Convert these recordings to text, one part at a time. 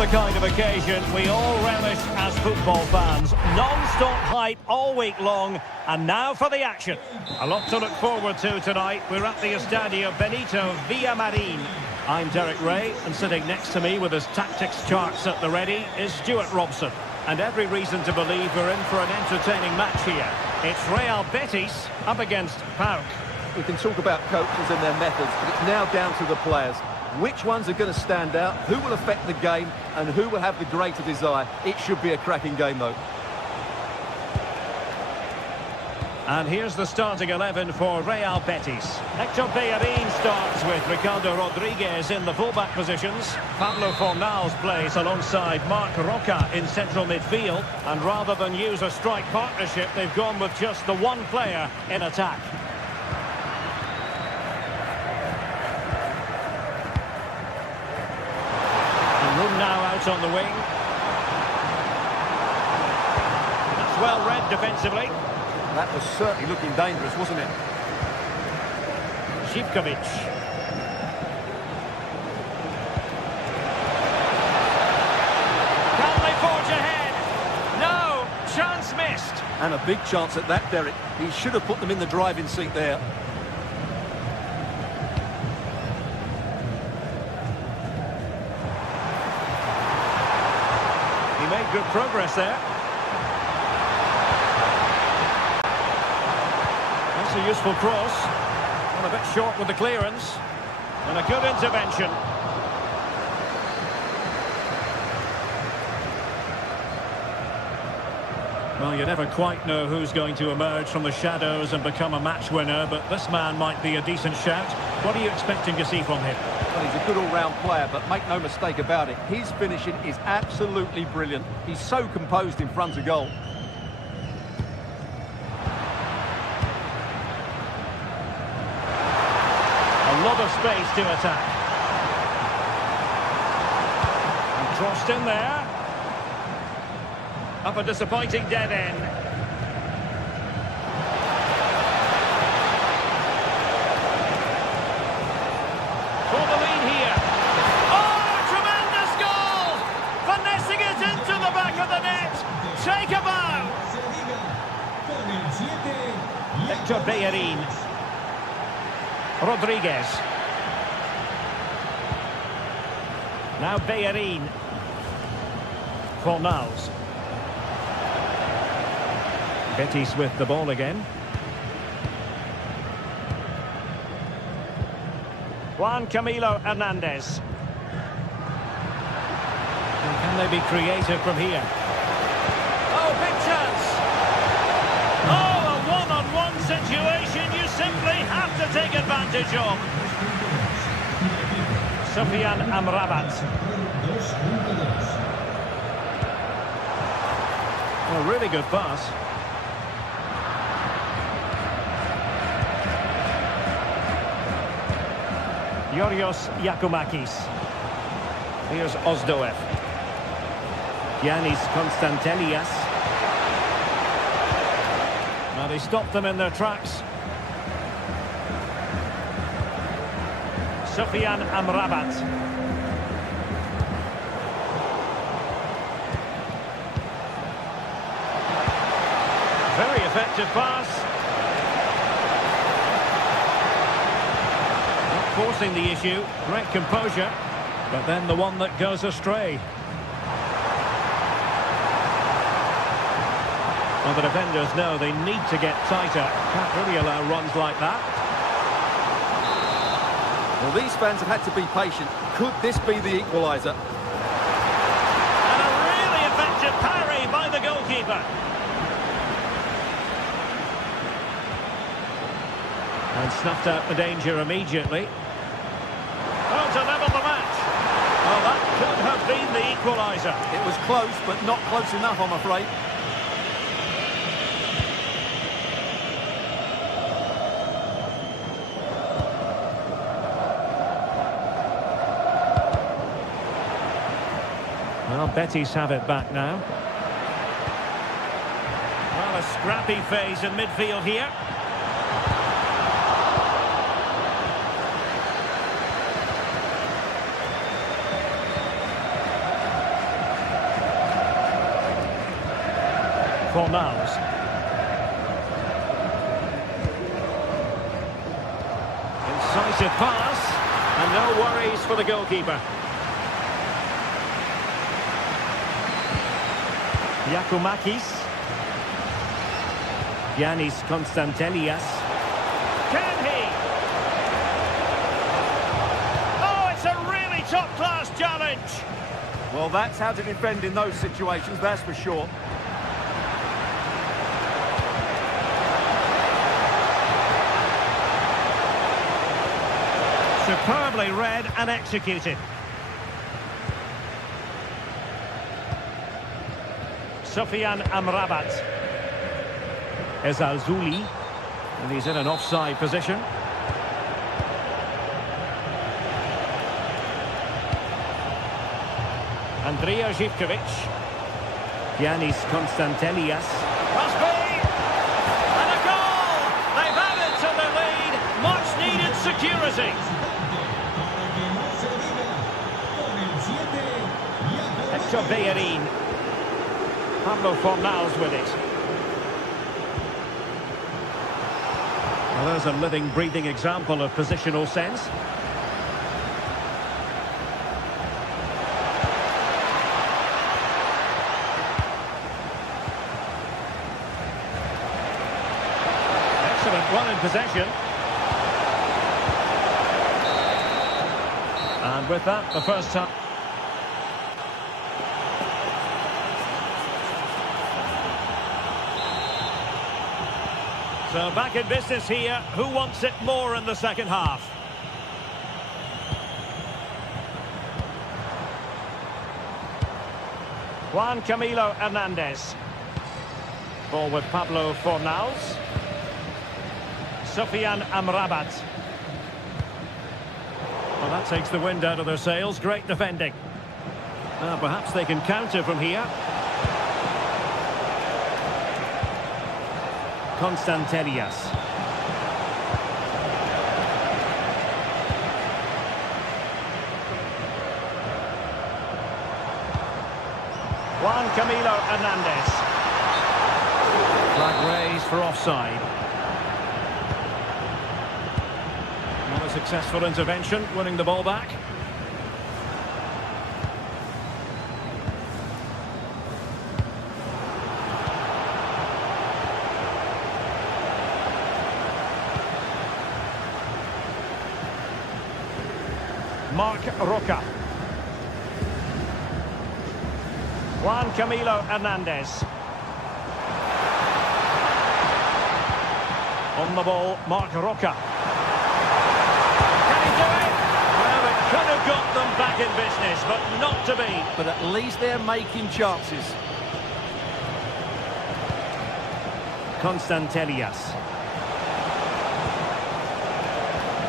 the kind of occasion we all relish as football fans. Non-stop hype all week long, and now for the action. A lot to look forward to tonight. We're at the Estadio Benito Villamarín. I'm Derek Ray, and sitting next to me with his tactics charts at the ready is Stuart Robson. And every reason to believe we're in for an entertaining match here. It's Real Betis up against PAOK. We can talk about coaches and their methods, but it's now down to the players. Which ones are going to stand out, who will affect the game, and who will have the greater desire. It should be a cracking game, though. And here's the starting 11 for Real Betis. Hector Bellerin starts with Ricardo Rodriguez in the fullback positions. Pablo Fornals plays alongside Marc Roca in central midfield. And rather than use a strike partnership, they've gone with just the one player in attack. Now out on the wing. That's well read defensively. That was certainly looking dangerous, wasn't it? Zivkovic. Can they forge ahead? No, chance missed. And a big chance at that, Derek. He should have put them in the driving seat there. Made good progress there. That's a useful cross. Well, a bit short with the clearance. And a good intervention. Well, you never quite know who's going to emerge from the shadows and become a match winner, but this man might be a decent shout. What are you expecting to see from him? Well, he's a good all-round player, but make no mistake about it, his finishing is absolutely brilliant. He's so composed in front of goal. A lot of space to attack. And crossed in there. Up a disappointing dead end. For the lead here. Oh, tremendous goal! Finessing it into the back of the net. Take a bow. Hector Bellerin. Rodriguez. Now Bellerin. Fornals. Betis with the ball again. Juan Camilo Hernandez. And can they be creative from here? Oh, big chance! Oh, a one-on-one situation you simply have to take advantage of. Sufyan Amrabat. A really good pass. Yorios Yakumakis. Here's Ozdoev. Yanis Konstantelias. Now they stopped them in their tracks. Sufyan Amrabat. Very effective pass. Forcing the issue, great composure, but then the one that goes astray. Well, the defenders know they need to get tighter. Can't really allow runs like that. Well, these fans have had to be patient. Could this be the equaliser? And a really effective parry by the goalkeeper. And snuffed out the danger immediately. Oh, to level the match. Well, that could have been the equaliser. It was close, but not close enough, I'm afraid. Well, Betis have it back now. Well, a scrappy phase in midfield here. Fornals. Incisive pass, and no worries for the goalkeeper. Giacomakis. Giannis Konstantelias. Can he? Oh, it's a really top-class challenge. Well, that's how to defend in those situations, that's for sure. Superbly read and executed. Sofian Amrabat. Ezalzouli. And he's in an offside position. Andrija Zivkovic. Giannis Konstantelias. Must be! And a goal! They've added to the lead. Much needed security. Hector Bellerin. Pablo Fornals with it. Well, there's a living, breathing example of positional sense. Excellent run in possession. And with that, the first time. So back in business here. Who wants it more in the second half? Juan Camilo Hernandez. Ball with Pablo Fornals. Sofian Amrabat. Well, that takes the wind out of their sails. Great defending. Perhaps they can counter from here. Konstantelias. Juan Camilo Hernandez. Flag raised for offside. Not a successful intervention, winning the ball back. Marc Roca. Juan Camilo Hernandez. On the ball, Marc Roca. Can he do it? Well, it could have got them back in business, but not to be. But at least they're making chances. Konstantelias.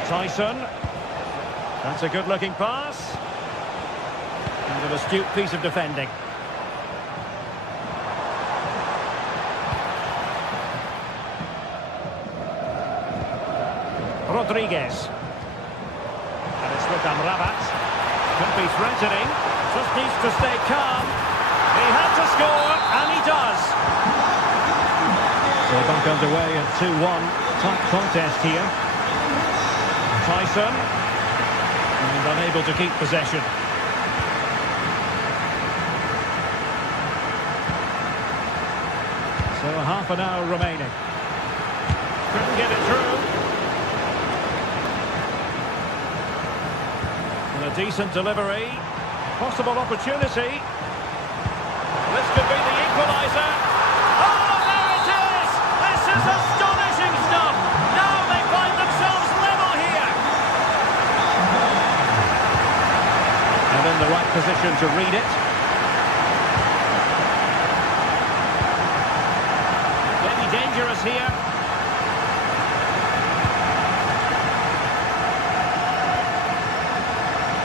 Tyson. That's a good-looking pass. And an astute piece of defending. Rodriguez. And it's with Amrabat. Could be threatening. Just needs to stay calm. He had to score, and he does. So back underway at 2-1. Tight contest here. Tyson. And unable to keep possession. So half an hour remaining. Couldn't get it through. And a decent delivery. Possible opportunity. This could be the equaliser. Oh, there it is! This is astonishing stuff! Now they find themselves level here. And in the right position to read it. Very dangerous here.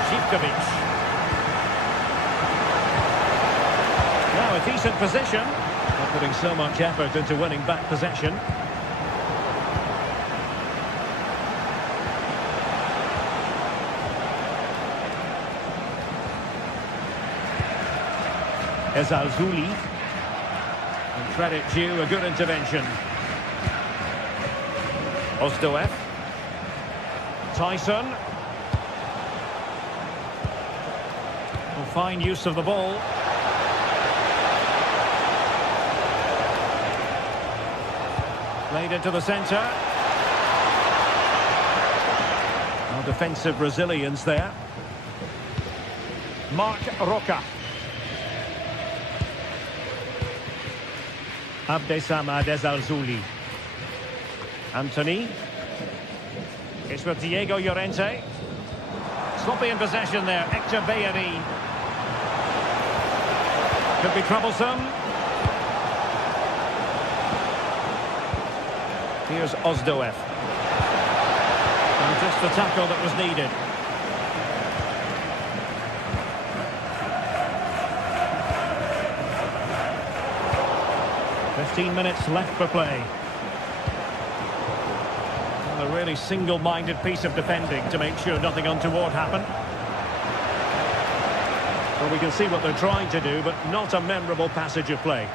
Zivkovic. Now a decent position. Not putting so much effort into winning back possession. Ezalzouli. And Credit due, a good intervention. Ozdoev. Tyson. Will find use of the ball. Played into the centre. No defensive resilience there. Mark Roca. Abdesam Adezalzouli. Anthony. It's with Diego Llorente. Sloppy in possession there. Hector Bellerin. Could be troublesome. Here's Ozdoev. And just the tackle that was needed. Minutes left for play. Well, a really single-minded piece of defending to make sure nothing untoward happened. Well, we can see what they're trying to do, but not a memorable passage of play.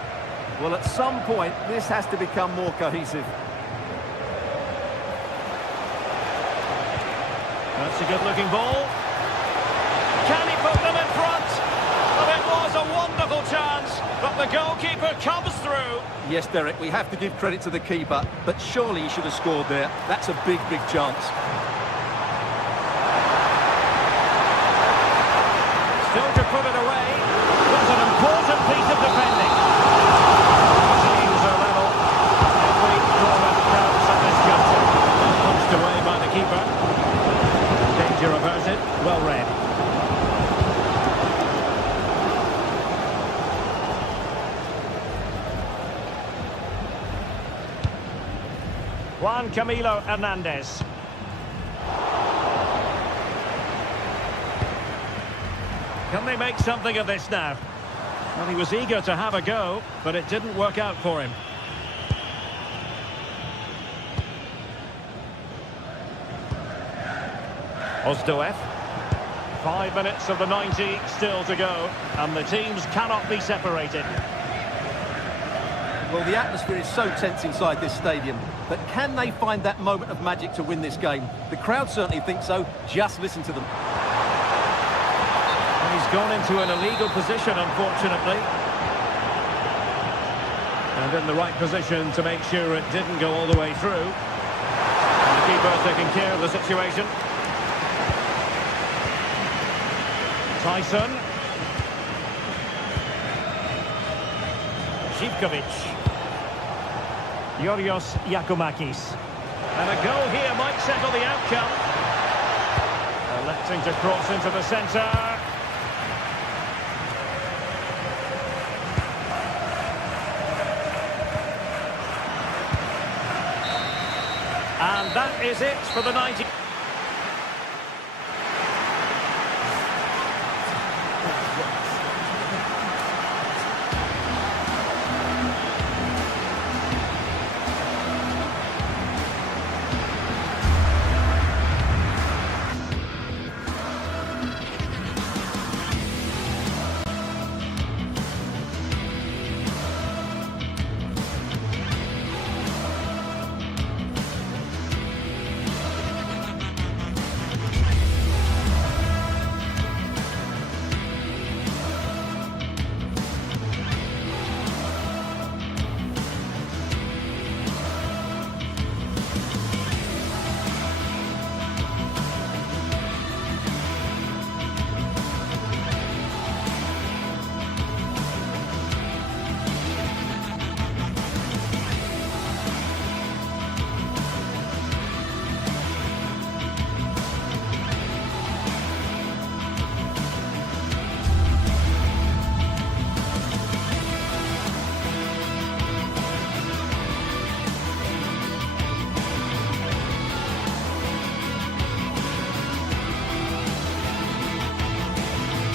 Well, at some point, this has to become more cohesive. That's a good-looking ball. Can he put them in front? Well, it was a wonderful chance, but the goalkeeper comes through. Yes, Derek, we have to give credit to the keeper, but surely he should have scored there. That's a big, big chance. Still to put it away. That's an important piece of defending. Teams are level. Every corner counts at this juncture. Punched away by the keeper. Danger averted. Well read. Juan Camilo Hernandez. Can they make something of this now? Well, he was eager to have a go, but it didn't work out for him. Ozdoev. 5 minutes of the 90 still to go, and the teams cannot be separated. Well, the atmosphere is so tense inside this stadium, but can they find that moment of magic to win this game? The crowd certainly think so. Just listen to them. And he's gone into an illegal position, unfortunately. And in the right position to make sure it didn't go all the way through. And the keeper taking care of the situation. Tyson. Zivkovic. Yorios Yakumakis. And a goal here might settle the outcome. Electing to cross into the centre. And that is it for the 90.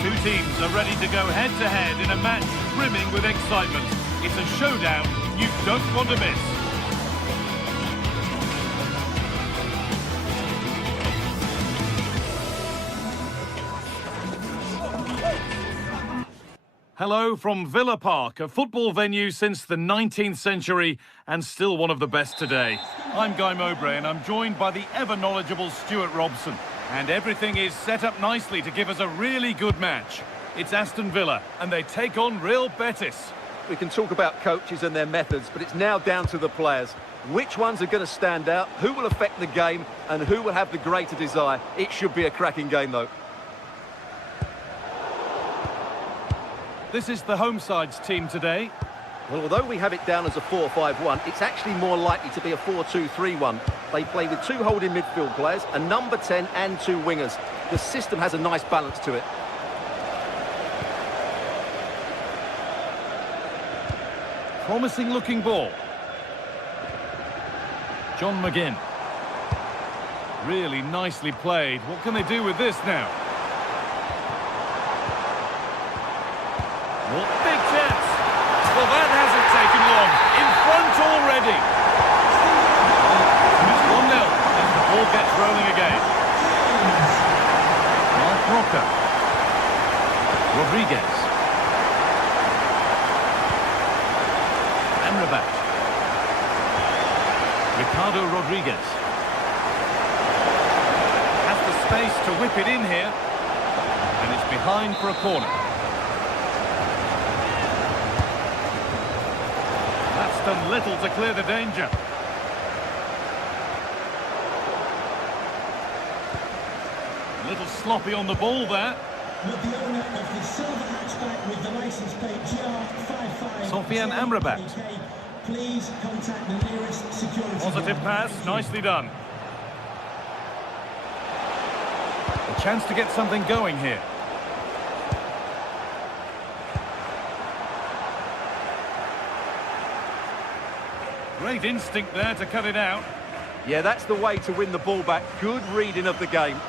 Two teams are ready to go head-to-head in a match brimming with excitement. It's a showdown you don't want to miss. Hello from Villa Park, a football venue since the 19th century and still one of the best today. I'm Guy Mowbray and I'm joined by the ever-knowledgeable Stuart Robson. And everything is set up nicely to give us a really good match. It's Aston Villa and they take on Real Betis. We can talk about coaches and their methods, but it's now down to the players. Which ones are going to stand out, who will affect the game, and who will have the greater desire? It should be a cracking game, though. This is the home side's team today. Well, although we have it down as a 4-5-1, it's actually more likely to be a 4-2-3-1. They play with 2 holding midfield players, a number 10 and 2 wingers. The system has a nice balance to it. Promising looking ball. John McGinn. Really nicely played. What can they do with this now? What big chance! Well, that hasn't taken long. In front already. It's 1-0 as the ball gets rolling again. Mark Roca. Rodriguez. Amrabat. Ricardo Rodriguez. Has the space to whip it in here. And it's behind for a corner. That's done little to clear the danger. A little sloppy on the ball there. With the owner of the silver hatchback with the license plate GR55. Sofian Amrabat. Please contact the nearest security. Positive pass, nicely done. A chance to get something going here. Great instinct there to cut it out. Yeah, that's the way to win the ball back. Good reading of the game.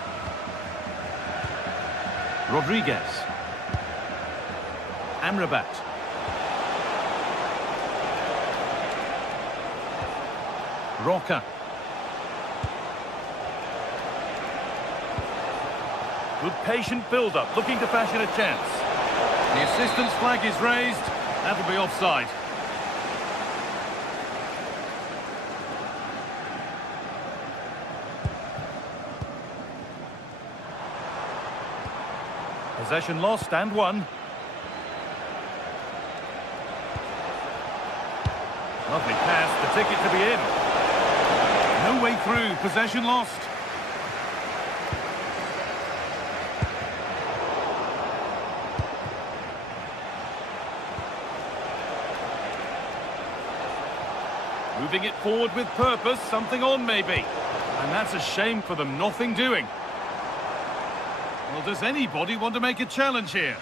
Rodriguez. Amrabat. Roca. Good patient build-up, looking to fashion a chance. The assistant's flag is raised. That'll be offside. Possession lost and won. Lovely pass, the ticket to be in. No way through, possession lost. Moving it forward with purpose, something on maybe. And that's a shame for them, nothing doing. Well, does anybody want to make a challenge here?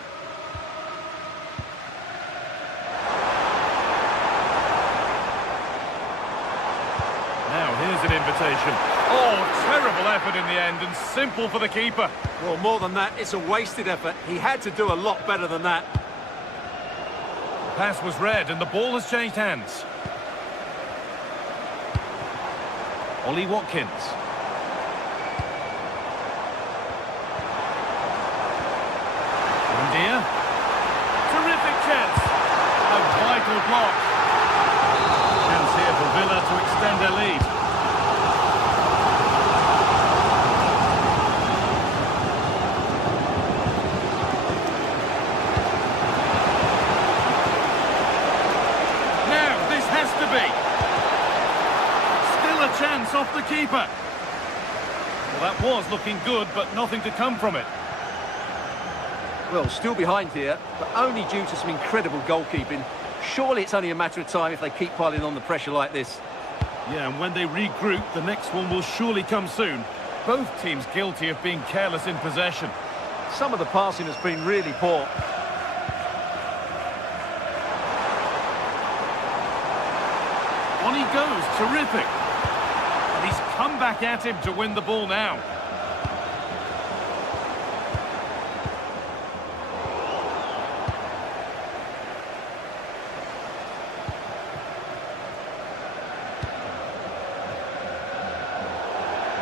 Now, here's an invitation. Oh, terrible effort in the end and simple for the keeper. Well, more than that, it's a wasted effort. He had to do a lot better than that. The pass was read and the ball has changed hands. Ollie Watkins. Terrific chance. A vital block. Chance here for Villa to extend their lead. Now, this has to be. Still a chance off the keeper. Well, that was looking good, but nothing to come from it. Well, still behind here, but only due to some incredible goalkeeping. Surely it's only a matter of time if they keep piling on the pressure like this. Yeah, and when they regroup, the next one will surely come soon. Both teams guilty of being careless in possession. Some of the passing has been really poor. On he goes, terrific. And he's come back at him to win the ball now.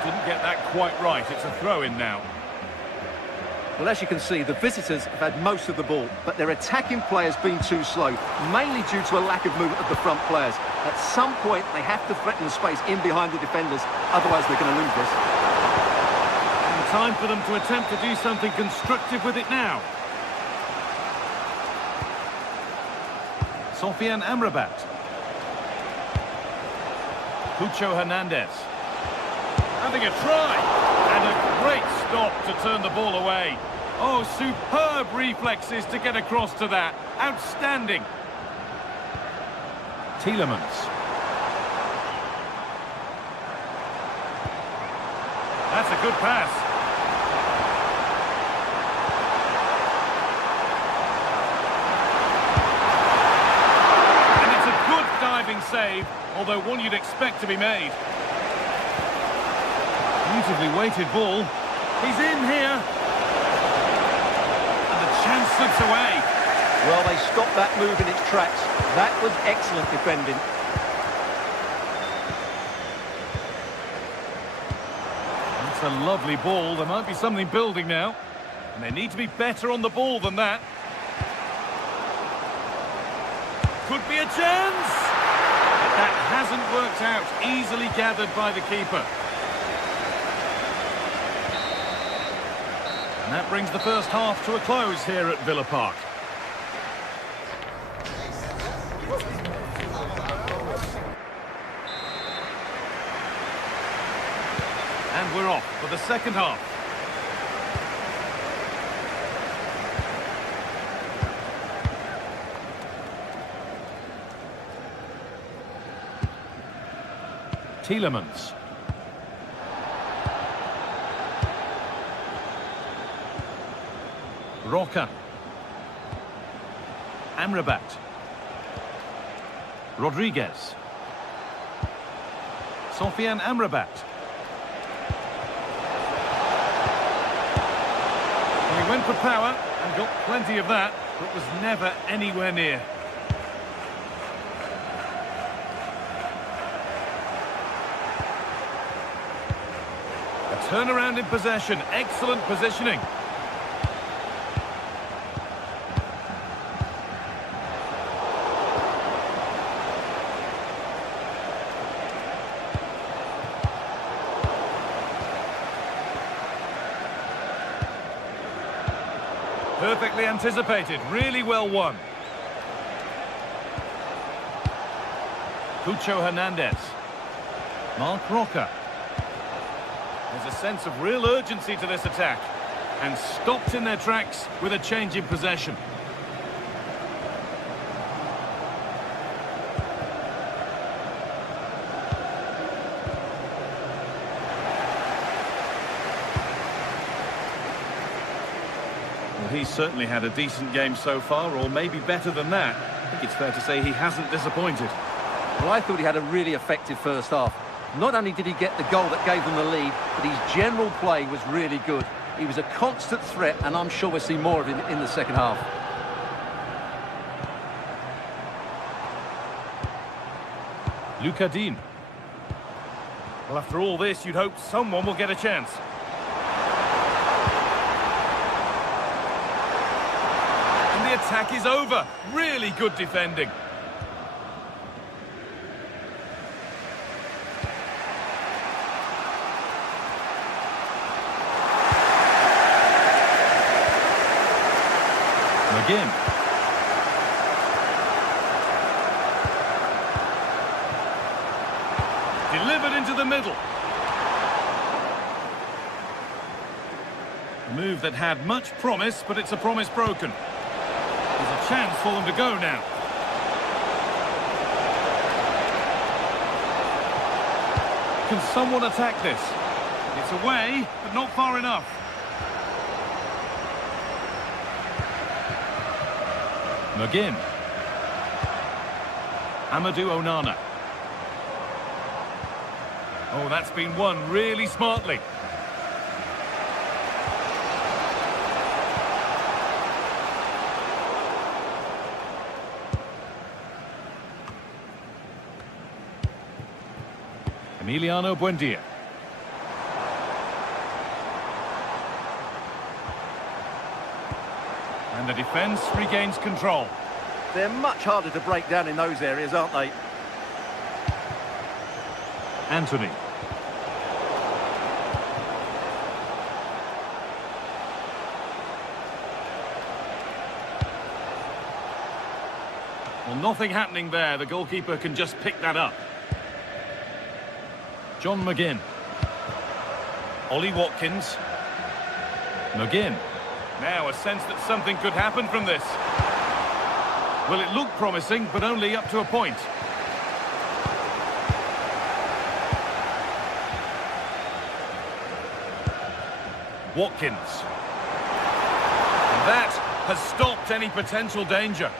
Didn't get that quite right. It's a throw-in now. Well, as you can see, the visitors have had most of the ball, but their attacking players been too slow, mainly due to a lack of movement of the front players. At some point, they have to threaten the space in behind the defenders, otherwise they're going to lose this. And time for them to attempt to do something constructive with it now. Sofian Amrabat. Pucho Hernandez. Having a try. And a great stop to turn the ball away. Oh, superb reflexes to get across to that. Outstanding. Tielemans. That's a good pass. And it's a good diving save, although one you'd expect to be made. Beautifully weighted ball. He's in here. And the chance slips away. Well, they stopped that move in its tracks. That was excellent defending. That's a lovely ball. There might be something building now. And they need to be better on the ball than that. Could be a chance. But that hasn't worked out. Easily gathered by the keeper. And that brings the first half to a close here at Villa Park. And we're off for the second half. Tielemans. Roca. Amrabat. Rodriguez. Sofian Amrabat. He went for power and got plenty of that, but was never anywhere near. A turnaround in possession, excellent positioning. Perfectly anticipated, really well won. Pucho Hernandez. Marc Roca. There's a sense of real urgency to this attack. And stopped in their tracks with a change in possession. He's certainly had a decent game so far, or maybe better than that. I think it's fair to say he hasn't disappointed. Well, I thought he had a really effective first half. Not only did he get the goal that gave them the lead, but his general play was really good. He was a constant threat, and I'm sure we'll see more of him in the second half. Luca Dean. Well, after all this, you'd hope someone will get a chance. The attack is over. Really good defending. McGinn. Delivered into the middle. A move that had much promise, but it's a promise broken. There's a chance for them to go now. Can someone attack this? It's away, but not far enough. McGinn. Amadou Onana. Oh, that's been won really smartly. Emiliano Buendia. And the defence regains control. They're much harder to break down in those areas, aren't they? Anthony. Well, nothing happening there. The goalkeeper can just pick that up. John McGinn. Ollie Watkins. McGinn. Now a sense that something could happen from this. Well, it looked promising, but only up to a point. Watkins. And that has stopped any potential danger.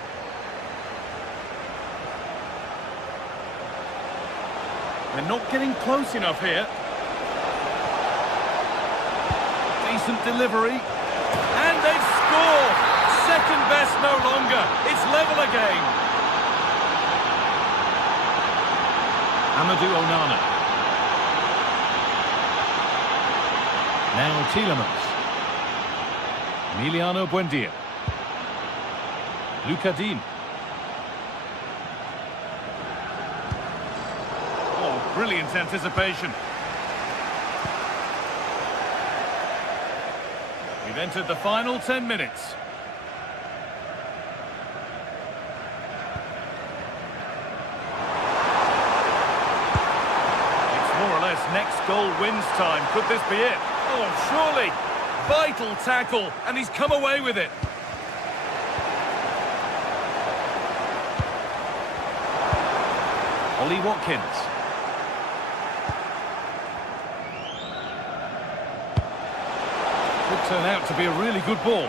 They're not getting close enough here. Decent delivery. And they've scored! Second best no longer. It's level again. Amadou Onana. Now Tielemans. Emiliano Buendia. Luca Dean. Oh, brilliant anticipation. We've entered the final 10 minutes. It's more or less next goal wins time. Could this be it? Oh, surely. Vital tackle, and he's come away with it. Ollie Watkins. Could turn out to be a really good ball.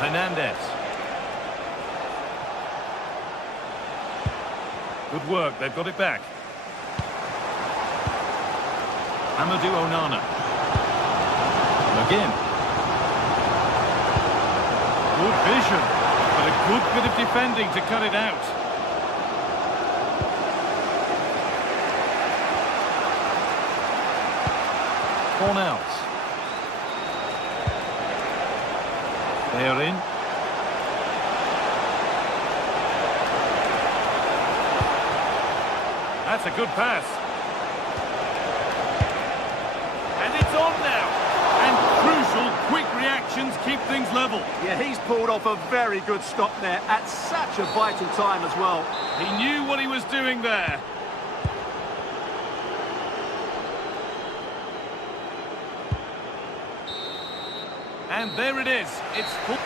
Hernandez. Good work, they've got it back. Amadou Onana. McGinn. Good vision, but a good bit of defending to cut it out. Cornels. They're in. That's a good pass. And it's on now. And crucial, quick reactions keep things level. Yeah, he's pulled off a very good stop there at such a vital time as well. He knew what he was doing there. And there it is. It's full.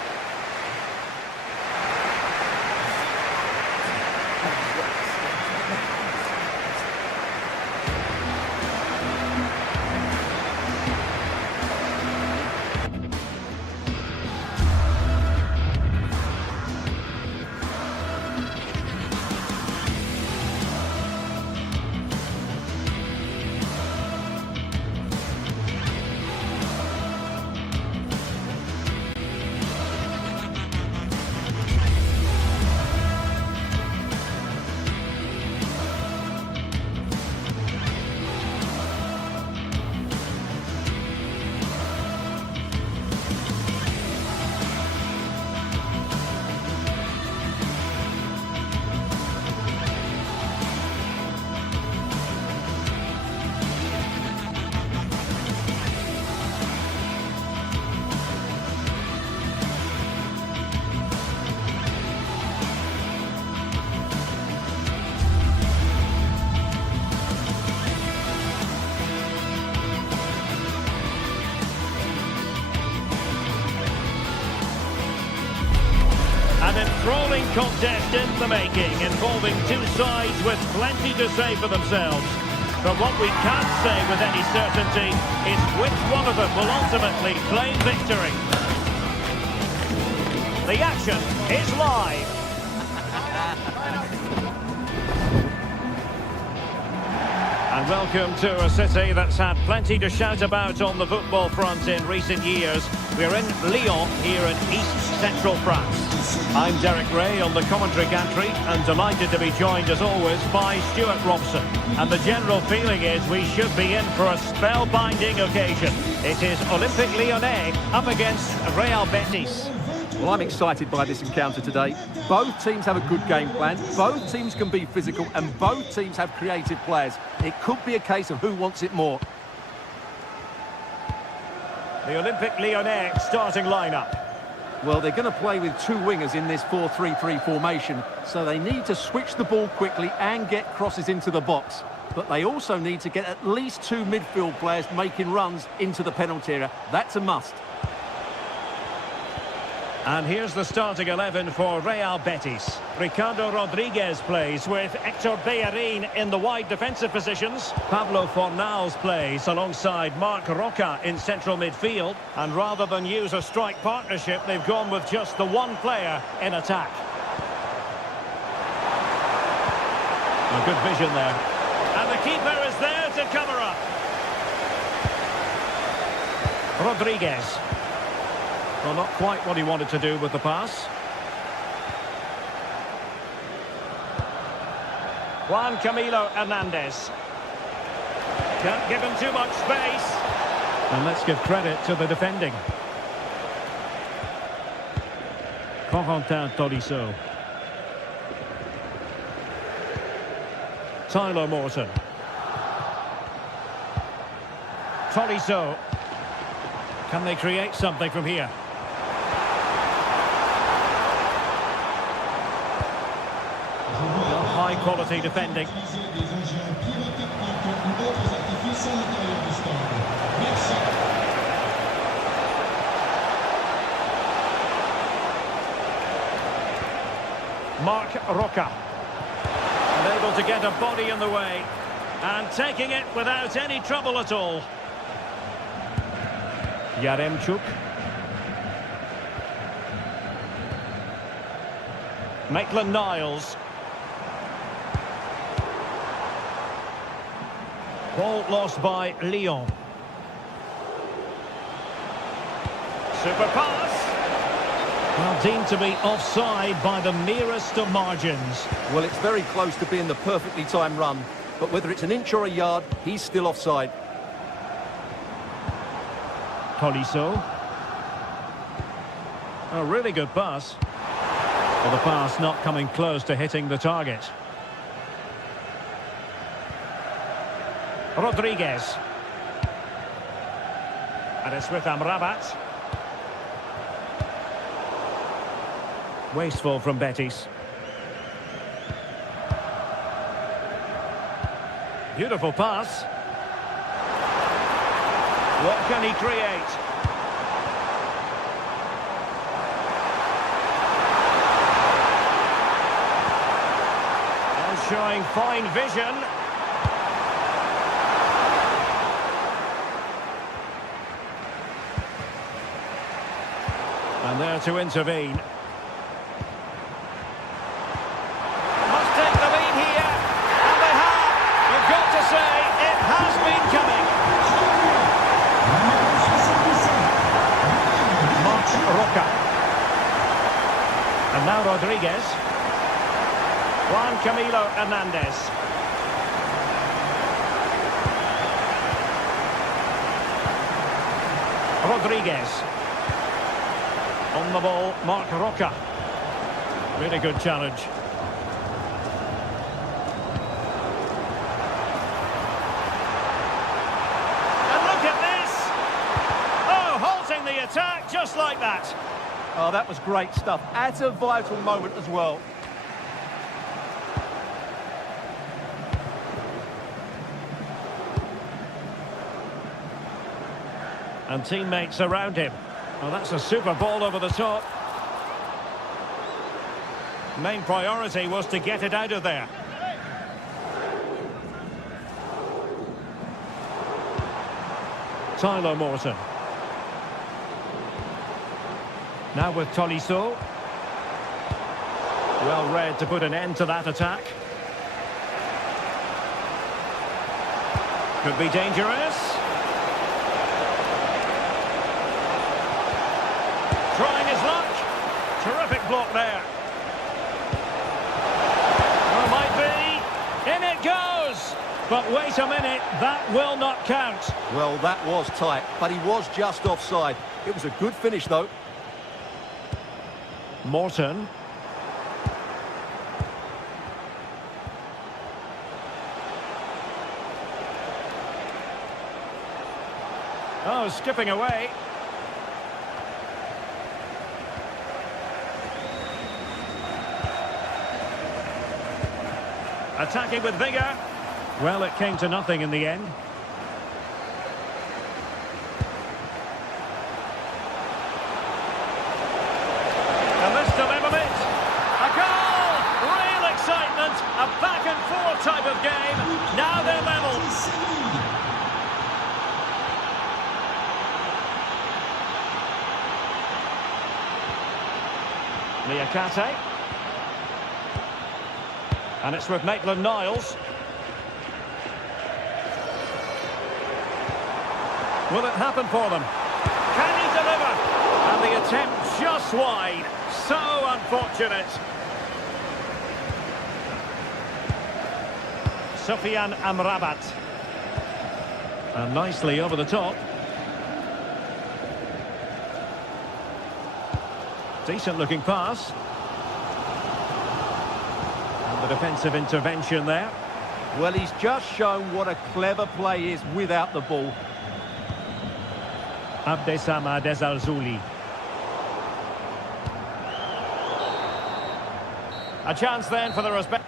An enthralling contest in the making, involving two sides with plenty to say for themselves. But what we can't say with any certainty is which one of them will ultimately claim victory. The action is live. And And welcome to a city that's had plenty to shout about on the football front in recent years. We're in Lyon, here in East Central France. I'm Derek Ray on the commentary gantry and delighted to be joined as always by Stuart Robson. And the general feeling is we should be in for a spellbinding occasion. It is Olympique Lyonnais up against Real Betis. Well, I'm excited by this encounter today. Both teams have a good game plan, both teams can be physical, and both teams have creative players. It could be a case of who wants it more. The Olympique Lyonnais starting lineup. Well, they're going to play with two wingers in this 4-3-3 formation, so they need to switch the ball quickly and get crosses into the box. But they also need to get at least two midfield players making runs into the penalty area. That's a must. And here's the starting 11 for Real Betis. Ricardo Rodriguez plays with Hector Bellerin in the wide defensive positions. Pablo Fornals plays alongside Marc Roca in central midfield. And rather than use a strike partnership, they've gone with just the one player in attack. A good vision there. And the keeper is there to cover up. Rodriguez. Well, not quite what he wanted to do with the pass. Juan Camilo Hernandez. Can't give him too much space. And let's give credit to the defending. Corentin Tolisso. Tyler Morton. Tolisso. Can they create something from here? High quality defending. Marc Roca. Unable to get a body in the way. And taking it without any trouble at all. Yaremchuk. Maitland-Niles. Ball lost by Lyon. Super pass. Well, deemed to be offside by the merest of margins. Well, it's very close to being the perfectly timed run, but whether it's an inch or a yard, he's still offside. Tolisso. A really good pass. Well, the pass not coming close to hitting the target. Rodriguez. And it's with Amrabat. Wasteful from Betis. Beautiful pass. What can he create? And showing fine vision. And there to intervene. Must take the lead here. And they have. You've got to say, it has been coming. Marc Roca. And now Rodriguez. Juan Camilo Hernandez. Rodriguez. On the ball, Marc Roca. Really good challenge. And look at this! Oh, halting the attack just like that. Oh, that was great stuff. At a vital moment as well. And teammates around him. Well, that's a super ball over the top. Main priority was to get it out of there. Tyler Morton. Now with Tolisso. Well read to put an end to that attack. Could be dangerous. Trying his luck. Terrific block there. Well, might be. In it goes. But wait a minute, that will not count. Well, that was tight, but he was just offside. It was a good finish, though. Morton. Oh, skipping away. Attacking with vigour. Well, it came to nothing in the end. And this delivered it. A goal! Real excitement. A back-and-forth type of game. Now they're level. Niakate. And it's with Maitland-Niles. Will it happen for them? Can he deliver? And the attempt just wide. So unfortunate. Sofiane Amrabat. And nicely over the top. Decent looking pass. And the defensive intervention there. Well, he's just shown what a clever play is without the ball. Abdessamad Ezalzouli. A chance then for the respect.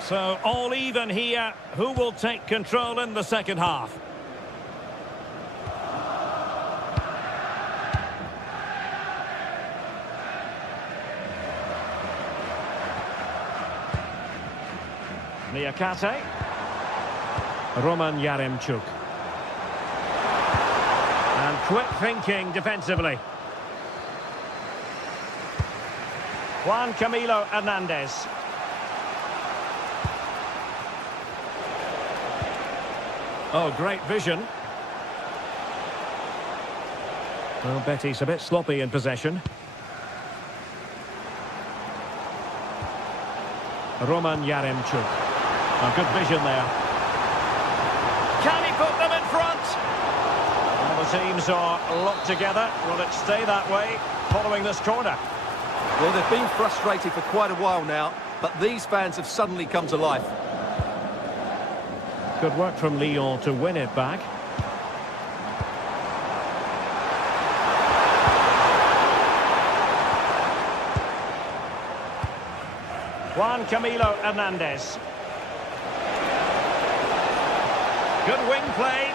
So all even here. Who will take control in the second half? Niakate. Roman Yaremchuk. And quick thinking defensively. Juan Camilo Hernandez. Oh, great vision. Well, Betis a bit sloppy in possession. Roman Yaremchuk. A good vision there. Can he put them in front? Well, the teams are locked together. Will it stay that way following this corner? Well, they've been frustrated for quite a while now, but these fans have suddenly come to life. Good work from Lyon to win it back. Juan Camilo Hernandez. Good wing play.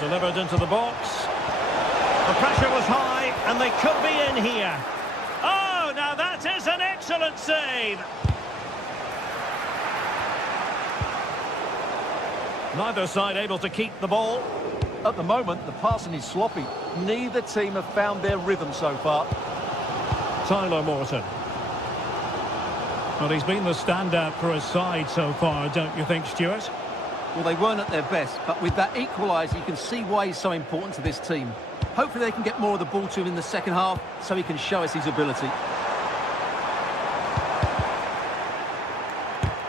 Delivered into the box. The pressure was high, and they could be in here. Oh, now that is an excellent save. Neither side able to keep the ball. At the moment, the passing is sloppy. Neither team have found their rhythm so far. Tyler Morton. Well, he's been the standout for his side so far, don't you think, Stuart? Well, they weren't at their best, but with that equaliser, you can see why he's so important to this team. Hopefully they can get more of the ball to him in the second half, so he can show us his ability.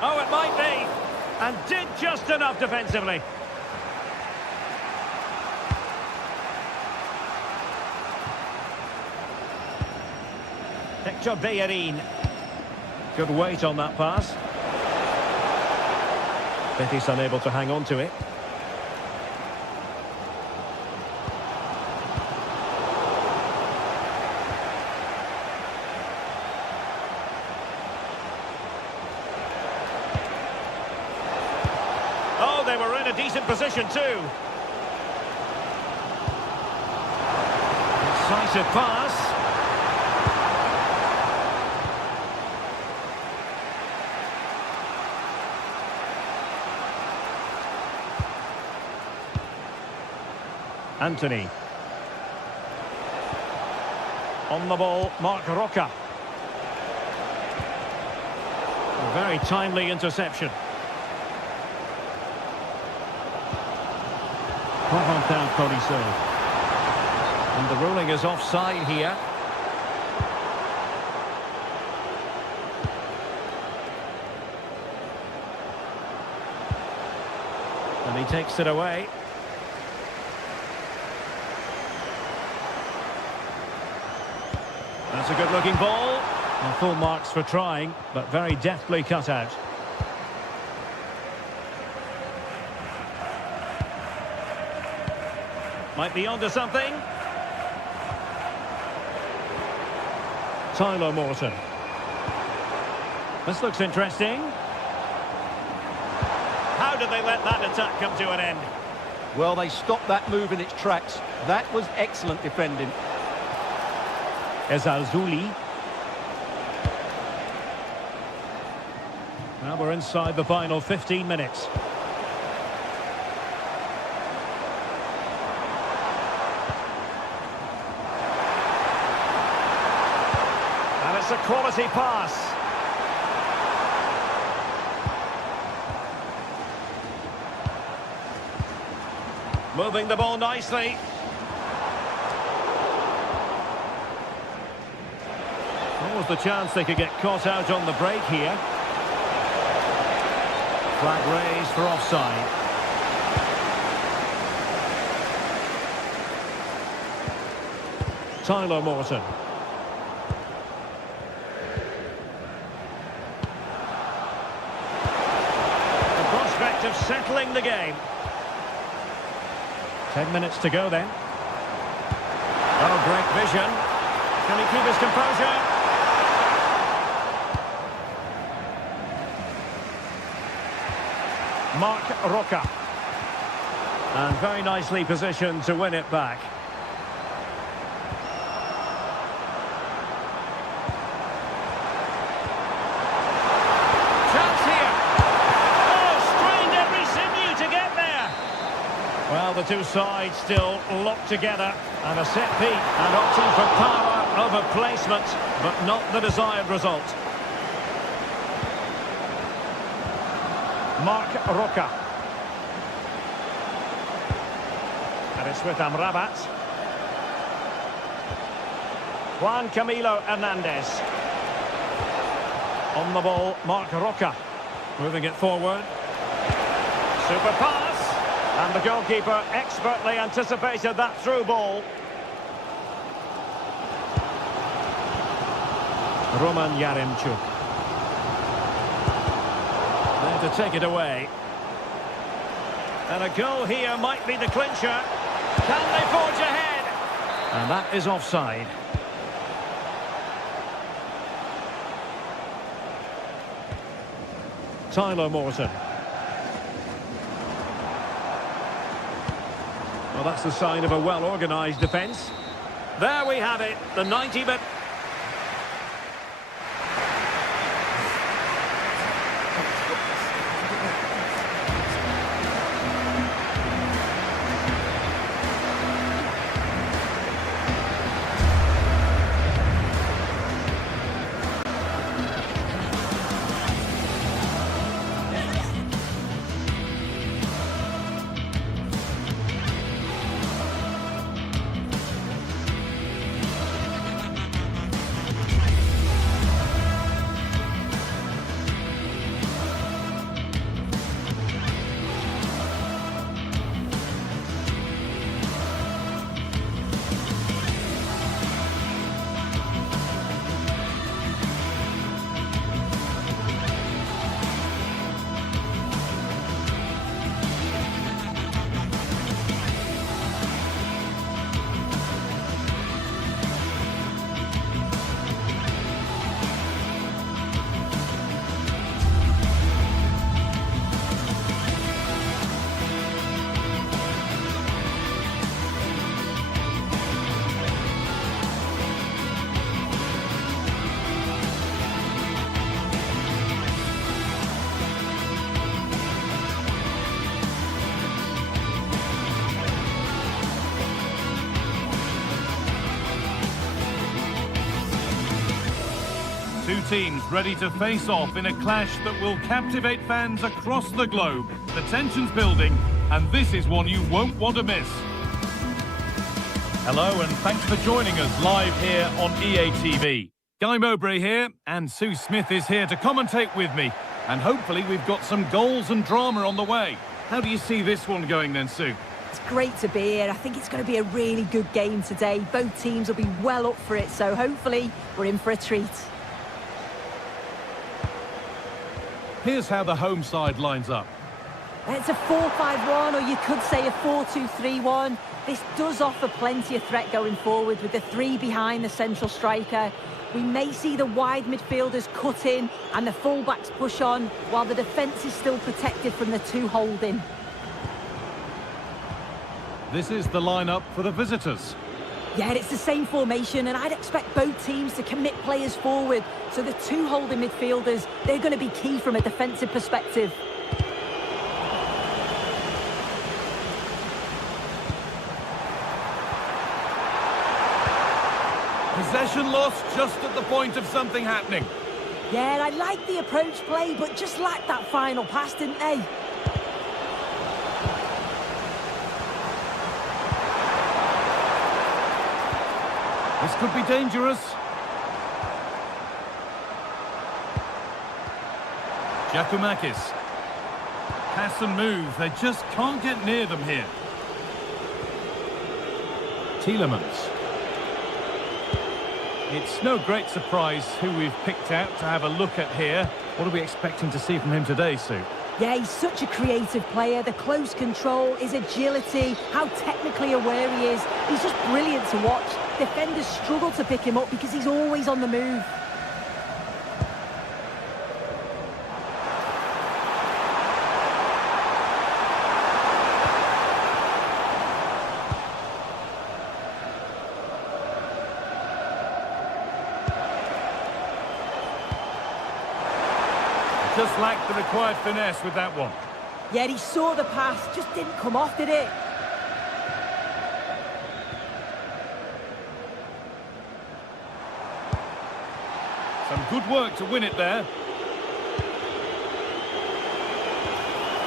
Oh, it might be. And did just enough defensively. Hector Bellerin. Good weight on that pass. Betis unable to hang on to it. Oh, they were in a decent position too. Decisive pass. Anthony. On the ball, Mark Roca. A very timely interception. Corentin Tolisso. And the ruling is offside here. And he takes it away. That's a good-looking ball. And full marks for trying, but very deftly cut out. Might be onto something. Tyler Morton. This looks interesting. How did they let that attack come to an end? Well, they stopped that move in its tracks. That was excellent defending. Ezalzouli. Now we're inside the final 15 minutes. And it's a quality pass. Moving the ball nicely. What was the chance they could get caught out on the break here? Flag raised for offside. Tyler Morton. The prospect of settling the game. 10 minutes to go then. Oh, great vision. Can he keep his composure? Mark Roca. And very nicely positioned to win it back. Chance here. Oh, strained every sinew to get there. Well, the two sides still locked together. And a set piece. And opting for power over placement, but not the desired result. Mark Roca. And it's with Amrabat. Juan Camilo Hernandez. On the ball, Mark Roca. Moving it forward. Super pass. And the goalkeeper expertly anticipated that through ball. Roman Yaremchuk. There to take it away. And a goal here might be the clincher. Can they forge ahead? And that is offside. Tyler Morton. Well, that's the sign of a well-organised defence. There we have it, the 90-minute... teams ready to face off in a clash that will captivate fans across the globe. The tension's building, and this is one you won't want to miss. Hello, and thanks for joining us live here on EA TV. Guy Mowbray here, and Sue Smith is here to commentate with me. And hopefully we've got some goals and drama on the way. How do you see this one going then, Sue? It's great to be here. I think it's going to be a really good game today. Both teams will be well up for it, so hopefully we're in for a treat. Here's how the home side lines up. It's a 4-5-1, or you could say a 4-2-3-1. This does offer plenty of threat going forward with the three behind the central striker. We may see the wide midfielders cut in and the fullbacks push on, while the defence is still protected from the two holding. This is the lineup for the visitors. Yeah, it's the same formation, and I'd expect both teams to commit players forward. So the two holding midfielders, they're going to be key from a defensive perspective. Possession lost just at the point of something happening. Yeah, I like the approach play, but just lacked that final pass, didn't they? This could be dangerous. Giacomakis. Pass and move. They just can't get near them here. Tielemans. It's no great surprise who we've picked out to have a look at here. What are we expecting to see from him today, Sue? Yeah, he's such a creative player. The close control, his agility, how technically aware he is. He's just brilliant to watch. Defenders struggle to pick him up because he's always on the move. Just lacked the required finesse with that one. Yeah, he saw the pass, just didn't come off, did it? Some good work to win it there.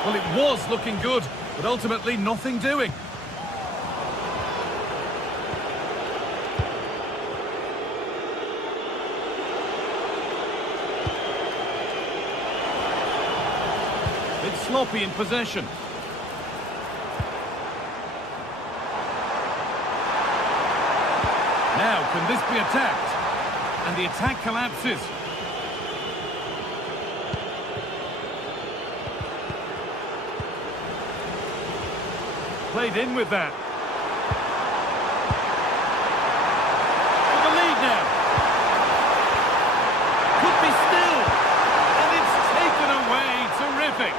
Well, it was looking good, but ultimately nothing doing. It's sloppy in possession. Now, can this be attacked? And the attack collapses. Played in with that. For the lead now. Could be still. And it's taken away. Terrific.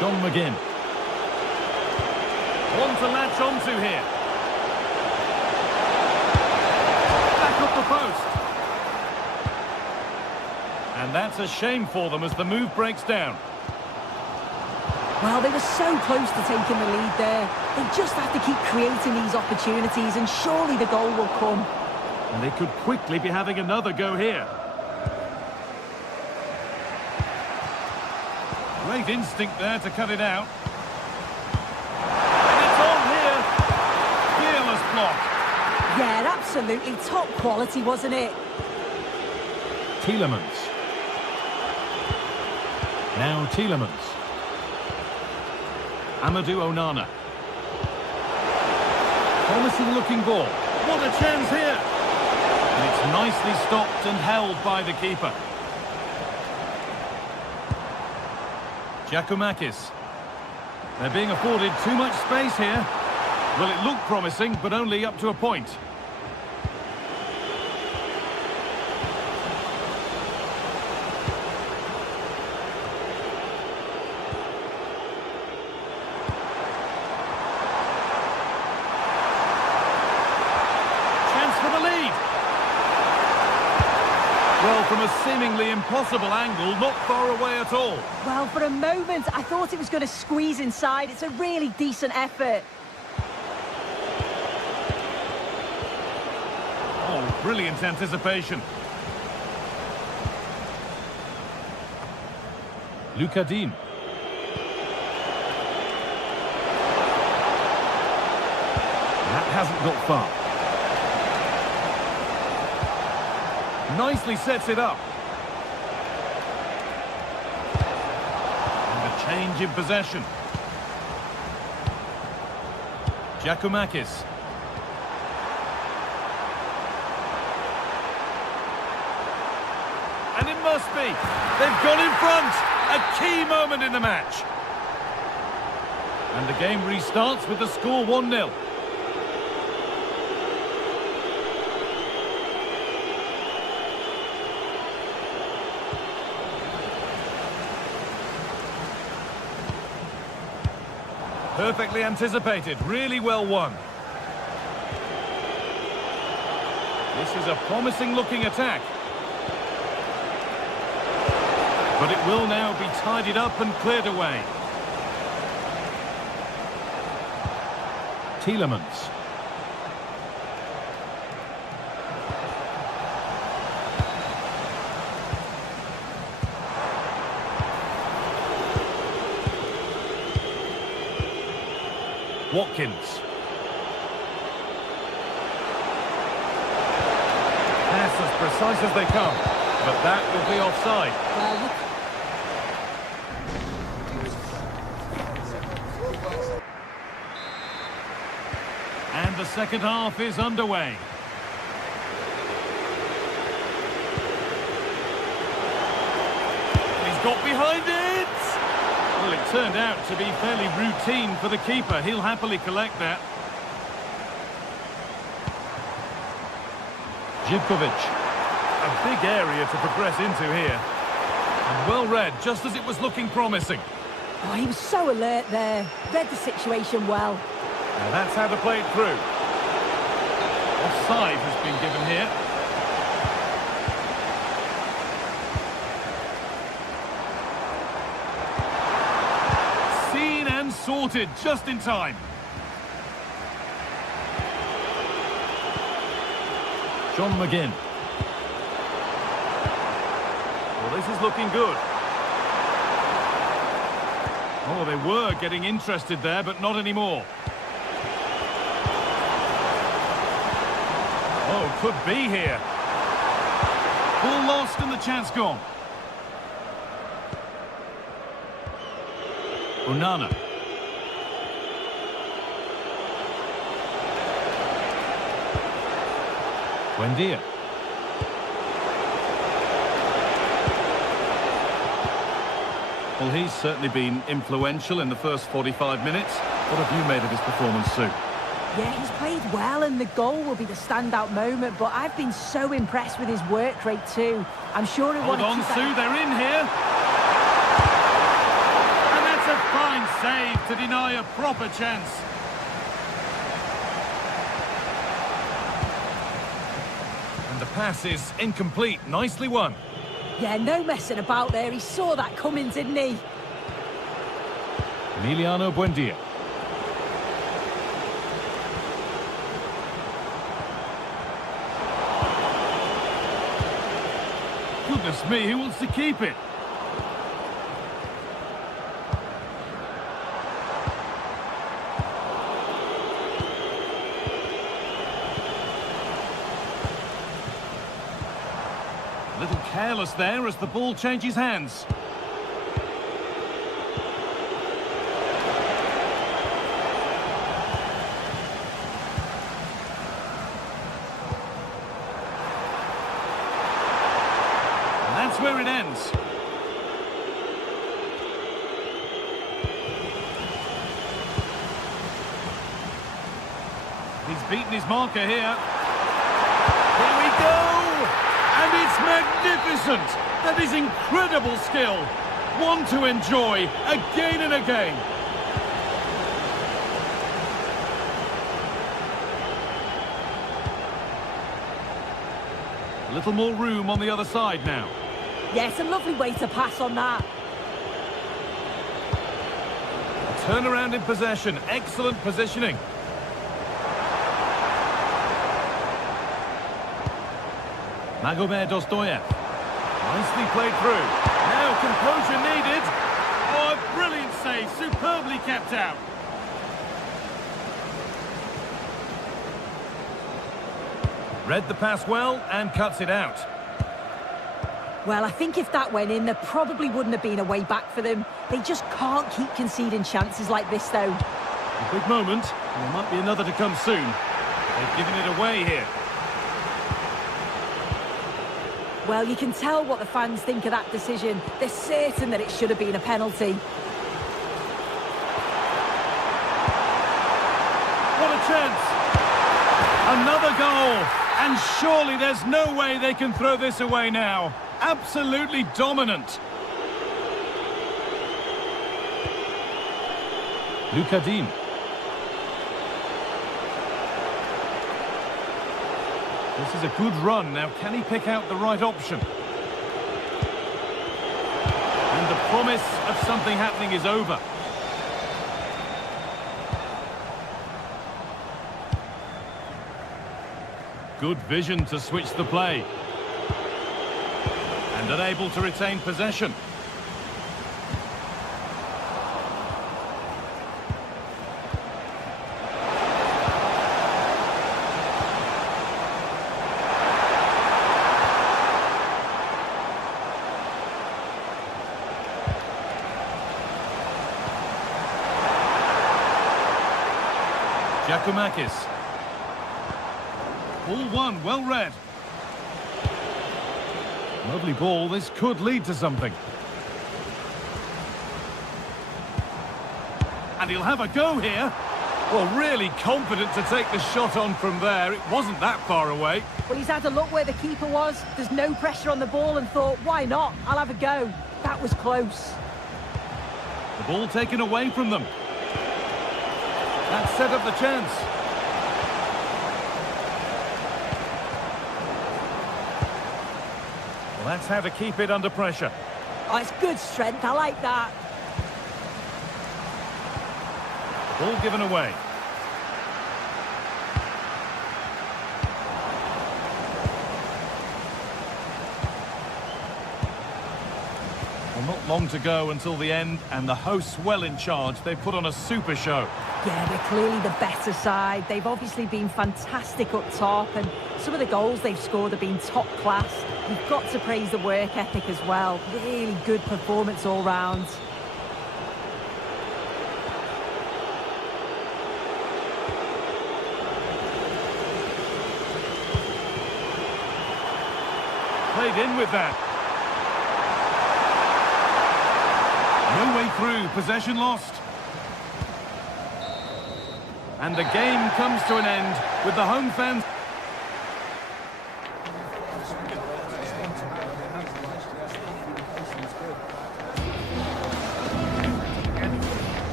John McGinn. One to latch onto here. Back up the post. And that's a shame for them as the move breaks down. Well, they were so close to taking the lead there. They just have to keep creating these opportunities, and surely the goal will come. And they could quickly be having another go here. Great instinct there to cut it out. And it's on here. Fearless block. Yeah, absolutely. Top quality, wasn't it? Tielemans. Now Tielemans. Amadou Onana. Promising looking ball. What a chance here. And it's nicely stopped and held by the keeper. Giacomakis. They're being afforded too much space here. Well, it looked promising, but only up to a point. Chance for the lead. Well, from a seemingly impossible angle, not far away at all. Well, for a moment, I thought it was going to squeeze inside. It's a really decent effort. Oh, Brilliant anticipation. Luca Dean. That hasn't got far. Nicely sets it up. And a change in possession. Giacomakis. And it must be. They've gone in front. A key moment in the match. And the game restarts with the score 1-0. Perfectly anticipated, really well won. This is a promising looking attack. But it will now be tidied up and cleared away. Tielemans. Watkins. Pass as precise as they come, but that will be offside. And the second half is underway. He's got behind it! Well, it turned out to be fairly routine for the keeper. He'll happily collect that. Živković. A big area to progress into here. And well read, just as it was looking promising. Oh, he was so alert there. Read the situation well. Now that's how to play it through. Offside has been given here. Seen and sorted just in time. John McGinn. Well, this is looking good. Oh, they were getting interested there, but not anymore. Oh, could be here. Ball lost and the chance gone. Onana. Buendia. Well, he's certainly been influential in the first 45 minutes. What have you made of his performance, Sue? Yeah, he's played well and the goal will be the standout moment, but I've been so impressed with his work rate too. I'm sure he'll want to keep Sue, they're in here. And that's a fine save to deny a proper chance. And the pass is incomplete. Nicely won. Yeah, no messing about there. He saw that coming, didn't he? Emiliano Buendia. Goodness me, who wants to keep it? A little careless there as the ball changes hands. That's where it ends. He's beaten his marker here. Here we go! And it's magnificent! That is incredible skill. One to enjoy again and again. A little more room on the other side now. Yes, a lovely way to pass on that. Turnaround in possession. Excellent positioning. Magomed Dostoyev. Nicely played through. Now composure needed. Oh, a brilliant save. Superbly kept out. Read the pass well and cuts it out. Well, I think if that went in, there probably wouldn't have been a way back for them. They just can't keep conceding chances like this, though. A big moment. And there might be another to come soon. They've given it away here. Well, you can tell what the fans think of that decision. They're certain that it should have been a penalty. What a chance! Another goal! And surely there's no way they can throw this away now. Absolutely dominant. Luka Dean. This is a good run. Now, can he pick out the right option? And the promise of something happening is over. Good vision to switch the play. And unable to retain possession. Giacomakis. Ball one, well read. Lovely ball, this could lead to something. And he'll have a go here. Well, really confident to take the shot on from there. It wasn't that far away. Well, he's had a look where the keeper was. There's no pressure on the ball and thought, why not? I'll have a go. That was close. The ball taken away from them. That set up the chance. Well, that's how to keep it under pressure. Oh, it's good strength. I like that. Ball given away. Well, not long to go until the end, and the hosts well in charge. They've put on a super show. Yeah, they're clearly the better side. They've obviously been fantastic up top, and some of the goals they've scored have been top class. You've got to praise the work ethic as well. Really good performance all round. Played in with that. No way through, possession lost. And the game comes to an end with the home fans.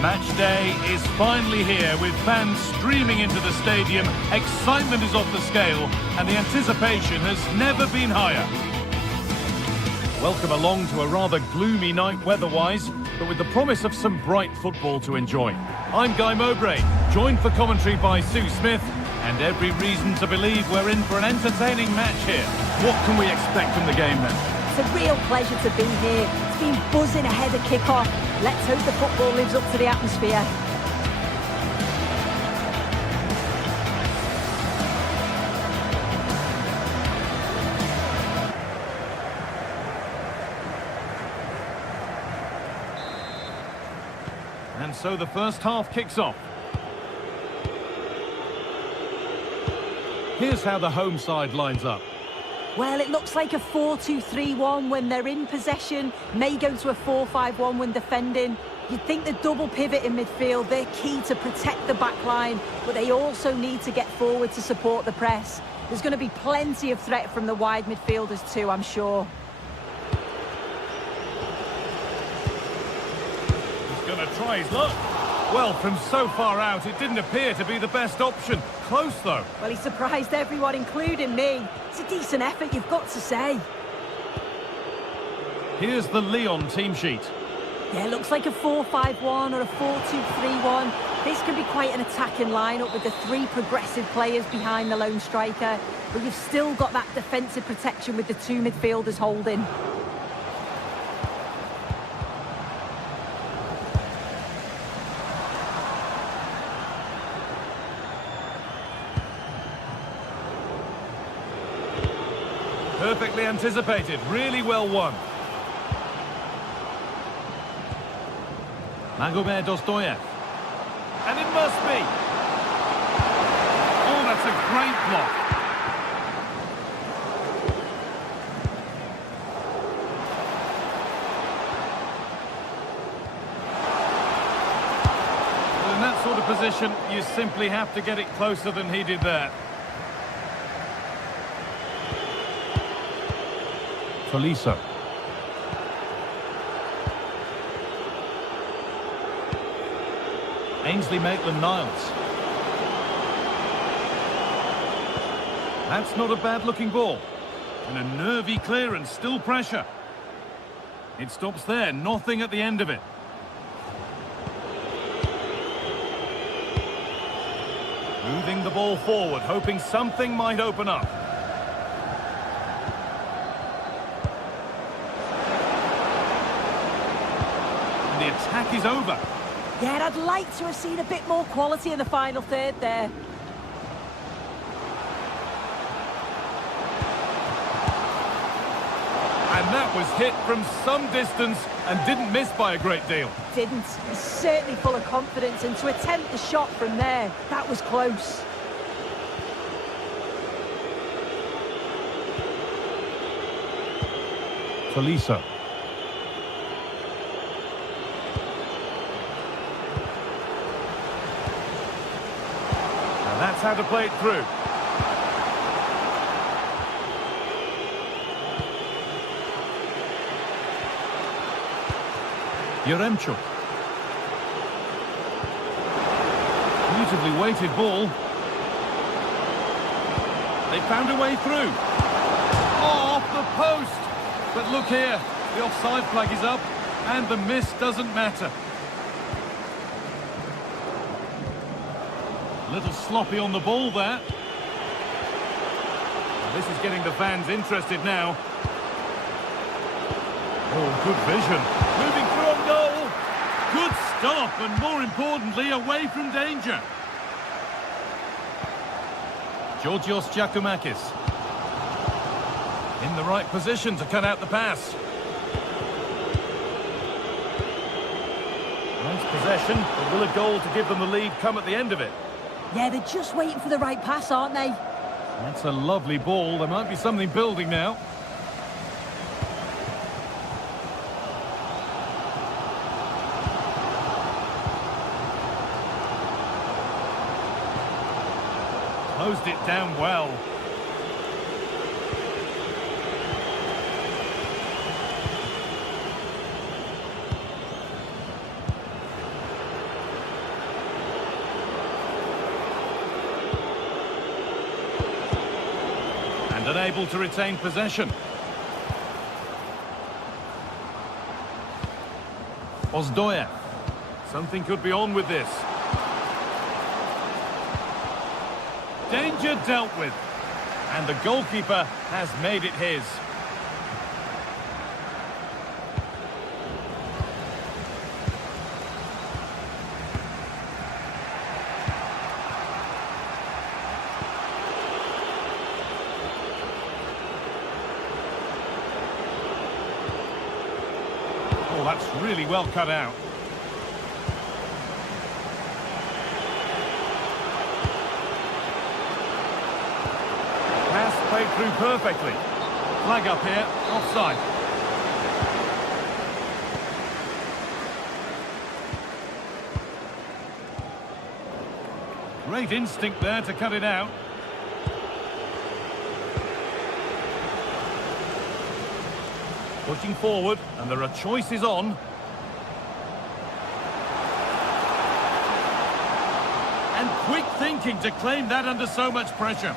Match day is finally here with fans streaming into the stadium. Excitement is off the scale and the anticipation has never been higher. Welcome along to a rather gloomy night weather-wise, but with the promise of some bright football to enjoy. I'm Guy Mowbray, joined for commentary by Sue Smith, and every reason to believe we're in for an entertaining match here. What can we expect from the game then? It's a real pleasure to be here. It's been buzzing ahead of kick-off. Let's hope the football lives up to the atmosphere. And so the first half kicks off. Here's how the home side lines up. Well, it looks like a 4-2-3-1 when they're in possession. May go to a 4-5-1 when defending. You'd think the double pivot in midfield, they're key to protect the back line, but they also need to get forward to support the press. There's going to be plenty of threat from the wide midfielders too, I'm sure. Going to try his luck. Well, from so far out, it didn't appear to be the best option. Close, though. Well, he surprised everyone, including me. It's a decent effort, you've got to say. Here's the Lyon team sheet. Yeah, it looks like a 4-5-1 or a 4-2-3-1. This can be quite an attacking lineup with the three progressive players behind the lone striker. But you've still got that defensive protection with the two midfielders holding. Perfectly anticipated, really well won. Magomed Dostoyev. And it must be. Oh, that's a great block. Well, in that sort of position, you simply have to get it closer than he did there. Tolisso. Ainsley Maitland-Niles. That's not a bad-looking ball. And a nervy clearance, still pressure. It stops there, nothing at the end of it. Moving the ball forward, hoping something might open up. The attack is over. Yeah, I'd like to have seen a bit more quality in the final third there. And that was hit from some distance and didn't miss by a great deal. Didn't. He's certainly full of confidence, and to attempt the shot from there, that was close. Tolisso. That's how to play it through. Yaremchuk. Beautifully weighted ball. They found a way through. Oh, off the post. But look here, the offside flag is up and the miss doesn't matter. A little sloppy on the ball there. This is getting the fans interested now. Oh, good vision. Moving through on goal. Good stop, and more importantly, away from danger. Georgios Giacomakis. In the right position to cut out the pass. Nice possession, but will a goal to give them the lead come at the end of it? Yeah, they're just waiting for the right pass, aren't they? That's a lovely ball. There might be something building now. Closed it down well. Unable to retain possession. Ozdoyev. Something could be on with this. Danger dealt with. And the goalkeeper has made it his. That's really well cut out. Pass played through perfectly. Flag up here, offside. Great instinct there to cut it out. Pushing forward, and there are choices on. And quick thinking to claim that under so much pressure.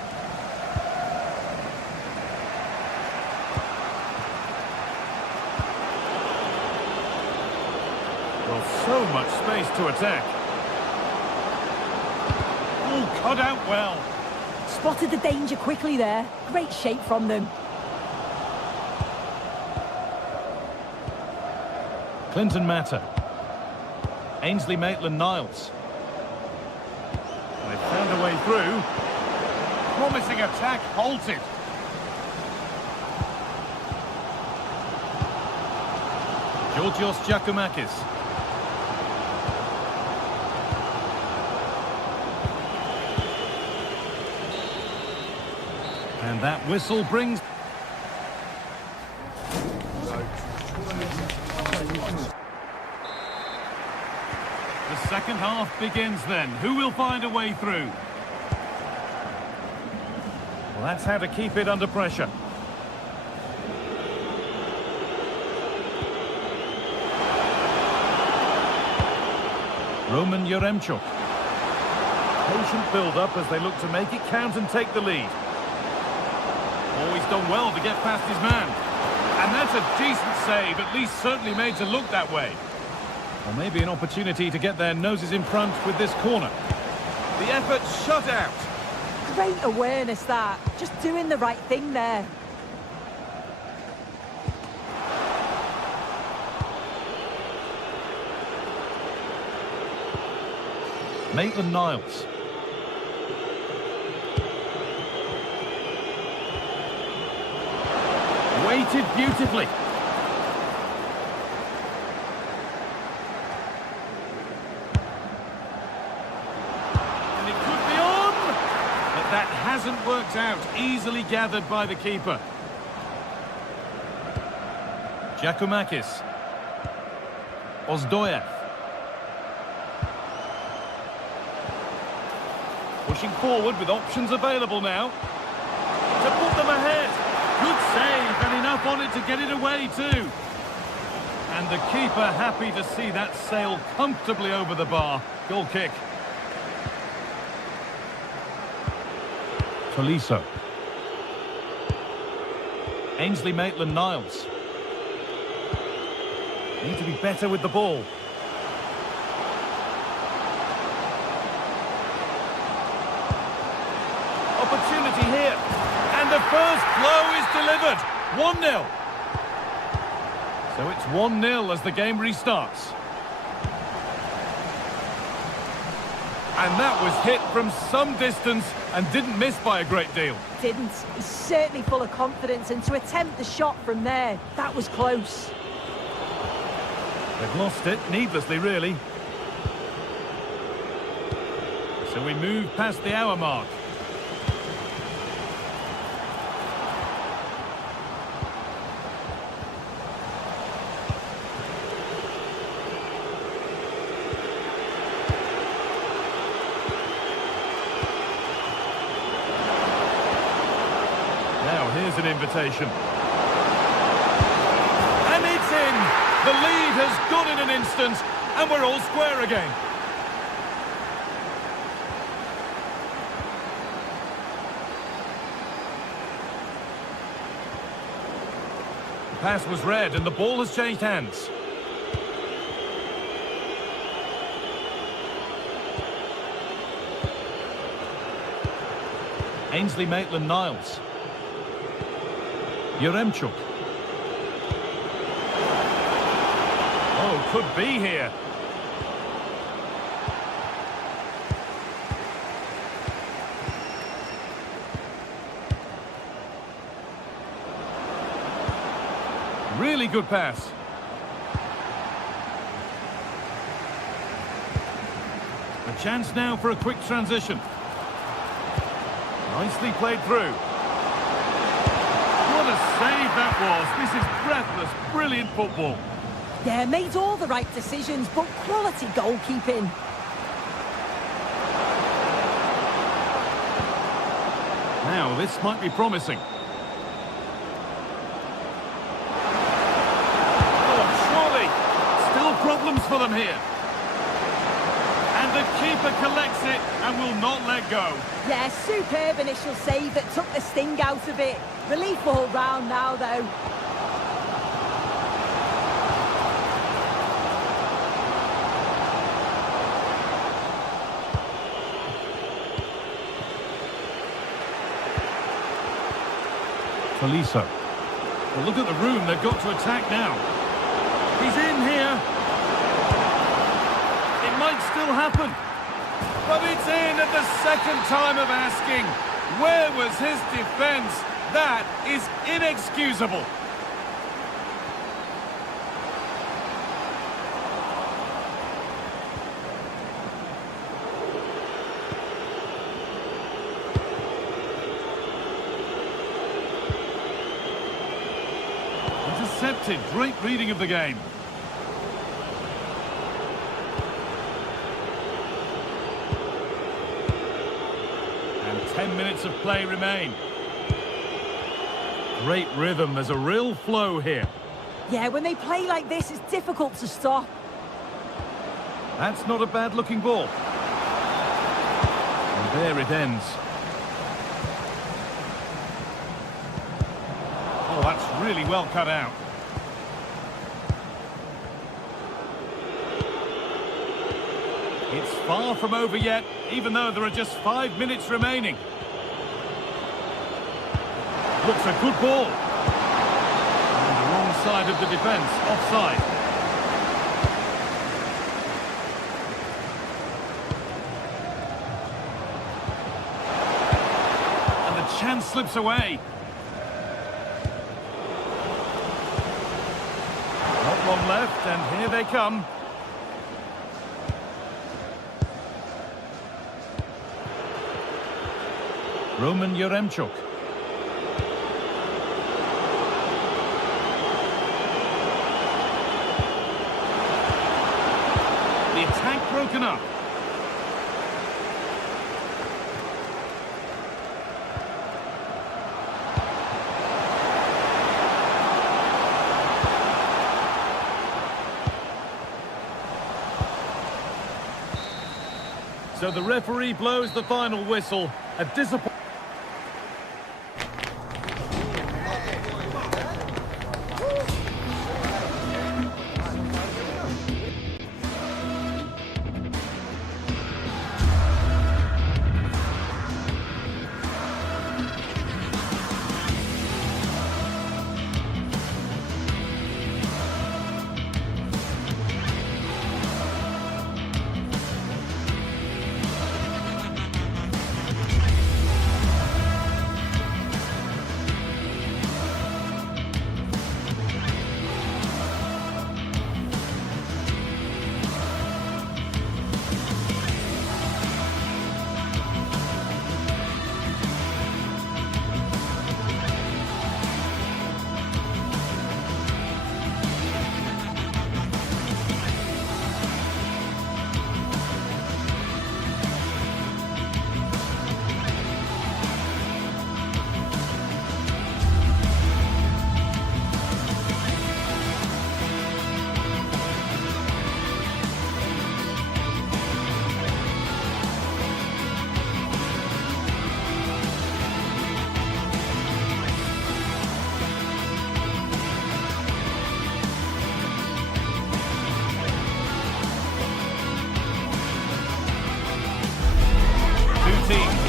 Well, so much space to attack. Oh, cut out well. Spotted the danger quickly there. Great shape from them. Clinton Matter. Ainsley Maitland-Niles. They found a way through. Promising attack halted. Georgios Giacomakis. And that whistle brings... The second half begins then. Who will find a way through? Well, that's how to keep it under pressure. Roman Yaremchuk. Patient build-up as they look to make it count and take the lead. Oh, he's done well to get past his man. And that's a decent save, at least certainly made to look that way. Or maybe an opportunity to get their noses in front with this corner. The effort shut out. Great awareness that. Just doing the right thing there. Maitland-Niles. Weighted beautifully. And it could be on! But that hasn't worked out. Easily gathered by the keeper. Giacomakis. Ozdoyev. Pushing forward with options available now. To put them ahead. Good save and enough on it to get it away too. And the keeper happy to see that sail comfortably over the bar. Goal kick. Tolisso. Ainsley Maitland-Niles. Need to be better with the ball. Opportunity here. And the first blow is delivered. 1-0. So it's 1-0 as the game restarts. And that was hit from some distance and didn't miss by a great deal. Didn't. He's certainly full of confidence, and to attempt the shot from there, that was close. They've lost it, needlessly really. So we move past the hour mark. Here's an invitation. And it's in! The lead has gone in an instant, and we're all square again. The pass was read, and the ball has changed hands. Ainsley Maitland-Niles. Yaremchuk. Oh, could be here. Really good pass. A chance now for a quick transition. Nicely played through. What a save that was. This is breathless, brilliant football. Yeah, made all the right decisions, but quality goalkeeping. Now, this might be promising. Oh, surely. Still problems for them here. And the keeper collects it and will not let go. Yeah, superb initial save that took the sting out of it. Relief all round now, though. Tolisso. Well, look at the room they've got to attack now. He's in here. It might still happen. But it's in at the second time of asking. Where was his defence? That is inexcusable. Intercepted. Great reading of the game. And 10 minutes of play remain. Great rhythm. There's a real flow here. Yeah, when they play like this, it's difficult to stop. That's not a bad-looking ball. And there it ends. Oh, that's really well cut out. It's far from over yet, even though there are just 5 minutes remaining. Looks a good ball. And the wrong side of the defence, offside. And the chance slips away. Not long left, and here they come. Roman Yaremchuk. The attack broken up. So the referee blows the final whistle. A disappointment.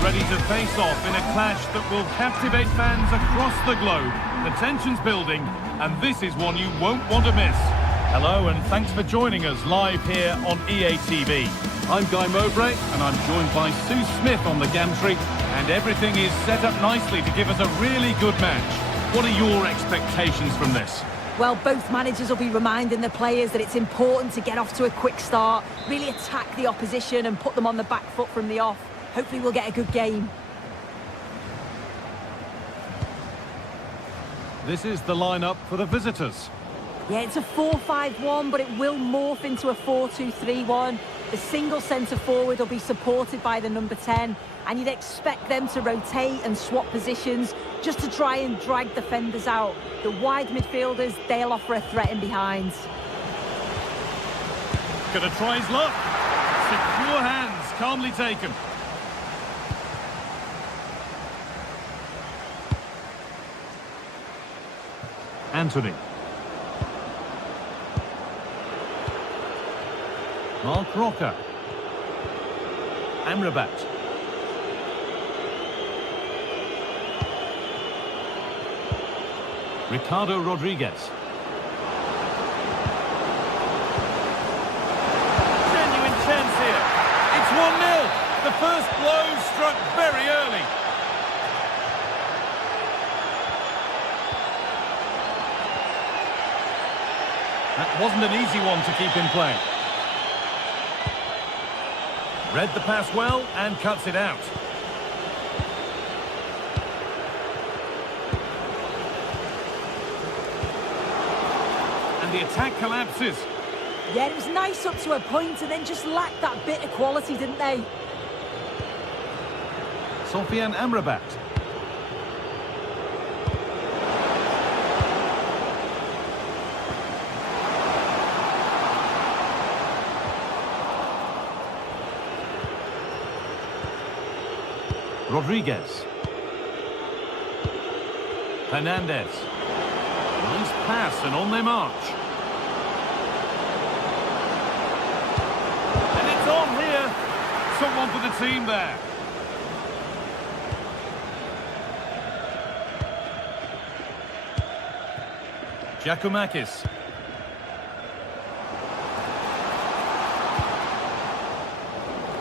Ready to face off in a clash that will captivate fans across the globe. The tension's building, and this is one you won't want to miss. Hello, and thanks for joining us live here on EA TV. I'm Guy Mowbray, and I'm joined by Sue Smith on the gantry, and everything is set up nicely to give us a really good match. What are your expectations from this? Well, both managers will be reminding the players that it's important to get off to a quick start, really attack the opposition and put them on the back foot from the off. Hopefully we'll get a good game. This is the lineup for the visitors. Yeah, it's a 4-5-1, but it will morph into a 4-2-3-1. The single centre forward will be supported by the number 10, and you'd expect them to rotate and swap positions just to try and drag defenders out. The wide midfielders, they'll offer a threat in behind. Gonna try his luck. Secure hands, calmly taken. Anthony. Mark Rocker. Amrabat. Ricardo Rodriguez. Genuine chance here. It's 1-0. The first blow struck very early. That wasn't an easy one to keep in play. Read the pass well and cuts it out. And the attack collapses. Yeah, it was nice up to a point and then just lacked that bit of quality, didn't they? Sofian Amrabat. Rodriguez. Hernandez. Nice pass and on their march. And it's on here. Someone for the team there. Giacomakis.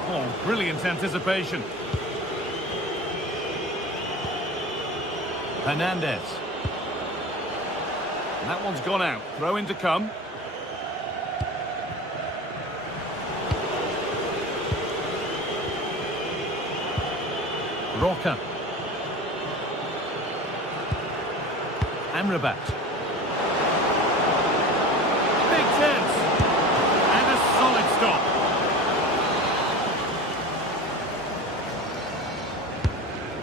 Oh, brilliant anticipation. Hernandez. And that one's gone out. Throw in to come. Roca. Amrabat. Big chance. And a solid stop.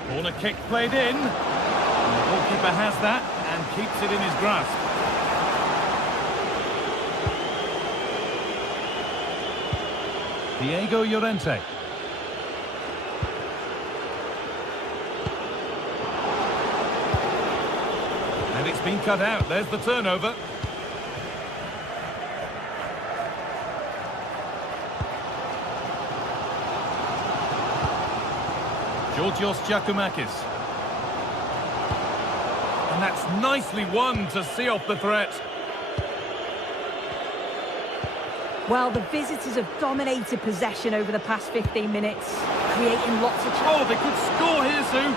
Corner kick played in. The goalkeeper has that and keeps it in his grasp. Diego Llorente. And it's been cut out. There's the turnover. Georgios Giacomakis. And that's nicely won to see off the threat. Well, the visitors have dominated possession over the past 15 minutes, creating lots of chances. Oh, they could score here, Sue.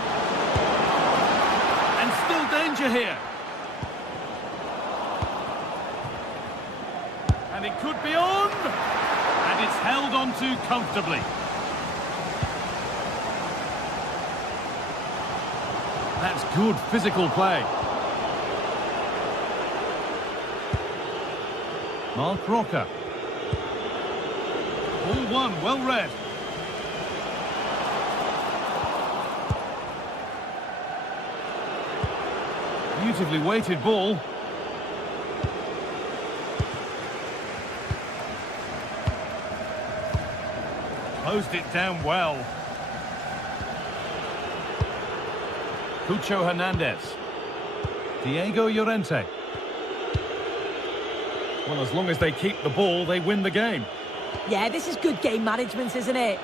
And still danger here. And it could be on. And it's held on to comfortably. That's good physical play. Mark Rocker. All one, well read. Beautifully weighted ball. Closed it down well. Cucho Hernandez. Diego Llorente. Well, as long as they keep the ball, they win the game. Yeah, this is good game management, isn't it?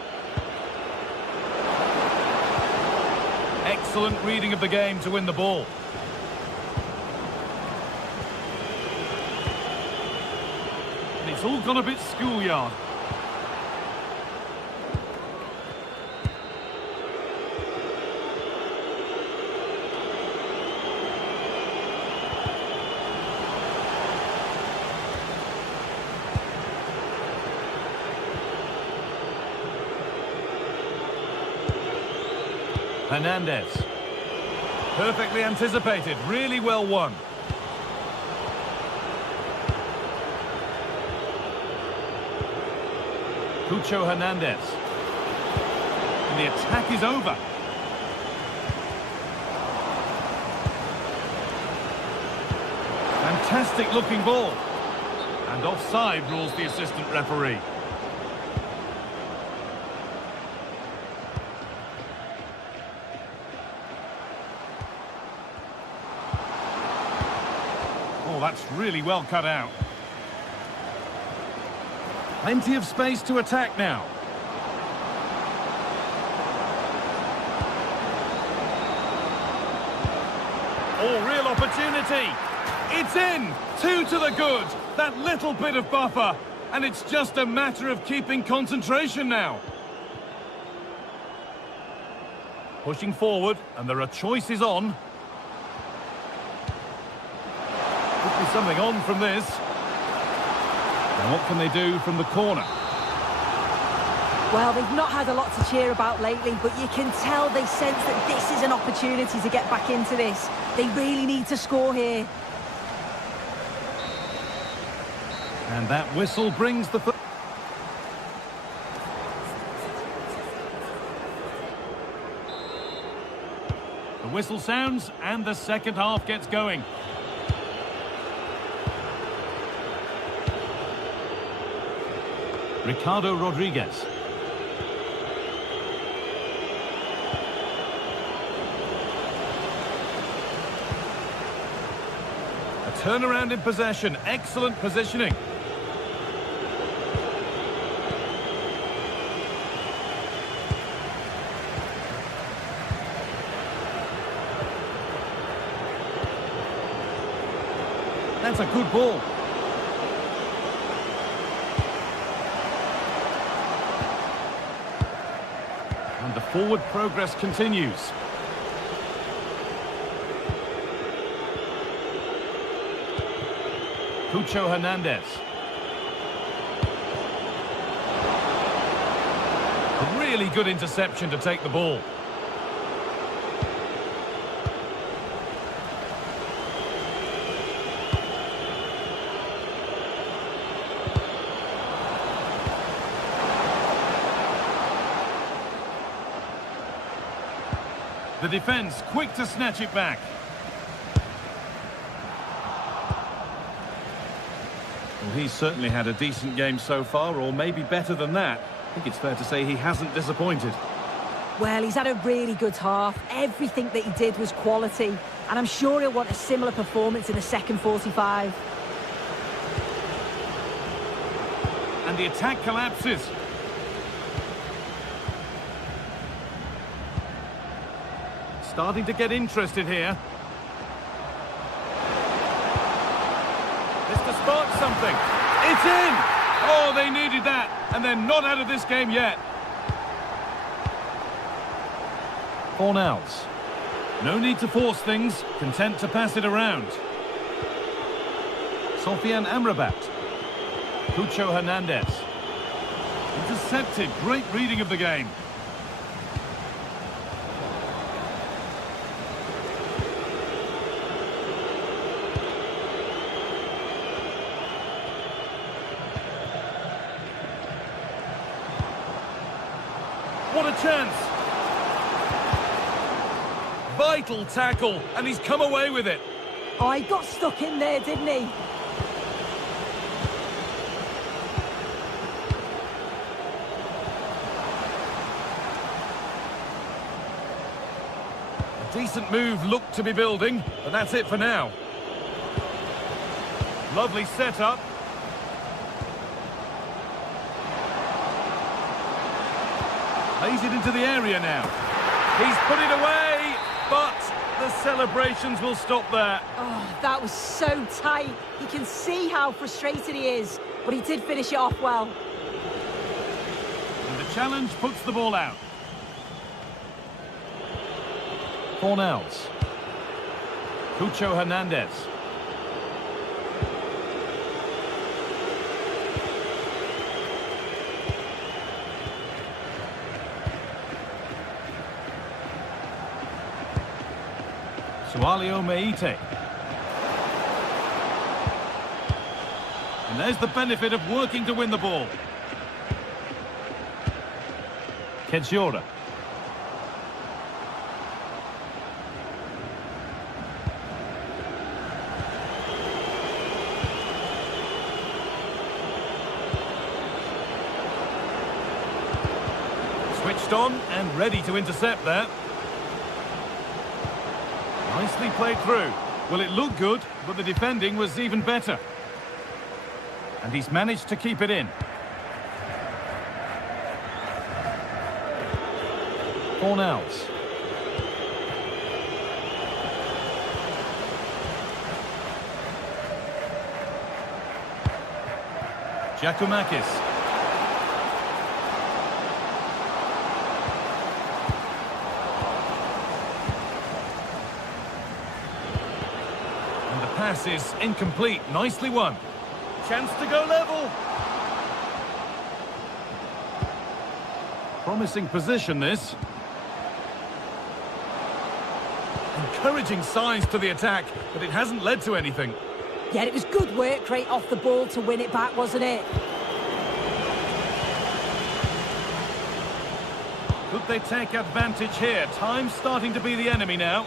Excellent reading of the game to win the ball. And it's all gone a bit schoolyard. Hernandez. Perfectly anticipated, really well won. Cucho Hernandez. And the attack is over. Fantastic looking ball. And offside rules the assistant referee. Oh, that's really well cut out. Plenty of space to attack now. Oh, real opportunity. It's in. 2 to the good. That little bit of buffer. And it's just a matter of keeping concentration now. Pushing forward, and there are choices on. Could be something on from this. And what can they do from the corner? Well, they've not had a lot to cheer about lately, but you can tell they sense that this is an opportunity to get back into this. They really need to score here. And that whistle brings the... The whistle sounds, and the second half gets going. Ricardo Rodriguez. A turnaround in possession, excellent positioning. That's a good ball. And the forward progress continues. Cucho Hernandez. A really good interception to take the ball. The defence quick to snatch it back. Well, he's certainly had a decent game so far, or maybe better than that. I think it's fair to say he hasn't disappointed. Well, he's had a really good half. Everything that he did was quality. And I'm sure he'll want a similar performance in the second 45. And the attack collapses. Starting to get interested here. This to spark something. It's in! Oh, they needed that, and they're not out of this game yet. Fornals. No need to force things, content to pass it around. Sofian Amrabat. Cucho Hernandez. Intercepted, great reading of the game. What a chance! Vital tackle, and he's come away with it. Oh, he got stuck in there, didn't he? A decent move looked to be building, but that's it for now. Lovely setup. Plays it into the area now. He's put it away, but the celebrations will stop there. Oh, that was so tight. You can see how frustrated he is, but he did finish it off well. And the challenge puts the ball out. Fornals. Cucho Hernandez. Sualio Meite. And there's the benefit of working to win the ball. Kedjora. Switched on and ready to intercept there. Nicely played through. Well, it looked good, but the defending was even better. And he's managed to keep it in. Fornals. Giacomakis. And the pass is incomplete. Nicely won. Chance to go level. Promising position, this. Encouraging signs to the attack, but it hasn't led to anything. Yeah, it was good work great off the ball to win it back, wasn't it? Could they take advantage here? Time's starting to be the enemy now.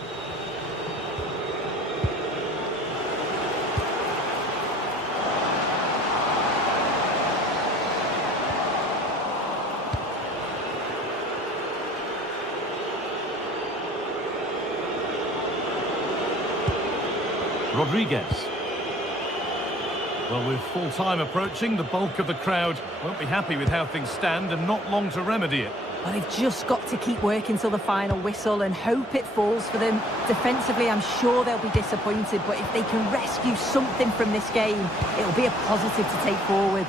Rodriguez. Well, with full-time approaching, the bulk of the crowd won't be happy with how things stand and not long to remedy it. Well, they've just got to keep working till the final whistle and hope it falls for them. Defensively, I'm sure they'll be disappointed, but if they can rescue something from this game, it'll be a positive to take forward.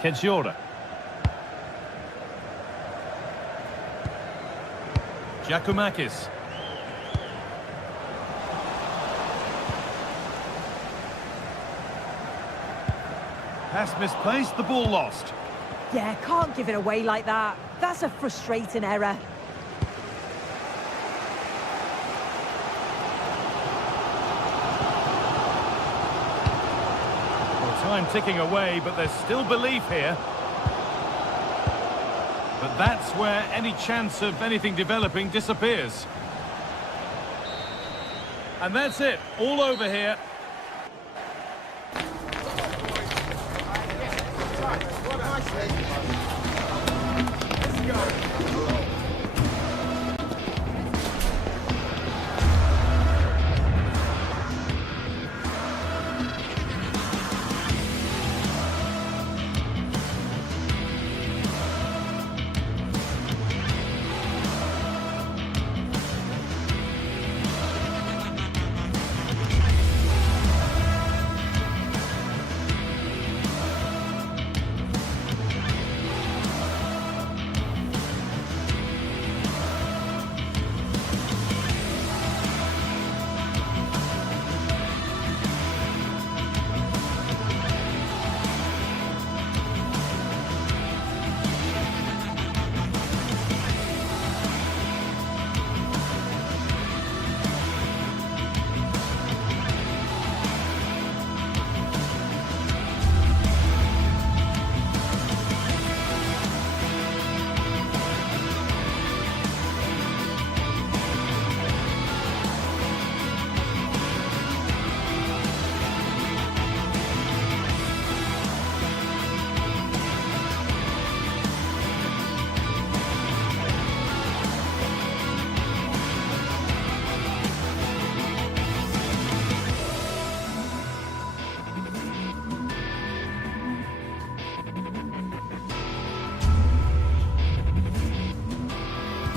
Kedjora. Giacomakis. Pass misplaced, the ball lost. Yeah, can't give it away like that. That's a frustrating error. Well, time ticking away, but there's still belief here. But that's where any chance of anything developing disappears. And that's it, all over here.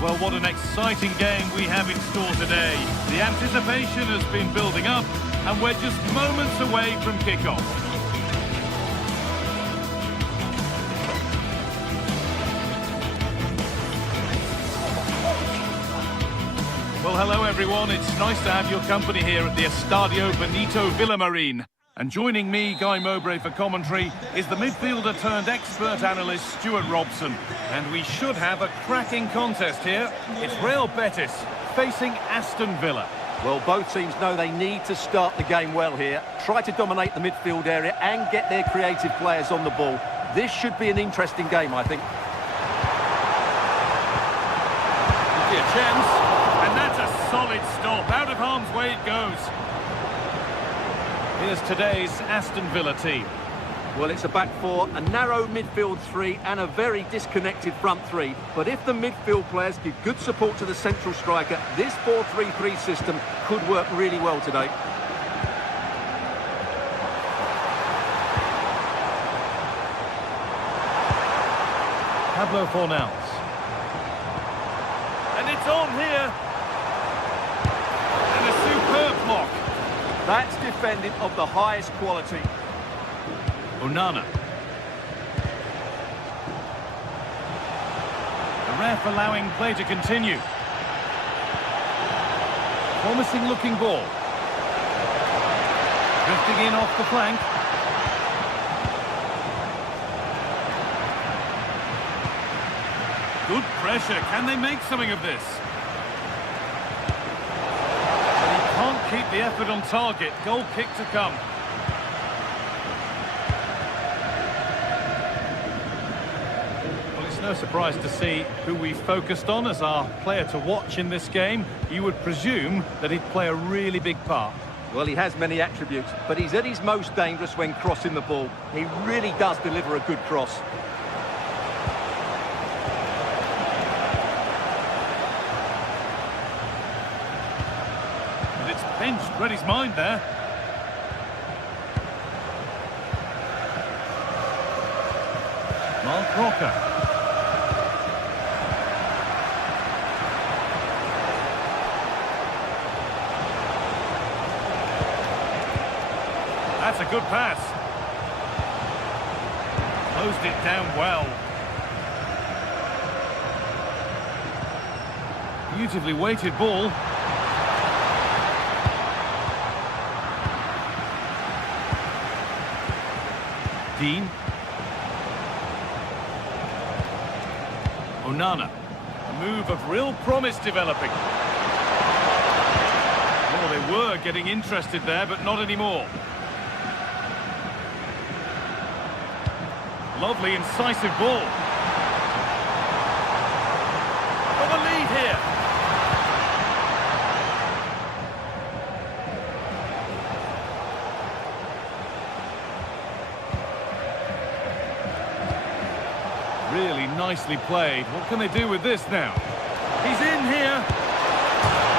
Well, what an exciting game we have in store today. The anticipation has been building up, and we're just moments away from kickoff. Well, hello everyone. It's nice to have your company here at the Estadio Benito Villamarín. And joining me, Guy Mowbray, for commentary is the midfielder turned expert analyst Stuart Robson. And we should have a cracking contest here. It's Real Betis facing Aston Villa. Well, both teams know they need to start the game well here. Try to dominate the midfield area and get their creative players on the ball. This should be an interesting game, I think. Could be a chance. And that's a solid stop. Out of harm's way it goes. Here's today's Aston Villa team. Well, it's a back four, a narrow midfield three and a very disconnected front three. But if the midfield players give good support to the central striker, this 4-3-3 system could work really well today. Pablo Fornals. And it's on here. And a superb block. That's defending of the highest quality. Onana. The ref allowing play to continue. Promising looking ball. Drifting in off the flank. Good pressure. Can they make something of this? Can't keep the effort on target. Goal kick to come. Well, it's no surprise to see who we focused on as our player to watch in this game. You would presume that he'd play a really big part. Well, he has many attributes, but he's at his most dangerous when crossing the ball. He really does deliver a good cross. Benched, read his mind there. Mark Rocker. That's a good pass. Closed it down well. Beautifully weighted ball. Dean. Onana. A move of real promise developing. Oh, they were getting interested there, but not anymore. Lovely, incisive ball. For the lead here. Really nicely played. What can they do with this now? He's in here.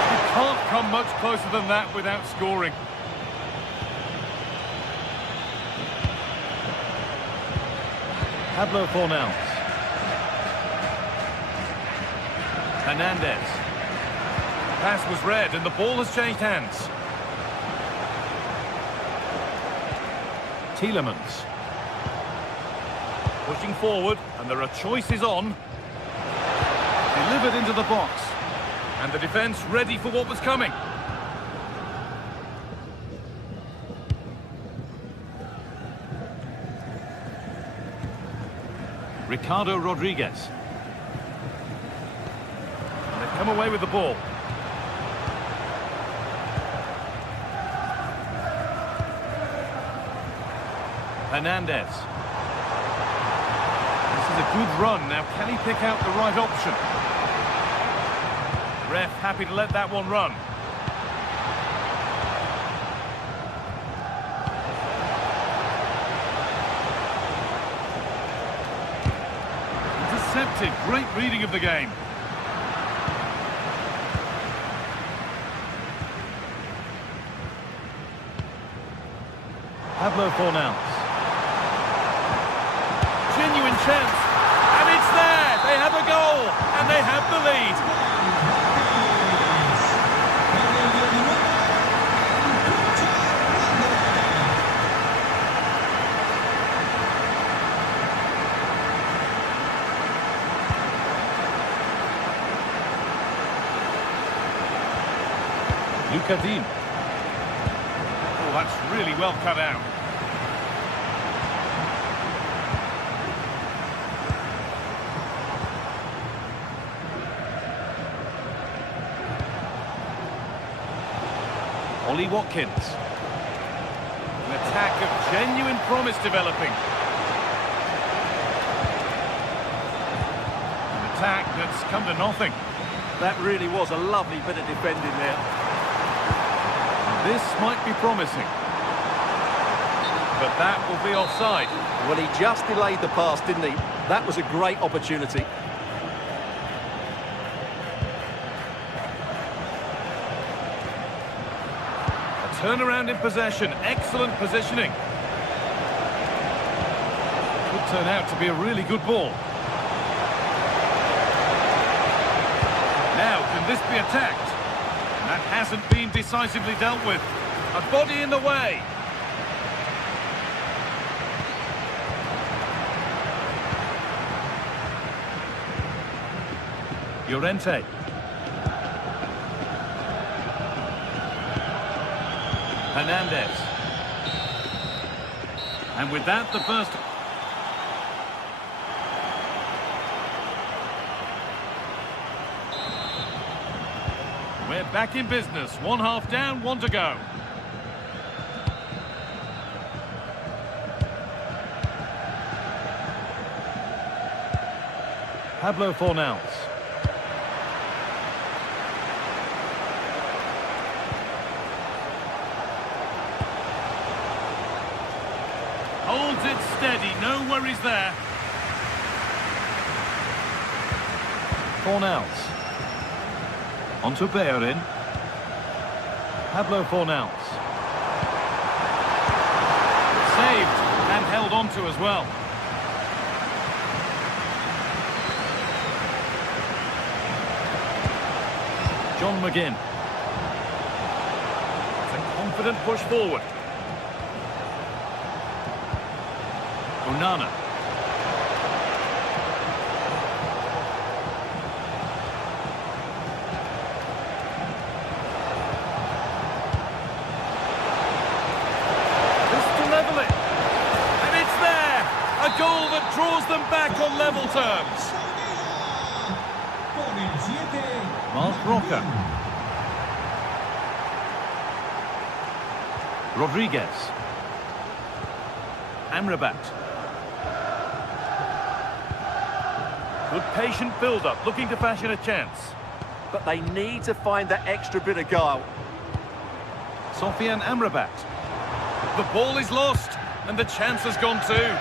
You can't come much closer than that without scoring. Pablo Fornals. Hernandez. Pass was read and the ball has changed hands. Tielemans. Pushing forward, and there are choices on. Delivered into the box. And the defence ready for what was coming. Ricardo Rodriguez. And they've come away with the ball. Hernandez. A good run. Now, can he pick out the right option? Ref happy to let that one run. Intercepted. Great reading of the game. Pablo Fornals. Genuine chance. And it's there! They have a goal! And they have the lead! Lucadine. Oh, that That's really well cut out. Ollie Watkins. An attack of genuine promise developing. An attack that's come to nothing. That really was a lovely bit of defending there. This might be promising. But that will be offside. Well, he just delayed the pass, didn't he? That was a great opportunity. Turnaround in possession, excellent positioning. Could turn out to be a really good ball. Now, can this be attacked? That hasn't been decisively dealt with. A body in the way. Llorente. Hernandez. And with that, the first... We're back in business. One half down, one to go. Pablo Fornals. Holds it steady, no worries there. Fornals. On to Bellerin. Pablo Fornals. Saved and held on to as well. John McGinn. It's a confident push forward. Onana. This to level it. And it's there. A goal that draws them back on level terms. Mark Roca. Rodriguez. Amrabat. Good patient build-up, looking to fashion a chance. But they need to find that extra bit of guile. Sofian Amrabat. The ball is lost, and the chance has gone too.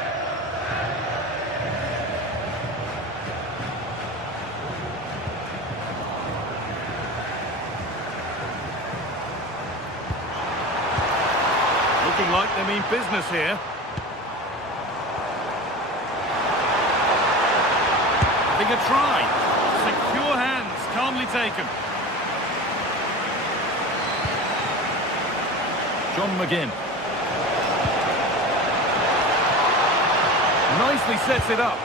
Looking like they mean business here. Having a try. Secure hands, calmly taken. John McGinn. Nicely sets it up.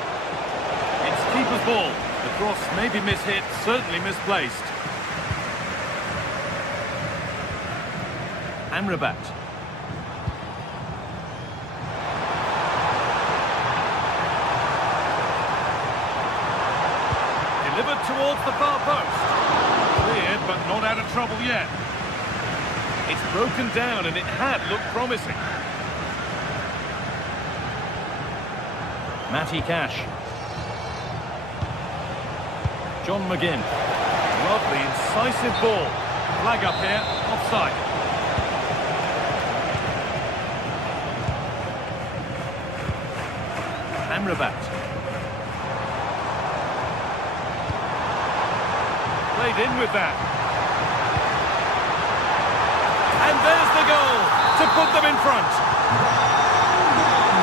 It's keeper's ball. The cross may be mishit, certainly misplaced. Amrabat. Delivered towards the far post. Cleared, but not out of trouble yet. It's broken down, and it had looked promising. Matty Cash. John McGinn. Lovely, incisive ball. Flag up here, offside. Amrabat. Played in with that. And there's the goal to put them in front.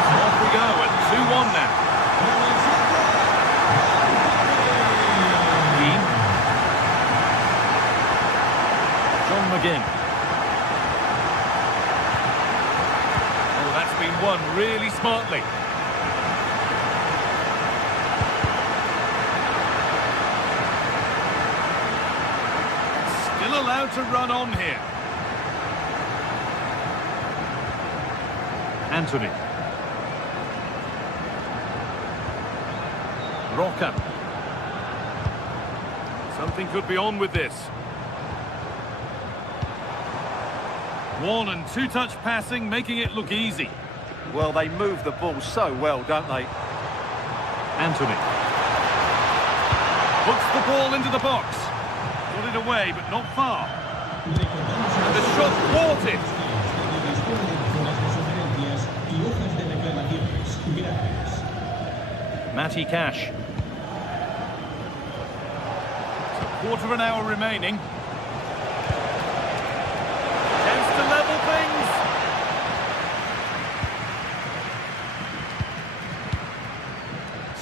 So off we go at 2-1 now. Keane. John McGinn. Oh, that's been won really smartly. Allowed to run on here. Anthony. Roca. Something could be on with this. One and two-touch passing, making it look easy. Well, they move the ball so well, don't they? Anthony. Puts the ball into the box. Got it away, but not far. And the shot thwarted. Matty Cash. Quarter of an hour remaining. Chance to level things.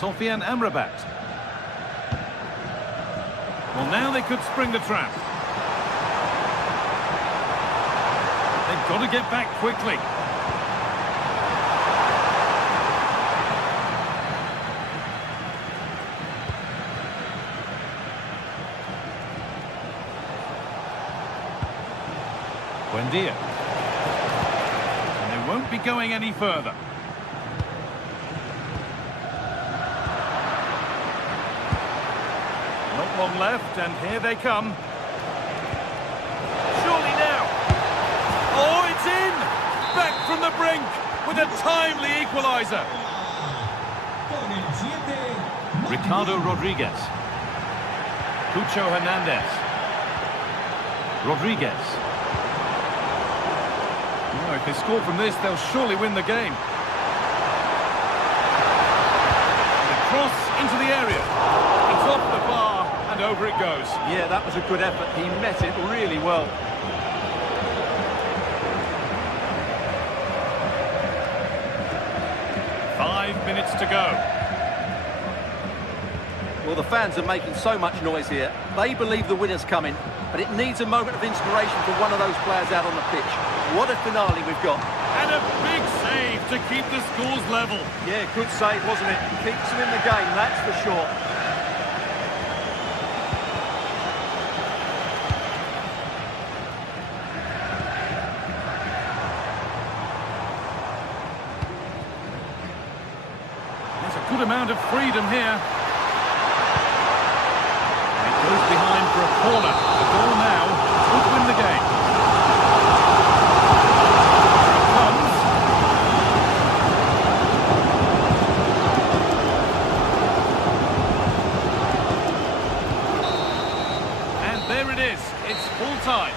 Sofian Amrabat. Well, now they could spring the trap. They've got to get back quickly. Buendia. And they won't be going any further. Not long left, and here they come. Surely now. Oh, it's in! Back from the brink with a timely equaliser. Ricardo Rodriguez. Cucho Hernandez. Rodriguez. Oh, if they score from this, they'll surely win the game. The cross into the area. It's off the bar, and over it goes. Yeah, that was a good effort. He met it really well. Five minutes to go. Well, the fans are making so much noise here. They believe the winner's coming, but it needs a moment of inspiration for one of those players out on the pitch. What a finale we've got. And a big save to keep the scores level. Yeah, good save, wasn't it? Keeps them in the game, that's for sure. There's a good amount of freedom here. And it goes behind for a corner. The goal now would win the game. There it is, it's full time.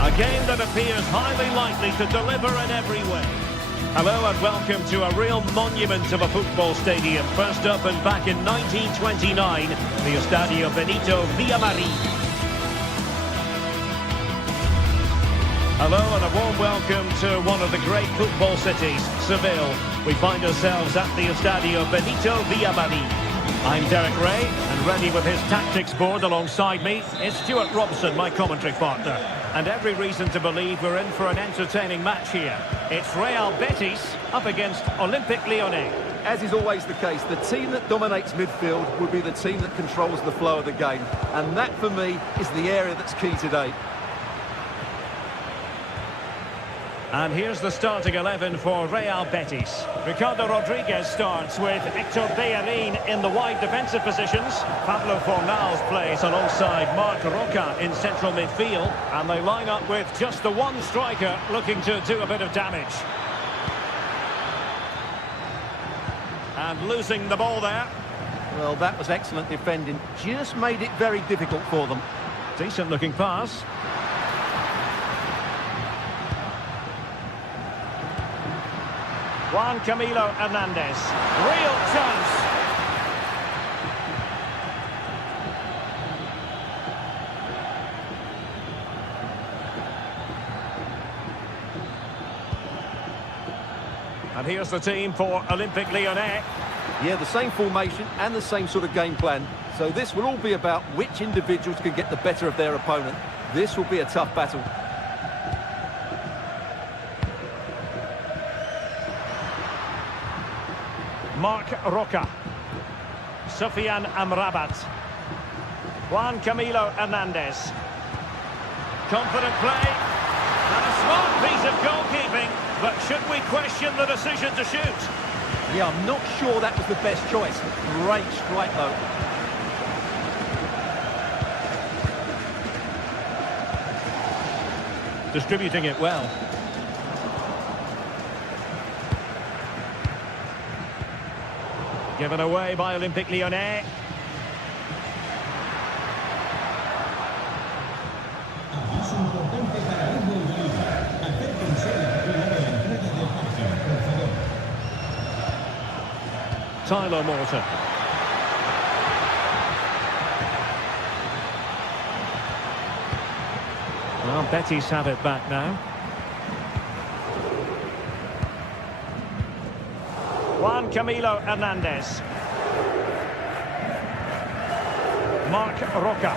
A game that appears highly likely to deliver in every way. Hello and welcome to a real monument of a football stadium. First opened back in 1929, the Estadio Benito Villamarín. Hello and a warm welcome to one of the great football cities, Seville. We find ourselves at the Estadio Benito Villamarín. I'm Derek Ray, and ready with his tactics board alongside me is Stuart Robson, my commentary partner. And every reason to believe we're in for an entertaining match here. It's Real Betis up against Olympique Lyonnais. As is always the case, the team that dominates midfield will be the team that controls the flow of the game. And that, for me, is the area that's key today. And here's the starting 11 for Real Betis. Ricardo Rodriguez starts with Héctor Bellerín in the wide defensive positions. Pablo Fornals plays alongside Marc Roca in central midfield. And they line up with just the one striker looking to do a bit of damage. And losing the ball there. Well, that was excellent defending. Just made it very difficult for them. Decent looking pass. Juan Camilo Hernandez. Real chance. And here's the team for Olympique Lyonnais. Yeah, the same formation and the same sort of game plan. So this will all be about which individuals can get the better of their opponent. This will be a tough battle. Marc Roca. Sofiane Amrabat. Juan Camilo Hernandez. Confident play. And a smart piece of goalkeeping. But should we question the decision to shoot? Yeah, I'm not sure that was the best choice. Great strike, though. Distributing it well. Given away by Olympique Lyonnais. Tyler Morton. Well, Betis have it back now. Juan Camilo Hernandez. Marc Roca.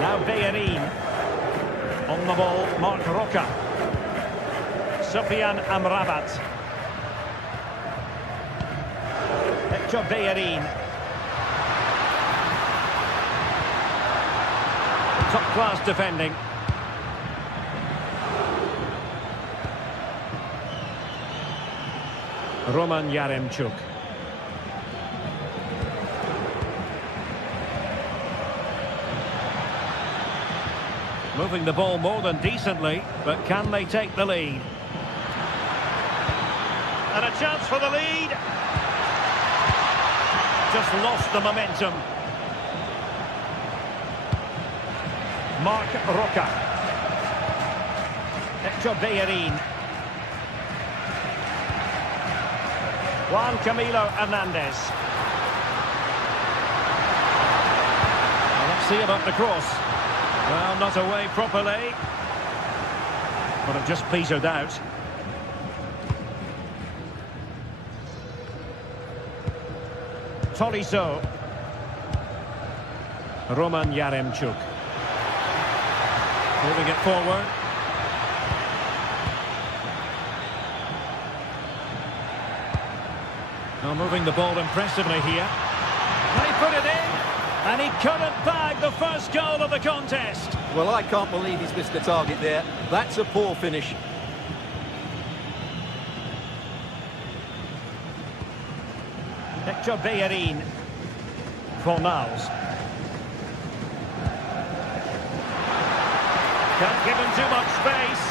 Now Bellerín. On the ball, Marc Roca. Sofiane Amrabat. Héctor Bellerín. Top-class defending. Roman Yaremchuk. Moving the ball more than decently, but can they take the lead? And a chance for the lead. Just lost the momentum. Marc Roca. Héctor Bellerín. Juan Camilo Hernandez. Well, let's see about the cross. Well, not away properly. But it just petered out. Tolisso. Roman Yaremchuk. Moving it forward. Now moving the ball impressively here. And he put it in, and he couldn't bag the first goal of the contest. Well, I can't believe he's missed the target there. That's a poor finish. Héctor Bellerín. Fornals. Can't give him too much space.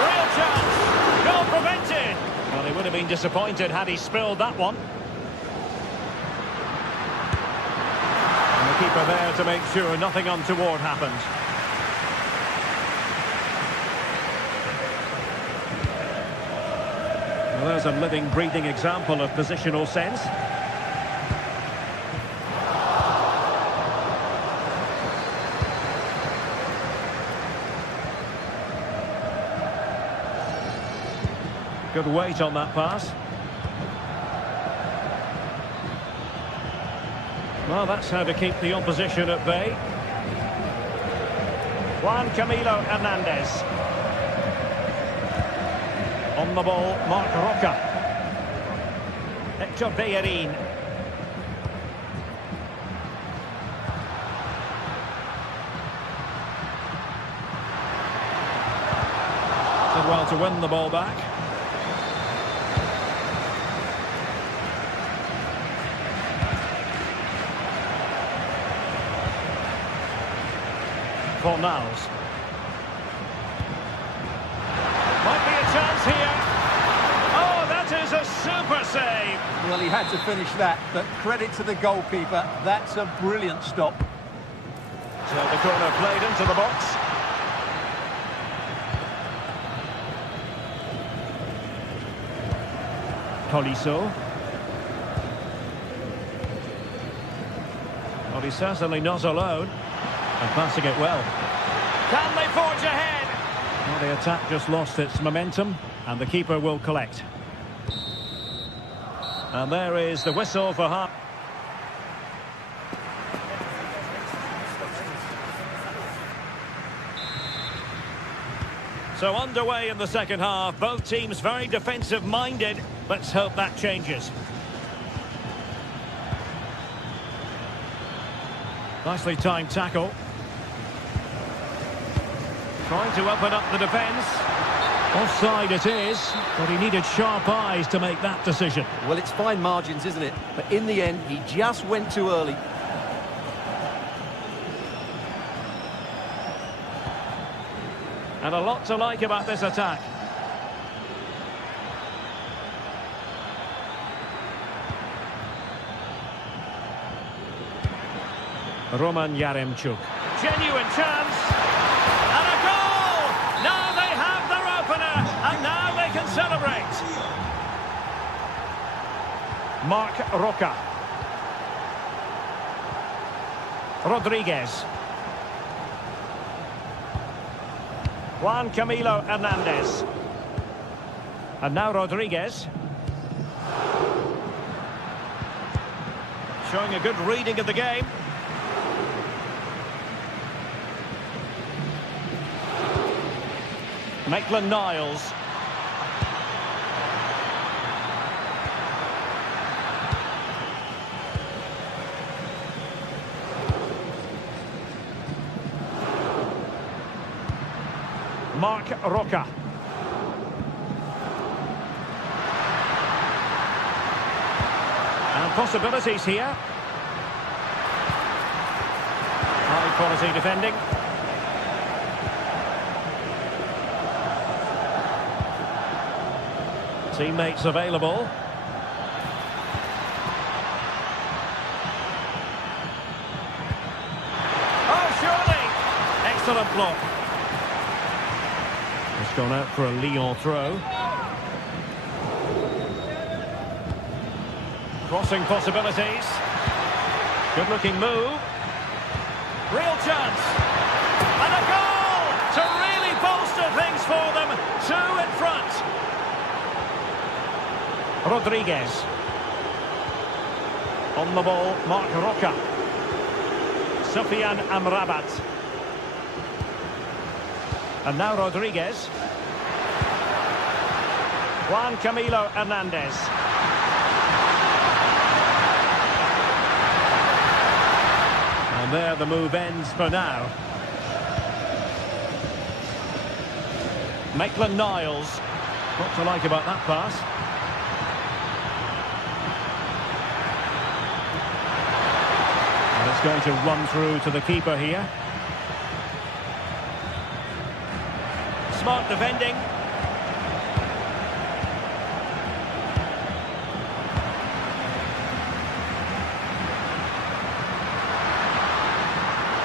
Real chance. Goal prevented. Well, he would have been disappointed had he spilled that one. And the keeper there to make sure nothing untoward happened. Well, there's a living, breathing example of positional sense. Good weight on that pass. Well, that's how to keep the opposition at bay. Juan Camilo Hernandez. On the ball, Marc Roca. Hector Bellerin. Did well to win the ball back. Fornals. Might be a chance here. Oh, that is a super save. Well, he had to finish that, but credit to the goalkeeper. That's a brilliant stop. So the corner played into the box. Tolisso. Well, he's certainly not alone. And passing it well. Can they forge ahead? Well, the attack just lost its momentum, and the keeper will collect. And there is the whistle for half. So underway in the second half, both teams very defensive-minded. Let's hope that changes. Nicely timed tackle. Trying to open up the defence. Offside it is, but he needed sharp eyes to make that decision. Well, it's fine margins, isn't it? But in the end, he just went too early. And a lot to like about this attack. Roman Yaremchuk. Genuine chance. And a goal! Now they have their opener. And now they can celebrate. Marc Roca. Rodriguez. Juan Camilo Hernandez. And now Rodriguez. Showing a good reading of the game. Maitland-Niles. Marc Roca. And possibilities here. High quality defending. Teammates available. Oh, surely! Excellent block. It's gone out for a Lyon throw. Crossing possibilities. Good looking move. Real chance. And a goal to really bolster things for them. Two in front. Rodriguez. On the ball, Marc Roca. Sofiane Amrabat. And now Rodriguez. Juan Camilo Hernandez. And there the move ends for now. Maitland-Niles. What to like about that pass? And it's going to run through to the keeper here. Smart defending.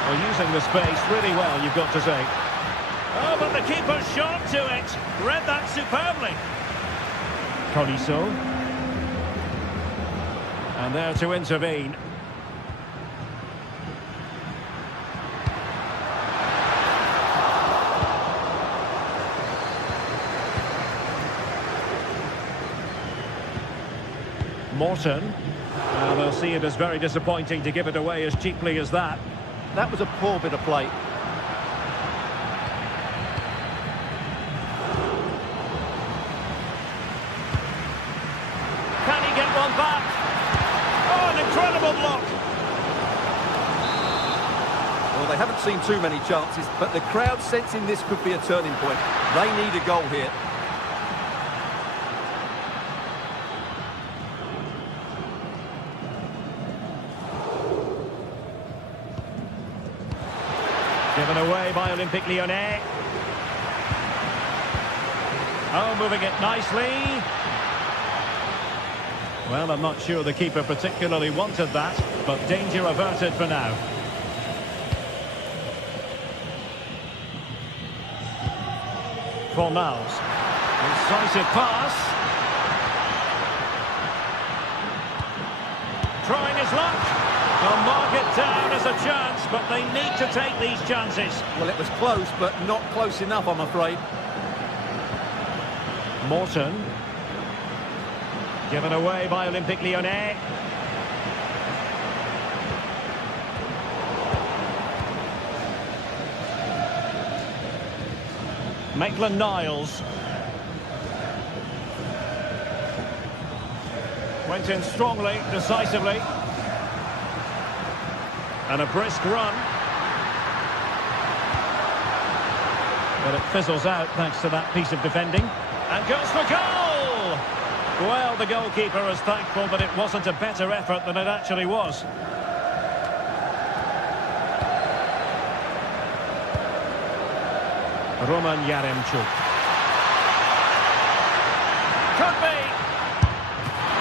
Well, using the space really well, you've got to say. Oh, but the keeper's shot to it. Read that superbly. Colisso. And there to intervene. Morton. They'll see it as very disappointing to give it away as cheaply as that. That was a poor bit of play. Can he get one back? Oh, an incredible block. Well, they haven't seen too many chances, but the crowd sensing this could be a turning point. They need a goal here. Given away by Olympique Lyonnais. Oh, moving it nicely. Well, I'm not sure the keeper particularly wanted that, but danger averted for now. Fornals. Incisive pass. Trying his luck. They'll mark it down as a chance, but they need to take these chances. Well, it was close, but not close enough, I'm afraid. Morton. Given away by Olympique Lyonnais. Maitland-Niles. Went in strongly, decisively. And a brisk run. But it fizzles out thanks to that piece of defending. And goes for goal! Well, the goalkeeper is thankful, but it wasn't a better effort than it actually was. Roman Yaremchuk. Could be!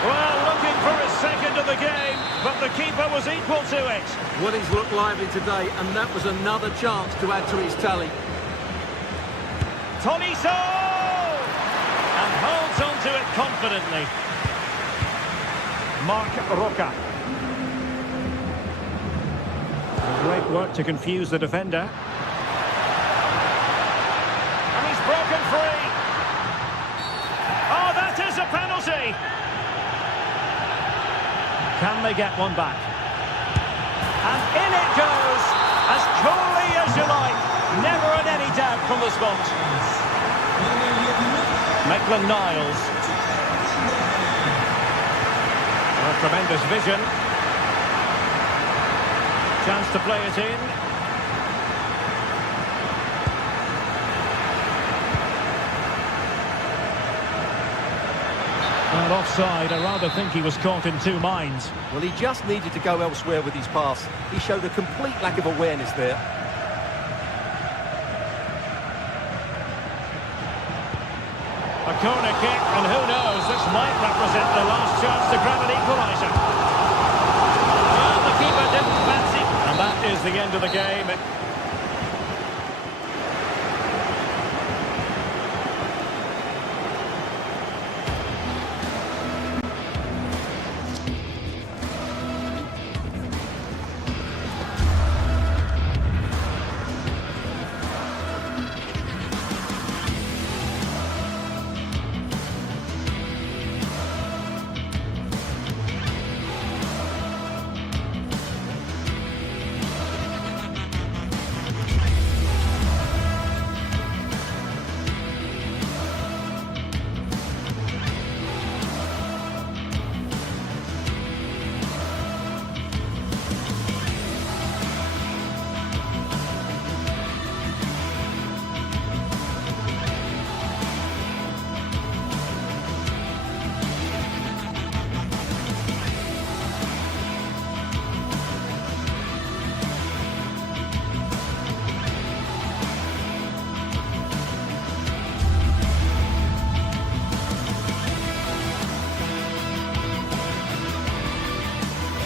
Well, looking for his second of the game, but the keeper was equal to it. Well, he's looked lively today, and that was another chance to add to his tally. Tolisso! And holds on to it confidently. Marc Roca. Great work to confuse the defender. And he's broken free. Oh, that is a penalty! Can they get one back? And in it goes, as coolly as you like. Never had any doubt from the spot. Maitland-Niles. Tremendous vision. Chance to play it in. And offside, I rather think he was caught in two minds. Well, he just needed to go elsewhere with his pass. He showed a complete lack of awareness there. A corner kick, and who knows, this might represent the last chance to grab an equaliser. Well, the keeper didn't fancy, and that is the end of the game.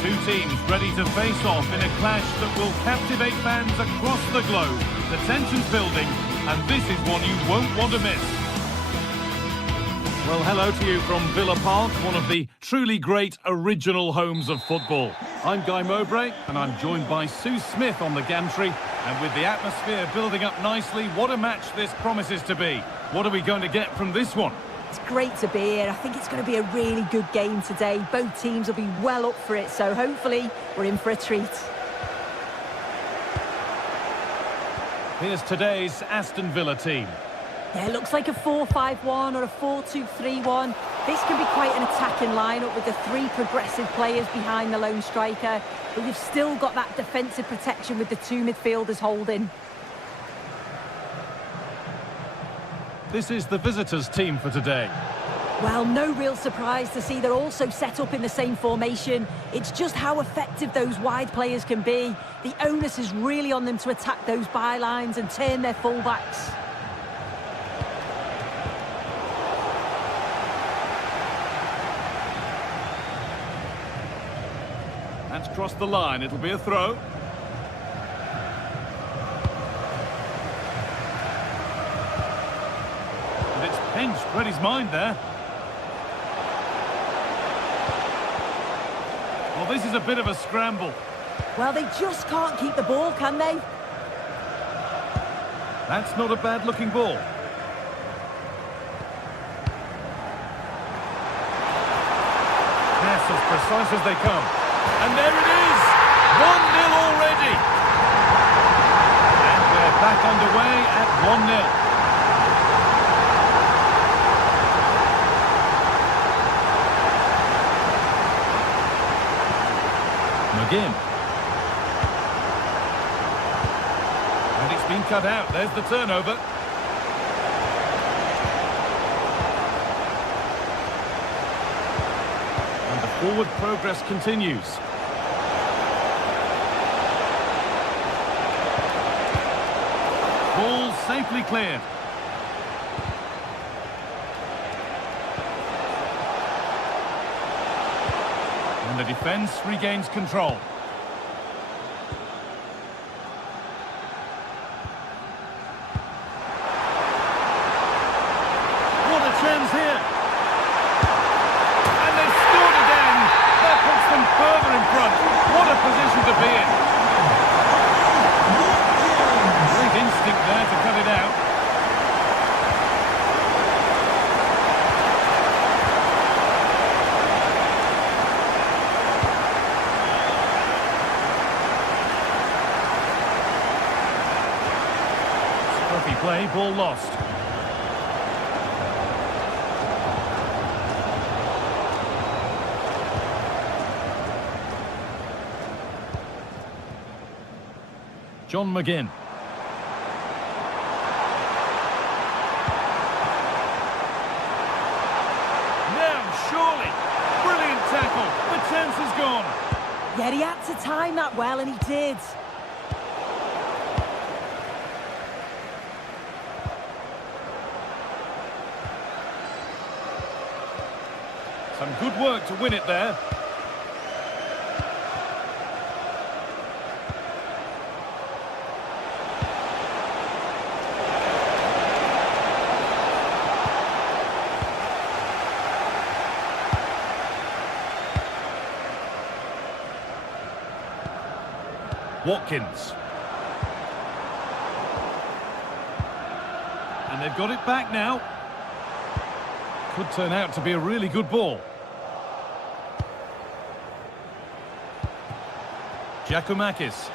Two teams ready to face off in a clash that will captivate fans across the globe. The tension's building, and this is one you won't want to miss. Well, hello to you from Villa Park, one of the truly great original homes of football. I'm Guy Mowbray, and I'm joined by Sue Smith on the gantry. And with the atmosphere building up nicely, what a match this promises to be. What are we going to get from this one? It's great to be here. I think it's going to be a really good game today. Both teams will be well up for it, so hopefully we're in for a treat. Here's today's Aston Villa team. Yeah, it looks like a 4-5-1 or a 4-2-3-1. This can be quite an attacking lineup with the three progressive players behind the lone striker, but you've still got that defensive protection with the two midfielders holding. This is the visitors' team for today. Well, no real surprise to see they're also set up in the same formation. It's just how effective those wide players can be. The onus is really on them to attack those bylines and turn their fullbacks. That's crossed the line. It'll be a throw. And it's pinched Reddy's mind there. Well, this is a bit of a scramble. Well, they just can't keep the ball, can they? That's not a bad-looking ball. Pass as precise as they come. And there it is! 1-0 already! And we're back underway at 1-0. McGinn. And it's been cut out. There's the turnover. And the forward progress continues. Ball safely cleared. And the defence regains control. What a chance here! And they've scored again! That puts them further in front. What a position to be in! Great instinct there to cut it out. Scruffy play, ball lost. John McGinn. Surely. Brilliant tackle. The chance is gone. Yeah, he had to time that well, and he did. Some good work to win it there. Watkins. And they've got it back now. Could turn out to be a really good ball. Giacomakis.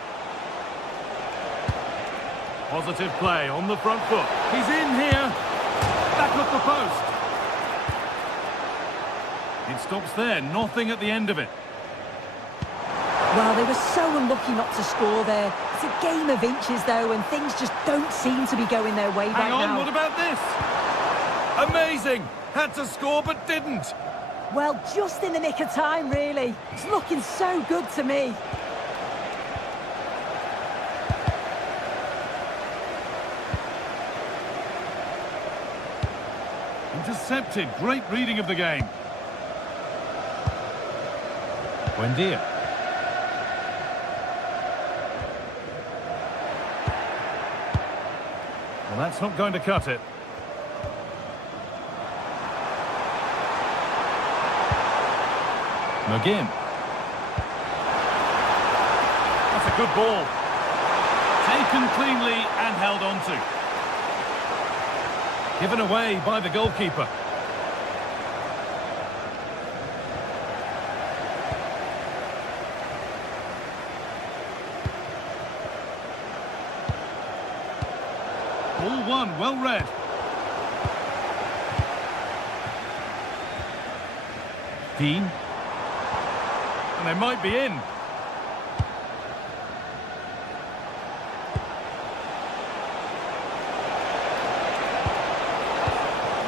Positive play on the front foot. He's in here. Back up the post. It stops there. Nothing at the end of it. Well, they were so unlucky not to score there. It's a game of inches, though, and things just don't seem to be going their way right now. Hang on, what about this? Amazing! Had to score, but didn't. Well, just in the nick of time, really. It's looking so good to me. Intercepted. Great reading of the game. Buendia. Well, that's not going to cut it. McGinn. That's a good ball. Taken cleanly and held on to. Given away by the goalkeeper. Ball one, well read. Dean. And they might be in.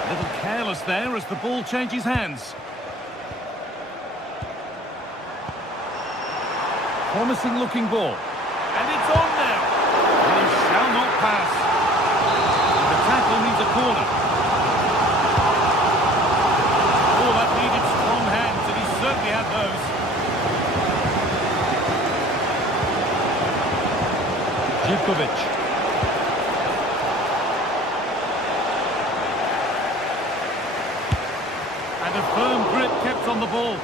A little careless there as the ball changes hands. Promising looking ball. And it's on now. And he shall not pass. The tackle needs a corner. Oh, that needed strong hands, and he certainly had those. Živković. And a firm grip kept on the ball.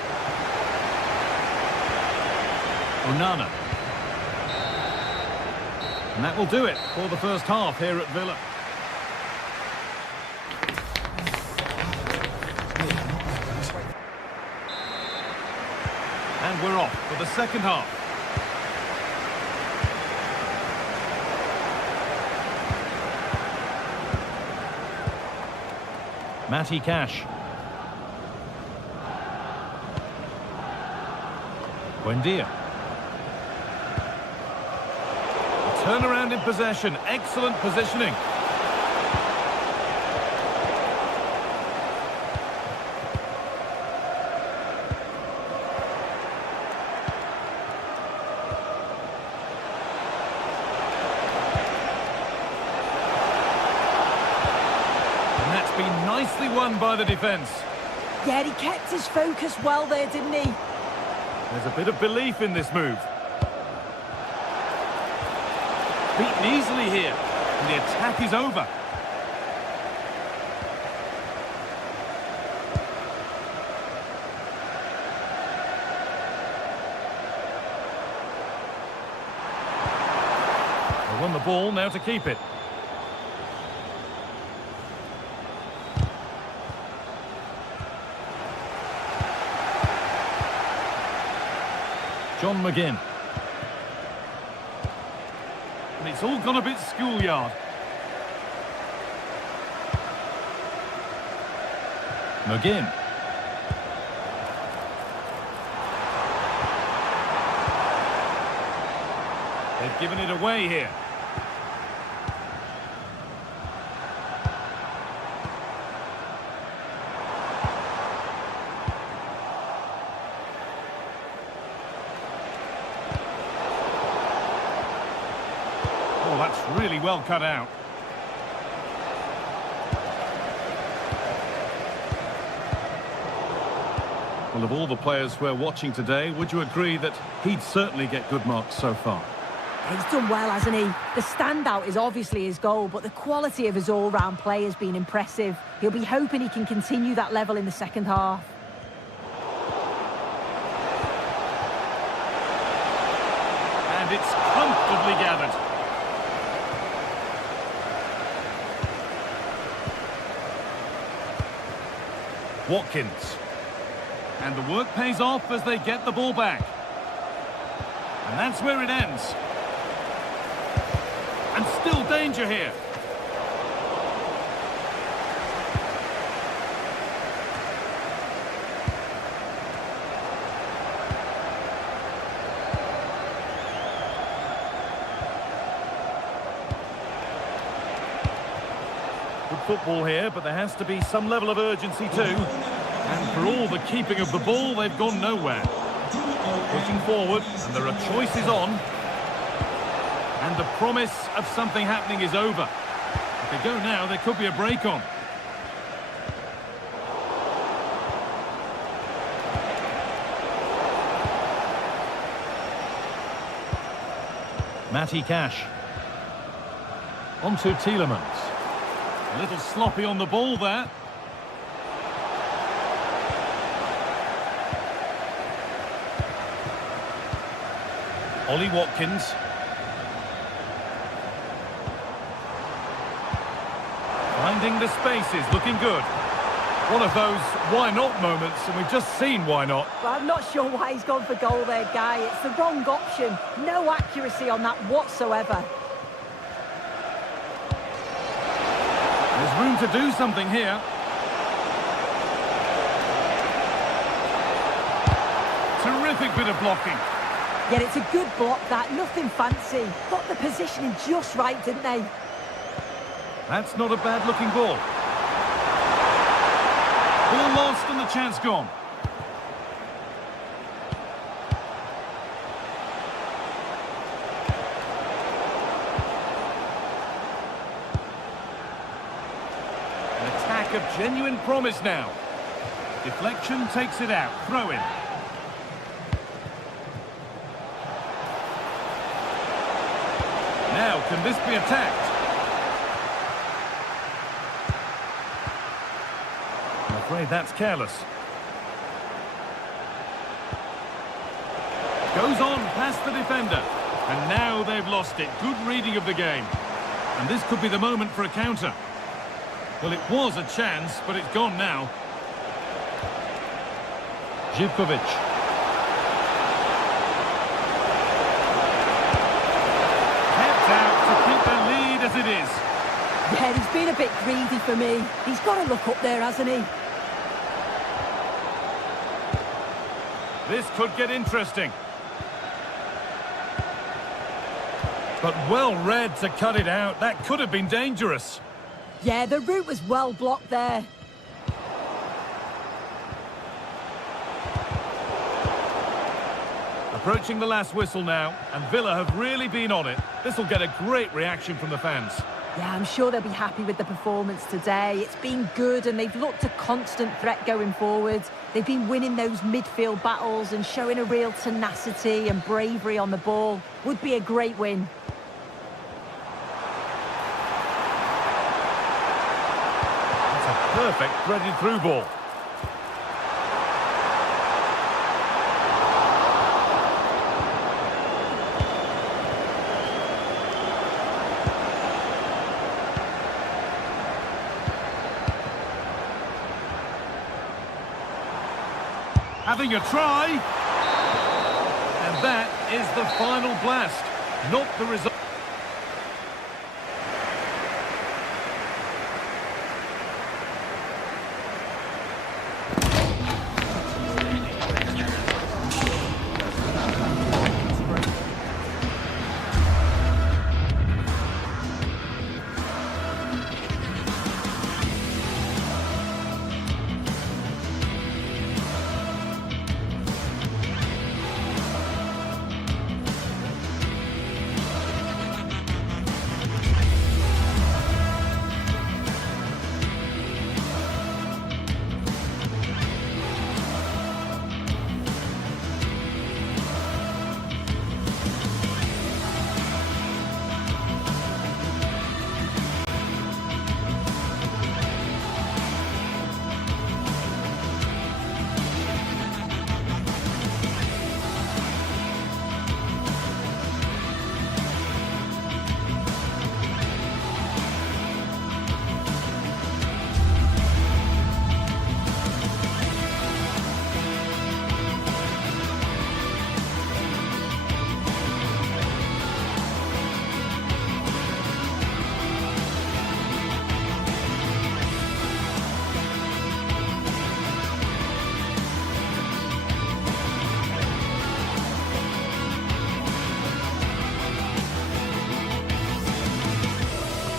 Onana. And that will do it for the first half here at Villa. And we're off for the second half. Matty Cash. Buendia. Turnaround in possession. Excellent positioning. And that's been nicely won by the defence. Yeah, he kept his focus well there, didn't he? There's a bit of belief in this move. Beaten easily here, and the attack is over. They won the ball, now to keep it. John McGinn. And it's all gone a bit schoolyard. McGinn. They've given it away here. Oh, that's really well cut out. Well, of all the players we're watching today, would you agree that he'd certainly get good marks so far? He's done well, hasn't he? The standout is obviously his goal, but the quality of his all-round play has been impressive. He'll be hoping he can continue that level in the second half. And it's comfortably gathered. Watkins. And the work pays off as they get the ball back. And that's where it ends. And still danger here. Good football here, but there has to be some level of urgency too. And for all the keeping of the ball, they've gone nowhere. Pushing forward, and there are choices on. And the promise of something happening is over. If they go now, there could be a break on. Matty Cash. On to Tielemans. A little sloppy on the ball there. Ollie Watkins. Finding the spaces, looking good. One of those why not moments, and we've just seen why not. Well, I'm not sure why he's gone for goal there, Guy. It's the wrong option. No accuracy on that whatsoever. There's room to do something here. Terrific bit of blocking. Yet it's a good block, that. Nothing fancy. Got the positioning just right, didn't they? That's not a bad-looking ball. Ball lost and the chance gone. An attack of genuine promise now. Deflection takes it out. Throw in. Now, can this be attacked? I'm afraid that's careless. Goes on past the defender. And now they've lost it. Good reading of the game. And this could be the moment for a counter. Well, it was a chance, but it's gone now. Zivkovic. As it is. Yeah, he's been a bit greedy for me. He's got to look up there, hasn't he? This could get interesting. But well read to cut it out. That could have been dangerous. Yeah, the route was well blocked there. Approaching the last whistle now, and Villa have really been on it. This will get a great reaction from the fans. Yeah, I'm sure they'll be happy with the performance today. It's been good and they've looked a constant threat going forward. They've been winning those midfield battles and showing a real tenacity and bravery on the ball. Would be a great win. It's a perfect threaded through ball. Having a try, and that is the final blast, not the result.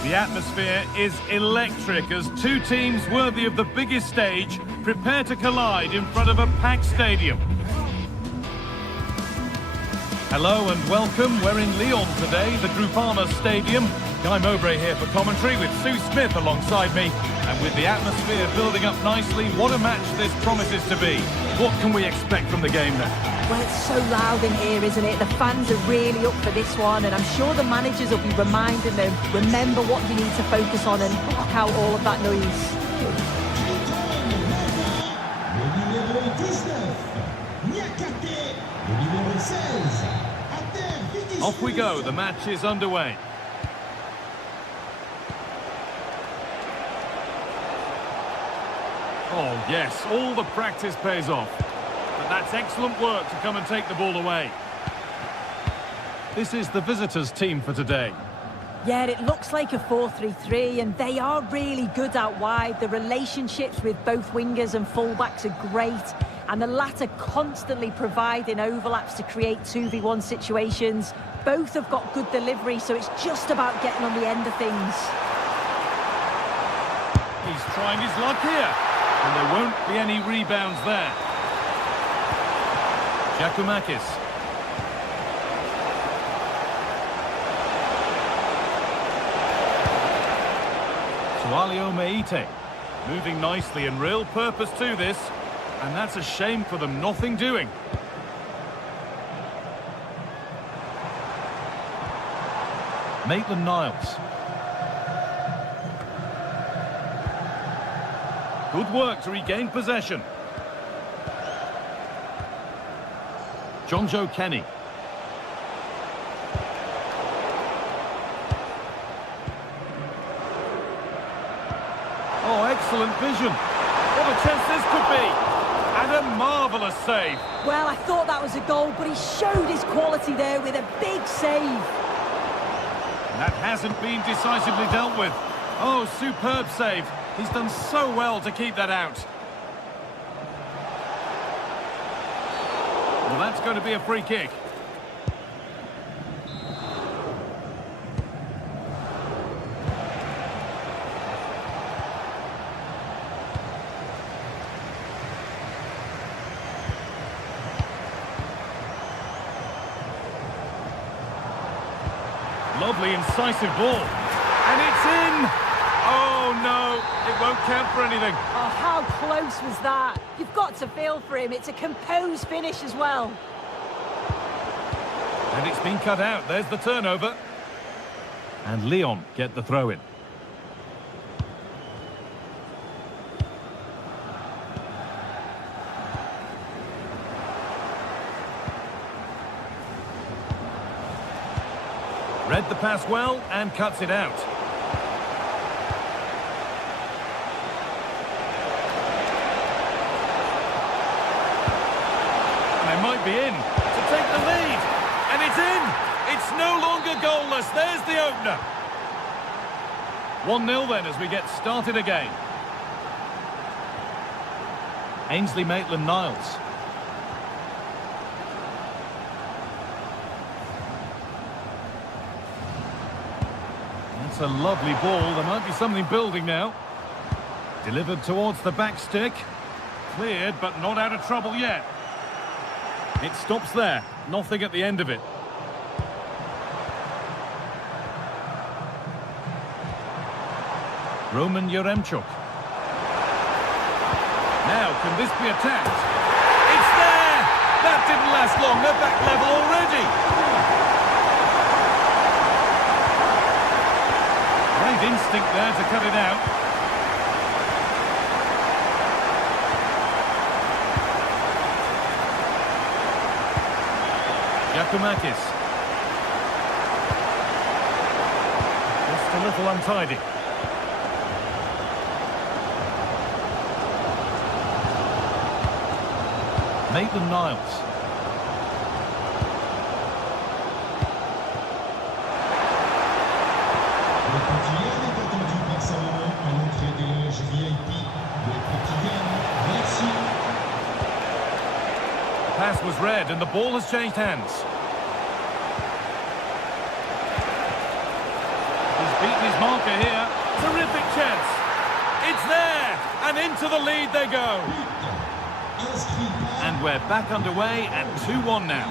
The atmosphere is electric as two teams worthy of the biggest stage prepare to collide in front of a packed stadium. Hello and welcome. We're in Lyon today, the Groupama Stadium. Guy Mowbray here for commentary with Sue Smith alongside me. And with the atmosphere building up nicely, what a match this promises to be. What can we expect from the game then? Well, it's so loud in here, isn't it? The fans are really up for this one, and I'm sure the managers will be reminding them, remember what you need to focus on and block out all of that noise. Le numéro 19, Niakate. Le numéro 16, Atev. Off we go, the match is underway. Oh yes, all the practice pays off. But that's excellent work to come and take the ball away. This is the visitors' team for today. Yeah, it looks like a 4-3-3, and they are really good out wide. The relationships with both wingers and fullbacks are great, and the latter constantly providing overlaps to create 2v1 situations. Both have got good delivery, so it's just about getting on the end of things. He's trying his luck here, and there won't be any rebounds there. Giacomakis. Sualio Meite, moving nicely and real purpose to this, and that's a shame for them, nothing doing. Maitland-Niles. Good work to regain possession. John-Joe Kenny. Oh, excellent vision. What a chance this could be. And a marvellous save. Well, I thought that was a goal, but he showed his quality there with a big save. That hasn't been decisively dealt with. Oh, superb save. He's done so well to keep that out. Well, that's going to be a free kick. Lovely, incisive ball. And it's in! Oh, no, it won't count for anything. Oh, how close was that? You've got to feel for him. It's a composed finish as well. And it's been cut out. There's the turnover. And Lyon get the throw-in. Read the pass well and cuts it out. And they might be in to take the lead. And it's in! It's no longer goalless. There's the opener. 1-0 then as we get started again. Ainsley Maitland-Niles. That's a lovely ball. There might be something building now. Delivered towards the back stick. Cleared, but not out of trouble yet. It stops there. Nothing at the end of it. Roman Yaremchuk. Now, can this be attacked? It's there! That didn't last long. They're back level already. Great instinct there to cut it out. Giacomakis. Just a little untidy. Maitland-Niles. Le quotidien est attendu personnellement à l'entrée des loges VIP. Le quotidien, merci. Pass was read and the ball has changed hands. He's beaten his marker here. Terrific chance. It's there and into the lead they go. And we're back underway at 2-1 now.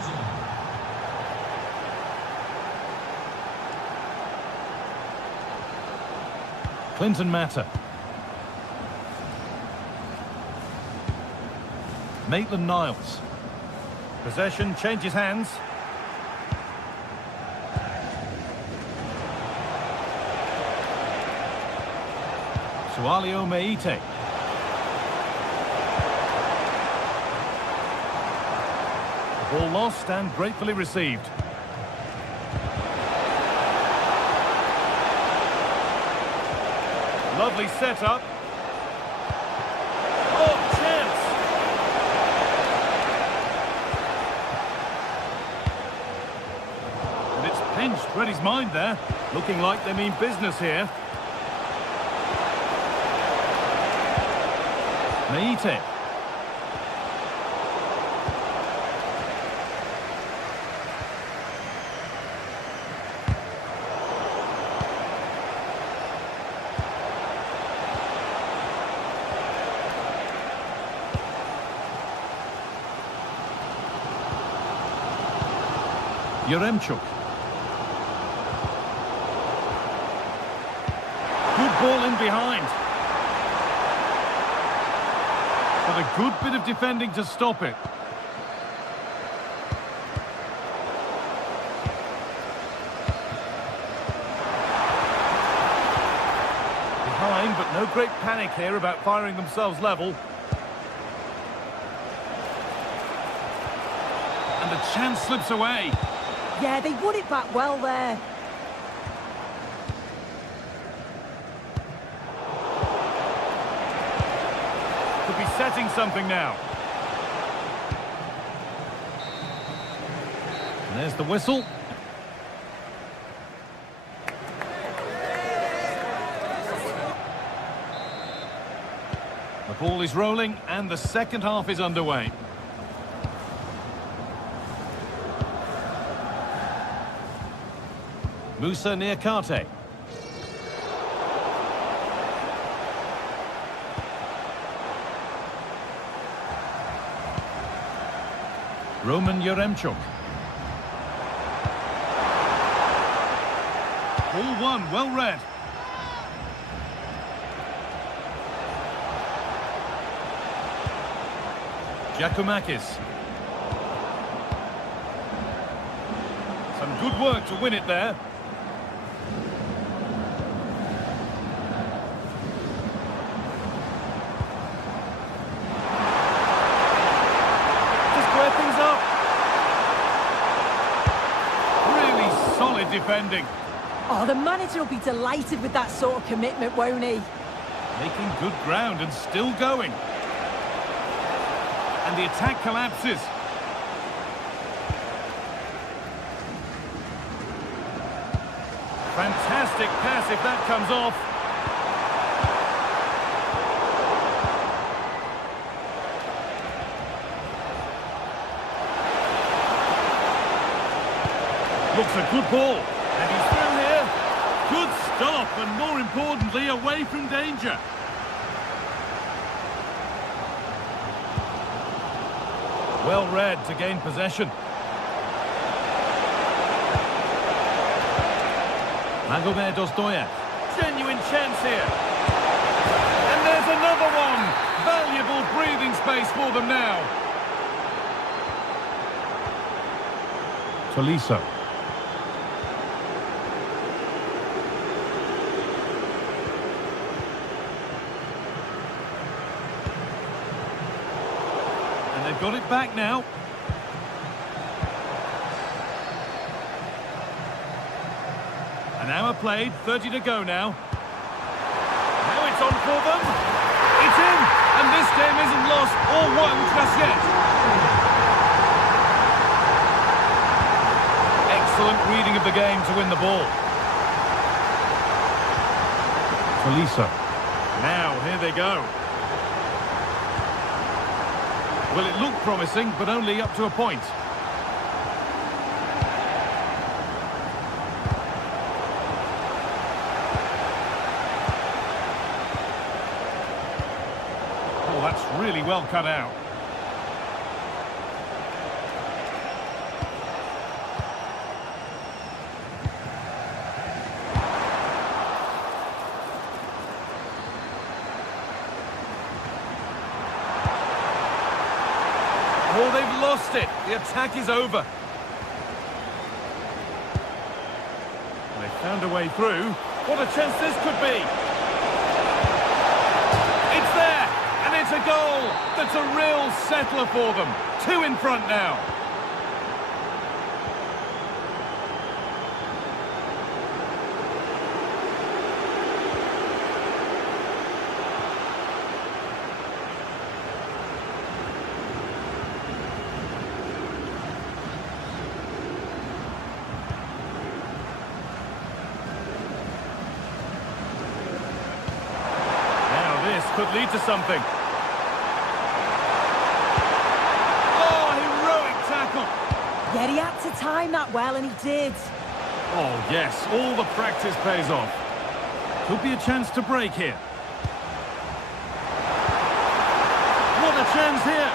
Clinton Mata. Maitland-Niles. Possession changes hands. Sualio Meite. Ball lost and gratefully received. Lovely setup. Oh, chance! And it's pinched. Read his mind there. Looking like they mean business here. Meite. Yaremchuk. Good ball in behind. But a good bit of defending to stop it. Behind, but no great panic here about firing themselves level. And the chance slips away. Yeah, they won it back well there. Could be setting something now. And there's the whistle. The ball is rolling and the second half is underway. Musa Niakate. Roman Yaremchuk. Ball one, well read. Giacomakis. Some good work to win it there. Defending. Oh, the manager will be delighted with that sort of commitment, won't he? Making good ground and still going. And the attack collapses. Fantastic pass if that comes off. Looks a good ball. And he's through here. Good stop, and more importantly, away from danger. Well read to gain possession. Magomed Dostoyev. Genuine chance here. And there's another one. Valuable breathing space for them now. Tolisso. They've got it back now. An hour played, 30 to go now. Now it's on for them. It's in, and this game isn't lost or won just yet. Excellent reading of the game to win the ball. Tolisso. Now, here they go. Well, it looked promising, but only up to a point. Oh, that's really well cut out. Oh, they've lost it. The attack is over. They found a way through. What a chance this could be. It's there, and it's a goal. That's a real settler for them. 2 in front now. could lead to something. Oh, heroic tackle. Yeah, he had to time that well, and he did. Oh, yes, all the practice pays off. Could be a chance to break here. What a chance here.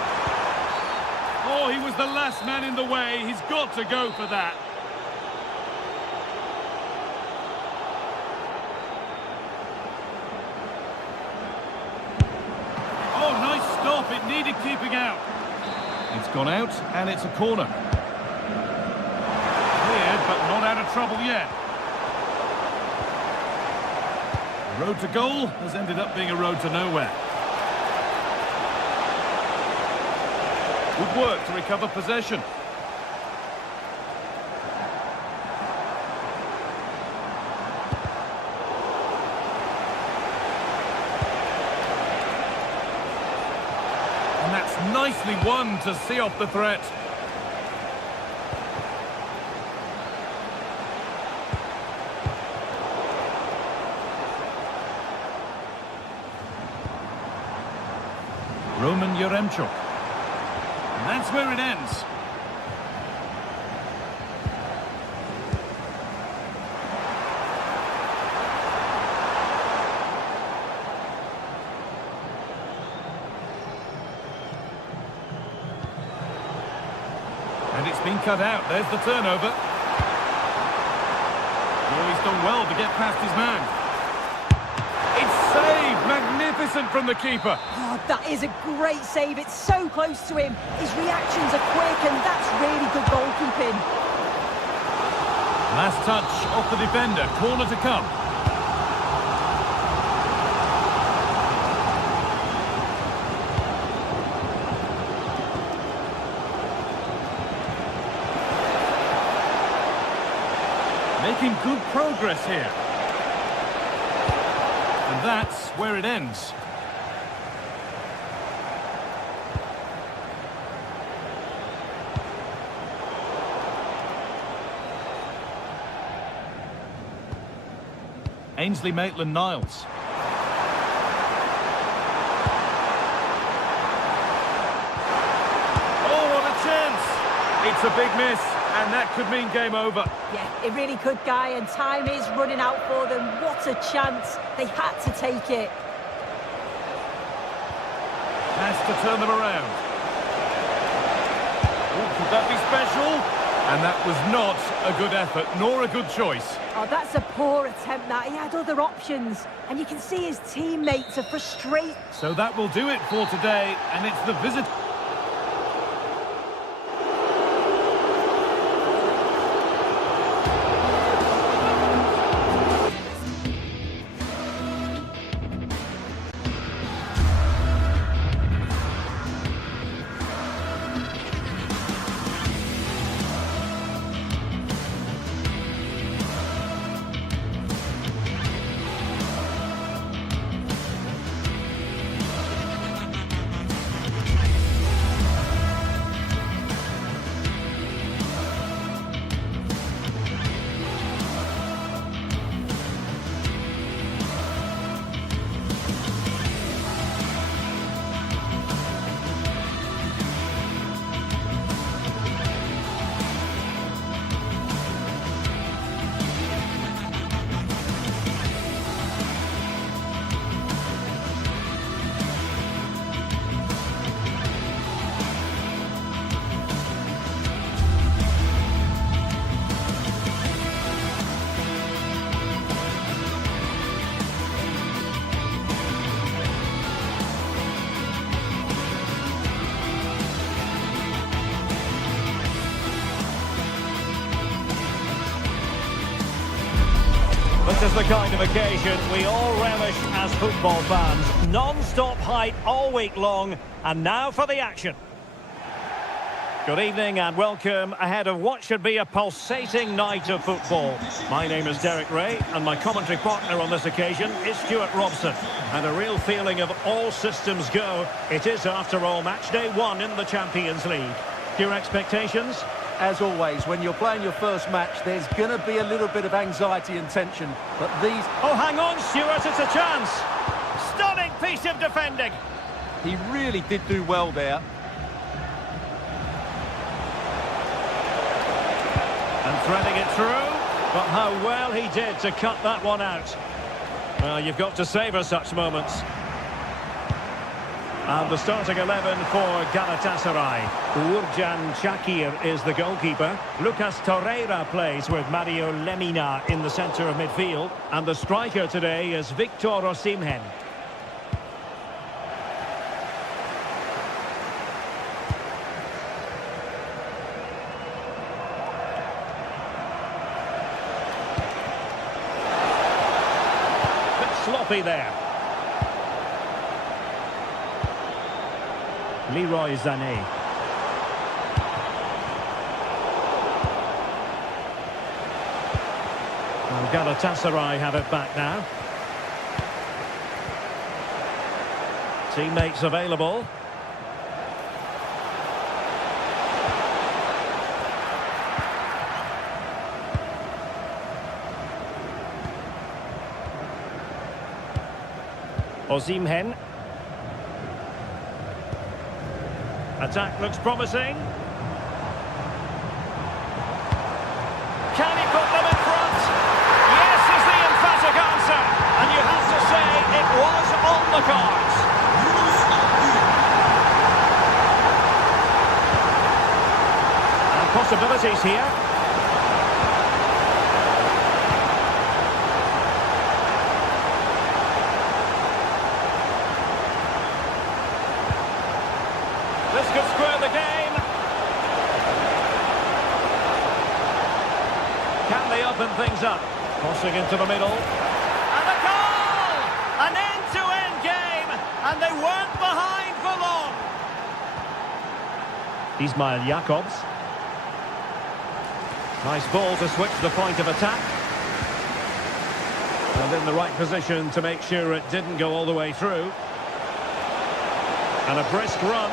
Oh, he was the last man in the way. He's got to go for that. Oh, nice stop. It needed keeping out. It's gone out, and it's a corner. Cleared, but not out of trouble yet. The road to goal has ended up being a road to nowhere. Good work to recover possession. And that's nicely won to see off the threat. Roman Yaremchuk. And that's where it ends. And it's been cut out. There's the turnover. Oh, he's done well to get past his man. It's saved. Magnificent from the keeper. Oh, that is a great save. It's so close to him. His reactions are quick, and that's really good goalkeeping. Last touch off the defender. Corner to come. Making good progress here. And that's where it ends. Ainsley Maitland-Niles. Oh, what a chance! It's a big miss, and that could mean game over. Yeah, it really could, Guy, and time is running out for them. What a chance. They had to take it. Has to turn them around. Oh, could that be special? And that was not a good effort, nor a good choice. Oh, that's a poor attempt, that. He had other options, and you can see his teammates are frustrated. So that will do it for today, and it's the visit. This is the kind of occasion we all relish as football fans. Non-stop hype all week long, and now for the action. Good evening and welcome ahead of what should be a pulsating night of football. My name is Derek Ray, and my commentary partner on this occasion is Stuart Robson. And a real feeling of all systems go. It is, after all, match day 1 in the Champions League. Your expectations? As always, when you're playing your first match, there's going to be a little bit of anxiety and tension. But these... Oh, hang on, Stuart, it's a chance. Stunning piece of defending. He really did do well there. And threading it through. But how well he did to cut that one out. Well, you've got to savour such moments. And the starting 11 for Galatasaray. Uğurcan Çakır is the goalkeeper. Lucas Torreira plays with Mario Lemina in the centre of midfield. And the striker today is Victor Osimhen. Bit sloppy there. Leroy Sané. Well, Galatasaray have it back now. Teammates available. Osimhen. Attack looks promising. Can he put them in front? Yes is the emphatic answer. And you have to say it was on the cards. And possibilities here. This could square the game. Can they open things up? Crossing into the middle. And a goal! An end-to-end game. And they weren't behind for long. Ismail Jakobs. Nice ball to switch the point of attack. And in the right position to make sure it didn't go all the way through. And a brisk run.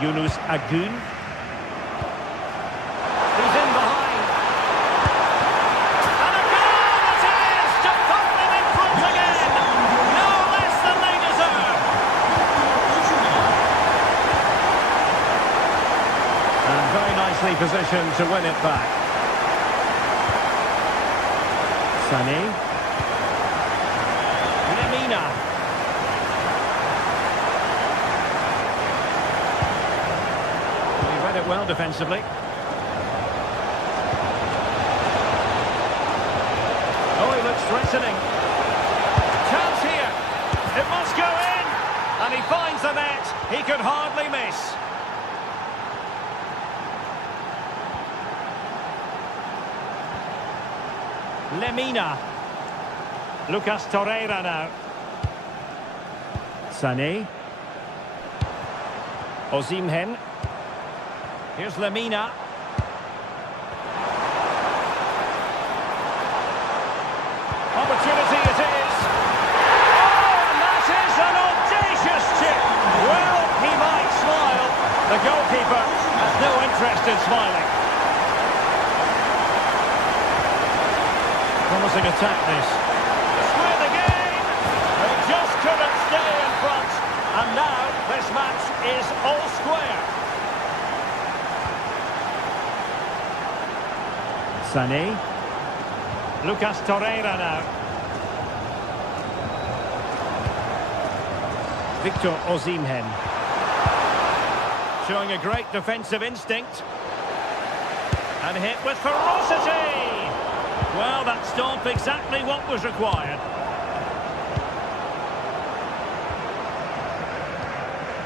Yunus Agun. He's in behind. And a goal it is to put them in front again. No less than they deserve. And very nicely positioned to win it back. Sané. Lemina. Read it well defensively. Oh, he looks threatening. Chance here. It must go in. And he finds the net. He could hardly miss. Lemina. Lucas Torreira now. Sané. Osimhen. Here's Lemina. Opportunity it is. Oh, and that is an audacious chip. Well, he might smile. The goalkeeper has no interest in smiling. Promising attack this. Square the game. They just couldn't stay in front. And now this match is all square. Sané. Lucas Torreira now. Victor Osimhen. Showing a great defensive instinct. And hit with ferocity. Well, that stopped exactly what was required.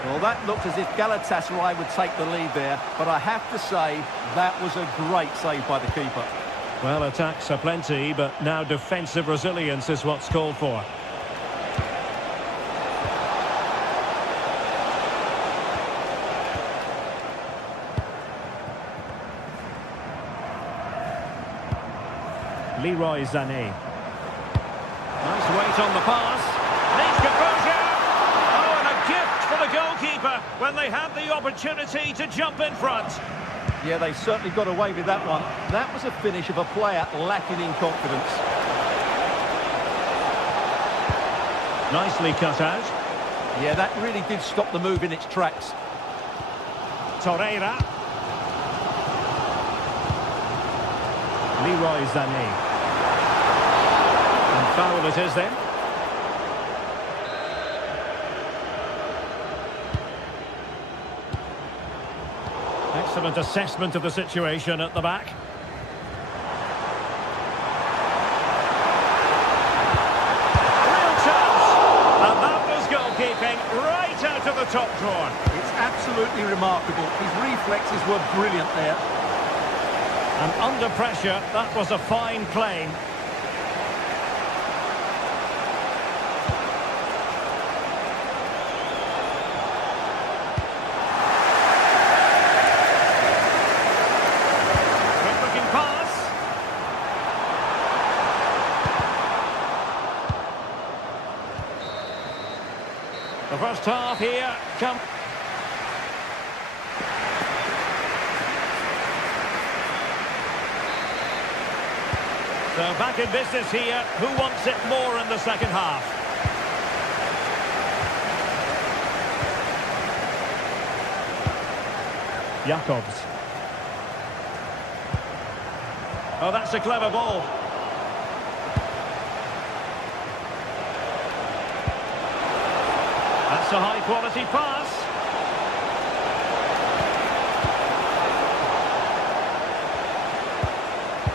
Well, that looked as if Galatasaray would take the lead there, but I have to say that was a great save by the keeper. Well, attacks are plenty, but now defensive resilience is what's called for. Leroy Sané. Nice weight on the pass. Needs composure. Oh, and a gift for the goalkeeper when they had the opportunity to jump in front. Yeah, they certainly got away with that one. That was a finish of a player lacking in confidence. Nicely cut out. Yeah, that really did stop the move in its tracks. Torreira. Leroy Sané. And foul it is then. Excellent assessment of the situation at the back. Real chance! And that was goalkeeping right out of the top drawer. It's absolutely remarkable. His reflexes were brilliant there. And under pressure, that was a fine claim. Good-looking pass. The first half here come. So back in business here. Who wants it more in the second half? Jacobs. Oh, that's a clever ball. That's a high-quality pass.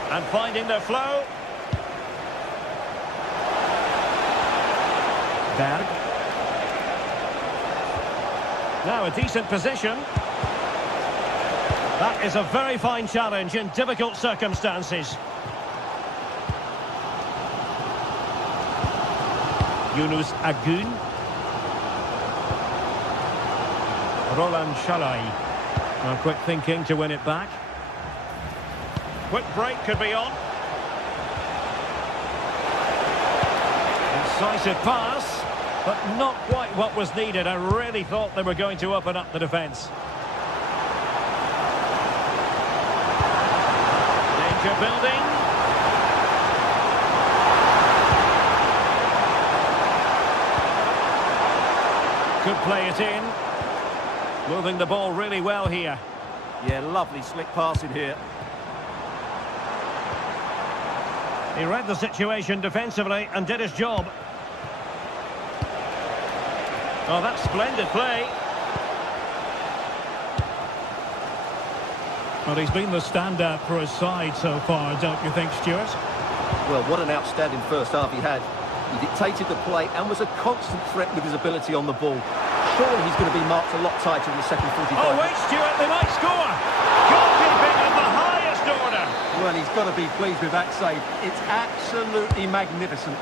And finding the flow. Berg. Now a decent position. That is a very fine challenge in difficult circumstances. Yunus Agun. Roland Shalai. Well, quick thinking to win it back. Quick break could be on. Incisive pass, but not quite what was needed. I really thought they were going to open up the defence. Danger building. Could play it in. Moving the ball really well here. Yeah, lovely slick passing here. He read the situation defensively and did his job. Oh, that's splendid play. Well, he's been the standout for his side so far, don't you think, Stuart? Well, what an outstanding first half he had. He dictated the play and was a constant threat with his ability on the ball. Surely he's going to be marked a lot tighter in the second 45. Oh, wait, Stuart, they might score. Goalkeeping of the highest order. Well, he's got to be pleased with that save. It's absolutely magnificent.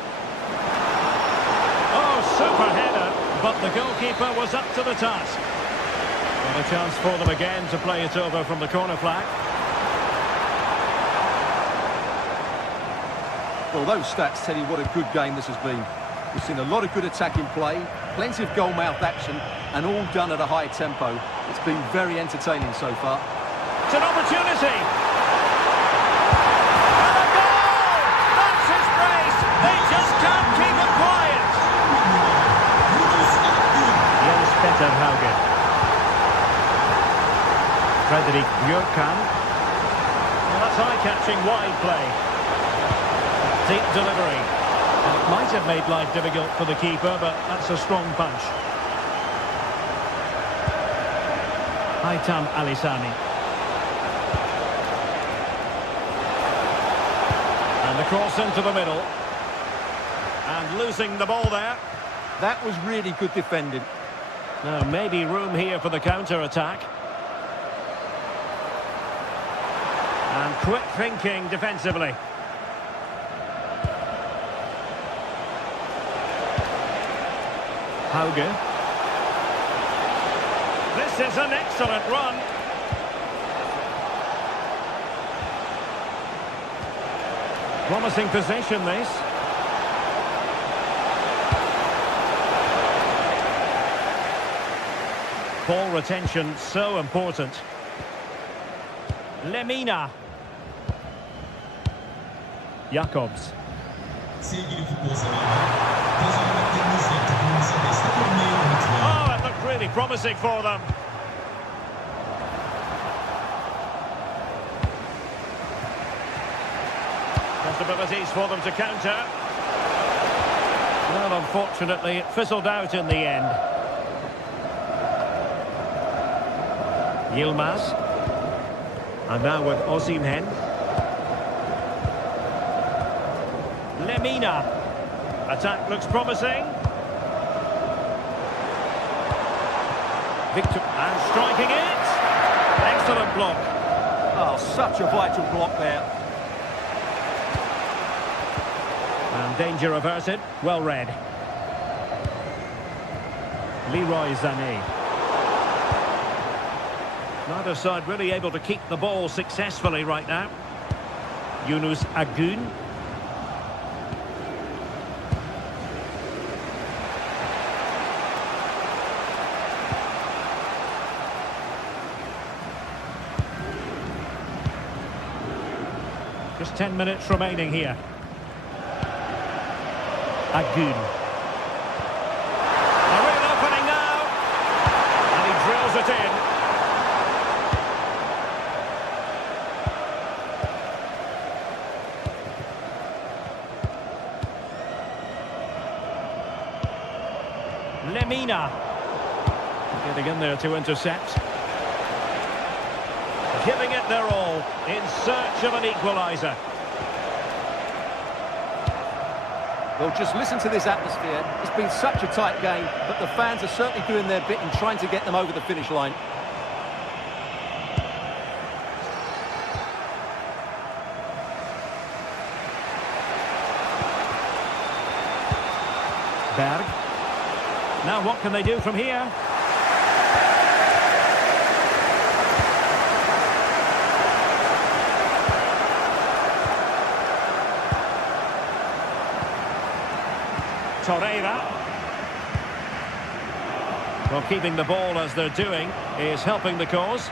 Oh, super header, but the goalkeeper was up to the task. Well, a chance for them again to play it over from the corner flag. Well, those stats tell you what a good game this has been. We've seen a lot of good attacking play, plenty of goal-mouth action, and all done at a high tempo. It's been very entertaining so far. It's an opportunity. And a goal! That's his brace. They just can't keep it quiet. Jens Petter Haugen. Frederik Bjørkan. Well, that's eye-catching wide play. Deep delivery. And it might have made life difficult for the keeper, but that's a strong punch. Aitam Alisani. And the cross into the middle. And losing the ball there. That was really good defending. Now, maybe room here for the counter-attack. And quick thinking defensively. Hauge. This is an excellent run. Promising possession, this. Ball retention, so important. Lemina. Jacobs. Sevgili futbol severler, göz önündeğinizle takımımıza destek olmayı unutmayın. Oh, it looked really promising for them. Possibilities for them to counter. Well, unfortunately, it fizzled out in the end. Yilmaz. And now with Osimhen. Lemina. Attack looks promising. Victor. And striking it. Excellent block. Oh, such a vital block there. And danger averted. Well read. Leroy Sané. Neither side really able to keep the ball successfully right now. Yunus Agun. Just 10 minutes remaining here. Agun. A real opening now. And he drills it in. Lemina. Getting in there to intercept. Giving it their all in search of an equaliser. Well, just listen to this atmosphere. It's been such a tight game, but the fans are certainly doing their bit in trying to get them over the finish line. Berg. Now what can they do from here? Torreira. Well, keeping the ball as they're doing is helping the cause.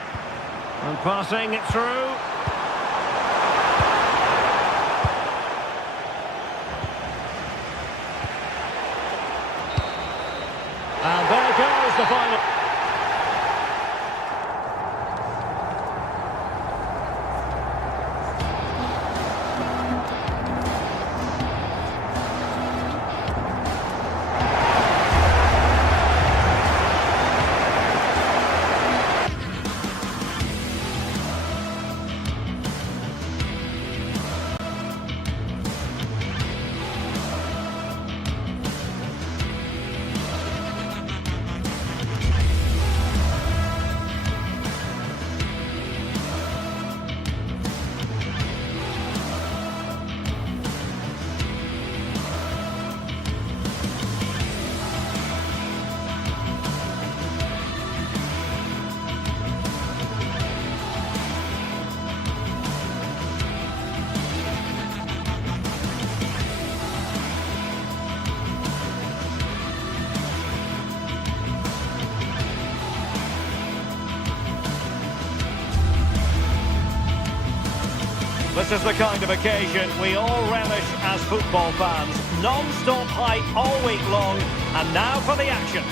And passing it through. And there goes the final. This is the kind of occasion we all relish as football fans. Non-stop hype all week long, and now for the action.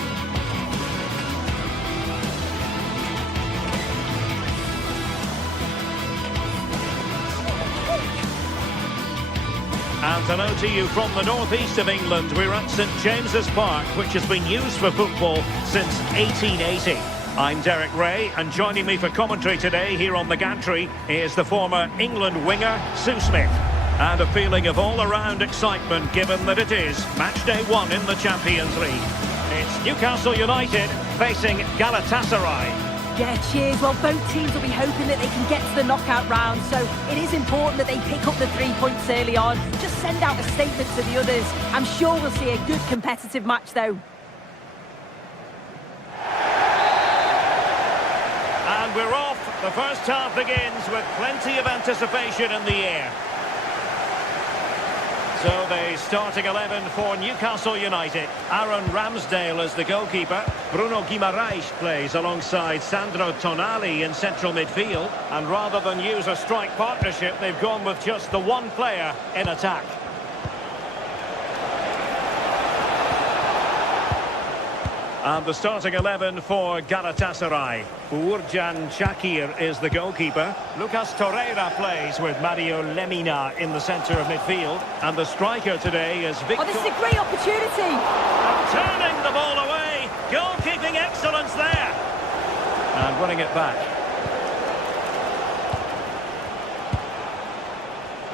And to know to you from the northeast of England, we're at St James's Park, which has been used for football since 1880. I'm Derek Ray, and joining me for commentary today here on the gantry is the former England winger, Sue Smith. And a feeling of all-around excitement given that it is match day 1 in the Champions League. It's Newcastle United facing Galatasaray. Yeah, cheers. Well, both teams will be hoping that they can get to the knockout round, so it is important that they pick up the 3 points early on. Just send out a statement to the others. I'm sure we'll see a good competitive match, though. And we're off. The first half begins with plenty of anticipation in the air. So the starting 11 for Newcastle United. Aaron Ramsdale is the goalkeeper. Bruno Guimaraes plays alongside Sandro Tonali in central midfield. And rather than use a strike partnership, they've gone with just the one player in attack. And the starting 11 for Galatasaray. Uğurcan Çakır is the goalkeeper. Lucas Torreira plays with Mario Lemina in the centre of midfield. And the striker today is Victor... Oh, this is a great opportunity! And turning the ball away. Goalkeeping excellence there. And winning it back.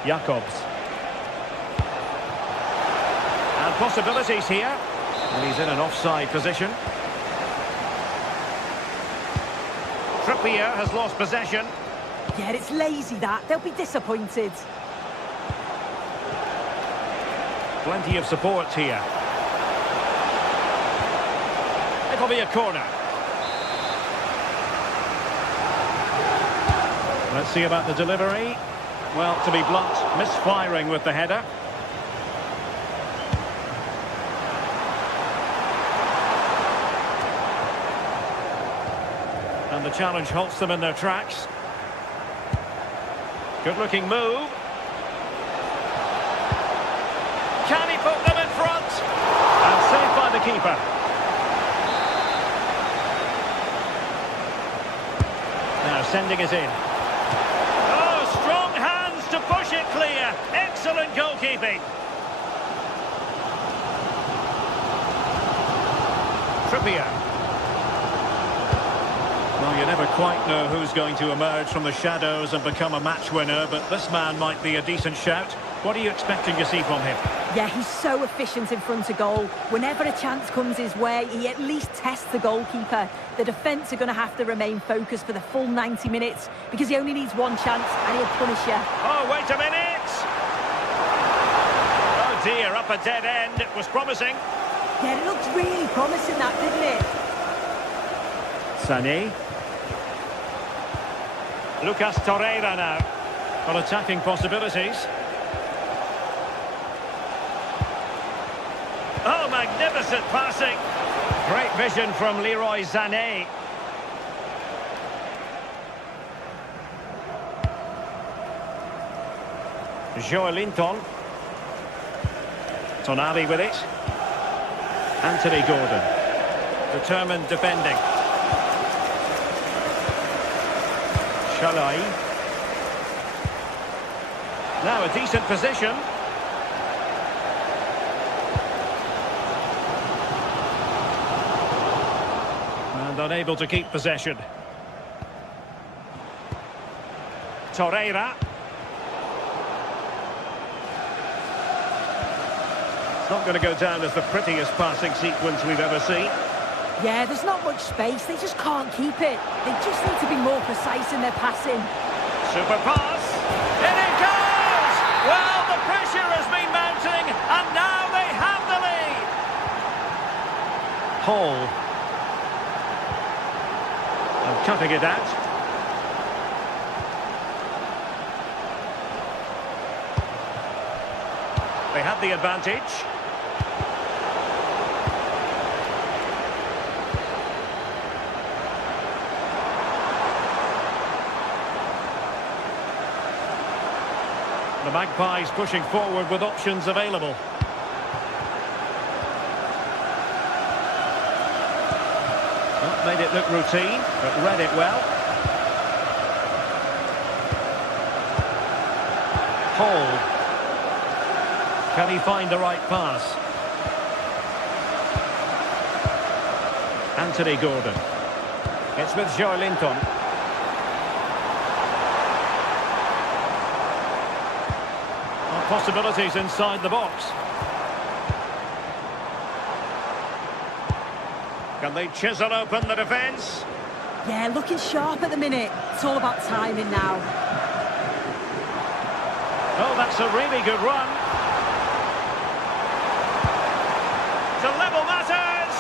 Jacobs. And possibilities here. And he's in an offside position. Trippier has lost possession. Yeah, it's lazy that. They'll be disappointed. Plenty of support here. It'll be a corner. Let's see about the delivery. Well, to be blunt, misfiring with the header. And the challenge halts them in their tracks. Good-looking move. Can he put them in front? And saved by the keeper. Now sending it in. Oh, strong hands to push it clear. Excellent goalkeeping. Trippier. Well, you never quite know who's going to emerge from the shadows and become a match winner, but this man might be a decent shout. What are you expecting to see from him? Yeah, he's so efficient in front of goal. Whenever a chance comes his way, he at least tests the goalkeeper. The defence are going to have to remain focused for the full 90 minutes because he only needs one chance and he'll punish you. Oh, wait a minute! Oh dear, up a dead end. It was promising. Yeah, it looked really promising that, didn't it? Sané. Lucas Torreira now. Got attacking possibilities. Oh, magnificent passing. Great vision from Leroy Sané. Joelinton. Tonali with it. Anthony Gordon. Determined defending. Shalai. Now a decent position. And unable to keep possession. Torreira. It's not going to go down as the prettiest passing sequence we've ever seen. Yeah, there's not much space. They just can't keep it. They just need to be more precise in their passing. Super pass. In it goes! Well, the pressure has been mounting, and now they have the lead. Hall. And cutting it out. They had the advantage. The Magpies pushing forward with options available. Not made it look routine, but read it well. Hall. Can he find the right pass? Anthony Gordon. It's with Joelinton. Possibilities inside the box. Can they chisel open the defence? Yeah, looking sharp at the minute. It's all about timing now. Oh, that's a really good run. To level matters!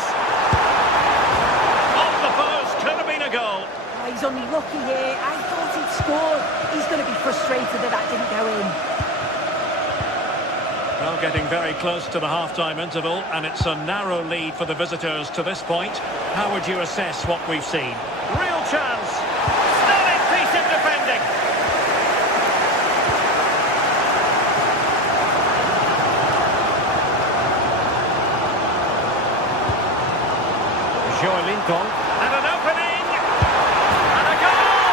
Off the post, could have been a goal. Oh, he's unlucky here. I thought he'd scored. He's going to be frustrated that that didn't go in. Well, getting very close to the half-time interval, and it's a narrow lead for the visitors to this point. How would you assess what we've seen? Real chance! Stunning piece of defending! Lincoln, and an opening! And a goal!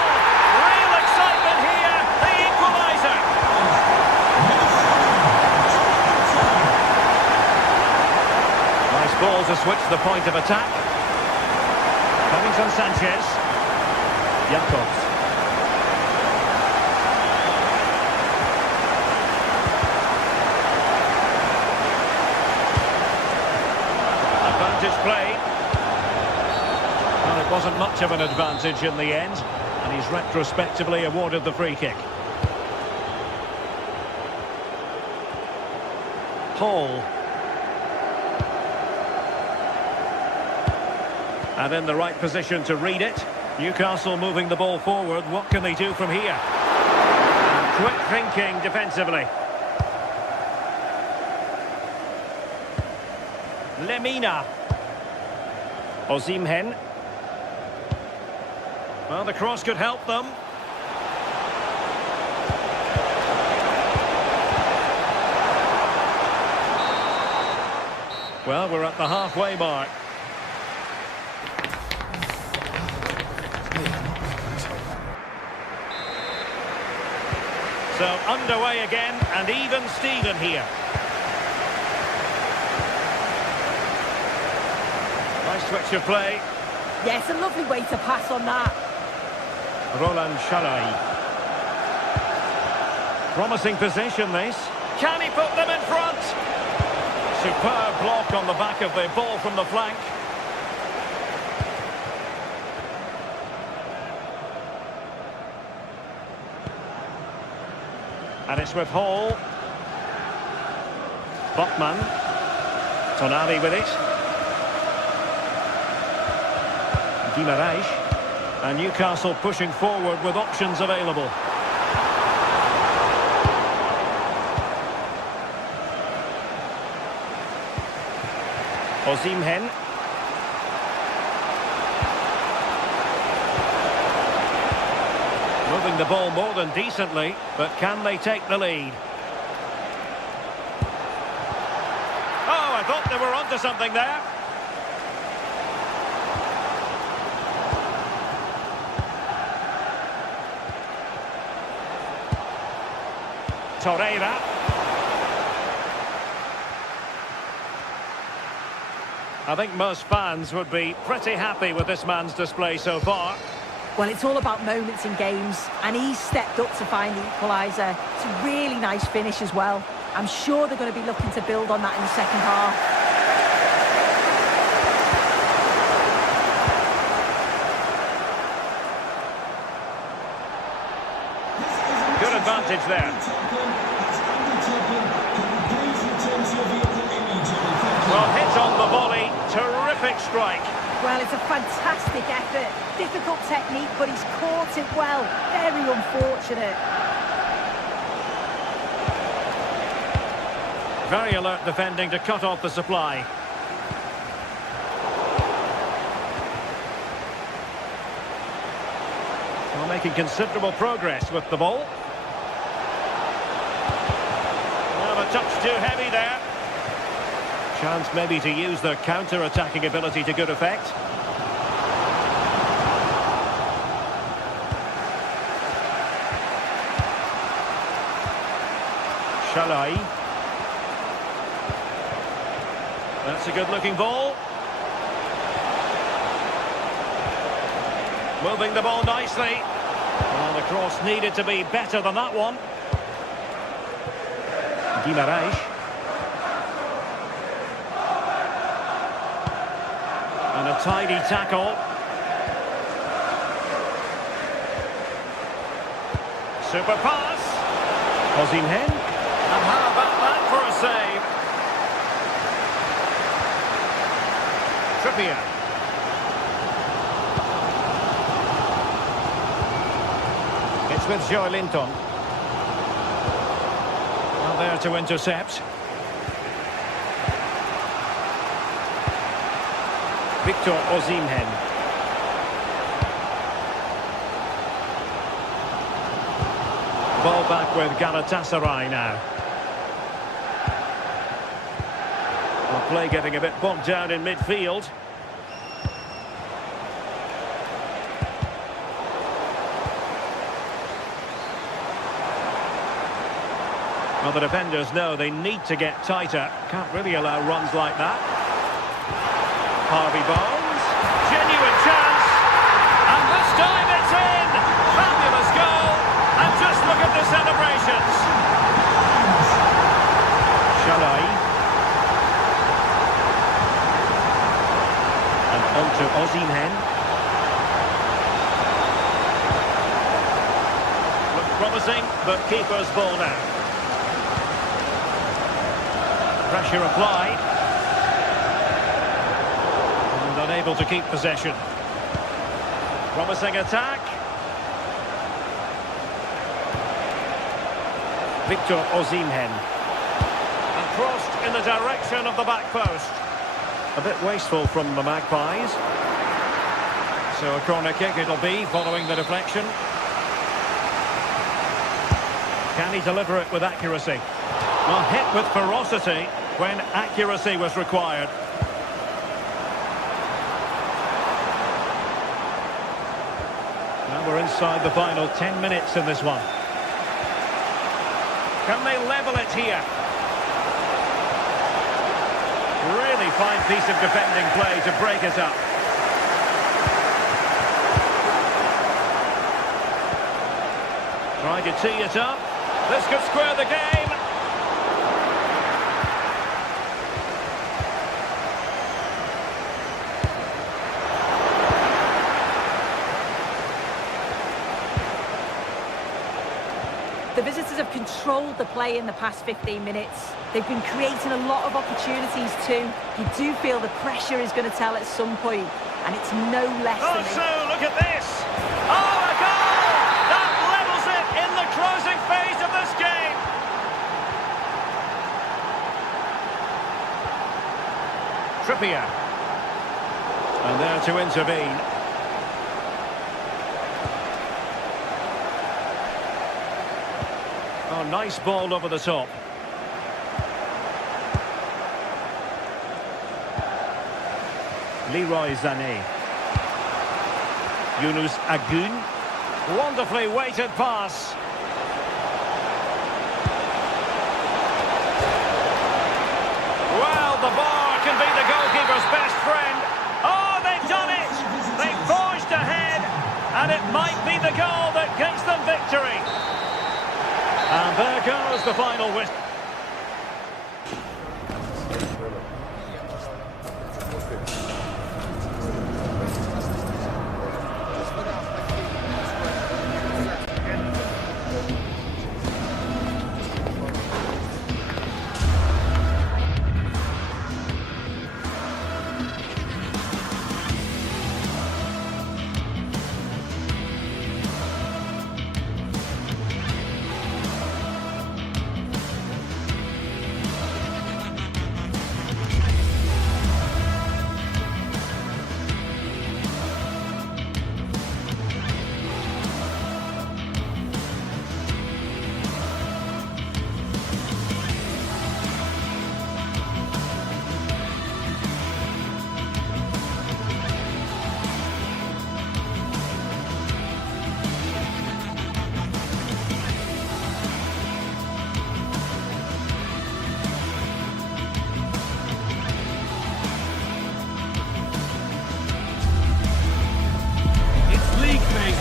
Real excitement here, the equaliser! Nice ball to switch the point of attack. Davinson Sanchez. Jakobs. Advantage play. Well, it wasn't much of an advantage in the end, and he's retrospectively awarded the free kick. Hall. And in the right position to read it. Newcastle moving the ball forward. What can they do from here? And quick thinking defensively. Lemina. Osimhen. Well, the cross could help them. Well, we're at the halfway mark. So underway again, and even Steven here. Nice switch of play. Yes, a lovely way to pass on that. Roland Shalai. Promising position, this. Can he put them in front? Superb block on the back of the ball from the flank. And it's with Hall. Botman. Tonali with it. Guimaraes. And Newcastle pushing forward with options available. Osimhen. Moving the ball more than decently, but can they take the lead? Oh, I thought they were onto something there. Torreira. I think most fans would be pretty happy with this man's display so far. Well, it's all about moments in games, and he's stepped up to find the equaliser. It's a really nice finish as well. I'm sure they're going to be looking to build on that in the second half. Good advantage there. Well, hit on the volley, terrific strike. Well, it's a fantastic effort. Difficult technique, but he's caught it well. Very unfortunate. Very alert defending to cut off the supply. Well, making considerable progress with the ball. Well, a touch too heavy there. Chance maybe to use their counter-attacking ability to good effect. Shalai. That's a good-looking ball. Moving the ball nicely. Well, the cross needed to be better than that one. Guimaraes. And a tidy tackle. Super pass. Osimhen. And how about that for a save? Trippier. It's with Joe Linton. Well, there to intercept. Victor Osimhen. Ball back with Galatasaray now. Well, play getting a bit bogged down in midfield. Well, the defenders know they need to get tighter. Can't really allow runs like that. Harvey Barnes. Genuine chance. And this time it's in. Fabulous goal. And just look at the celebrations. Shalai. And on to Osimhen. Look promising, but keeper's ball now. Pressure applied. And unable to keep possession. Promising attack. Victor Osimhen. And crossed in the direction of the back post. A bit wasteful from the Magpies. So a corner kick it'll be following the deflection. Can he deliver it with accuracy? Well, hit with ferocity when accuracy was required. Now we're inside the final 10 minutes in this one. Can they level it here? Really fine piece of defending play to break it up. Trying to tee it up. This could square the game. The visitors have controlled the play in the past 15 minutes. They've been creating a lot of opportunities too. You do feel the pressure is going to tell at some point, and it's no less than... So look at this! Oh, a goal! That levels it in the closing phase of this game! Trippier. And there to intervene. Oh, nice ball over the top. Leroy Sané. Yunus Agun. Wonderfully weighted pass. Well, the bar can be the goalkeeper's best friend. Oh, they've done it! They've forged ahead, and it might be the goal that gets them victory. And there goes the final whistle.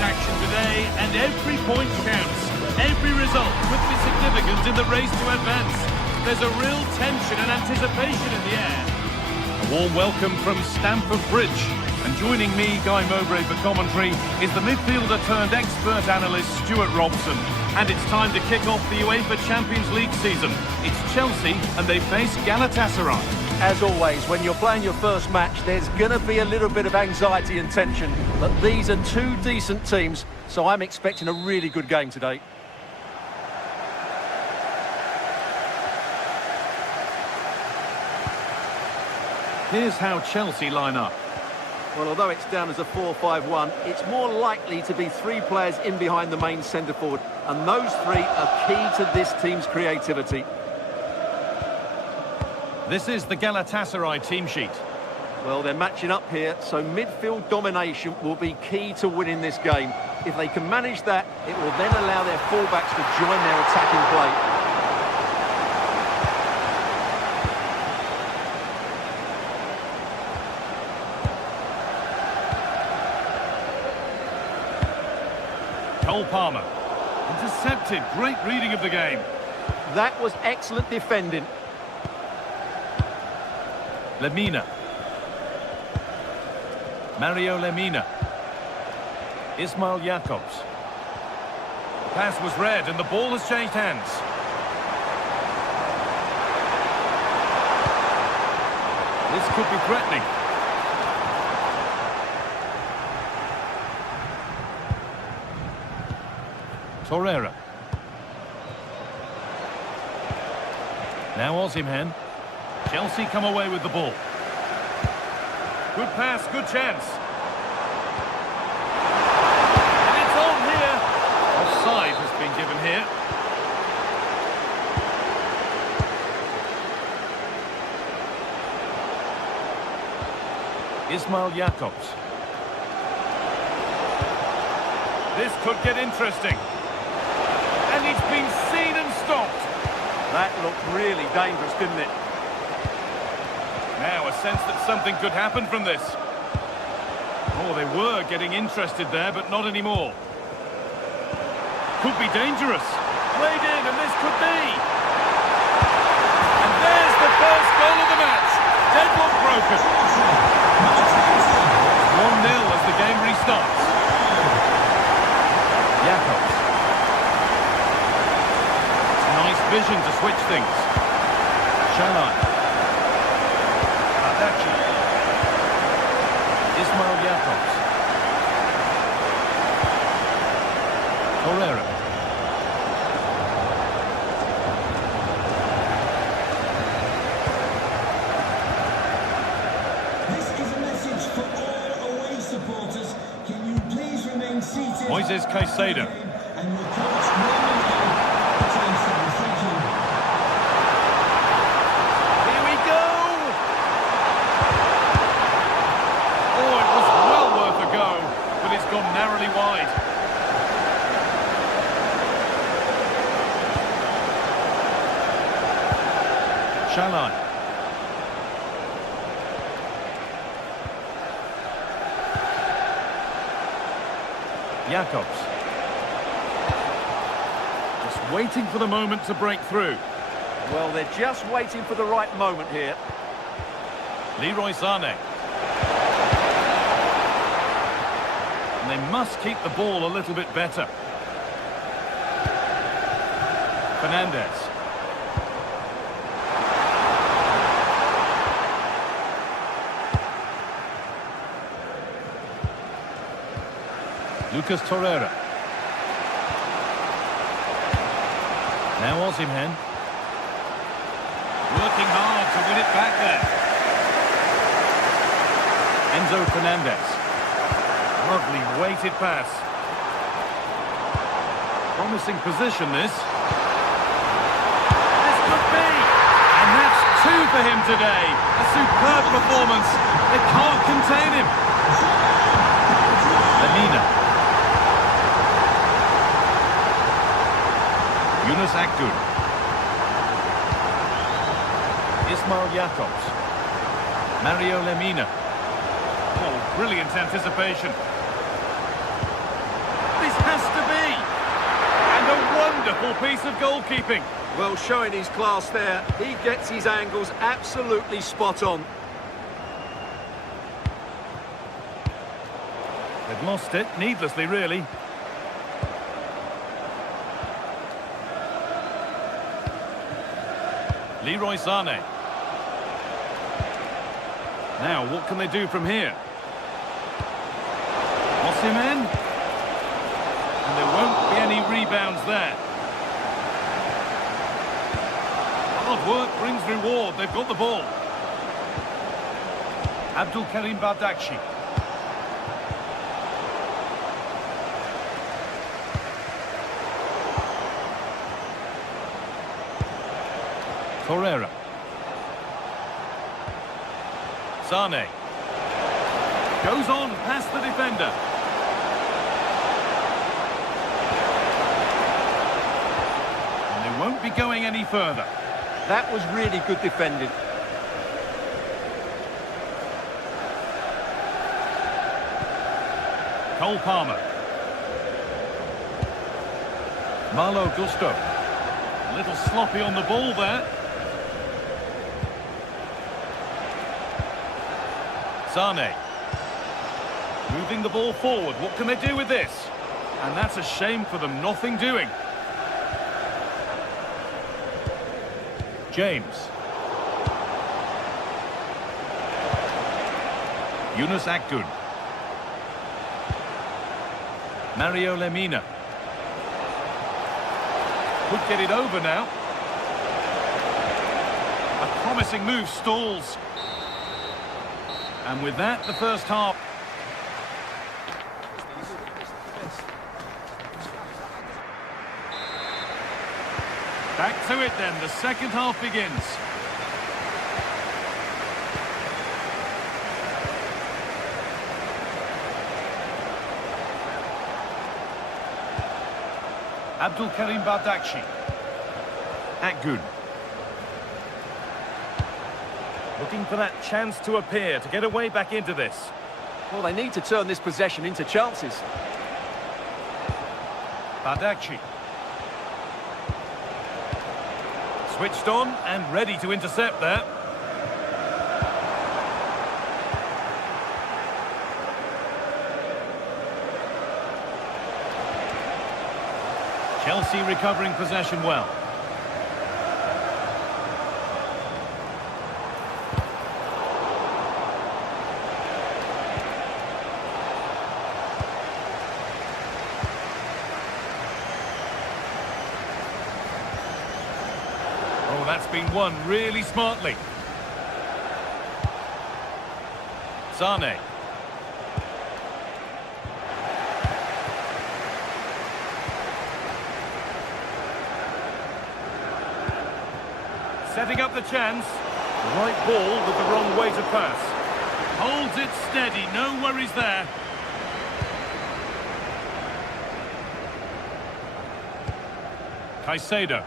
Action today, and every point counts. Every result could be significant in the race to advance. There's a real tension and anticipation in the air. A warm welcome from Stamford Bridge. And joining me, Guy Mowbray, for commentary is the midfielder turned expert analyst Stuart Robson. And it's time to kick off the UEFA Champions League season. It's Chelsea and they face Galatasaray. As always, when you're playing your first match, there's going to be a little bit of anxiety and tension. But these are two decent teams, so I'm expecting a really good game today. Here's how Chelsea line up. Well, although it's down as a 4-5-1, it's more likely to be 3 players in behind the main centre forward, and those 3 are key to this team's creativity. This is the Galatasaray team sheet. Well, they're matching up here, so midfield domination will be key to winning this game. If they can manage that, it will then allow their fullbacks to join their attacking play. Cole Palmer. Intercepted. Great reading of the game. That was excellent defending. Lemina. Mario Lemina. Ismail Jakobs. Pass was read and the ball has changed hands. This could be threatening. Torreira. Now Osimhen. Chelsea come away with the ball. Good pass, good chance. And it's on here. Offside has been given here. Ismail Jakobs. This could get interesting. And it's been seen and stopped. That looked really dangerous, didn't it? Now a sense that something could happen from this. Oh, they were getting interested there, but not anymore. Could be dangerous. Played in, and this could be. And there's the first goal of the match. Deadlock broken. 1-0 as the game restarts. Jakobs. Nice vision to switch things. Shalai. Ismail Jakobs. Torreira. This is a message for all away supporters. Can you please remain seated? Moises Caicedo. And your coach will thank you. Here we go! Oh, it was well worth a go, but it's gone narrowly wide. Shalai. Jakobs. Just waiting for the moment to break through. Well, they're just waiting for the right moment here. Leroy Sané. And they must keep the ball a little bit better. Fernandes. Lucas Torreira. Now Osimhen. Working hard to win it back there. Enzo Fernandez. Lovely weighted pass. Promising position this. This could be. And that's 2 for him today. A superb performance. They can't contain him. Lemina. Yunus Akgün. Ismail Jakobs. Mario Lemina. Oh, brilliant anticipation. This has to be. And a wonderful piece of goalkeeping. Well, showing his class there. He gets his angles absolutely spot on. They've lost it, needlessly really. Leroy Sané. Now, what can they do from here? Osimhen. And there won't be any rebounds there. Hard work brings reward. They've got the ball. Abdul Karim Bardakshi. Torreira. Sane. Goes on past the defender. And they won't be going any further. That was really good defending. Cole Palmer. Malo Gusto. A little sloppy on the ball there. Sane. Moving the ball forward. What can they do with this? And that's a shame for them. Nothing doing. James. Yunus Akgün. Mario Lemina. Could get it over now. A promising move stalls. And with that, the first half. Back to it then, the second half begins. Abdul Karim Bardakci. Akgün. Looking for that chance to appear, to get away back into this. Well, they need to turn this possession into chances. Bardakci. Switched on and ready to intercept there. Chelsea recovering possession well. Oh, that's been won really smartly. Sane. Setting up the chance. The right ball with the wrong way to pass. Holds it steady, no worries there. Caicedo.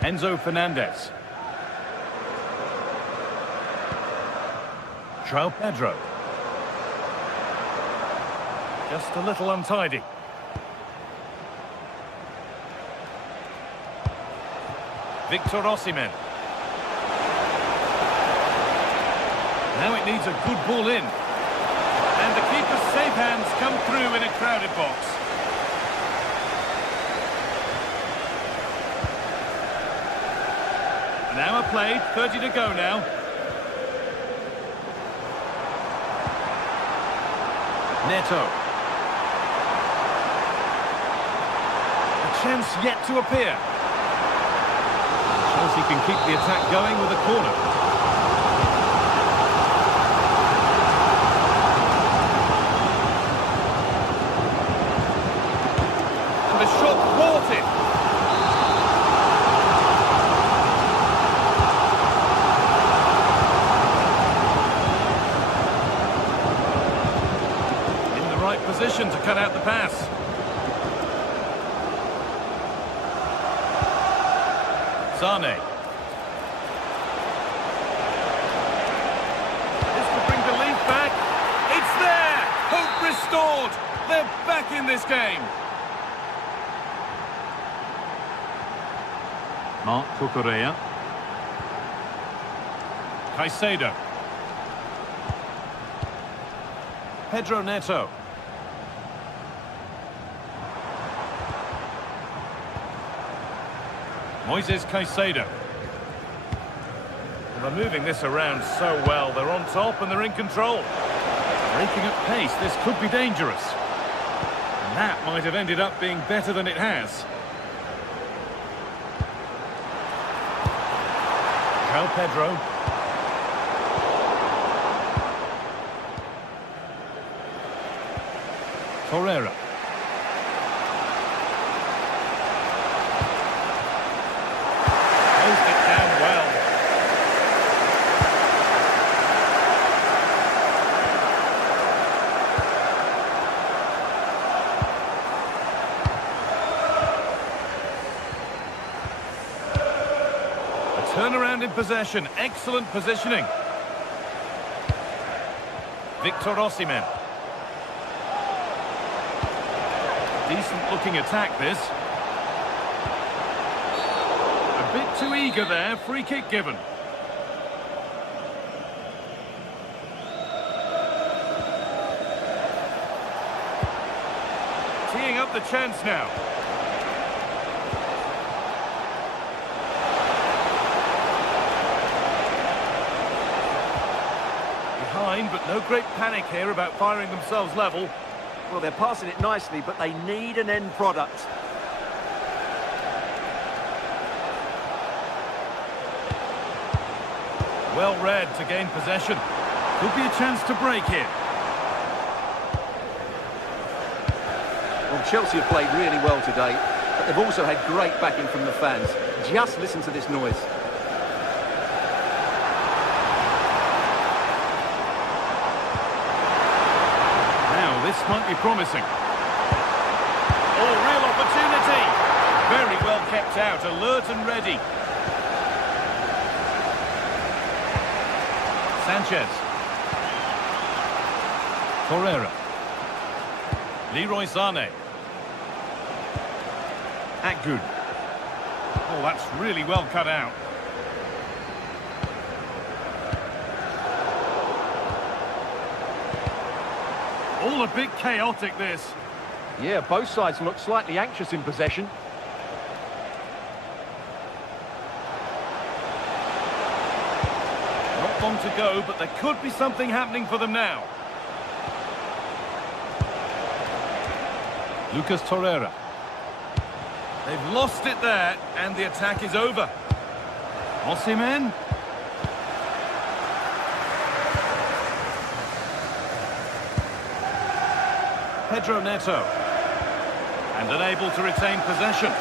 Enzo Fernandez. João Pedro. Just a little untidy. Victor Osimhen. Now it needs a good ball in. And the keeper's safe hands come through in a crowded box. An hour played, 30 to go now. Neto. A chance yet to appear. Chelsea can keep the attack going with a corner. And the shot thwarted. In the right position to cut out the pass. Sane. This could bring belief back. It's there! Hope restored! They're back in this game. Marc Cucurella. Caicedo. Pedro Neto. Moises Caicedo. Well, they're moving this around so well. They're on top and they're in control. Breaking at pace, this could be dangerous. And that might have ended up being better than it has. João Pedro. Torreira. Turn around in possession. Excellent positioning. Victor Osimhen. Decent looking attack this. A bit too eager there. Free kick given. Teeing up the chance now. Behind, but no great panic here about firing themselves level. Well, they're passing it nicely, but they need an end product. Well read to gain possession. Could be a chance to break here. Well, Chelsea have played really well today, but they've also had great backing from the fans. Just listen to this noise. Now, this might be promising. Oh, real opportunity. Very well kept out, alert and ready. Sanchez. Torreira. Leroy Sané. Good. Oh, that's really well cut out. All a bit chaotic, this. Yeah, both sides look slightly anxious in possession. Not long to go, but there could be something happening for them now. Lucas Torreira. They've lost it there, and the attack is over. Osimhen. Pedro Neto. And unable to retain possession.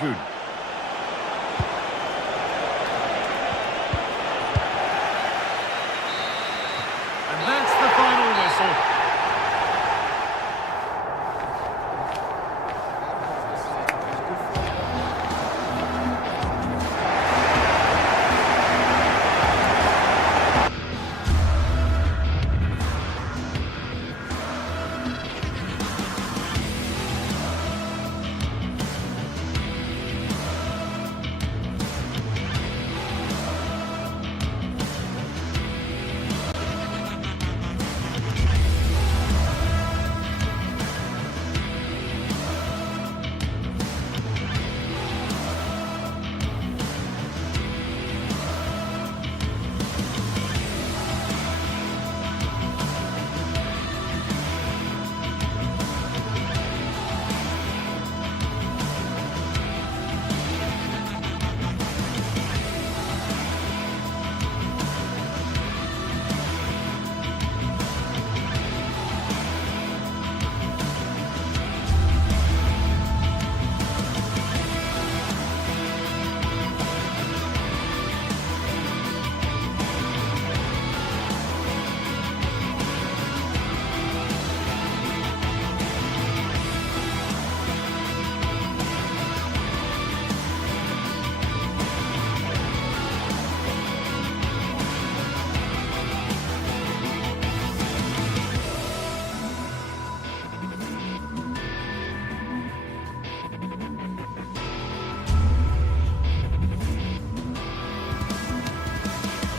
Good. And that's the final whistle.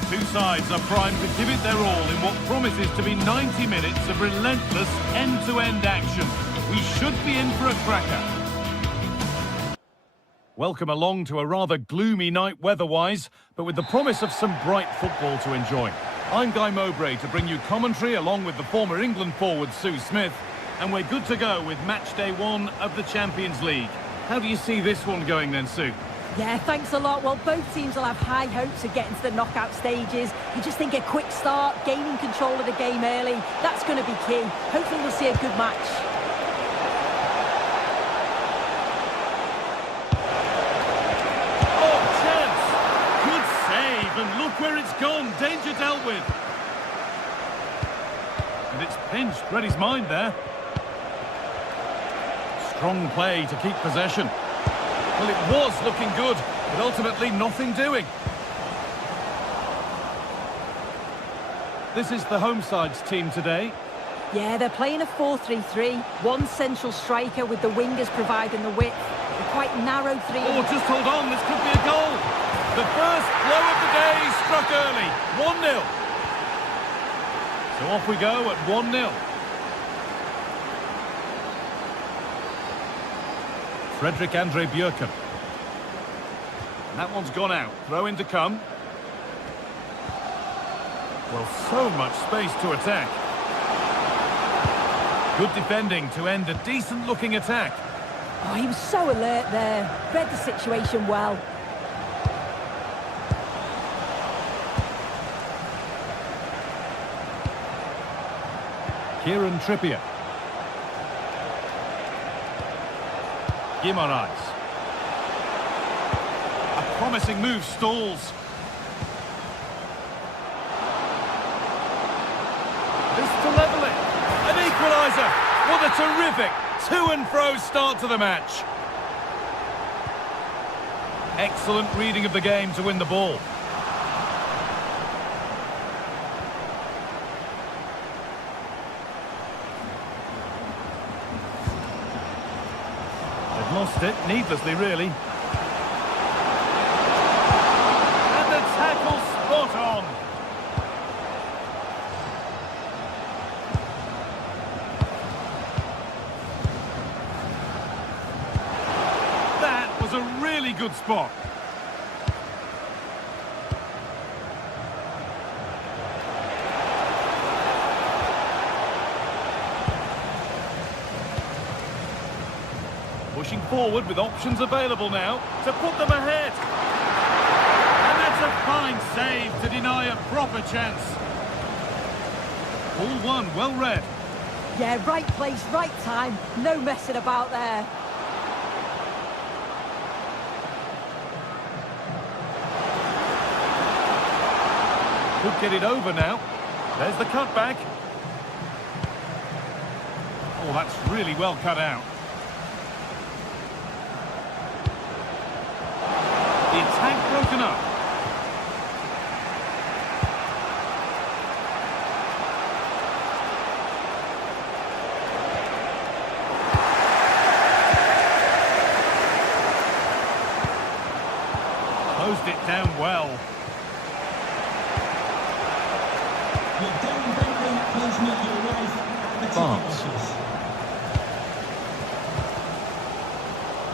Two sides are primed to give it their all in what promises to be 90 minutes of relentless end-to-end action. We should be in for a cracker. Welcome along to a rather gloomy night weather-wise, but with the promise of some bright football to enjoy. I'm Guy Mowbray to bring you commentary along with the former England forward Sue Smith, and we're good to go with match day 1 of the Champions League. How do you see this one going then, Sue? Yeah, thanks a lot. Well, both teams will have high hopes of getting to the knockout stages. You just think a quick start, gaining control of the game early, that's going to be key. Hopefully we'll see a good match. Oh, chance! Good save, and look where it's gone. Danger dealt with. And it's pinched. Read his mind there. Strong play to keep possession. Well, it was looking good, but ultimately nothing doing. This is the home side's team today. Yeah, they're playing a 4-3-3. One central striker with the wingers providing the width. A quite narrow three. Oh, just hold on, this could be a goal. The first blow of the day struck early. 1-0. So off we go at 1-0. Frederick Andre Björken. And that one's gone out. Throw in to come. Well, so much space to attack. Good defending to end a decent-looking attack. Oh, he was so alert there. Read the situation well. Kieran Trippier. Guimaraes. A promising move stalls. This to level it. An equaliser. What a terrific to-and-fro start to the match. Excellent reading of the game to win the ball. They've lost it, needlessly really. And the tackle spot on. A really good spot. Pushing forward with options available now to put them ahead. And that's a fine save to deny a proper chance. Ball one, well read. Yeah, right place, right time. No messing about there. Could get it over now. There's the cutback. Oh, that's really well cut out. The attack broken up. Closed it down well. Barnes.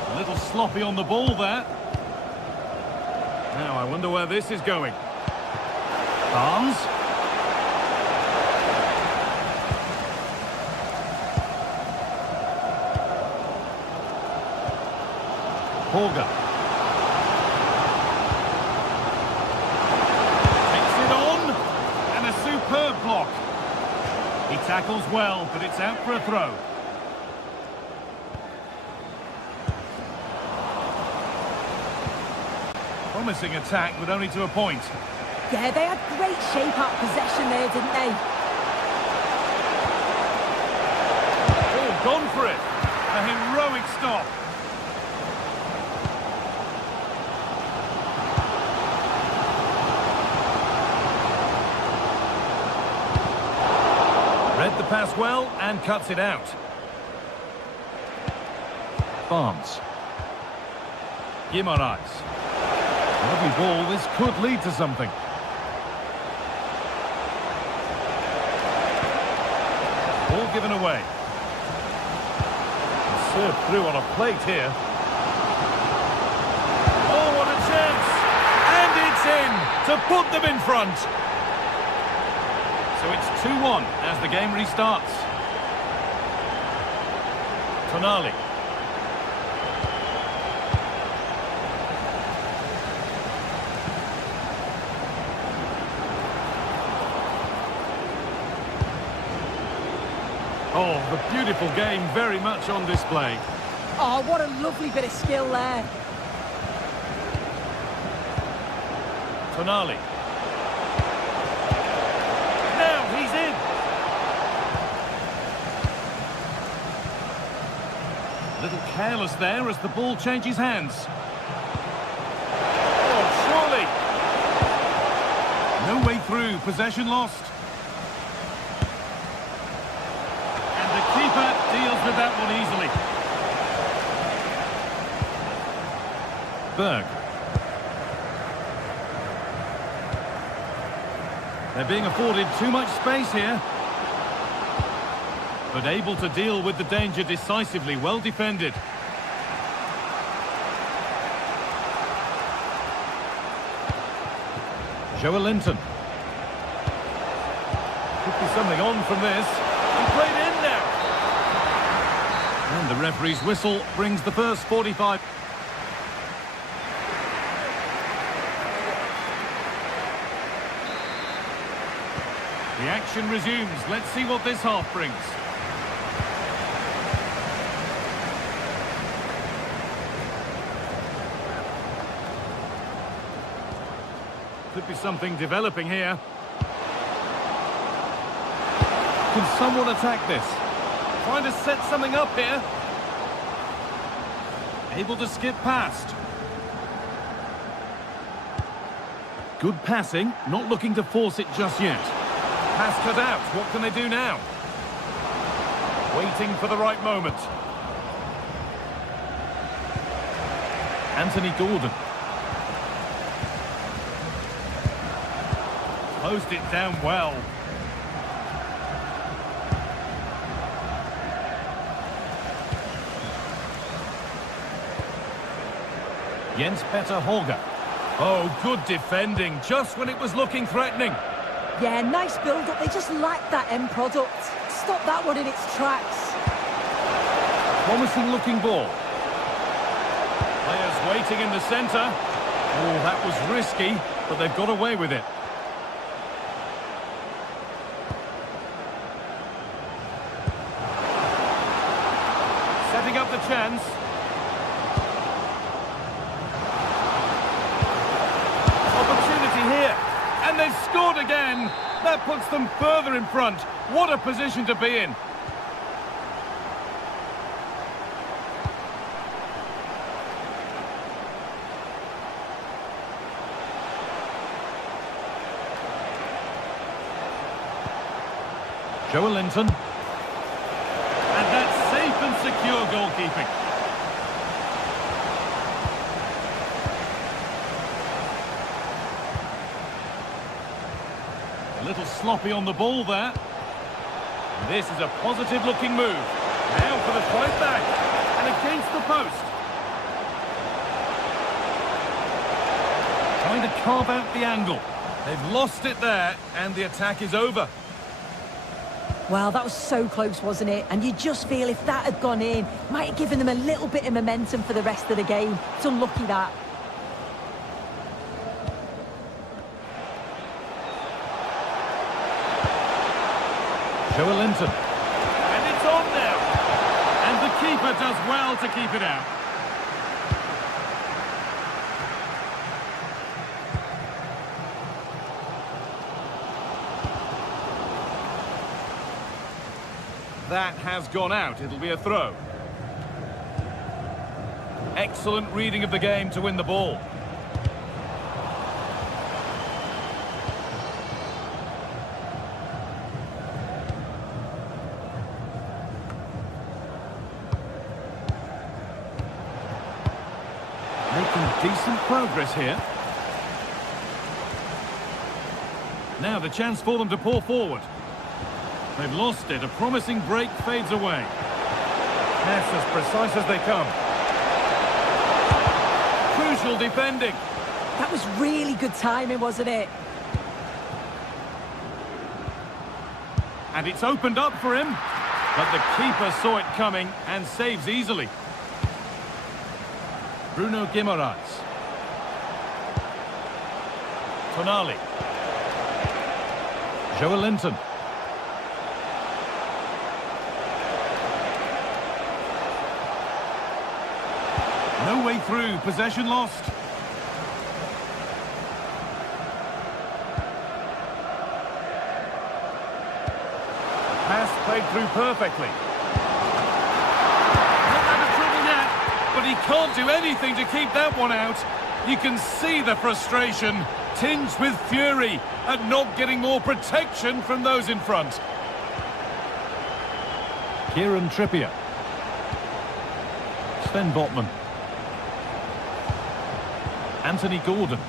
A little sloppy on the ball there. Now I wonder where this is going. Barnes. Holger. Takes it on. And a superb block. He tackles well, but it's out for a throw. Promising attack, but only to a point. Yeah, they had great shape-up possession there, didn't they? Oh, gone for it. A heroic stop. Read the pass well and cuts it out. Barnes. Guimaraes. Lovely ball, this could lead to something. Ball given away. Served through on a plate here. Oh, what a chance! And it's in to put them in front. So it's 2-1 as the game restarts. Tonali. Oh, the beautiful game very much on display. Oh, what a lovely bit of skill there. Tonali. Now he's in. Little careless there as the ball changes hands. Oh, surely! No way through, possession lost. And the keeper deals with that one easily. Berg. They're being afforded too much space here. But able to deal with the danger decisively, well defended. Joe Linton. Could be something on from this. He played in now. And the referee's whistle brings the first 45. The action resumes. Let's see what this half brings. Could be something developing here. Can someone attack this? Trying to set something up here. Able to skip past. Good passing, not looking to force it just yet. Pass cut out. What can they do now? Waiting for the right moment. Anthony Gordon. Closed it down well. Jens Petter Holger. Oh, good defending, just when it was looking threatening. Yeah, nice build-up. They just lacked that end product. Stop that one in its tracks. Promising looking ball. Players waiting in the centre. Oh, that was risky, but they've got away with it. Setting up the chance. Opportunity here. And they've scored again. That puts them further in front. What a position to be in. Joe Linton. And that's safe and secure goalkeeping. A little sloppy on the ball there. This is a positive looking move. Now for the fight back. And against the post. Trying to carve out the angle. They've lost it there and the attack is over. Well, that was so close, wasn't it? And you just feel if that had gone in, might have given them a little bit of momentum for the rest of the game. It's unlucky that. Joe Linton. And it's on now. And the keeper does well to keep it out. That has gone out. It'll be a throw. Excellent reading of the game to win the ball. Making decent progress here. Now the chance for them to pour forward. They've lost it. A promising break fades away. Pass as precise as they come. Crucial defending. That was really good timing, wasn't it? And it's opened up for him. But the keeper saw it coming and saves easily. Bruno Guimaraes. Tonali. Joe Linton. No way through, possession lost. Pass played through perfectly. Not out of trouble yet. he can't do anything to keep that one out. You can see the frustration, tinged with fury at not getting more protection from those in front. Kieran Trippier. Sven Botman. Anthony Gordon.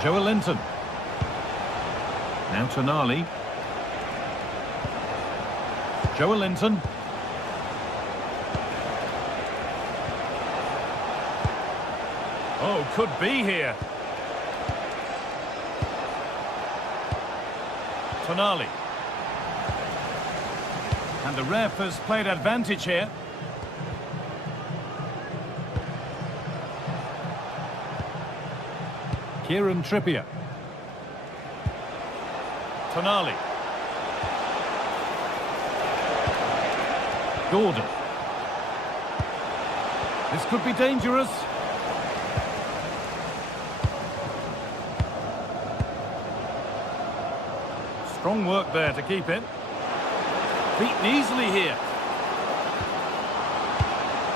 Joelinton. Now Tonali. Joelinton. Oh, could be here. Tonali. And the ref has played advantage here. Kieran Trippier. Tonali. Gordon. This could be dangerous. Strong work there to keep it. Beaten easily here.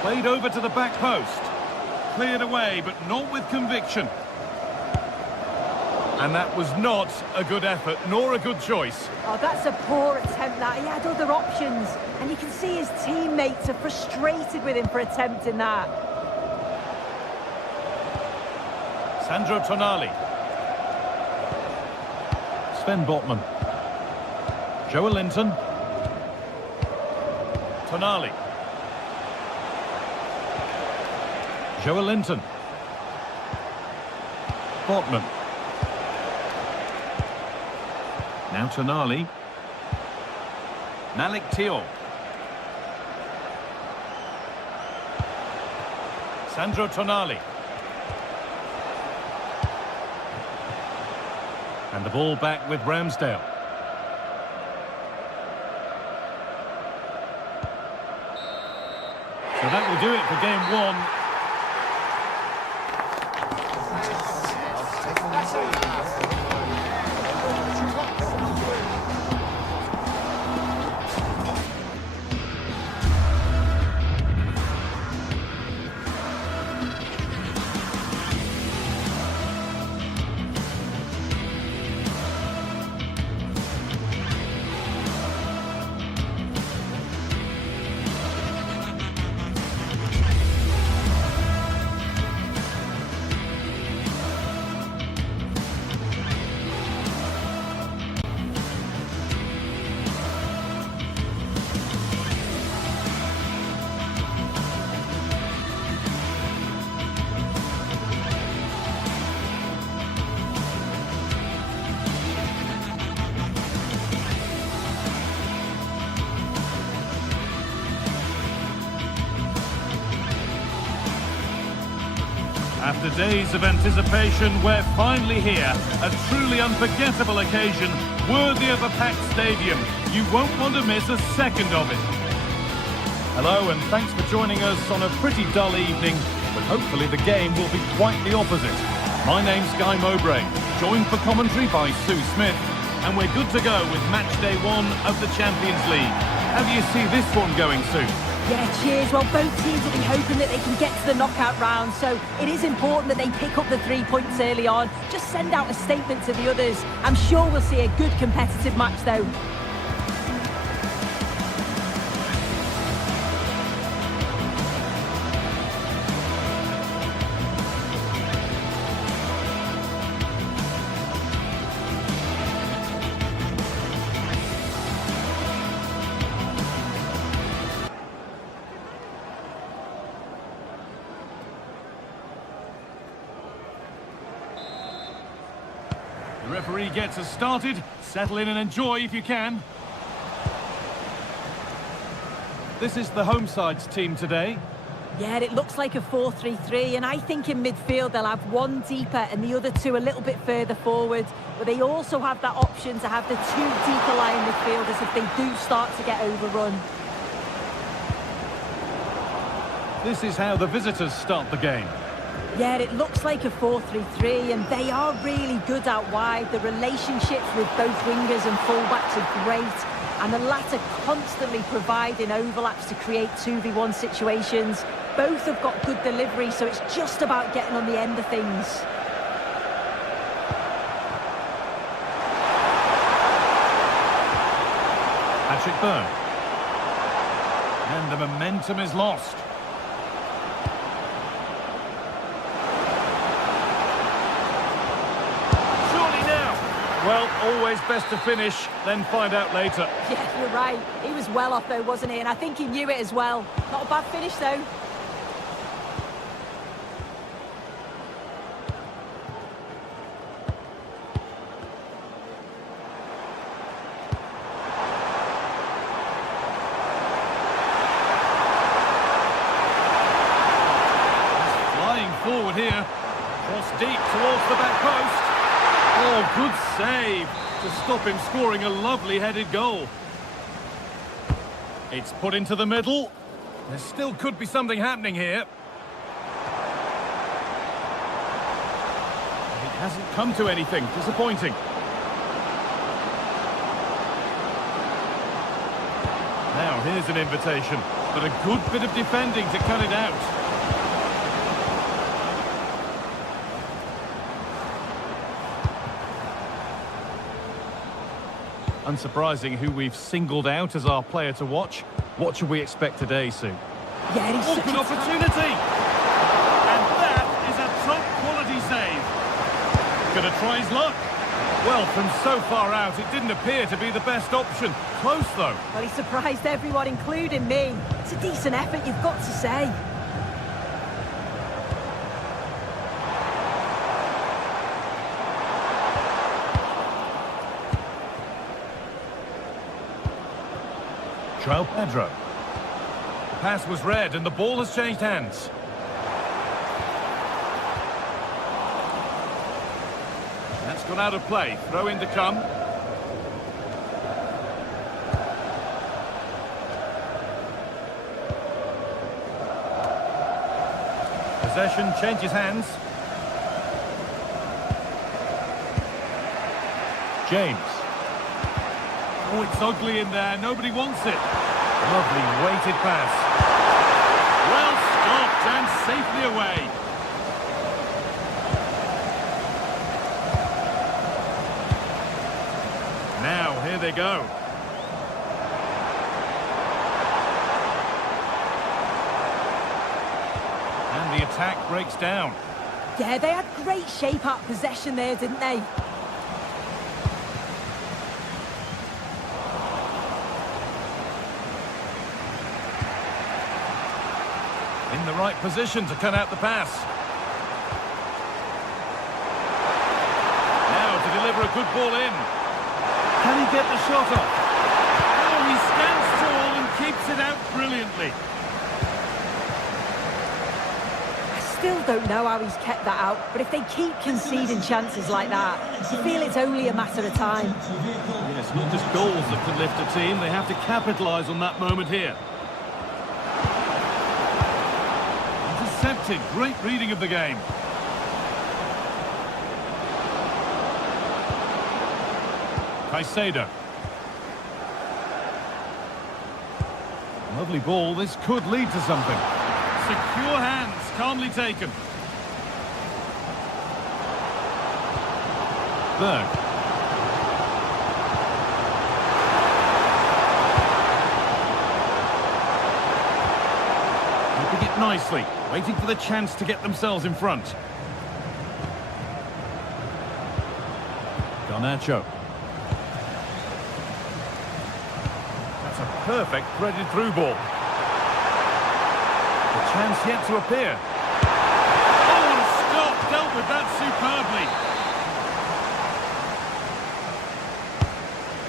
Played over to the back post. Cleared away, but not with conviction. And that was not a good effort, nor a good choice. Oh, that's a poor attempt, that. He had other options. And you can see his teammates are frustrated with him for attempting that. Sandro Tonali. Sven Botman. Joelinton. Tonali. Joelinton. Botman. Now Tonali. Malik Thiaw. Sandro Tonali. And the ball back with Ramsdale. So that will do it for game one. After days of anticipation, we're finally here. A truly unforgettable occasion, worthy of a packed stadium. You won't want to miss a second of it. Hello, and thanks for joining us on a pretty dull evening, but hopefully the game will be quite the opposite. My name's Guy Mowbray, joined for commentary by Sue Smith, and we're good to go with match day one of the Champions League. How do you see this one going, Sue? Yeah, cheers. Well, both teams will be hoping that they can get to the knockout round, so it is important that they pick up the 3 points early on. Just send out a statement to the others. I'm sure we'll see a good competitive match, though. The referee gets us started. Settle in and enjoy if you can. This is the home side's team today. Yeah, it looks like a 4-3-3, and I think in midfield they'll have one deeper and the other two a little bit further forward. But they also have that option to have the two deeper lying midfielders if they do start to get overrun. This is how the visitors start the game. Yeah, it looks like a 4-3-3, and they are really good out wide. The relationships with both wingers and fullbacks are great. and the latter constantly providing overlaps to create 2v1 situations. Both have got good delivery, so it's just about getting on the end of things. Patrick Byrne. And the momentum is lost. Surely now. Well, always best to finish, then find out later. Yeah, you're right. He was well off though, wasn't he? And I think he knew it as well. Not a bad finish though. Forward here, cross deep towards the back post. Oh, good save to stop him scoring a lovely headed goal. It's put into the middle. There still could be something happening here. It hasn't come to anything. Disappointing. Now here's an invitation, but a good bit of defending to cut it out. Unsurprising who we've singled out as our player to watch. What should we expect today, Sue? Yeah, he's such Good a opportunity! And that is a top-quality save. Gonna try his luck. Well, from so far out, it didn't appear to be the best option. Close, though. Well, he surprised everyone, including me. It's a decent effort, you've got to say. João Pedro. The pass was read and the ball has changed hands. That's gone out of play. Throw in to come. Possession changes hands. James. Oh, it's ugly in there. Nobody wants it. Lovely weighted pass. Well stopped and safely away. Now, here they go. And the attack breaks down. Yeah, they had great shape up possession there, didn't they? In the right position to cut out the pass. Now to deliver a good ball in. Can he get the shot off? Oh, he stands tall and keeps it out brilliantly. I still don't know how he's kept that out, but if they keep conceding chances like that, you feel it's only a matter of time. Yes, not just goals that can lift a team, they have to capitalise on that moment here. Intercepted, great reading of the game. Caicedo. Lovely ball, this could lead to something. Secure hands, calmly taken. Berg. Keeping it nicely, waiting for the chance to get themselves in front. Garnacho. That's a perfect threaded through ball. The chance yet to appear. Oh, what a stop! Dealt with that superbly.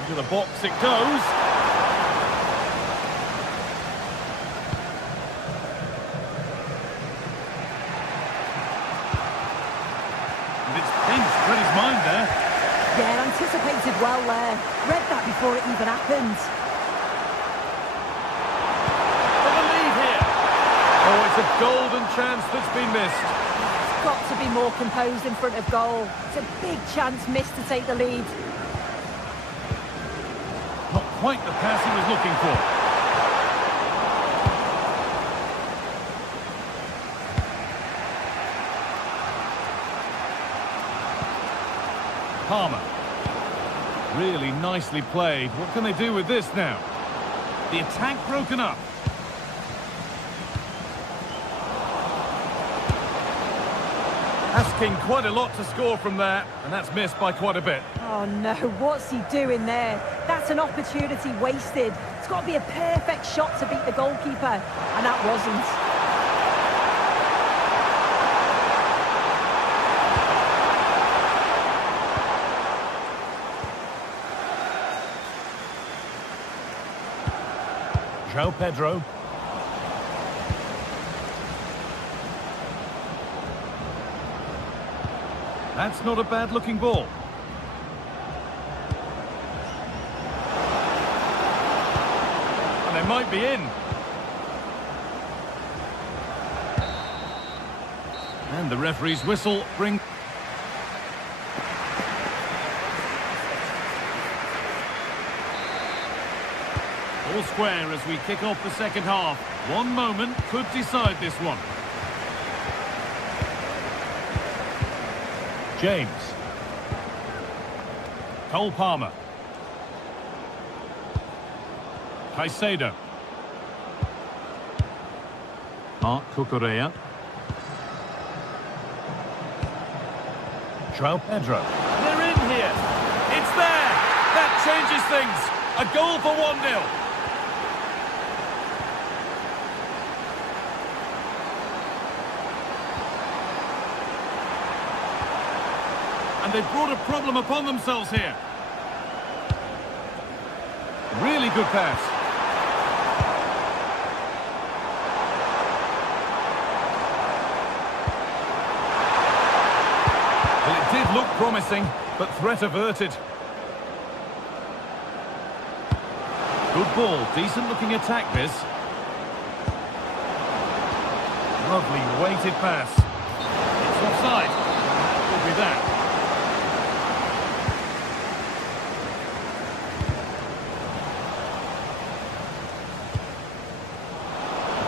Into the box it goes. And it's pinched, read his mind there. Yeah, anticipated well there. Read that before it even happened. For the lead here. Oh, it's a golden chance that's been missed. It's got to be more composed in front of goal. It's a big chance missed to take the lead. Not quite the pass he was looking for. Palmer. Really nicely played. What can they do with this now? The attack broken up. Asking quite a lot to score from there, and that's missed by quite a bit. Oh no, what's he doing there? That's an opportunity wasted. It's got to be a perfect shot to beat the goalkeeper, and that wasn't. João Pedro. That's not a bad-looking ball. And they might be in. And the referee's whistle brings... All square as we kick off the second half. One moment could decide this one. James. Cole Palmer. Caicedo. Marc Cucurella. João Pedro. They're in here. It's there. That changes things. A goal for 1-0. And they've brought a problem upon themselves here. Really good pass. Well, it did look promising, but threat averted. Good ball, decent looking attack this. Lovely weighted pass. It's offside. That will be that.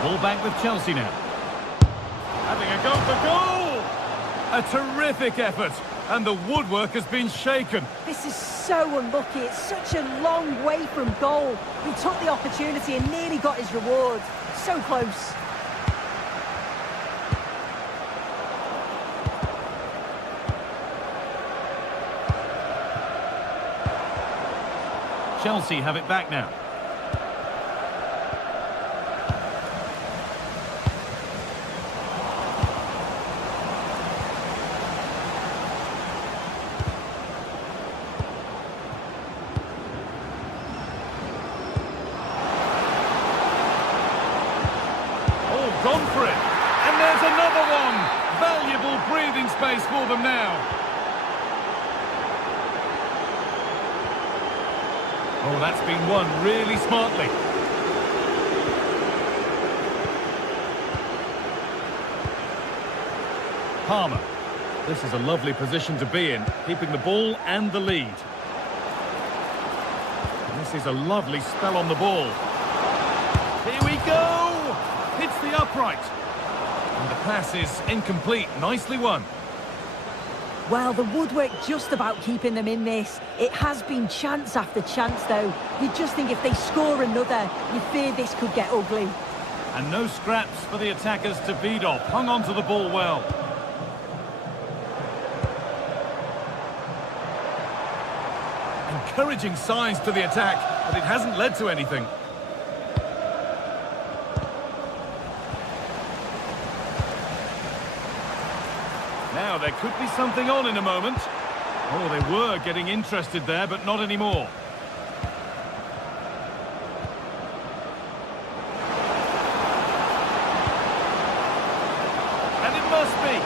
Ball back with Chelsea now. Having a go for goal! A terrific effort, and the woodwork has been shaken. This is so unlucky. It's such a long way from goal. He took the opportunity and nearly got his reward. So close. Chelsea have it back now. Gone for it, and there's another one. Valuable breathing space for them now. Oh, that's been won really smartly. Palmer. This is a lovely position to be in, keeping the ball and the lead. And this is a lovely spell on the ball. Here we go! Hits the upright. And the pass is incomplete. Nicely won. Well, the woodwork just about keeping them in this. It has been chance after chance, though. You just think if they score another, you fear this could get ugly. And no scraps for the attackers to feed off. Hung on to the ball well. Encouraging signs to the attack, but it hasn't led to anything. Now, there could be something on in a moment. Oh, they were getting interested there, but not anymore. And it must be.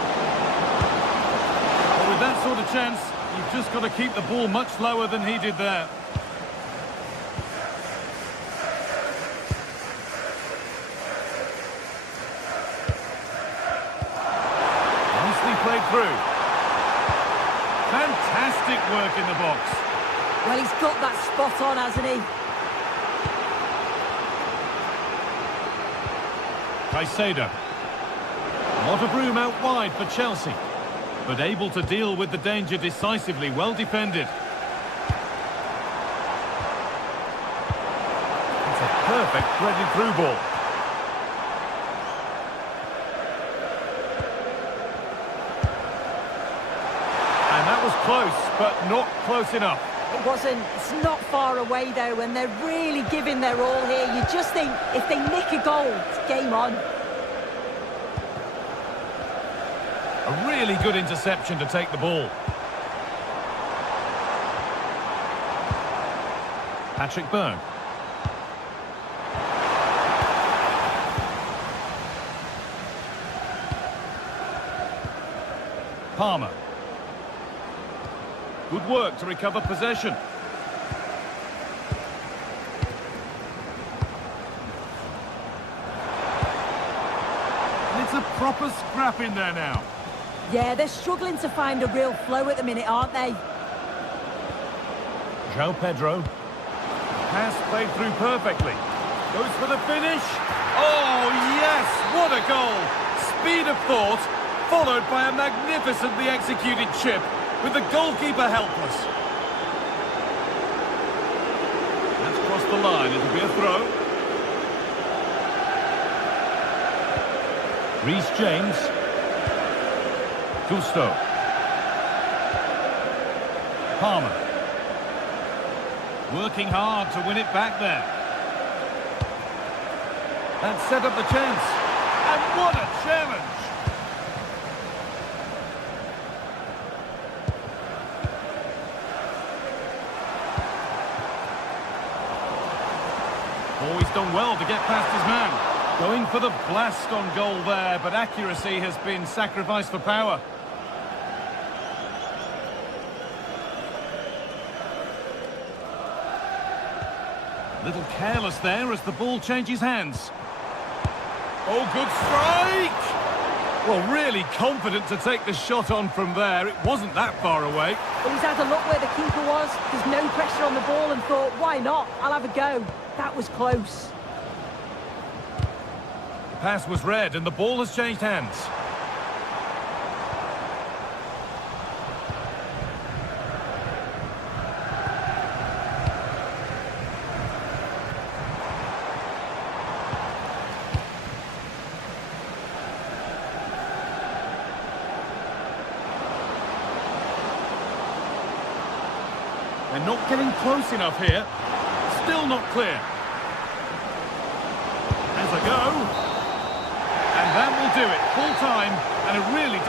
Well, with that sort of chance, you've just got to keep the ball much lower than he did there. Played through. Fantastic work in the box. Well, he's got that spot on, hasn't he? Caicedo. A lot of room out wide for Chelsea, but able to deal with the danger decisively. Well defended. It's a perfect threaded through ball. And that was close, but not close enough. It wasn't. It's not far away, though, and they're really giving their all here. You just think if they nick a goal, it's game on. A really good interception to take the ball. Patrick Byrne. Palmer. Good work to recover possession. And it's a proper scrap in there now. Yeah, they're struggling to find a real flow at the minute, aren't they? João Pedro. Pass played through perfectly. Goes for the finish. Oh, yes! What a goal! Speed of thought, followed by a magnificently executed chip, with the goalkeeper helpless. That's crossed the line. It'll be a throw. Reece James. Gusto. Palmer. Working hard to win it back there. And set up the chance. And what a challenge! Always done well to get past his man. Going for the blast on goal there, but accuracy has been sacrificed for power. A little careless there as the ball changes hands. Oh, good strike! Well, really confident to take the shot on from there. It wasn't that far away. Well, he's had a look where the keeper was. There's no pressure on the ball and thought, why not? I'll have a go. That was close. The pass was read and the ball has changed hands. They're not getting close enough here. Still not clear. As a go. And that will do it. Full time and a really...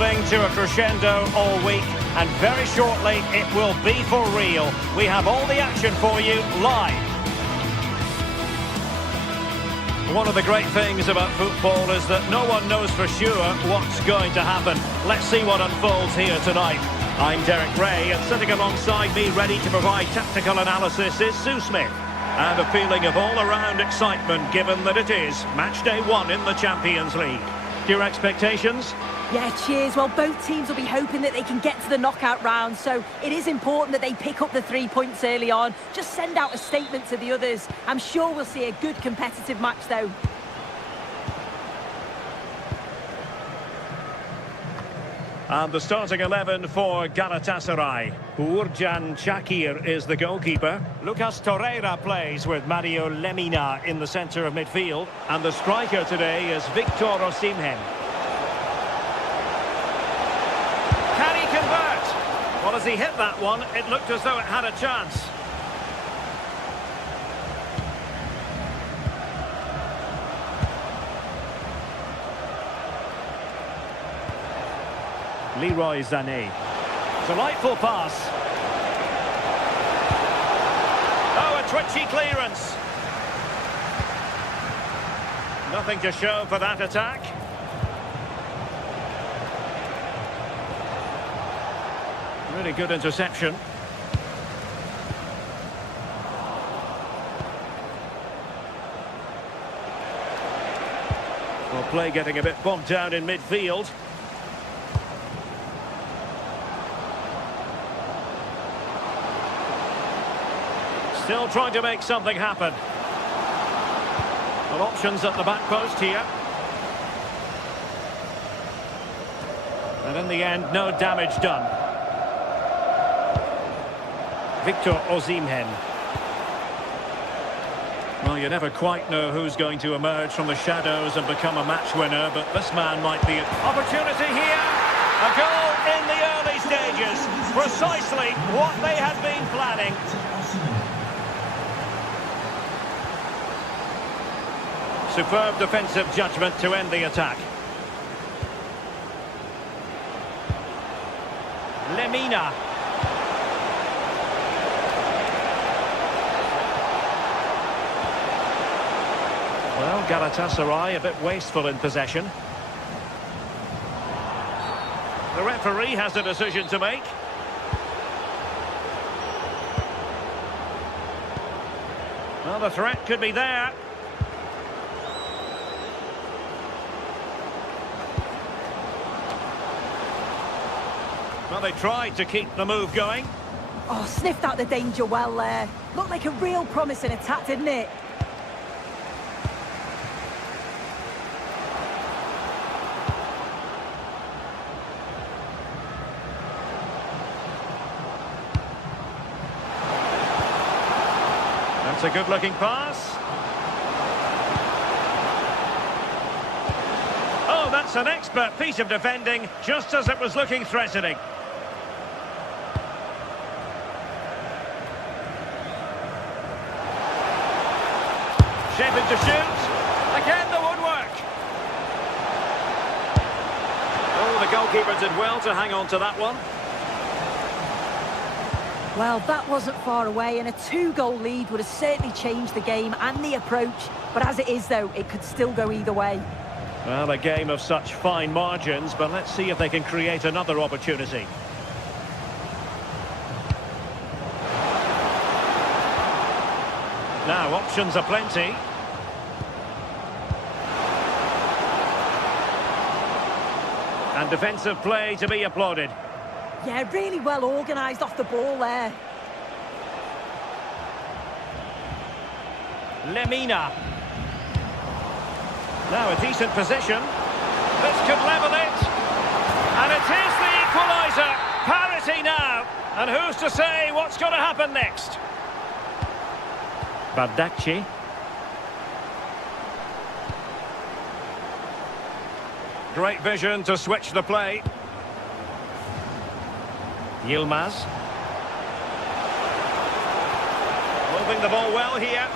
building to a crescendo all week, and very shortly it will be for real. We have all the action for you live. One of the great things about football is that no one knows for sure what's going to happen. Let's see what unfolds here tonight. I'm Derek Ray, and sitting alongside me ready to provide tactical analysis is Sue Smith. And a feeling of all-around excitement given that it is match day 1 in the Champions League. Your expectations? Yeah, cheers. Well, both teams will be hoping that they can get to the knockout round, so it is important that they pick up the 3 points early on. Just send out a statement to the others. I'm sure we'll see a good competitive match, though. And the starting 11 for Galatasaray. Uğurcan Çakır is the goalkeeper. Lucas Torreira plays with Mario Lemina in the centre of midfield. And the striker today is Victor Osimhen. Can he convert? Well, as he hit that one, it looked as though it had a chance. Leroy Sané. Delightful pass. Oh, a twitchy clearance. Nothing to show for that attack. Really good interception. Well, play getting a bit bogged down in midfield. Still trying to make something happen. Well, options at the back post here. And in the end, no damage done. Victor Osimhen. Well, you never quite know who's going to emerge from the shadows and become a match winner, but this man might be an opportunity here. A goal in the early stages. Precisely what they had been planning. Superb defensive judgment to end the attack. Lemina. Well, Galatasaray a bit wasteful in possession. The referee has a decision to make. Well, the threat could be there. Well, they tried to keep the move going. Oh, sniffed out the danger well there. Looked like a real promising attack, didn't it? That's a good-looking pass. Oh, that's an expert piece of defending, just as it was looking threatening. Shaping to shoot. Again, the woodwork. Oh, the goalkeeper did well to hang on to that one. Well, that wasn't far away, and a 2-goal lead would have certainly changed the game and the approach. But as it is, though, it could still go either way. Well, a game of such fine margins, but let's see if they can create another opportunity. Now, options are plenty. And defensive play to be applauded. Yeah, really well organised off the ball there. Lemina. Now a decent position. This could level it. And it is the equaliser. Parity now. And who's to say what's going to happen next? Bardakci. Great vision to switch the play. Yilmaz. Moving the ball well here.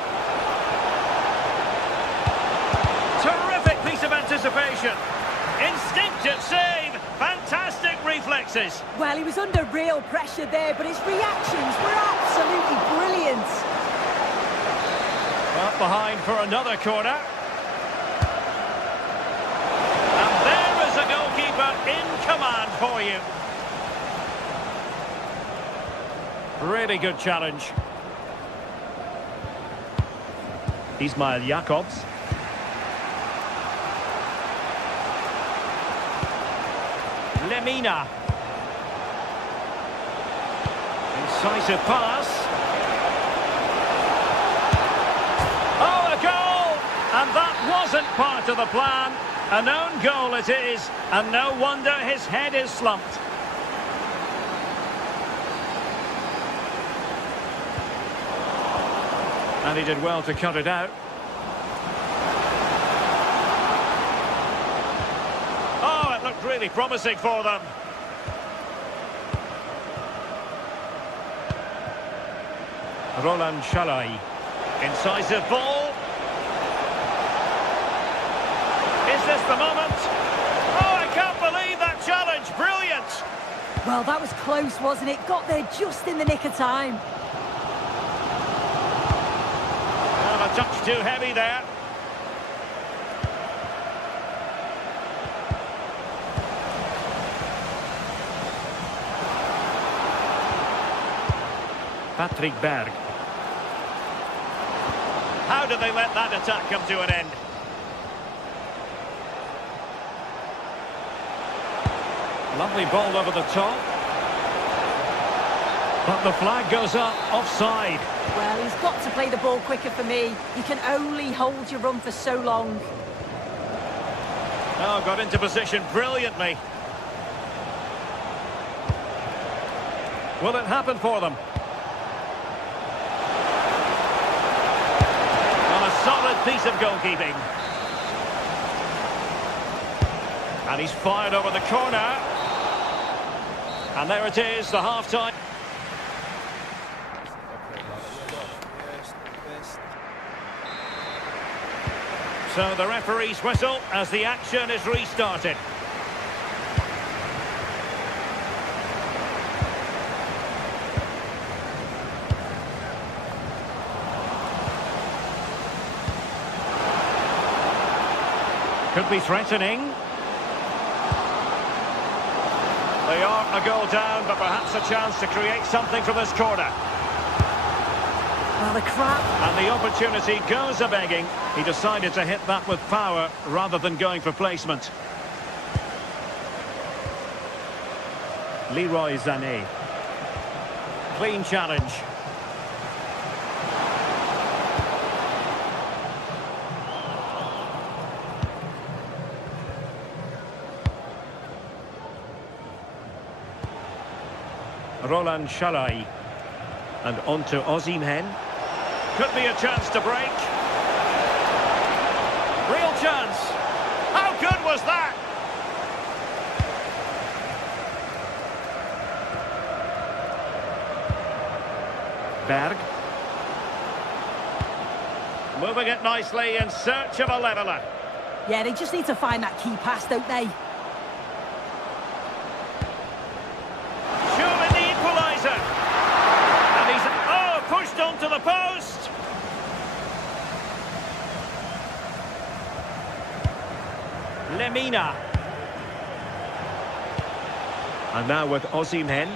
Terrific piece of anticipation. Instinctive save. Fantastic. reflexes. Well, he was under real pressure there, but his reactions were absolutely brilliant. Well, behind for another corner. And there is a goalkeeper in command for you. Really good challenge. Ismail Jakobs. Lemina. Incisive pass. Oh, a goal! And that wasn't part of the plan. An own goal it is, and no wonder his head is slumped. And he did well to cut it out. Oh, it looked really promising for them. Roland Shalai. Incisive ball. Is this the moment? Oh, I can't believe that challenge. Brilliant. Well, that was close, wasn't it? Got there just in the nick of time. Well, a touch too heavy there. Patrick Berg. How did they let that attack come to an end? Lovely ball over the top. But the flag goes up, offside. Well, he's got to play the ball quicker for me. You can only hold your run for so long. Oh, got into position brilliantly. Will it happen for them? Well, a solid piece of goalkeeping. And he's fired over the corner. And there it is, the half-time. So the referee's whistle as the action is restarted. Could be threatening. They are a goal down, but perhaps a chance to create something from this corner. Well, the crowd... And the opportunity goes a-begging. He decided to hit that with power rather than going for placement. Leroy Sané. Clean challenge. Roland Shalai. And on to Osimhen. Could be a chance to break. Real chance. How good was that? Berg. Moving it nicely in search of a leveller. Yeah, they just need to find that key pass, don't they? Surely the equaliser. And he's, pushed onto the post. Lemina. And now with Osimhen.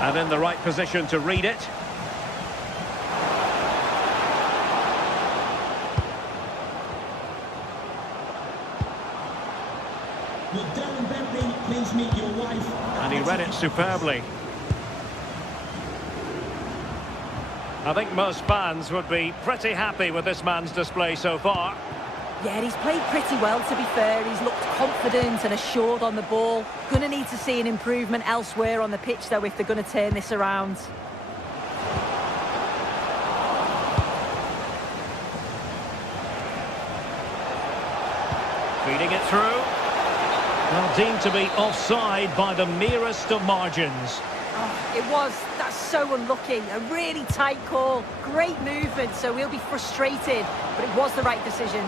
And in the right position to read it. Please meet your wife. And he read it superbly. I think most fans would be pretty happy with this man's display so far. Yeah, he's played pretty well, to be fair. He's looked confident and assured on the ball. Going to need to see an improvement elsewhere on the pitch, though, if they're going to turn this around. Feeding it through. Well, deemed to be offside by the merest of margins. Oh, it was. That's so unlucky. A really tight call. Great movement, so he'll be frustrated. But it was the right decision.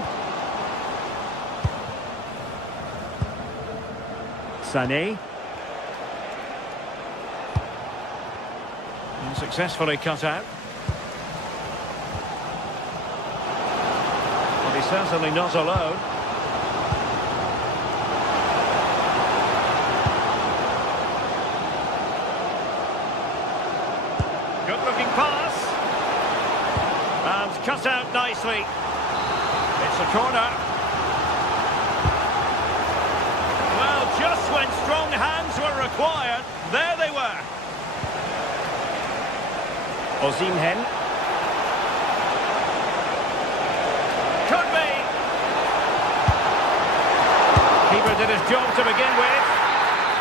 Sané. And successfully cut out. But he's certainly not alone. Good looking pass. And cut out nicely. It's a corner. Well, just when strong hands were required, there they were. Osimhen. Could be. Keeper did his job to begin with.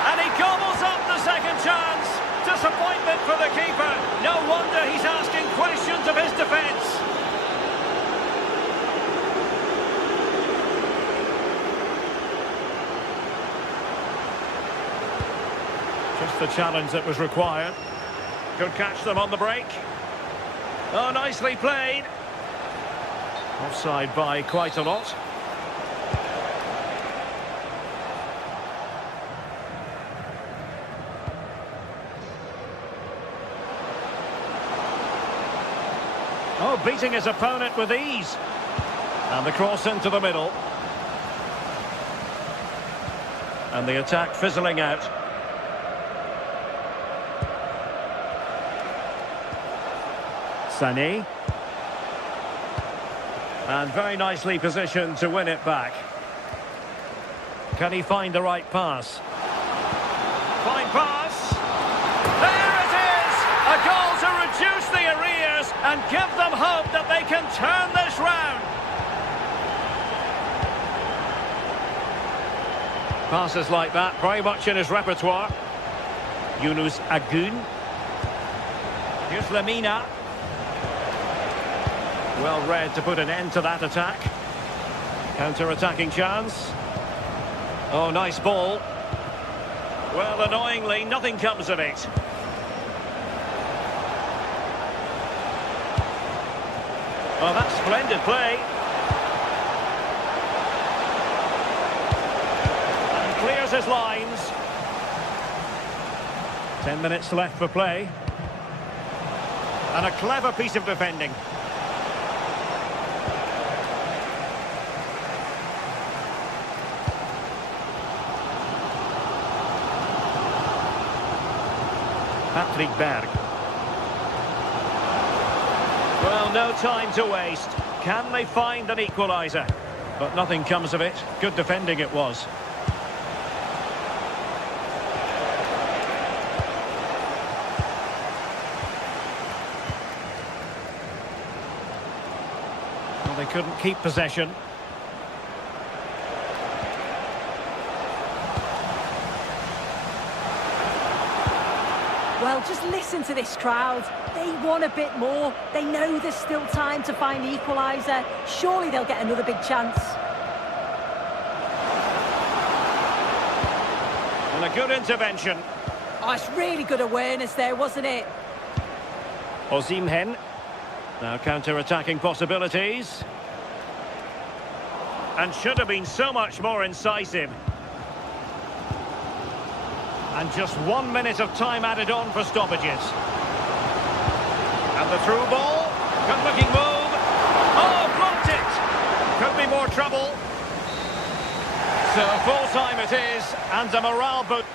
And he gobbles up the second chance. Disappointment for the keeper. No wonder he's asking questions of his defence. Just the challenge that was required. Could catch them on the break. Oh, nicely played. Offside by quite a lot. Oh, beating his opponent with ease. And the cross into the middle. And the attack fizzling out. Sané. And very nicely positioned to win it back. Can he find the right pass? Fine pass. There it is! A goal to reduce the arrears and give them hope that they can turn this round. Passes like that, very much in his repertoire. Yunus Agun. Here's Lamina. Well read to put an end to that attack. Counter-attacking chance. Oh, nice ball. Well, annoyingly, nothing comes of it. Oh, that's splendid play. And clears his lines. 10 minutes left for play. And a clever piece of defending. Patrick Berg. Well, no time to waste. Can they find an equaliser? But nothing comes of it. Good defending it was. Well, they couldn't keep possession. Well, just listen to this crowd. They want a bit more. They know there's still time to find the equaliser. Surely they'll get another big chance. And a good intervention. Oh, it's really good awareness there, wasn't it? Osimhen. Now counter-attacking possibilities. And should have been so much more incisive. And just 1 minute of time added on for stoppages. And the through ball. Good looking move. Oh, blocked it. Could be more trouble. So full time it is. And a morale boost.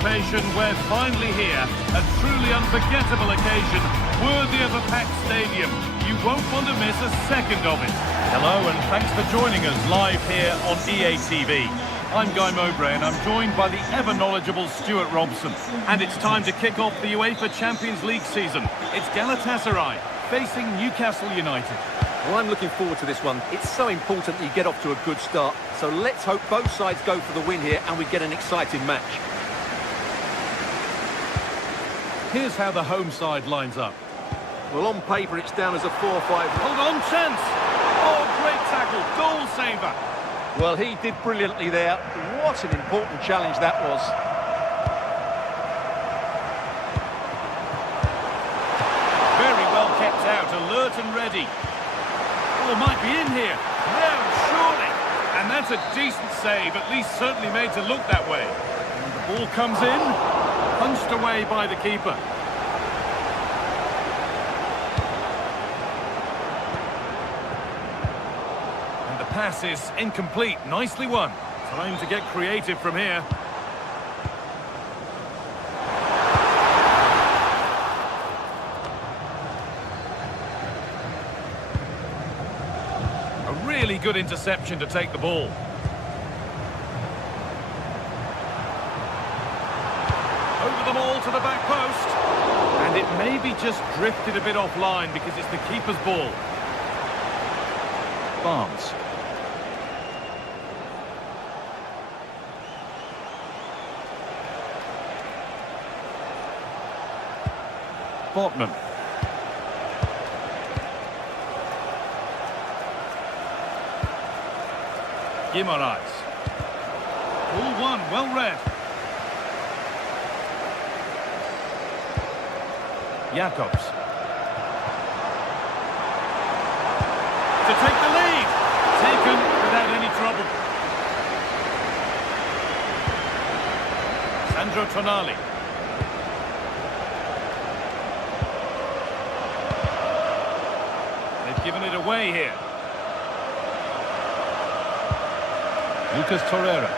anticipation. We're finally here. A truly unforgettable occasion, worthy of a packed stadium. You won't want to miss a second of it. Hello and thanks for joining us live here on EA TV. I'm Guy Mowbray and I'm joined by the ever-knowledgeable Stuart Robson. And it's time to kick off the UEFA Champions League season. It's Galatasaray facing Newcastle United. Well, I'm looking forward to this one. It's so important that you get off to a good start. So let's hope both sides go for the win here and we get an exciting match. Here's how the home side lines up. Well, on paper, it's down as a 4-5. Hold on, chance! Oh, great tackle, goal saver. Well, he did brilliantly there. What an important challenge that was. Very well kept out, alert and ready. Oh, might be in here. No, surely. And that's a decent save, at least certainly made to look that way. And the ball comes in, punched away by the keeper. And the pass is incomplete, nicely won. Time to get creative from here. Really good interception to take the ball. Over the ball to the back post. And it maybe just drifted a bit offline because it's the keeper's ball. Barnes. Botman. Guimaraes. Ball one, well read. Jacobs. To take the lead. Taken without any trouble. Sandro Tonali. They've given it away here. Lucas Torreira.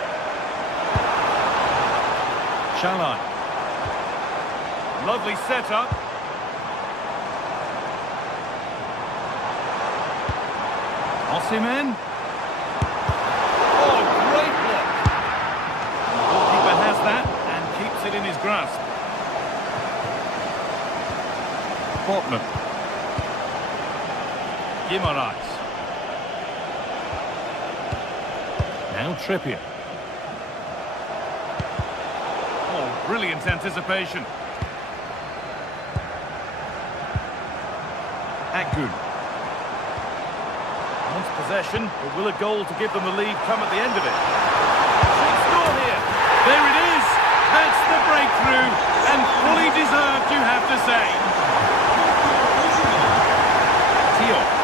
Shalai. Lovely setup. Osimhen. Oh, great block. The goalkeeper has that and keeps it in his grasp. Botman. Guimaraes. Now Trippier. Oh, brilliant anticipation. Akgün. Wants possession, but will a goal to give them the lead come at the end of it? Should score here. There it is. That's the breakthrough, and fully deserved, you have to say. Tio.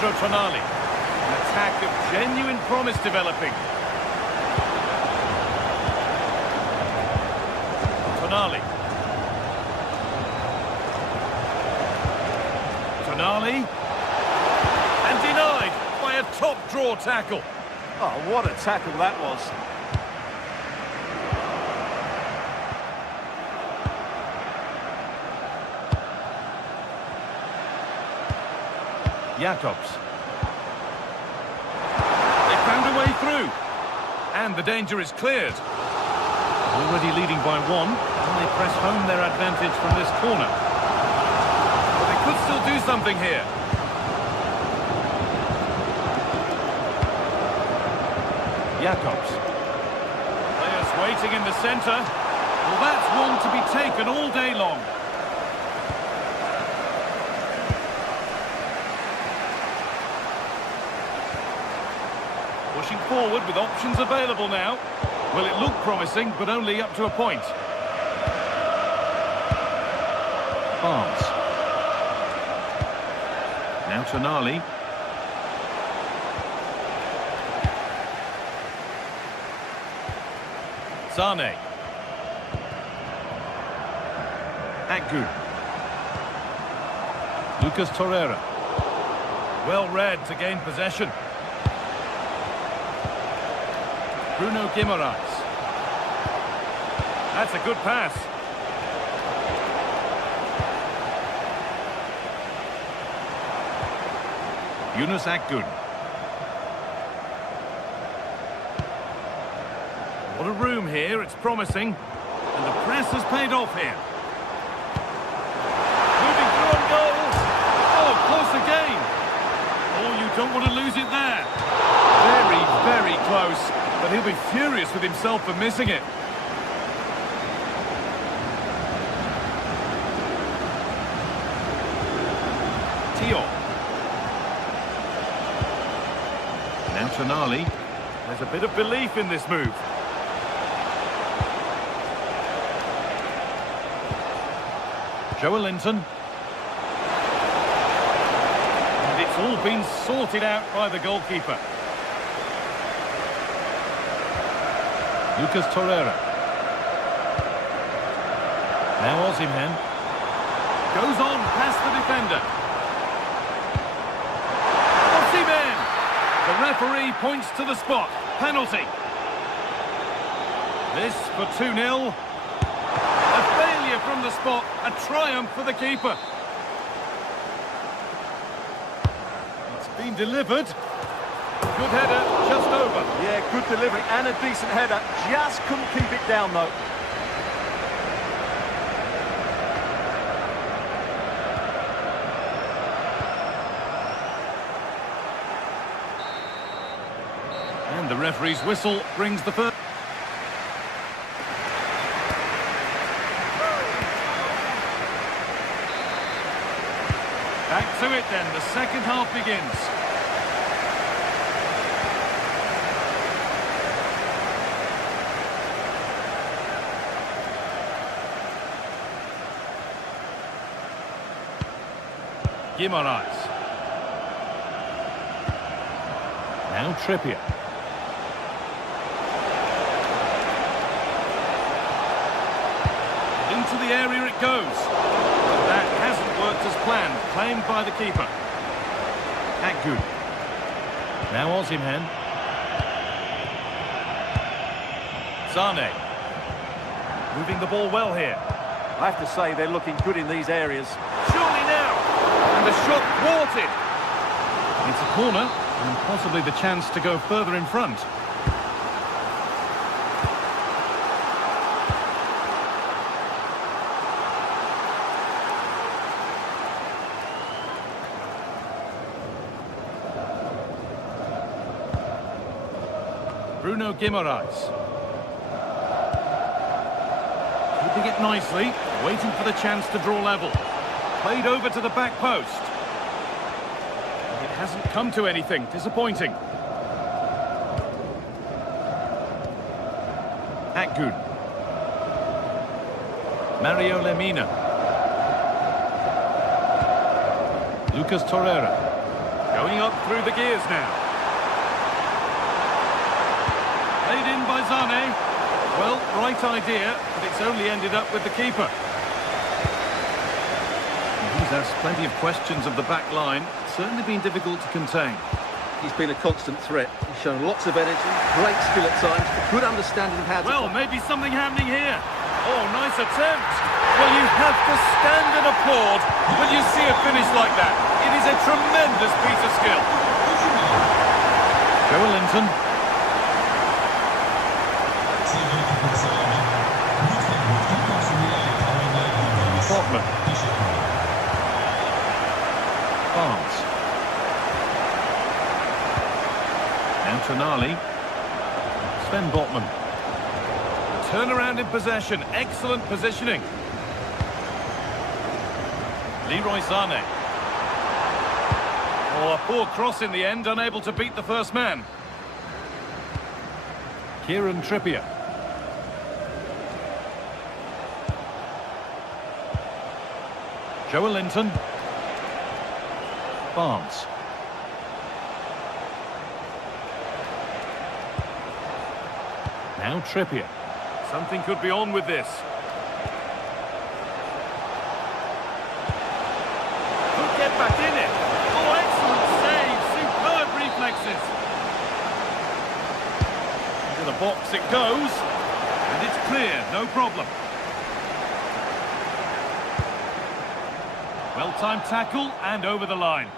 Tonali. An attack of genuine promise developing. Tonali. Tonali. And denied by a top draw tackle. Oh, what a tackle that was. Jacobs. They found a way through. And the danger is cleared. Already leading by one. And they press home their advantage from this corner. But they could still do something here. Jacobs. Players waiting in the centre. Well, that's one to be taken all day long. Pushing forward with options available now. Well, it looked promising, but only up to a point. Barnes. Now Tonali. Sane. Akgün. Lucas Torreira. Well read to gain possession. Bruno Guimaraes. That's a good pass. Yunus Akgün. What a room here, it's promising. And the press has paid off here. Moving through on goal. Oh, close again. Oh, you don't want to lose it there. Very, very close. But he'll be furious with himself for missing it. Tio. Now Tonali. There's a bit of belief in this move. Joelinton. And it's all been sorted out by the goalkeeper. Lucas Torreira. Now Osimhen. Goes on past the defender. Osimhen! The referee points to the spot. Penalty. This for 2-0. A failure from the spot. A triumph for the keeper. It's been delivered. Good header, just over. Yeah, good delivery and a decent header. Just couldn't keep it down, though. And the referee's whistle brings the first. Back to it then, the second half begins. Guimaraes. Now Trippier. Into the area it goes. But that hasn't worked as planned. Claimed by the keeper. Akgün. Now Osimhen. Zane. Moving the ball well here. I have to say they're looking good in these areas. Surely now. And the shot thwarted. It's a corner and possibly the chance to go further in front. Bruno Guimaraes. Keeping it nicely, waiting for the chance to draw level. Played over to the back post. It hasn't come to anything. Disappointing. Akgün. Mario Lemina. Lucas Torreira. Going up through the gears now. Played in by Zane. Well, right idea, but it's only ended up with the keeper. He's asked plenty of questions of the back line. It's certainly been difficult to contain. He's been a constant threat. He's shown lots of energy, great skill at times, good understanding of how to... Well, maybe something happening here. Oh, nice attempt. Well, you have to stand and applaud when you see a finish like that. It is a tremendous piece of skill. Joelinton. Botman. Barnes. Now Tonali. Sven Botman. Turnaround in possession. Excellent positioning. Leroy Sané. Oh, a poor cross in the end, unable to beat the first man. Kieran Trippier. Joelinton. Barnes. Now Trippier. Something could be on with this. Could get Across it goes. And it's clear, no problem. Well-timed tackle and over the line.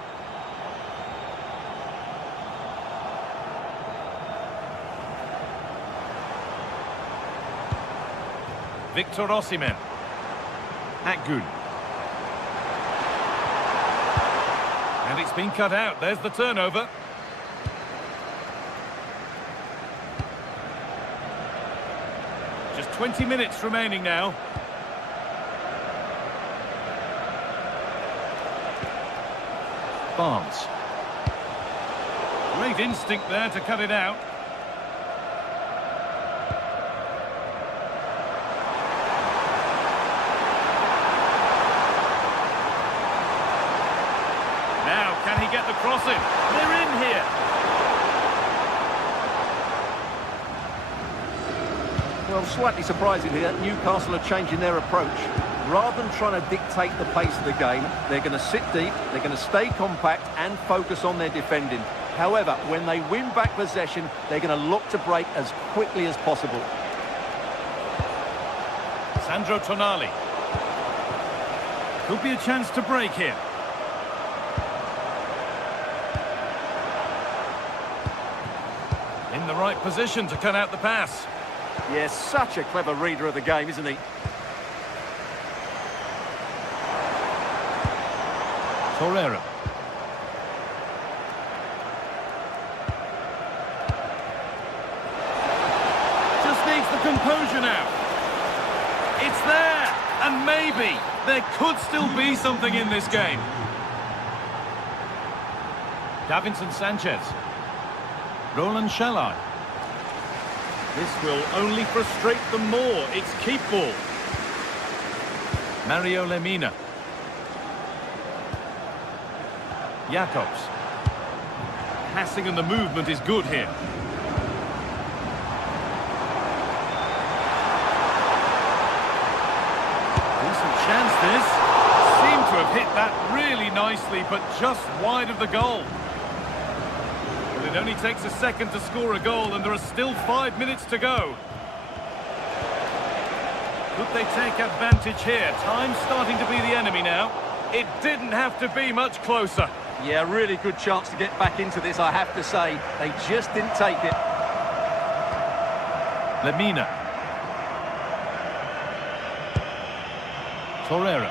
Victor Osimhen. Akgun. And it's been cut out. There's the turnover. Just 20 minutes remaining now. Barnes. Great instinct there to cut it out. Now, can he get the cross in? They're in here. Well, slightly surprising here. Newcastle are changing their approach. Rather than trying to dictate the pace of the game, they're going to sit deep, they're going to stay compact and focus on their defending. However, when they win back possession, they're going to look to break as quickly as possible. Sandro Tonali. Could be a chance to break here. In the right position to cut out the pass. Yes, such a clever reader of the game, isn't he? Torreira. Just needs the composure now. It's there, and maybe there could still be something in this game. Davinson Sanchez. Roland Shalai. This will only frustrate them more. It's keep ball. Mario Lemina. Jacobs. Passing and the movement is good here. Decent chance this. Seemed to have hit that really nicely, but just wide of the goal. Well, it only takes a second to score a goal and there are still 5 minutes to go. Could they take advantage here? Time's starting to be the enemy now. It didn't have to be much closer. Yeah, really good chance to get back into this, I have to say. They just didn't take it. Lemina. Torreira.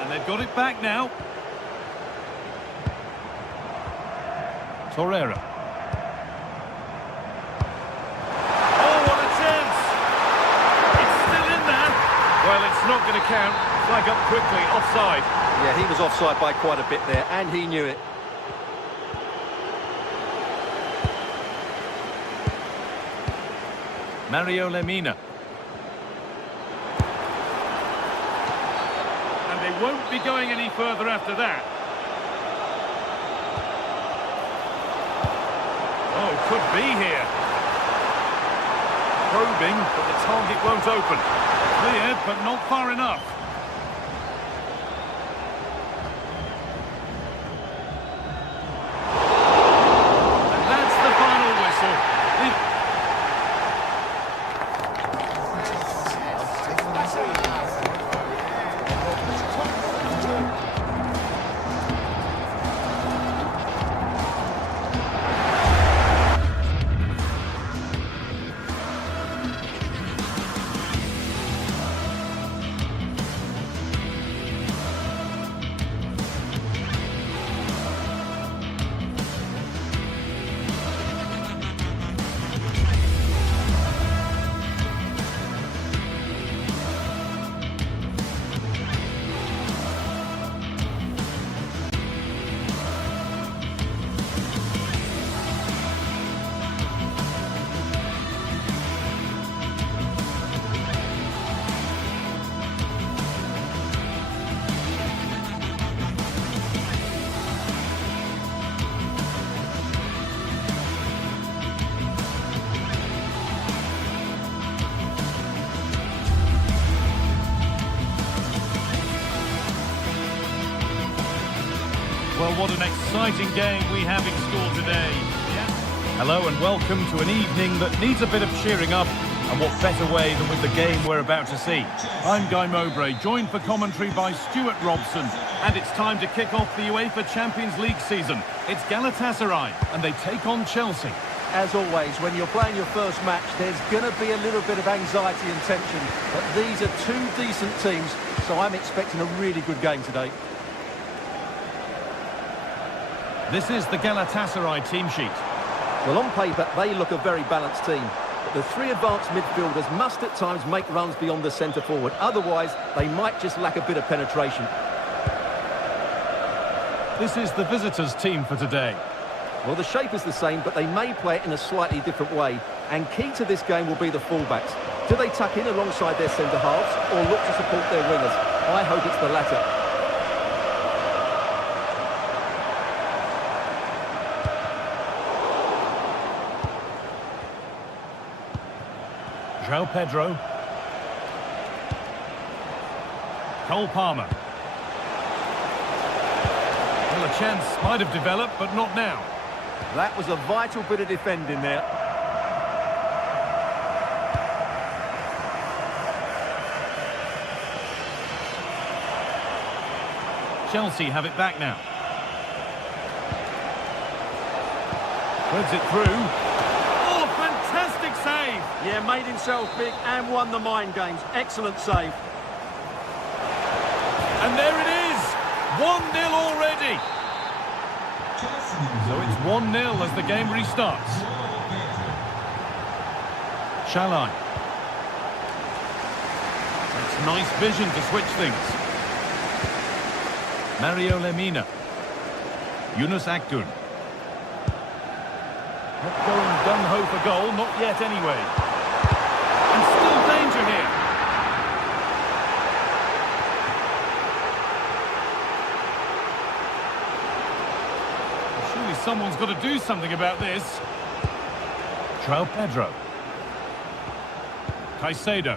And they've got it back now. Torreira. Well, it's not going to count. Flag up quickly, offside. Yeah, he was offside by quite a bit there, and he knew it. Mario Lemina. And they won't be going any further after that. Oh, could be here. Probing, but the target won't open. Cleared, but not far enough. And that's the final whistle. Well, what an exciting game we have in store today. Hello and welcome to an evening that needs a bit of cheering up, and what better way than with the game we're about to see. I'm Guy Mowbray, joined for commentary by Stuart Robson, and it's time to kick off the UEFA Champions League season. It's Galatasaray, and they take on Chelsea. As always, when you're playing your first match, there's going to be a little bit of anxiety and tension. But these are two decent teams, so I'm expecting a really good game today. This is the Galatasaray team sheet. Well, on paper, they look a very balanced team. But the three advanced midfielders must at times make runs beyond the centre-forward. Otherwise, they might just lack a bit of penetration. This is the visitors' team for today. Well, the shape is the same, but they may play it in a slightly different way. And key to this game will be the fullbacks. Do they tuck in alongside their centre-halves or look to support their wingers? I hope it's the latter. João Pedro. Cole Palmer. Well, a chance might have developed, but not now. That was a vital bit of defending there. Chelsea have it back now. Threads it through. Oh, fantastic save! Yeah, made himself big and won the mind games. Excellent save. And there it is! 1-0 already! So it's 1-0 as the game restarts. Shalai. That's nice vision to switch things. Mario Lemina. Yunus Akgün. Not going gung-ho for goal, not yet anyway. And still danger here. Surely someone's got to do something about this. João Pedro. Caicedo.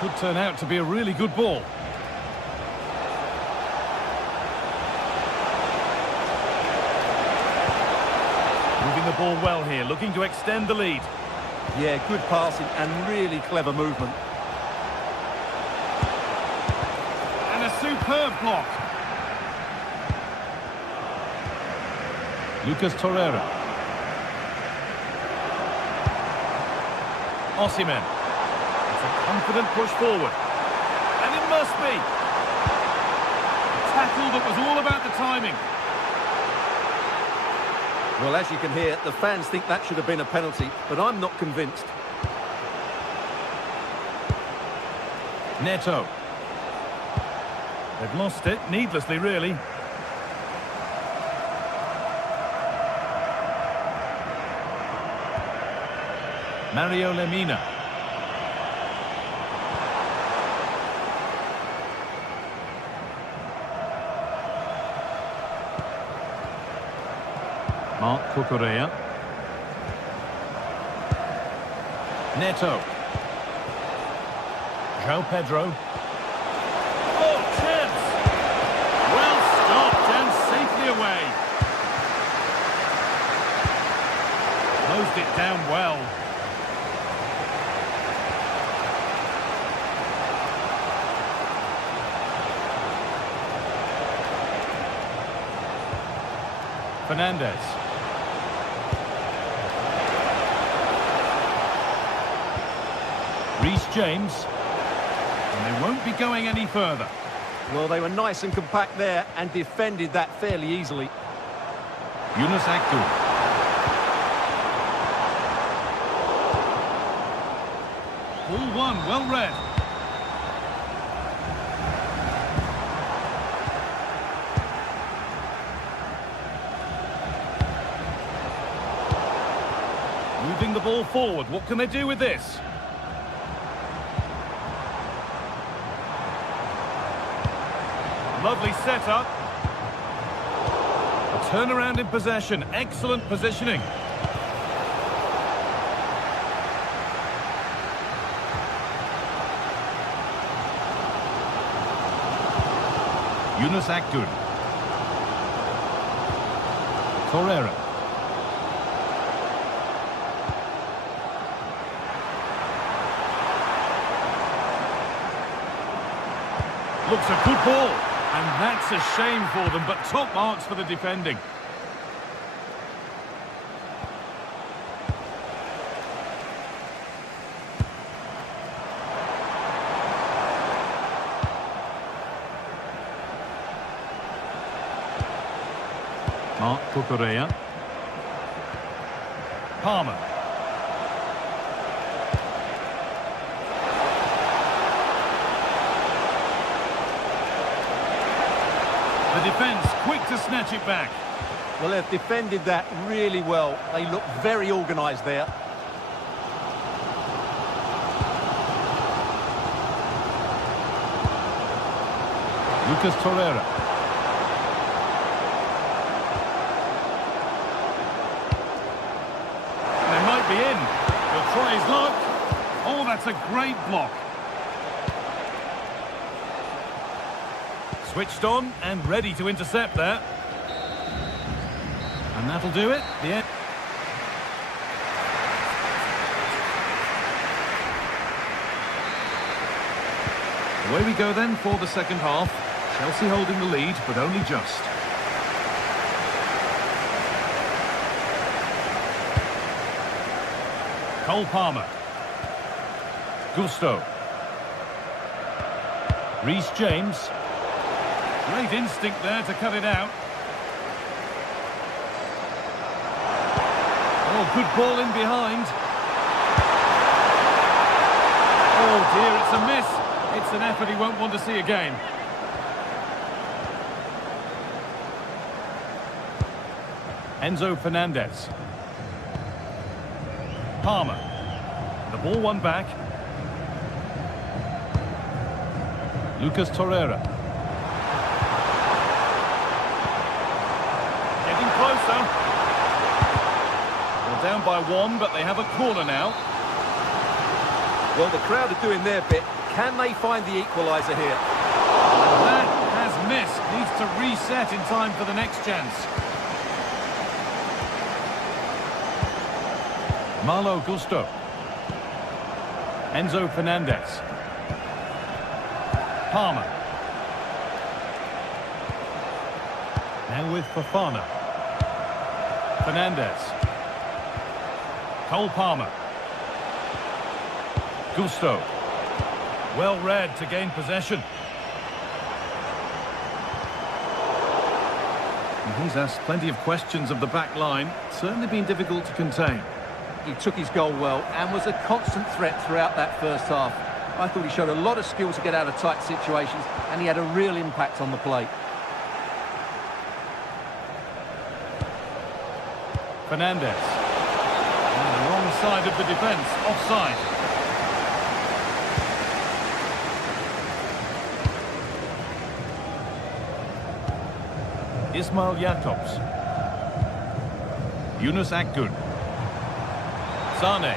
Could turn out to be a really good ball. Moving the ball well here, looking to extend the lead. Yeah, good passing and really clever movement. And a superb block. Lucas Torreira. Osimhen. It's a confident push forward. And it must be. A tackle that was all about the timing. Well, as you can hear, the fans think that should have been a penalty, but I'm not convinced. Neto. They've lost it, needlessly really. Mario Lemina. Marc Cucurella. Neto. João Pedro. Oh, chance! Well stopped and safely away. Closed it down well. Fernandez. Reece James. And they won't be going any further. Well, they were nice and compact there and defended that fairly easily. Yunus Akgün. Ball one, well read. Moving the ball forward, what can they do with this? Lovely setup. A turnaround in possession, excellent positioning. Yunus Akgün. Torreira. Looks a good ball. And that's a shame for them, but top marks for the defending. Mark Cucurella. Palmer. The defence quick to snatch it back. Well, they've defended that really well. They look very organised there. Lucas Torreira. They might be in. He'll try his luck. Oh, that's a great block. Switched on and ready to intercept there. And that'll do it. The end. Away we go then for the second half. Chelsea holding the lead, but only just. Cole Palmer. Gusto. Reece James. Great instinct there to cut it out. Oh, good ball in behind. Oh dear, it's a miss. It's an effort he won't want to see again. Enzo Fernandez. Palmer. The ball won back. Lucas Torreira. Getting closer. Well, down by one, but they have a corner now. Well, the crowd are doing their bit. Can they find the equaliser here? That has missed. Needs to reset in time for the next chance. Malo Gusto. Enzo Fernandez. Palmer. Now with Fofana. Fernandez. Cole Palmer. Gusto. Well read to gain possession. And he's asked plenty of questions of the back line. Certainly been difficult to contain. He took his goal well and was a constant threat throughout that first half. I thought he showed a lot of skill to get out of tight situations, and he had a real impact on the play. Fernandez. On the wrong side of the defence, offside. Ismail Jakobs. Yunus Akgün. Sane.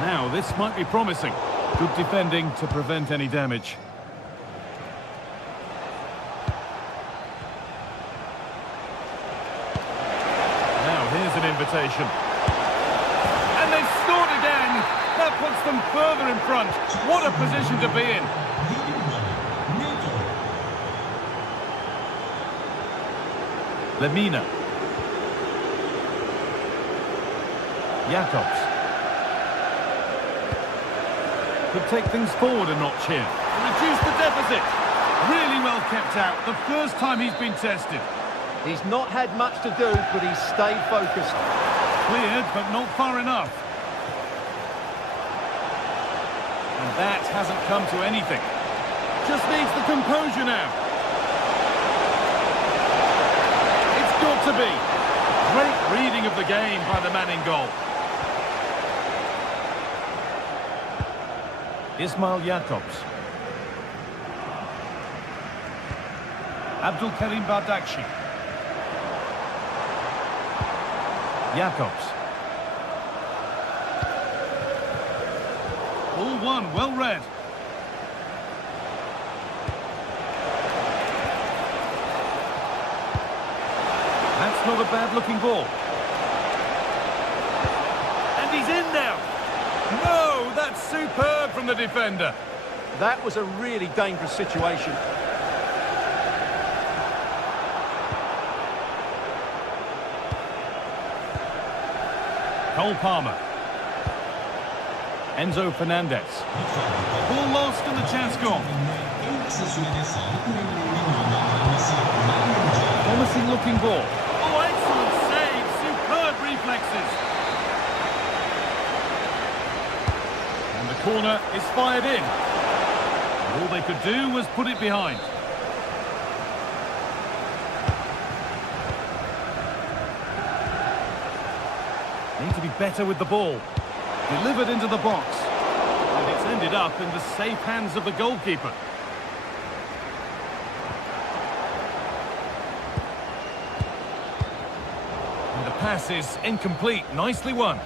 Now, this might be promising. Good defending to prevent any damage. Now, here's an invitation. And they've scored again! That puts them further in front. What a position to be in. Lemina. Jakobs. Could take things forward a notch here. Reduce the deficit. Really well kept out. The first time he's been tested. He's not had much to do, but he's stayed focused. Cleared, but not far enough. And that hasn't come to anything. Just needs the composure now. It's got to be. Great reading of the game by the man in goal. Ismail Jakobs. Abdul Karim Bardakshi. Jakobs. All one, well read. That's not a bad-looking ball. And he's in now. No, that's superb from the defender. That was a really dangerous situation. Cole Palmer. Enzo Fernandez. Ball lost and the chance gone. Promising looking ball. Oh, excellent save. Superb reflexes. And the corner is fired in. And all they could do was put it behind. Need to be better with the ball. Delivered into the box. And it's ended up in the safe hands of the goalkeeper. And the pass is incomplete. Nicely won.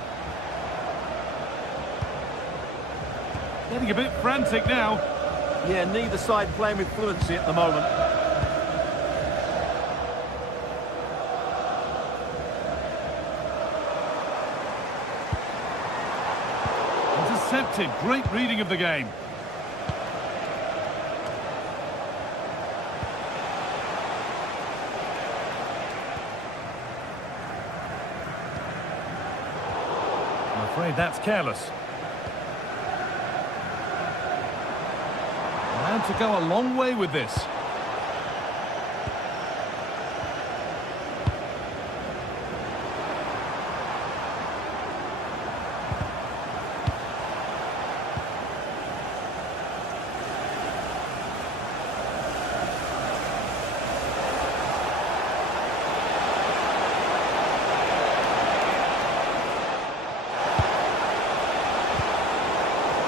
Getting a bit frantic now. Yeah, neither side playing with fluency at the moment. Intercepted. Great reading of the game. I'm afraid that's careless. Allowed to go a long way with this.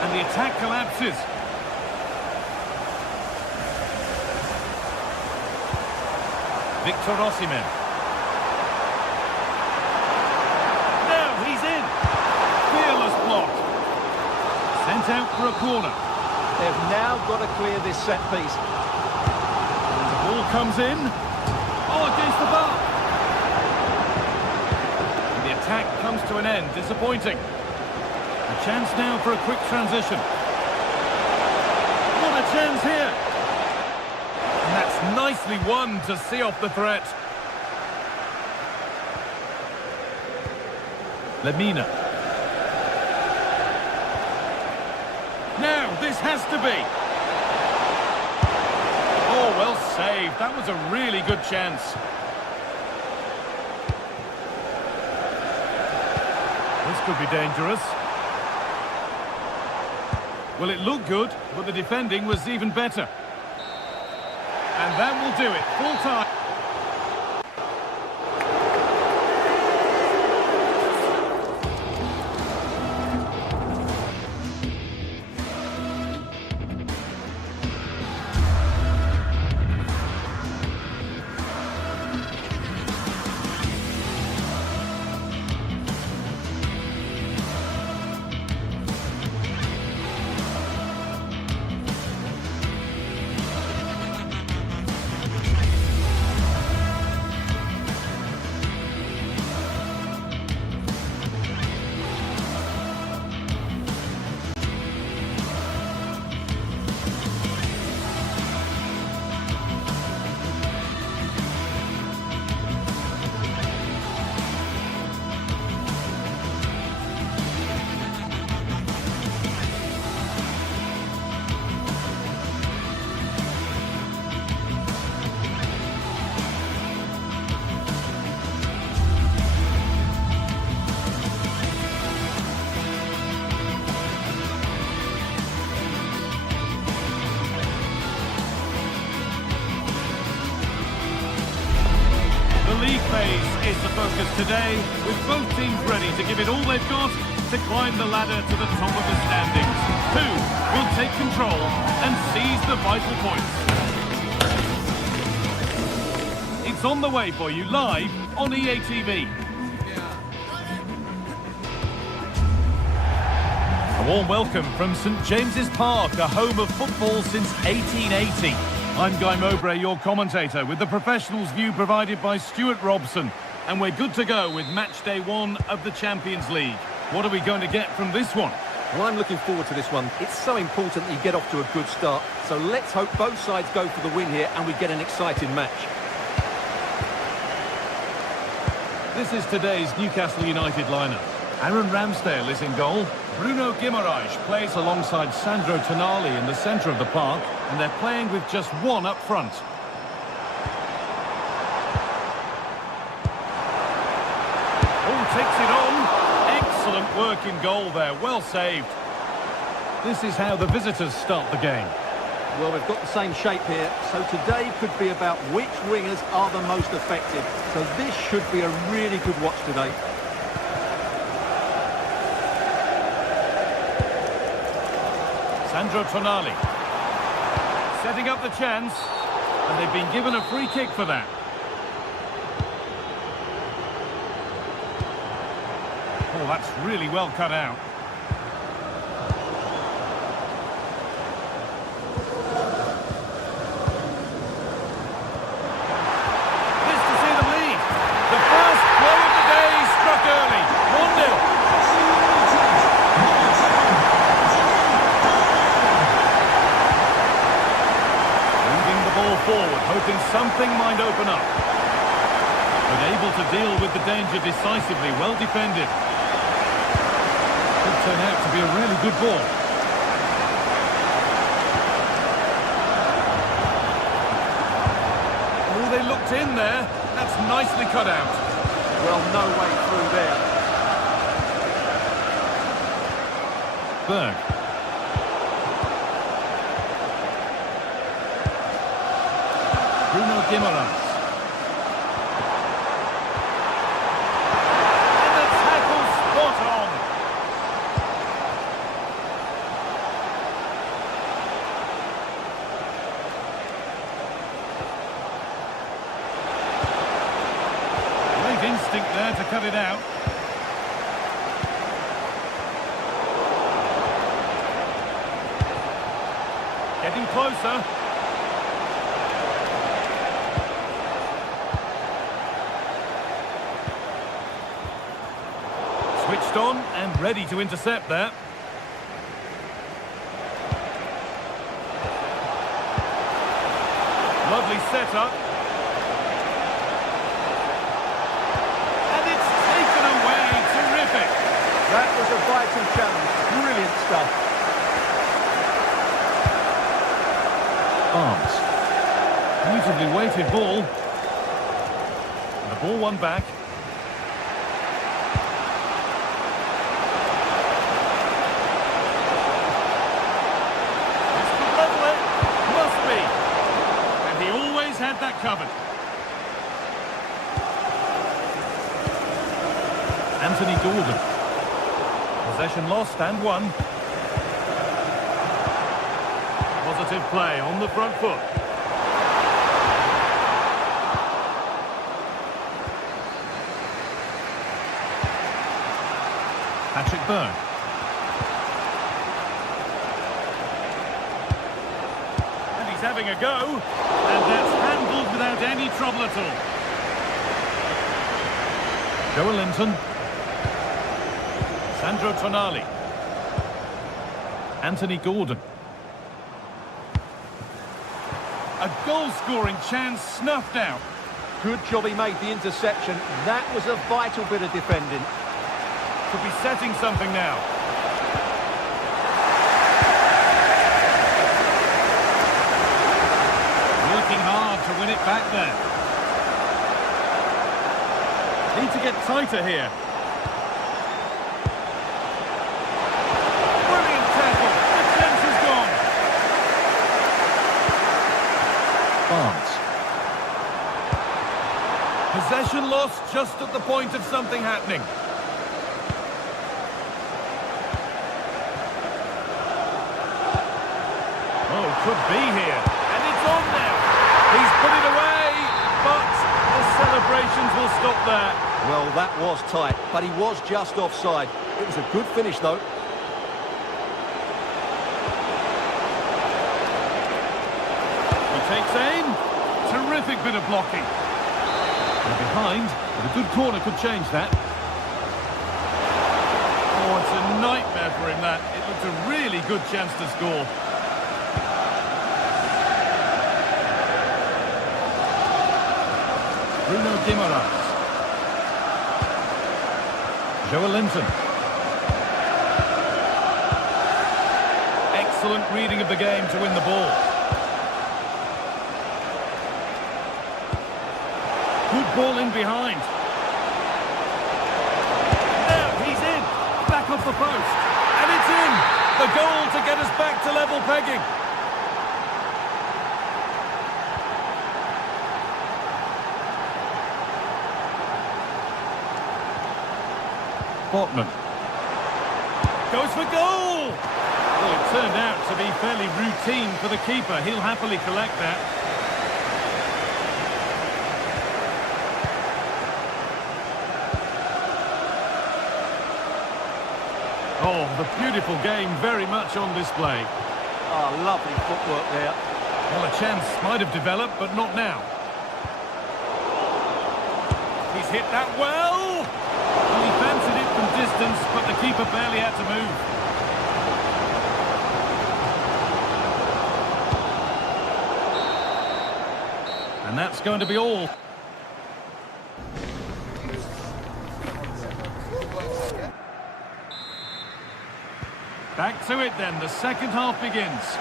And the attack collapses. Victor Osimhen. Now he's in. Fearless block. Sent out for a corner. They've now got to clear this set piece. And the ball comes in. Oh, against the bar. And the attack comes to an end. Disappointing. A chance now for a quick transition. What a chance here. And that's nicely won to see off the threat. Lemina. Now, this has to be. Oh, well saved. That was a really good chance. This could be dangerous. Well, it looked good, but the defending was even better. And that will do it. Full time. League phase is the focus today, with both teams ready to give it all they've got to climb the ladder to the top of the standings. Who will take control and seize the vital points? It's on the way for you live on EA TV. A warm welcome from St James's Park, a home of football since 1880. I'm Guy Mowbray, your commentator, with the professionals' view provided by Stuart Robson. And we're good to go with match day 1 of the Champions League. What are we going to get from this one? Well, I'm looking forward to this one. It's so important that you get off to a good start. So let's hope both sides go for the win here and we get an exciting match. This is today's Newcastle United lineup. Aaron Ramsdale is in goal. Bruno Guimaraes plays alongside Sandro Tonali in the centre of the park, and they're playing with just one up front. Oh, takes it on. Excellent work in goal there, well saved. This is how the visitors start the game. Well, we've got the same shape here, so today could be about which wingers are the most effective. So this should be a really good watch today. Sandro Tonali. Setting up the chance, and they've been given a free kick for that. Oh, that's really well cut out. Forward, hoping something might open up. But able to deal with the danger decisively, well defended. Could turn out to be a really good ball. Oh, they looked in there. That's nicely cut out. Well, no way through there. Berg. Bruno Guimaraes. And the tackle spot on. Great instinct there to cut it out. Getting closer. Switched on and ready to intercept there. Lovely setup. And it's taken away. Terrific. That was a vital challenge. Brilliant stuff. Arms. Beautifully weighted ball. And the ball won back. Had that covered. Anthony Gordon. Possession lost and won. Positive play on the front foot. Patrick Berg. And he's having a go. And that's handled without any trouble at all. Joe Linton. Sandro Tonali. Anthony Gordon. A goal-scoring chance snuffed out. Good job he made the interception. That was a vital bit of defending. Could be setting something now. Working hard to win it back there. Need to get tighter here. Brilliant tackle. The chance is gone. Barnes. Possession lost just at the point of something happening. Oh, could be here. And it's on now. He's put it away, but the celebrations will stop there. Well, that was tight, but he was just offside. It was a good finish, though. He takes aim. Terrific bit of blocking. They're behind, but a good corner could change that. Oh, it's a nightmare for him, that. It looks a really good chance to score. Bruno Guimaraes. Joelinton. Excellent reading of the game to win the ball. Good ball in behind. Now he's in. Back off the post. And it's in. The goal to get us back to level pegging. Botman. Goes for goal! Well, it turned out to be fairly routine for the keeper. He'll happily collect that. Oh, the beautiful game very much on display. Oh, lovely footwork there. Well, a chance might have developed, but not now. He's hit that well! Well, he fancied it from distance, but the keeper barely had to move. And that's going to be all. Back to it then, the second half begins.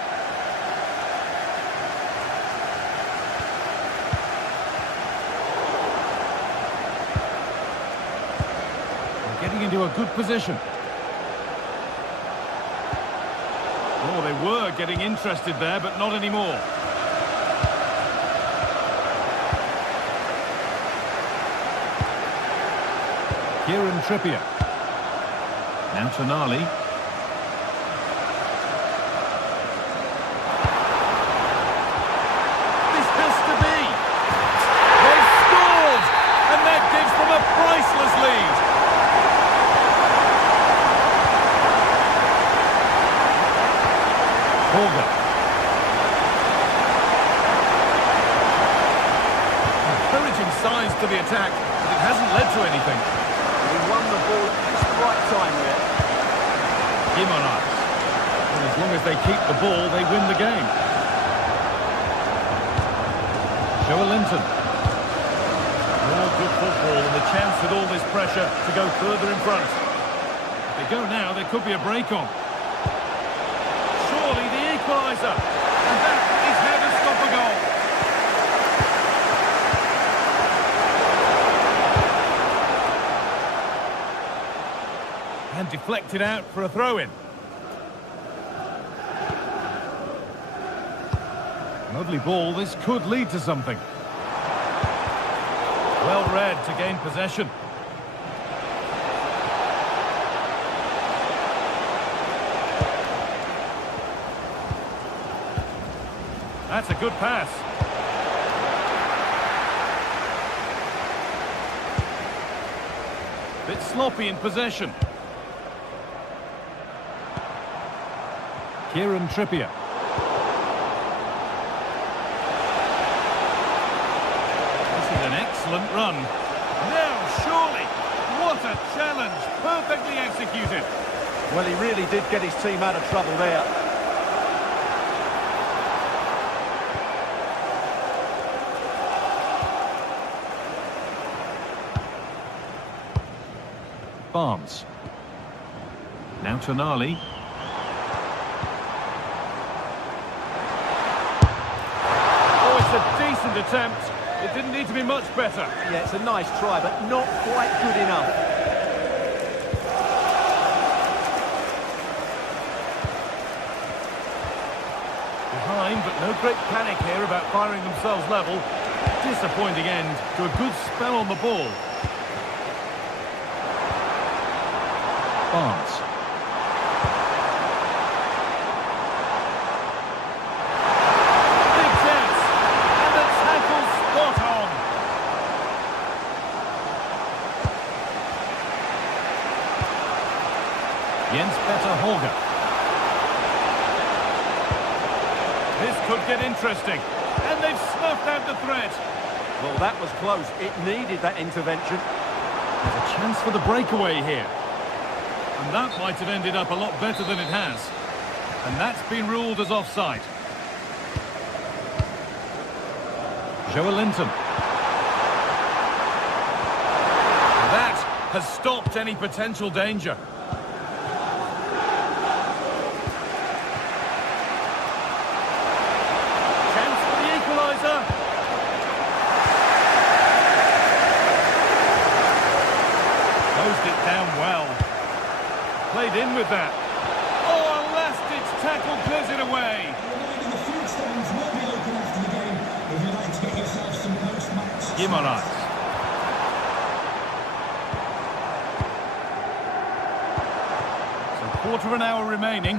They're getting into a good position. Oh, they were getting interested there, but not anymore. Kieran Trippier. Now Tonali. This has to be. They've scored! And that gives them a priceless lead. Holger. Encouraging signs to the attack, but it hasn't led to anything. He won the ball at just the right time there. Guimaraes. And as long as they keep the ball, they win the game. Joelinton. More good football and the chance with all this pressure to go further in front. If they go now, there could be a break on. Surely the equaliser. And that is how to stop a goal. And deflected out for a throw-in. Lovely ball, this could lead to something. Well read to gain possession. That's a good pass. Bit sloppy in possession. Kieran Trippier. This is an excellent run. Now, surely, what a challenge. Perfectly executed. Well, he really did get his team out of trouble there. Barnes. Now Tonali. Oh, it's a decent attempt. It didn't need to be much better. Yeah, it's a nice try, but not quite good enough. Behind, but no great panic here about firing themselves level. Disappointing end to a good spell on the ball. Barnes. Big chance. And the tackle spot on. Jens-Peter Holger. This could get interesting. And they've snuffed out the threat. Well, that was close. It needed that intervention. There's a chance for the breakaway here. And that might have ended up a lot better than it has. And that's been ruled as offside. Joe Linton. That has stopped any potential danger. Chance for the equaliser. Closed it down well. Played in with that. Oh, a last-ditch tackle clears it away. The food stands will be open after the game if you'd like to get yourself some post-match. Guimaraes. So quarter of an hour remaining.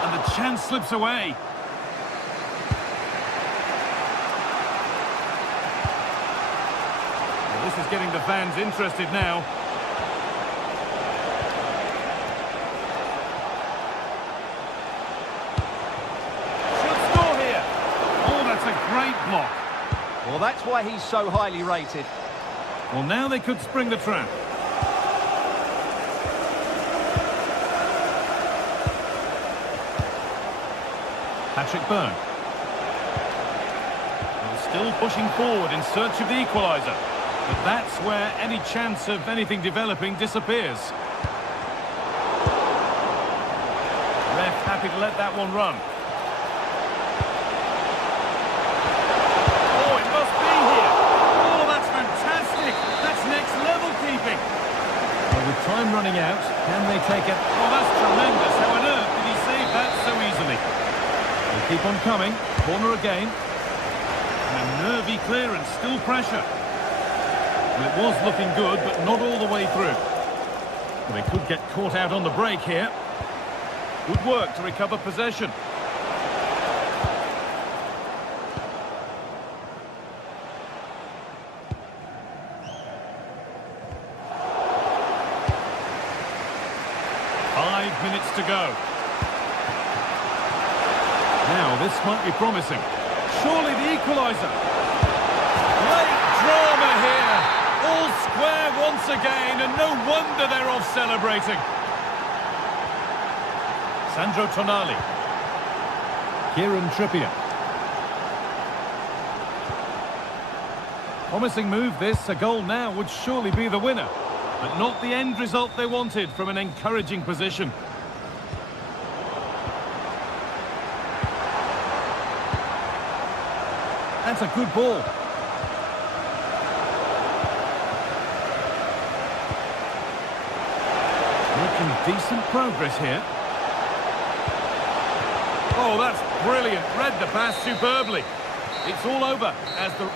And the chance slips away. Well, this is getting the fans interested now. Great block. Well, that's why he's so highly rated. Well, now they could spring the trap. Patrick Byrne. Well, still pushing forward in search of the equaliser. But that's where any chance of anything developing disappears. Ref happy to let that one run. With time running out, can they take it? Oh, that's tremendous. How on earth did he save that so easily? They keep on coming. Corner again. And a nervy clearance, still pressure. Well, it was looking good, but not all the way through. Well, they could get caught out on the break here. Good work to recover possession. Minutes to go. Now this might be promising. Surely the equaliser. Great drama here. All square once again, and no wonder they're off celebrating. Sandro Tonali. Kieran Trippier. Promising move this. A goal now would surely be the winner. But not the end result they wanted from an encouraging position. That's a good ball. Making decent progress here. Oh, that's brilliant. Read the pass superbly. It's all over as the...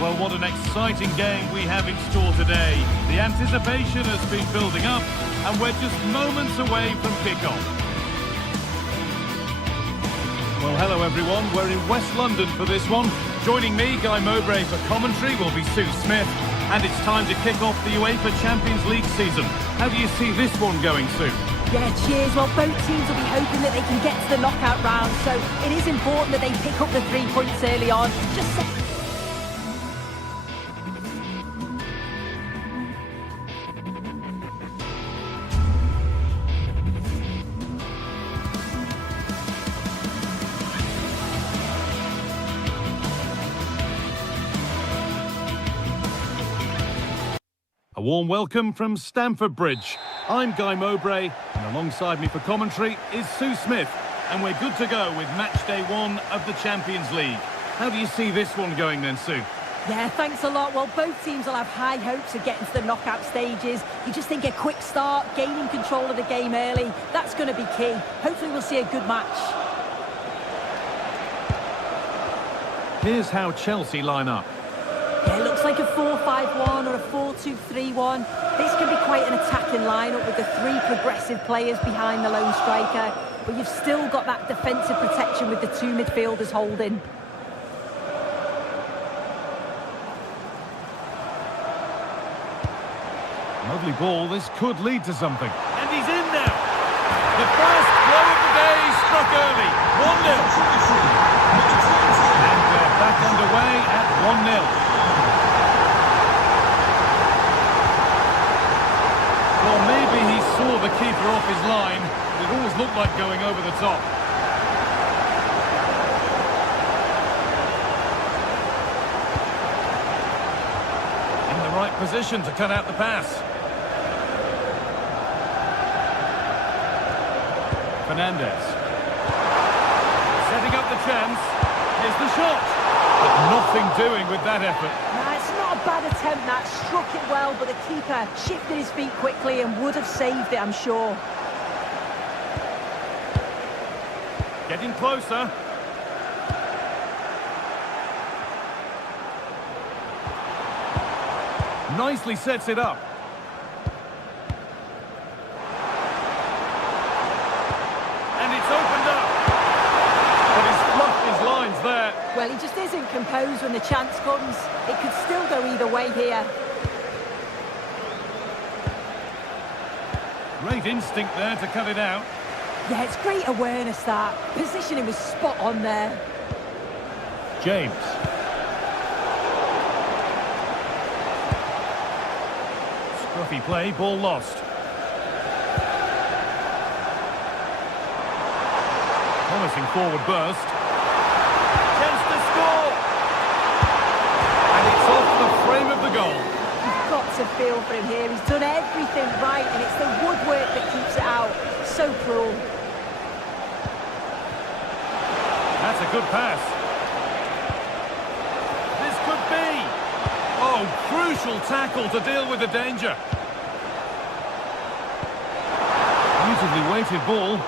Well, what an exciting game we have in store today. The anticipation has been building up, and we're just moments away from kick-off. Well, hello everyone. We're in West London for this one. Joining me, Guy Mowbray for commentary, will be Sue Smith. And it's time to kick off the UEFA Champions League season. How do you see this one going, Sue? Yeah, cheers. Well, both teams will be hoping that they can get to the knockout round, so it is important that they pick up the 3 points early on. A warm welcome from Stamford Bridge. I'm Guy Mowbray, and alongside me for commentary is Sue Smith. And we're good to go with match day 1 of the Champions League. How do you see this one going then, Sue? Yeah, thanks a lot. Well, both teams will have high hopes of getting to the knockout stages. You just think a quick start, gaining control of the game early, that's going to be key. Hopefully we'll see a good match. Here's how Chelsea line up. Yeah, it looks like a 4-5-1 or a 4-2-3-1. This can be quite an attacking lineup with the 3 progressive players behind the lone striker. But you've still got that defensive protection with the 2 midfielders holding. Lovely ball, this could lead to something. And he's in now! The first blow of the day struck early. 1-0. And we're back underway at 1-0. Well, maybe he saw the keeper off his line. It always looked like going over the top. In the right position to cut out the pass. Fernandez. Setting up the chance. Here's the shot. But nothing doing with that effort. Nah, it's not a bad attempt, that. Struck it well, but the keeper shifted his feet quickly and would have saved it, I'm sure. Getting closer. Nicely sets it up. And it's opened up. But he's fluffed his lines there. Well, he just isn't composed when the chance comes. It could still go either way here. Great instinct there to cut it out. Yeah, it's great awareness, that. Positioning was spot on there. James. Scruffy play, ball lost. Promising forward burst. Chance to score! And it's off the frame of the goal. You've got to feel for him here. He's done everything right, and it's the woodwork that keeps it out. So cruel. That's a good pass. This could be. Oh, crucial tackle to deal with the danger. Beautifully weighted ball.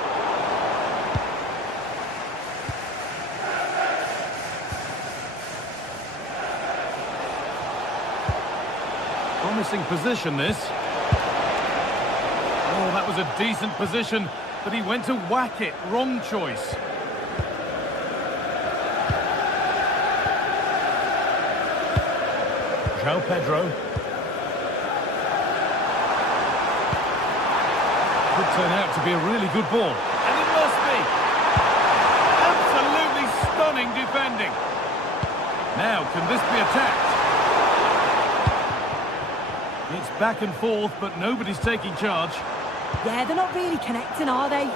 Promising position, this. Oh, that was a decent position, but he went to whack it. Wrong choice. João Pedro. Could turn out to be a really good ball. And it must be. Absolutely stunning defending. Now, can this be attacked? It's back and forth, but nobody's taking charge. Yeah, they're not really connecting, are they?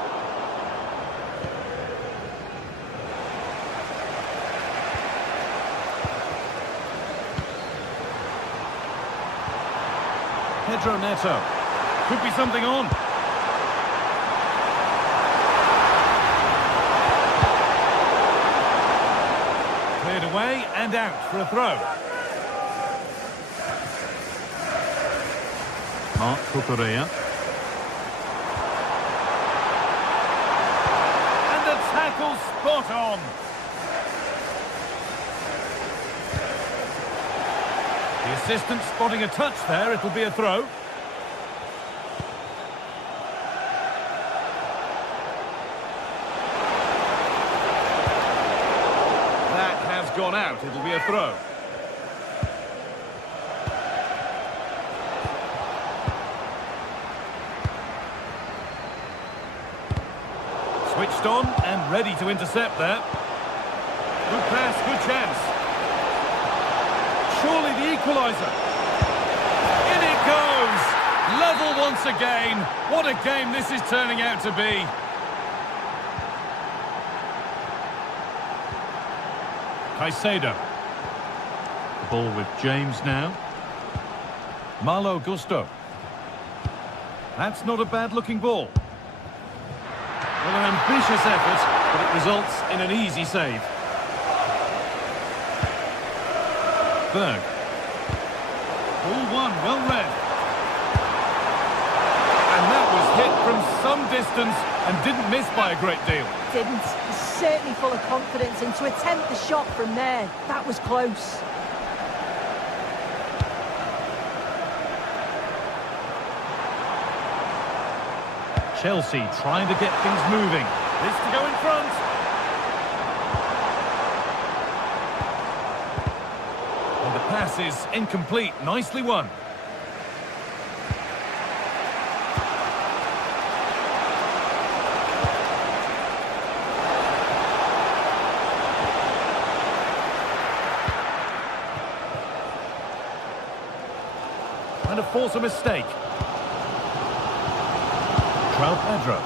Pedro Neto. Could be something on. Cleared away and out for a throw. Mark Cucurella. And the tackle spot on. The assistant spotting a touch there, it'll be a throw. That has gone out, it'll be a throw. Switched on and ready to intercept there. Good pass, good chance. Surely the equaliser. In it goes! Level once again. What a game this is turning out to be. Caicedo. The ball with James now. Malo Gusto. That's not a bad-looking ball. Well, an ambitious effort, but it results in an easy save. Berg. Ball one, well read. And that was hit from some distance and didn't miss by a great deal. Didn't. He's certainly full of confidence, and to attempt the shot from there, that was close. Chelsea trying to get things moving. This to go in front. And the pass is incomplete. Nicely won. Trying to force a mistake. Pedro.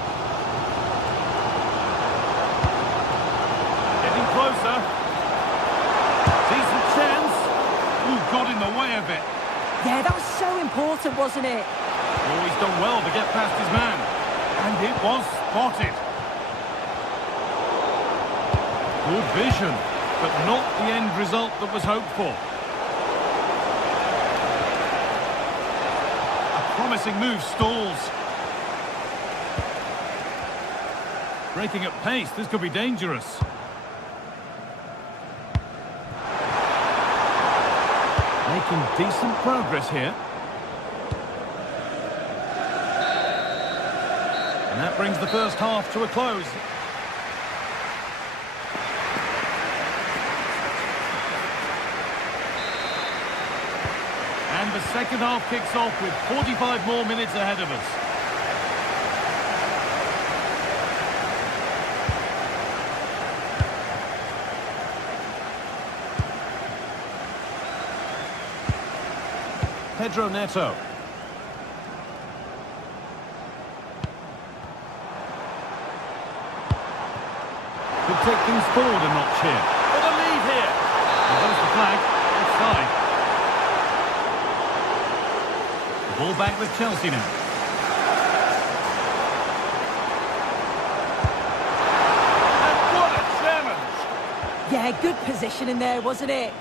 Getting closer. Decent chance. Ooh, got in the way of it. Yeah, that was so important, wasn't it? Oh, he's done well to get past his man. And it was spotted. Good vision, but not the end result that was hoped for. A promising move stalls. Breaking at pace, this could be dangerous. Making decent progress here. And that brings the first half to a close. And the second half kicks off with 45 more minutes ahead of us. Pedro Neto. Could take things forward a notch here. For the lead here. And there's the flag. Offside. The ball back with Chelsea now. And what a challenge! Yeah, good positioning there, wasn't it?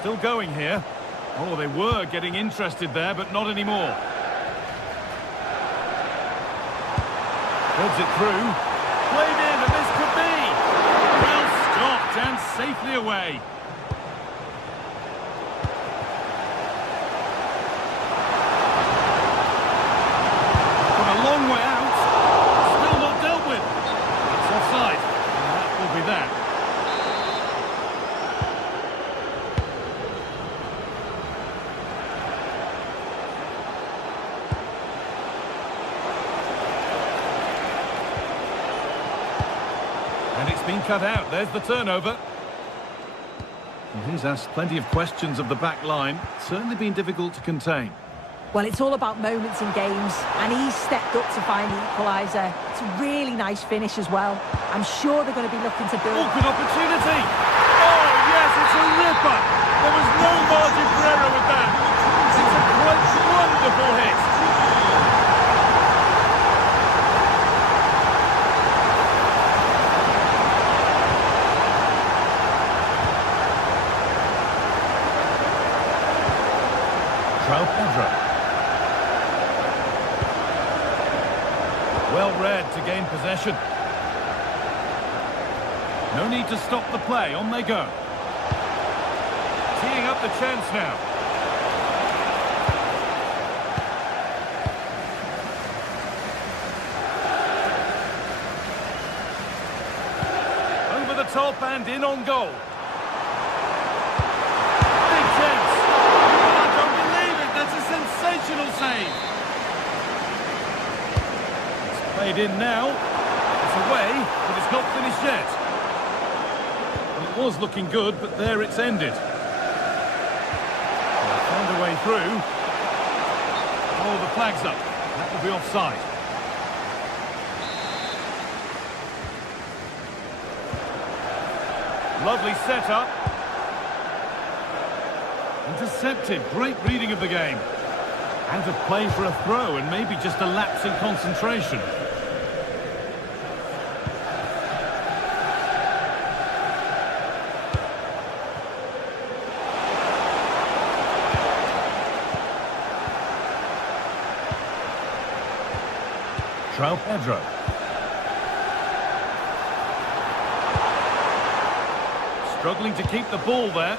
Still going here. Oh, they were getting interested there, but not anymore. Heads it through. Played in, and this could be. Well stopped and safely away. From a long way out. Still not dealt with. It's offside. And that will be that. And it's been cut out. There's the turnover. And he's asked plenty of questions of the back line. Certainly been difficult to contain. Well, it's all about moments in games, and he's stepped up to find the equaliser. It's a really nice finish as well. I'm sure they're going to be looking to build. Oh, good opportunity! Oh, yes, it's a ripper! There was no margin for error with that. It's a quite wonderful hit. Pedro. Well read to gain possession. No need to stop the play. On they go. Teeing up the chance now. Over the top and in on goal. Big chance. I don't believe it. That's a sensational save. It's played in now. It's away, but it's not finished yet. Well, it was looking good, but there it's ended. They found a way through. Oh, the flag's up. That will be offside. Lovely setup. Intercepted. Great reading of the game. Out of play for a throw and maybe just a lapse in concentration. Pedro. Struggling to keep the ball there.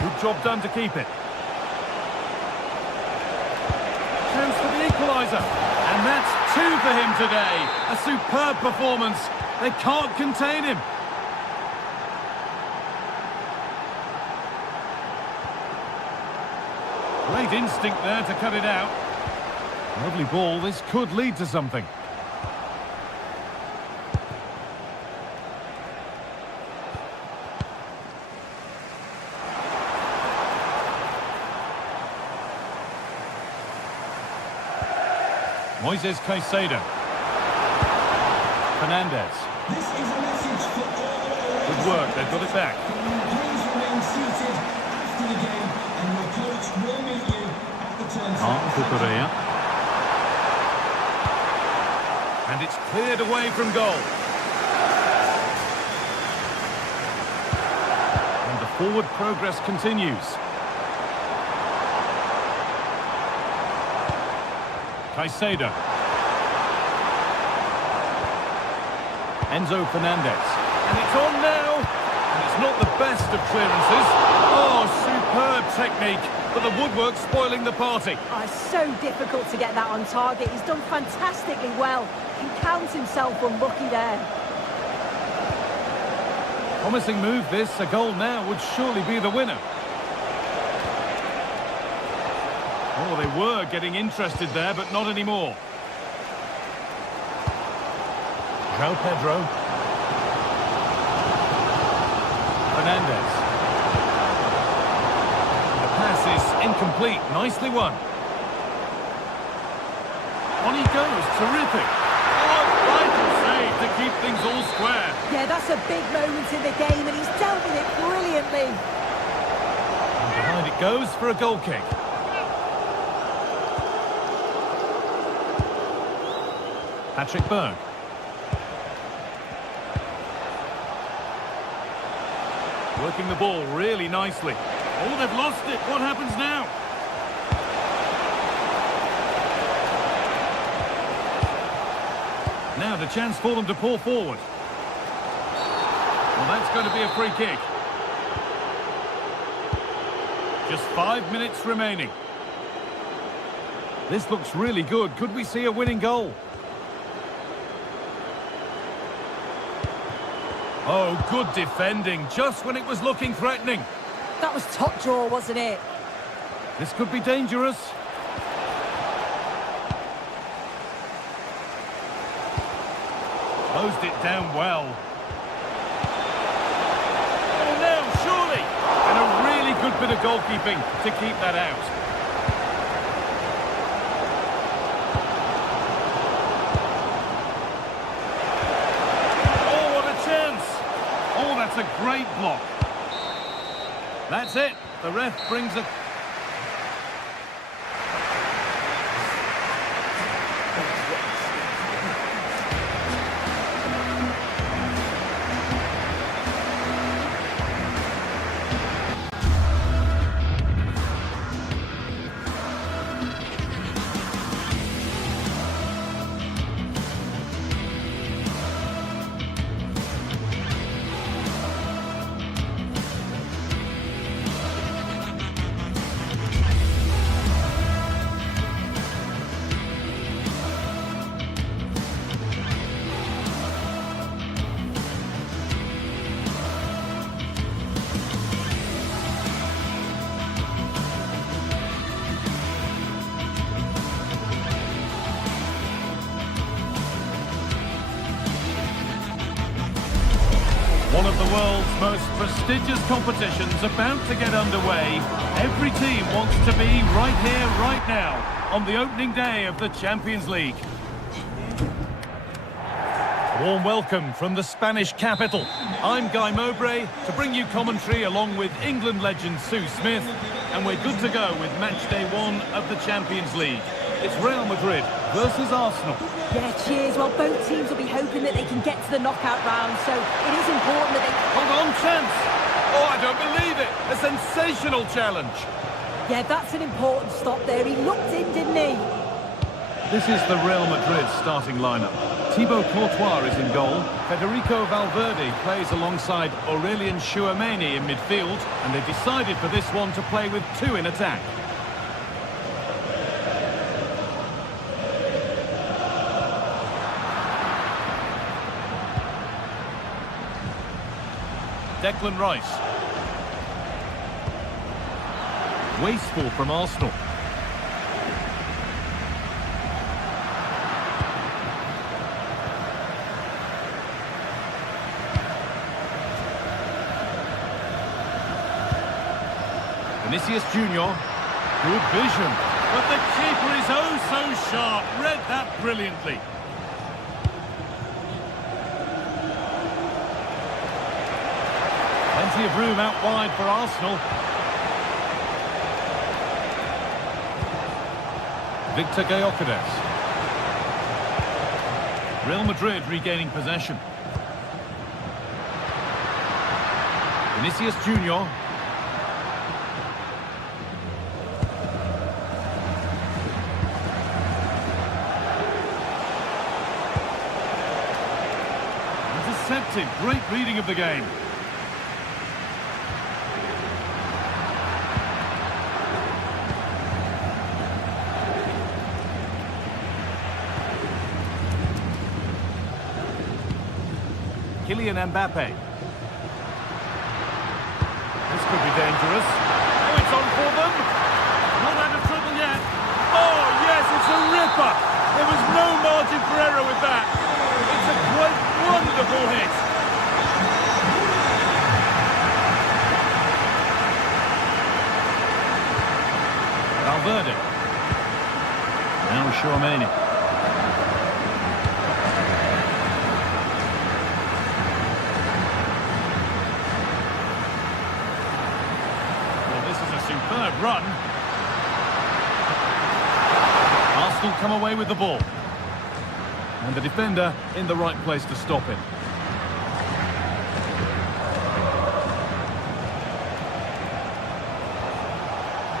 Good job done to keep it. Chance for the equaliser. And that's 2 for him today. A superb performance. They can't contain him. Great instinct there to cut it out. Lovely ball. This could lead to something. Moises Caicedo. Fernandez. This is a message for all. Good work, they've got it back. Please remain seated after the game, and your coach will meet you at the turnstile. Cucurella. And it's cleared away from goal. And the forward progress continues. Caicedo. Enzo Fernandez. And it's on now. And it's not the best of clearances. Oh, superb technique. But the woodwork spoiling the party. Oh, it's so difficult to get that on target. He's done fantastically well. He counts himself unlucky there. Promising move this. A goal now would surely be the winner. Oh, they were getting interested there, but not anymore. Pedro. Fernandez. The pass is incomplete. Nicely won. On he goes. Terrific. Oh, vital save to keep things all square. Yeah, that's a big moment in the game, and he's dealt with it brilliantly. And behind it goes for a goal kick. Patrick Berg. Working the ball really nicely. Oh, they've lost it. What happens now? Now the chance for them to pull forward. Well, that's going to be a free kick. Just 5 minutes remaining. This looks really good. Could we see a winning goal? Oh, good defending, just when it was looking threatening. That was top draw, wasn't it? This could be dangerous. Closed it down well. Oh, now, surely! And a really good bit of goalkeeping to keep that out. That's a great block. That's it. The ref brings it. One of the world's most prestigious competitions about to get underway. Every team wants to be right here, right now, on the opening day of the Champions League. Warm welcome from the Spanish capital. I'm Guy Mowbray to bring you commentary along with England legend Sue Smith, and we're good to go with match day 1 of the Champions League. It's Real Madrid versus Arsenal. Yeah, cheers. Well, both teams will be hoping that they can get to the knockout round, so it is important that they... Hold on, chance! Oh, I don't believe it! A sensational challenge! Yeah, that's an important stop there. He looked in, didn't he? This is the Real Madrid starting lineup. Thibaut Courtois is in goal. Federico Valverde plays alongside Aurélien Tchouameni in midfield, and they've decided for this one to play with 2 in attack. Declan Rice. Wasteful from Arsenal. Vinicius Junior, good vision, but the keeper is oh so sharp, read that brilliantly. Plenty of room out wide for Arsenal. Victor Gyökeres. Real Madrid regaining possession. Vinicius Junior. Intercepted, great reading of the game. Kylian Mbappe. This could be dangerous. Oh, it's on for them. Not out of trouble yet. Oh, yes, it's a ripper. There was no margin for error with that. It's a great, wonderful hit. Valverde. Now Tchouameni. Superb run. Arsenal come away with the ball. And the defender in the right place to stop it.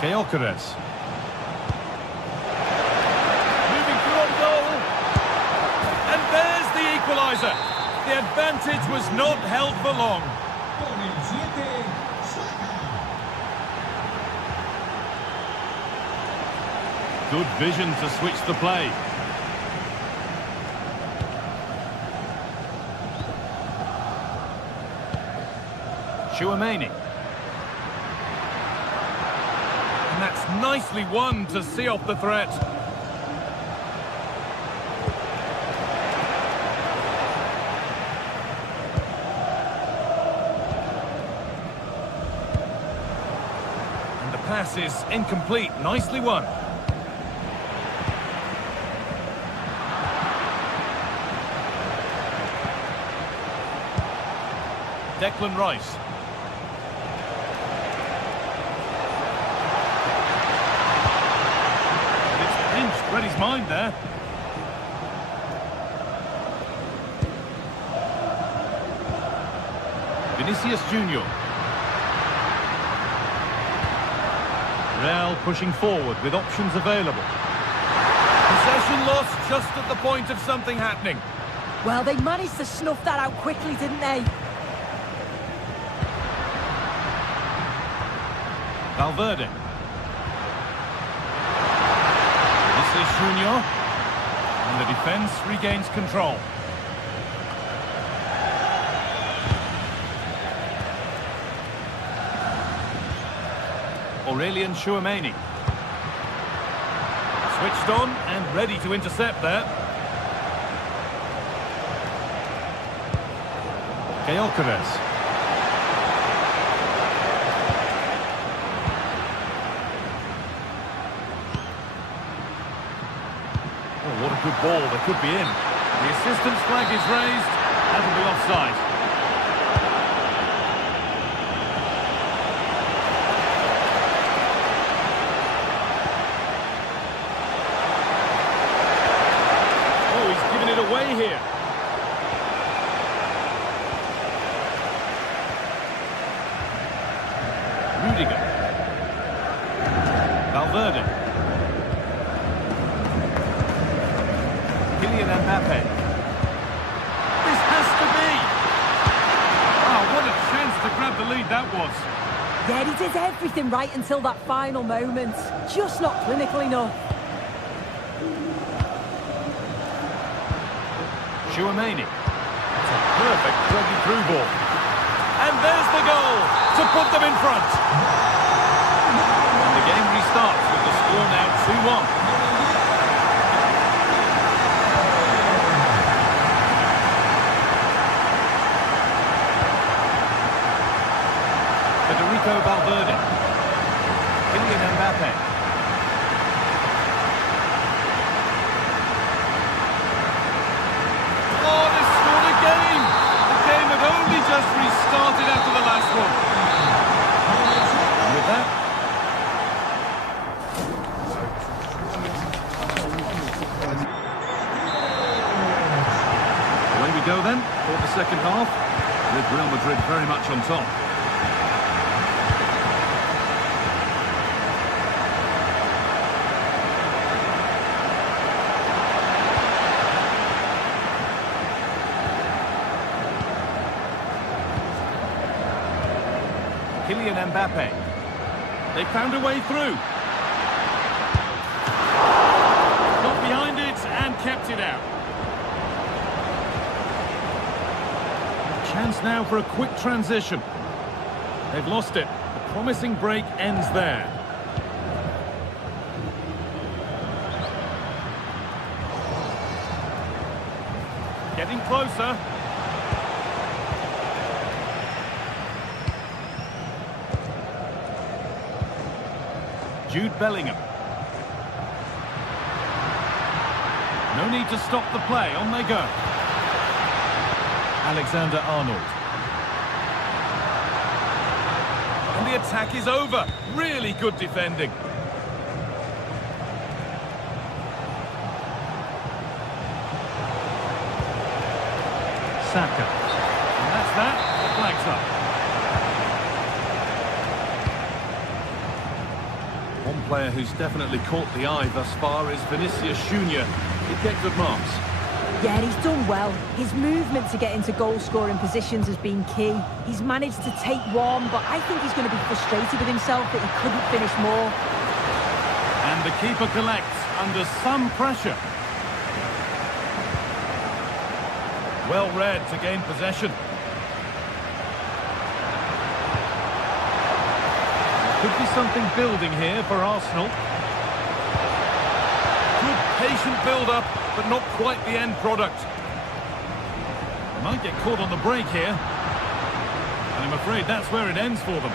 Gyökeres. Moving through on goal. And there's the equaliser. The advantage was not held for long. Good vision to switch the play. Tchouameni. And that's nicely won to see off the threat. And the pass is incomplete. Nicely won. Declan Rice. And it's pinched, read his mind there. Vinicius Junior. Real pushing forward with options available. Possession lost just at the point of something happening. Well, they managed to snuff that out quickly, didn't they? Valverde. Vinicius Junior. And the defence regains control. Aurélien Tchouameni. Switched on and ready to intercept there. Gyökeres. Oh, what a good ball, they could be in. The assistant's flag is raised. That'll be offside. Oh, he's given it away here. Rudiger. Valverde. Kylian Mbappe. This has to be! Oh, what a chance to grab the lead that was. Yeah, he did everything right until that final moment. Just not clinical enough. Chouameni. It's a perfect through ball. And there's the goal to put them in front. And the game restarts with the score now 2-1. Federico Valverde. Kylian Mbappe. Oh, they scored again! The game had only just restarted after the last one. And with that... Away we go then, for the second half, with Real Madrid very much on top. Kylian Mbappe. They found a way through. Got behind it and kept it out. Chance now for a quick transition. They've lost it. The promising break ends there. Getting closer. Jude Bellingham. No need to stop the play. On they go. Alexander-Arnold. And the attack is over. Really good defending. Saka. And that's that. The flag's up. One player who's definitely caught the eye thus far is Vinicius Junior. He'd get good marks. Yeah, he's done well. His movement to get into goal-scoring positions has been key. He's managed to take one, but I think he's going to be frustrated with himself that he couldn't finish more. And the keeper collects under some pressure. Well read to gain possession. Could be something building here for Arsenal. Good patient build-up, but not quite the end product. They might get caught on the break here. And I'm afraid that's where it ends for them.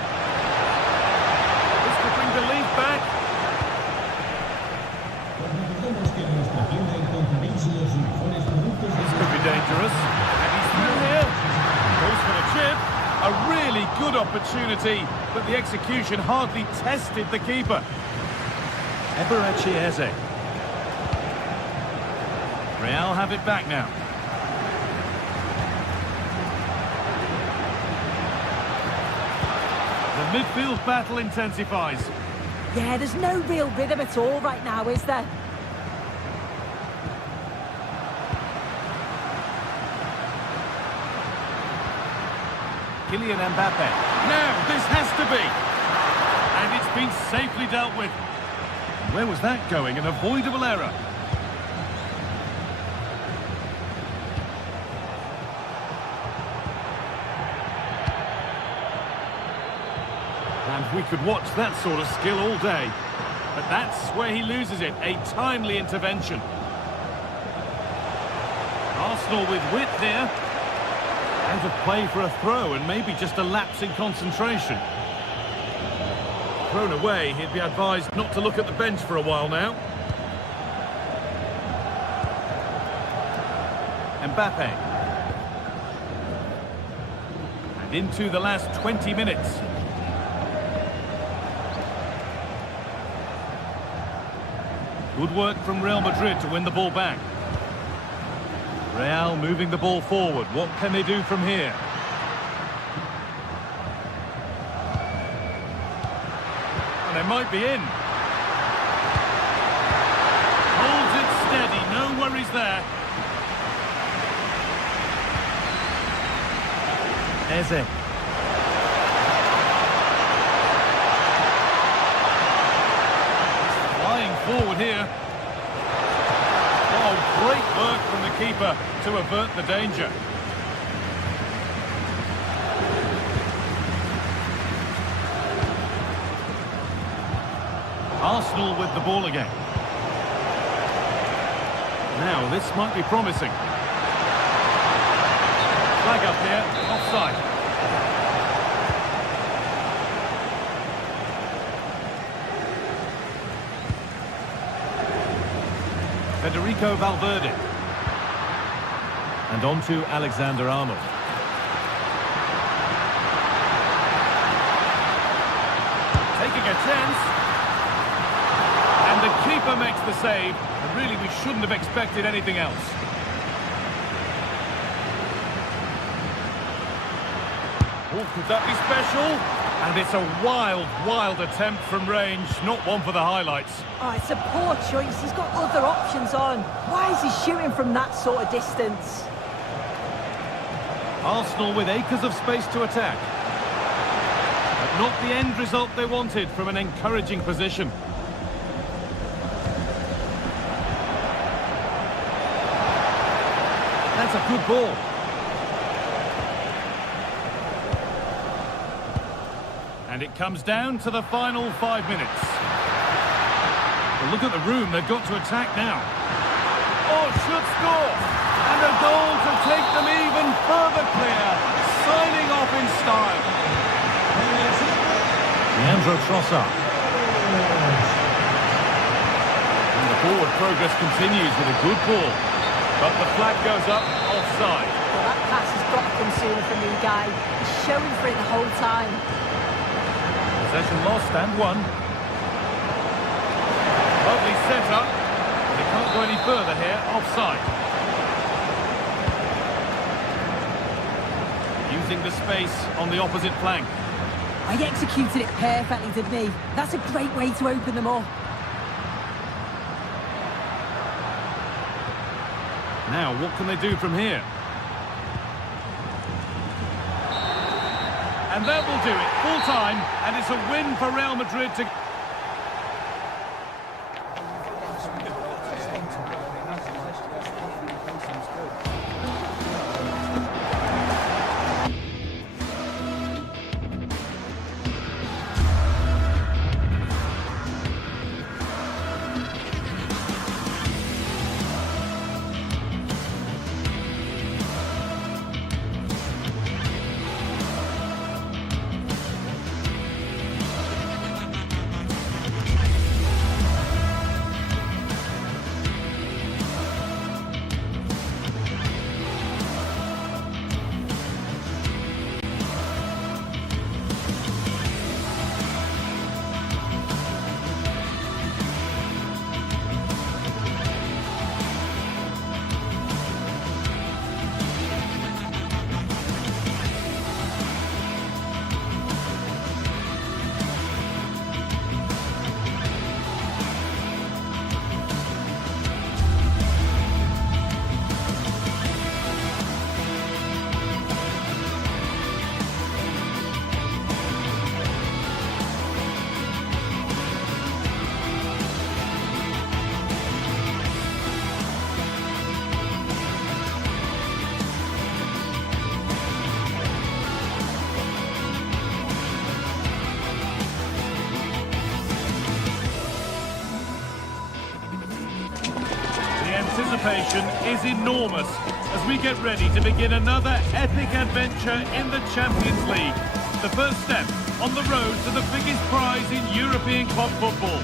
This could bring the lead back. This could be dangerous. And he's through here. Goes for the chip. A really good opportunity, but the execution hardly tested the keeper. Eberechi Eze. Real have it back now. The midfield battle intensifies. Yeah, there's no real rhythm at all right now, is there? Kylian Mbappe. Now, this has to be. And it's been safely dealt with. Where was that going? An avoidable error. And we could watch that sort of skill all day. But that's where he loses it. A timely intervention. Arsenal with width here. Out of play for a throw and maybe just a lapse in concentration. Thrown away, he'd be advised not to look at the bench for a while now. Mbappe. And into the last 20 minutes. Good work from Real Madrid to win the ball back. Real moving the ball forward. What can they do from here? And they might be in. Holds it steady, no worries there. Eze. Flying forward here. Oh, great work from the keeper to avert the danger. Arsenal with the ball again. Now, this might be promising. Flag up here, offside. Federico Valverde. And on to Alexander-Arnold. Taking a chance. And the keeper makes the save. And really, we shouldn't have expected anything else. Oh, could that be special? And it's a wild, wild attempt from range. Not one for the highlights. Oh, it's a poor choice. He's got other options on. Why is he shooting from that sort of distance? Arsenal with acres of space to attack. But not the end result they wanted from an encouraging position. That's a good ball. And it comes down to the final 5 minutes. Well, look at the room, they've got to attack now. Oh, should score! And a goal to take them even further clear. Signing off in style. Leandro Trossard. And the forward progress continues with a good ball. But the flag goes up, offside. Well, that pass has got to come sooner from the guy. He's showing for it the whole time. Possession lost and won. Lovely set-up. They can't go any further here, offside. Using the space on the opposite flank. He executed it perfectly, didn't he? That's a great way to open them up. Now, what can they do from here? And that will do it, full time, and it's a win for Real Madrid to... Anticipation is enormous as we get ready to begin another epic adventure in the Champions League. The first step on the road to the biggest prize in European club football.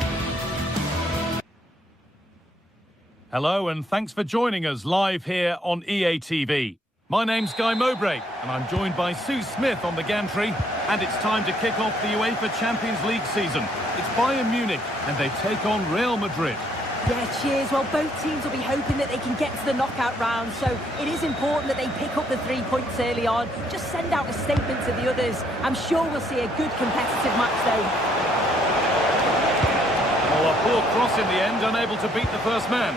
Hello and thanks for joining us live here on EA TV. My name's Guy Mowbray and I'm joined by Sue Smith on the gantry, and it's time to kick off the UEFA Champions League season. It's Bayern Munich and they take on Real Madrid. Yeah, cheers. Well, both teams will be hoping that they can get to the knockout round, so it is important that they pick up the 3 points early on. Just send out a statement to the others. I'm sure we'll see a good competitive match though. Oh, a poor cross in the end, unable to beat the first man.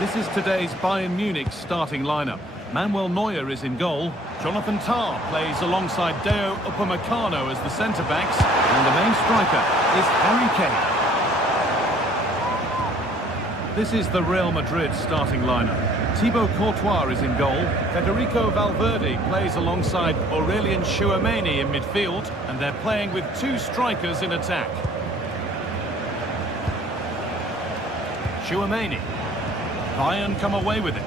This is today's Bayern Munich starting lineup. Manuel Neuer is in goal. Jonathan Tah plays alongside Deo Upamecano as the centre-backs. And the main striker is Harry Kane. This is the Real Madrid starting lineup. Thibaut Courtois is in goal. Federico Valverde plays alongside Aurelien Tchouameni in midfield. And they're playing with 2 strikers in attack. Tchouameni. Bayern come away with it.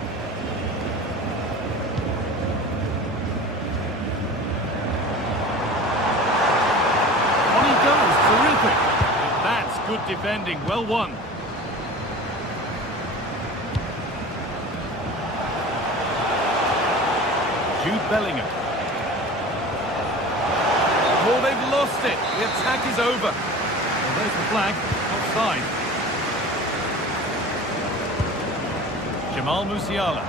On he goes, terrific. That's good defending, well won. Jude Bellingham. Oh, they've lost it. The attack is over. Well, there's the flag, offside. Jamal Musiala.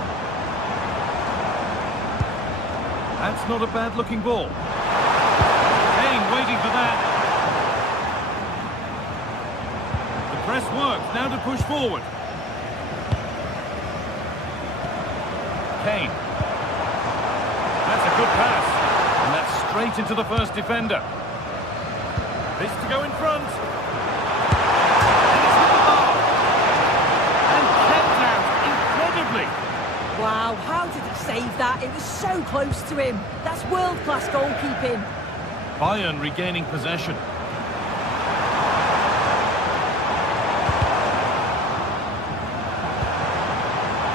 That's not a bad-looking ball. Kane waiting for that. The press works. Now to push forward. Kane. That's a good pass. And that's straight into the first defender. This to go in front. Wow, how did he save that? It was so close to him. That's world-class goalkeeping. Bayern regaining possession.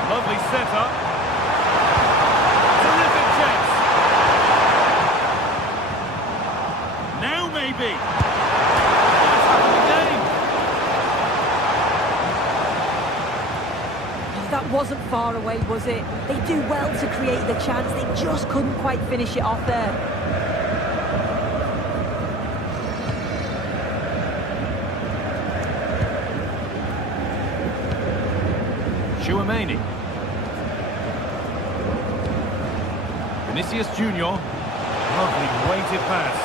Lovely setup. Terrific chance. Now maybe. It's happened again. That wasn't far away, was it? They do well to create the chance. They just couldn't quite finish it off there. Tchouameni. Vinicius Junior. Lovely weighted pass.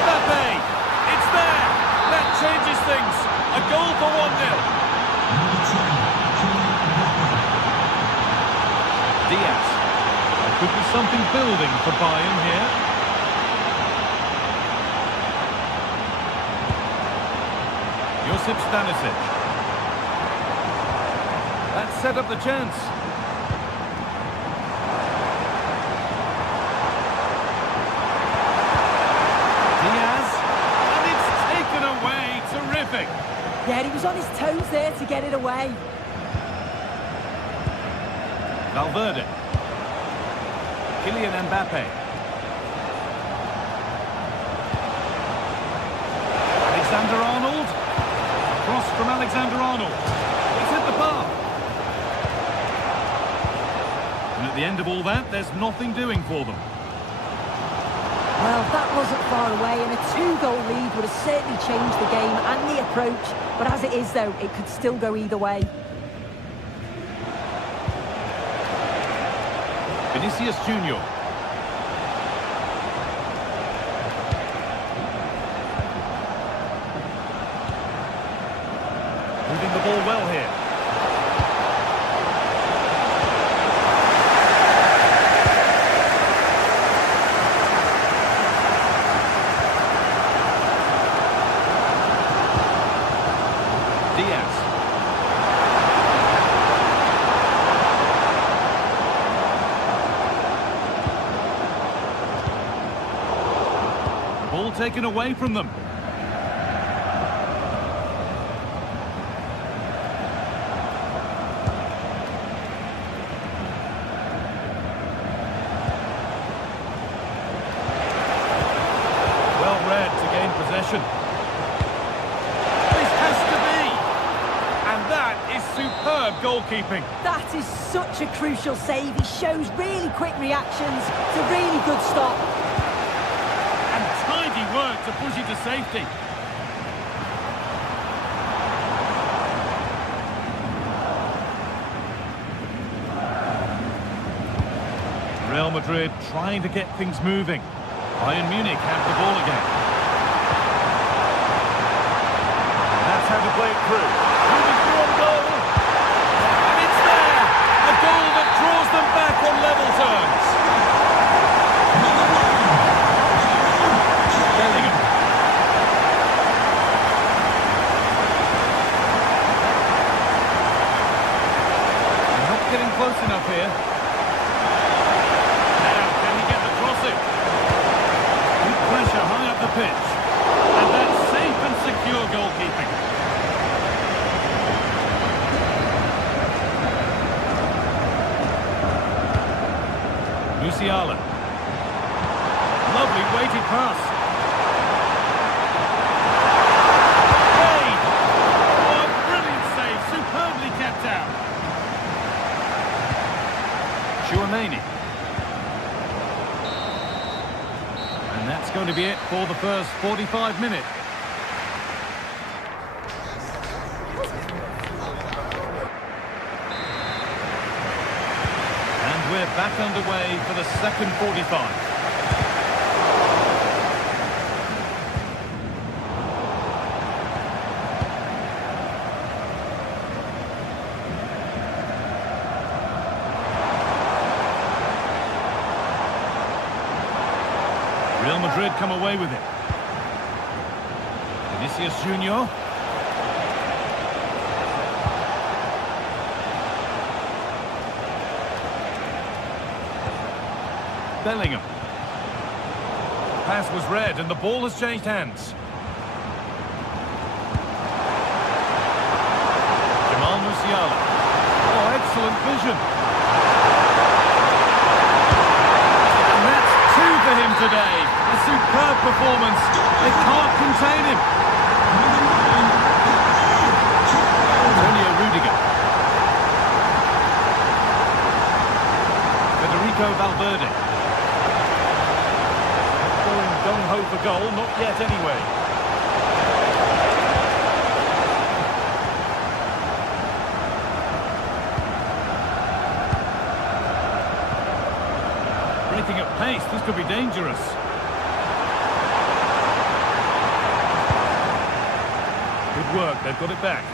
Mbappe! It's there! That changes things. A goal for 1-0. Diaz. There could be something building for Bayern here. Josip Stanisic. That set up the chance. Diaz. And it's taken away. Terrific. Yeah, he was on his toes there to get it away. Valverde. Kylian Mbappe. Alexander-Arnold. Cross from Alexander-Arnold. He's hit the bar. And at the end of all that, there's nothing doing for them. Well, that wasn't far away, and a 2-goal lead would have certainly changed the game and the approach. But as it is, though, it could still go either way. Vinicius Junior. Moving the ball well here. Diaz. Ball taken away from them. Well read to gain possession. This has to be. goalkeeping. That is such a crucial save. He shows really quick reactions. It's a really good stop. And tidy work to push it to safety. Real Madrid trying to get things moving. Bayern Munich have the ball again. That's how to play it through. Moving through on goal. And it's there! A goal that draws them back on level terms. Bellingham. They're not getting close enough here. Now, can he get the crossing? Good pressure high up the pitch. And that's safe and secure goalkeeping. Musiala. Lovely weighted pass. Hey! Oh, a brilliant save. Superbly kept out. Tchouaméni. And that's going to be it for the first 45 minutes. And we're back underway for the second 45. Real Madrid come away with it. Vinicius Junior. Bellingham. Pass was read and the ball has changed hands. Musiala. Oh, excellent vision. And that's two for him today. A superb performance. They can't contain him. Antonio Rudiger. Federico Valverde. Going gung-ho for goal, not yet anyway. Breaking at pace, this could be dangerous. Good work, they've got it back.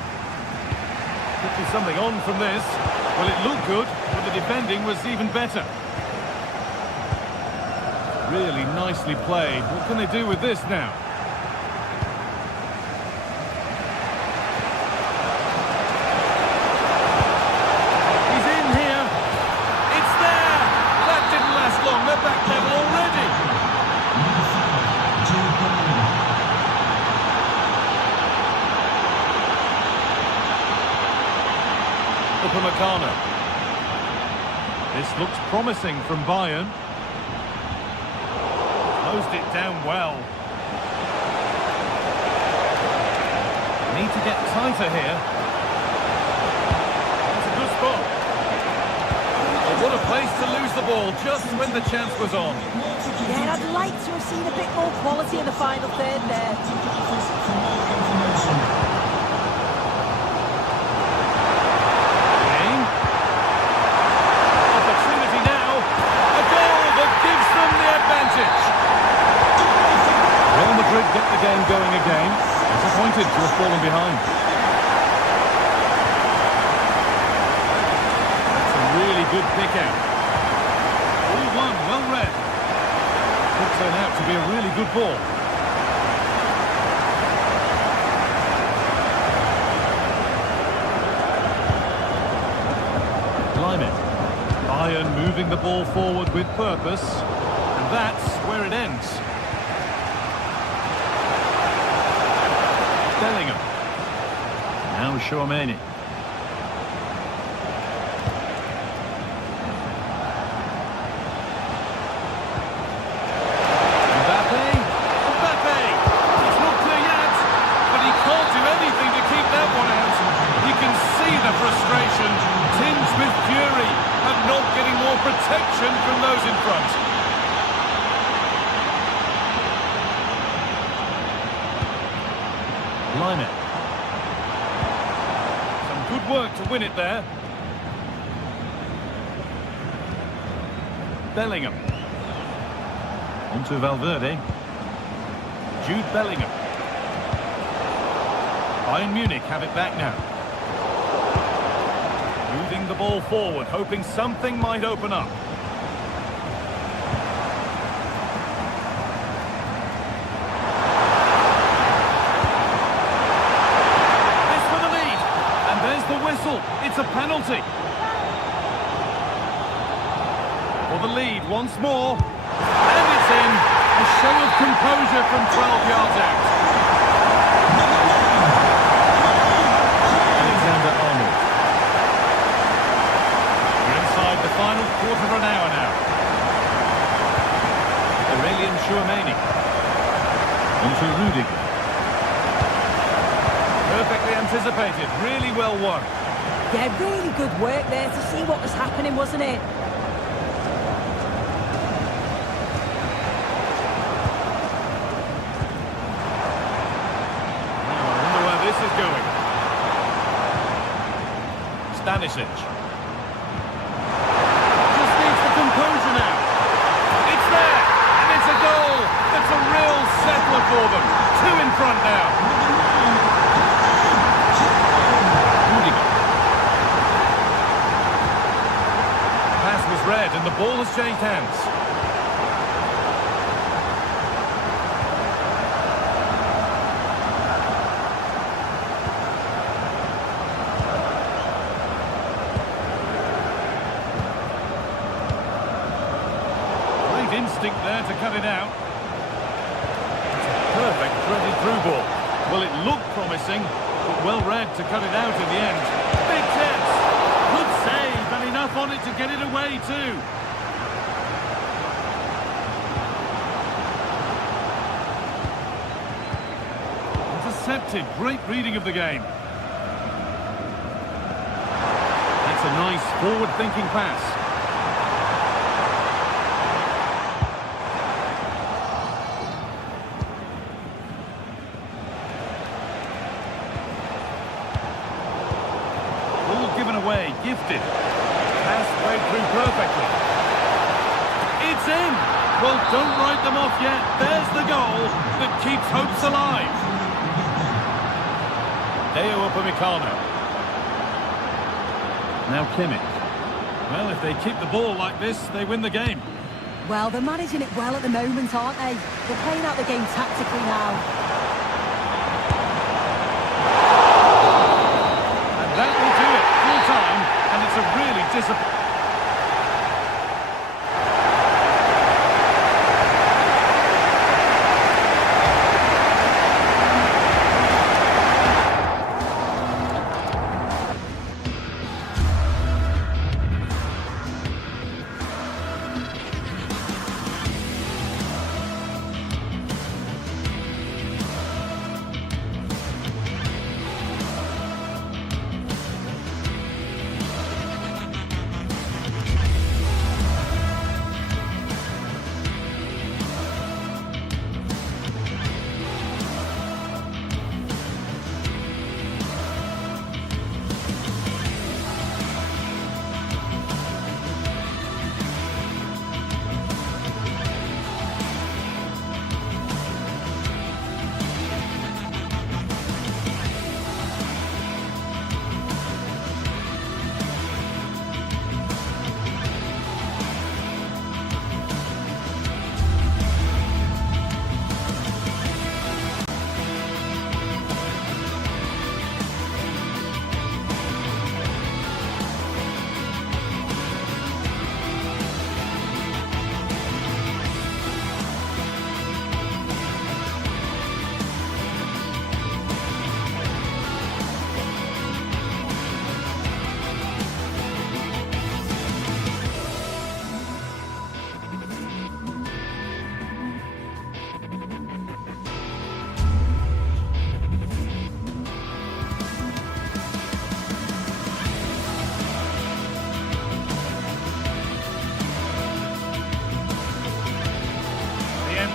Could be something on from this. Well, it looked good, but the defending was even better. Really nicely played. What can they do with this now? He's in here. It's there. That didn't last long. They're back level already. Upamecano. This looks promising from Bayern. Closed it down well. Need to get tighter here. It's a good spot. Oh, what a place to lose the ball just when the chance was on. Yeah, I'd like to have seen a bit more quality in the final third there. Kane. Opportunity now. A goal that gives them the advantage. Real Madrid get the game going again. Disappointed to have fallen behind. That's a really good pick out. 3-1, well read. Could turn out to be a really good ball. Climate. Bayern moving the ball forward with purpose. And that's where it ends. Bellingham. Now Tchouaméni. Mbappe. It's not clear yet, but he can't do anything to keep that one out. You can see the frustration. protection from those in front. Line it. Some good work to win it there. Bellingham. On to Valverde. Jude Bellingham. Bayern Munich have it back now. Moving the ball forward, hoping something might open up. This for the lead. And there's the whistle. It's a penalty. For the lead once more. And it's in. A show of composure from 12 yards out. Alexander-Arnold. We're inside the final quarter of an hour now. Aurelien Chouameni. On to Rudiger. Perfectly anticipated. Really well won. Yeah, really good work there to see what was happening, wasn't it? Going. Stanisic. Just needs the composure now. It's there, and it's a goal. It's a real settler for them. 2 in front now. Rudiger. Pass was read, and the ball has changed hands. Instinct there to cut it out. It's a perfect threaded through ball. Well, it looked promising, but well read to cut it out in the end. Big chance. Good save, and enough on it to get it away too. Intercepted. Great reading of the game. That's a nice forward-thinking pass. Given away, gifted. Pass played through perfectly. It's in! Well, don't write them off yet. There's the goal that keeps hopes alive. Deo Upamecano. Now Kimmich. Well, if they keep the ball like this, they win the game. Well, they're managing it well at the moment, aren't they? They're playing out the game tactically now. That will do it, full time, and it's a really disappointing.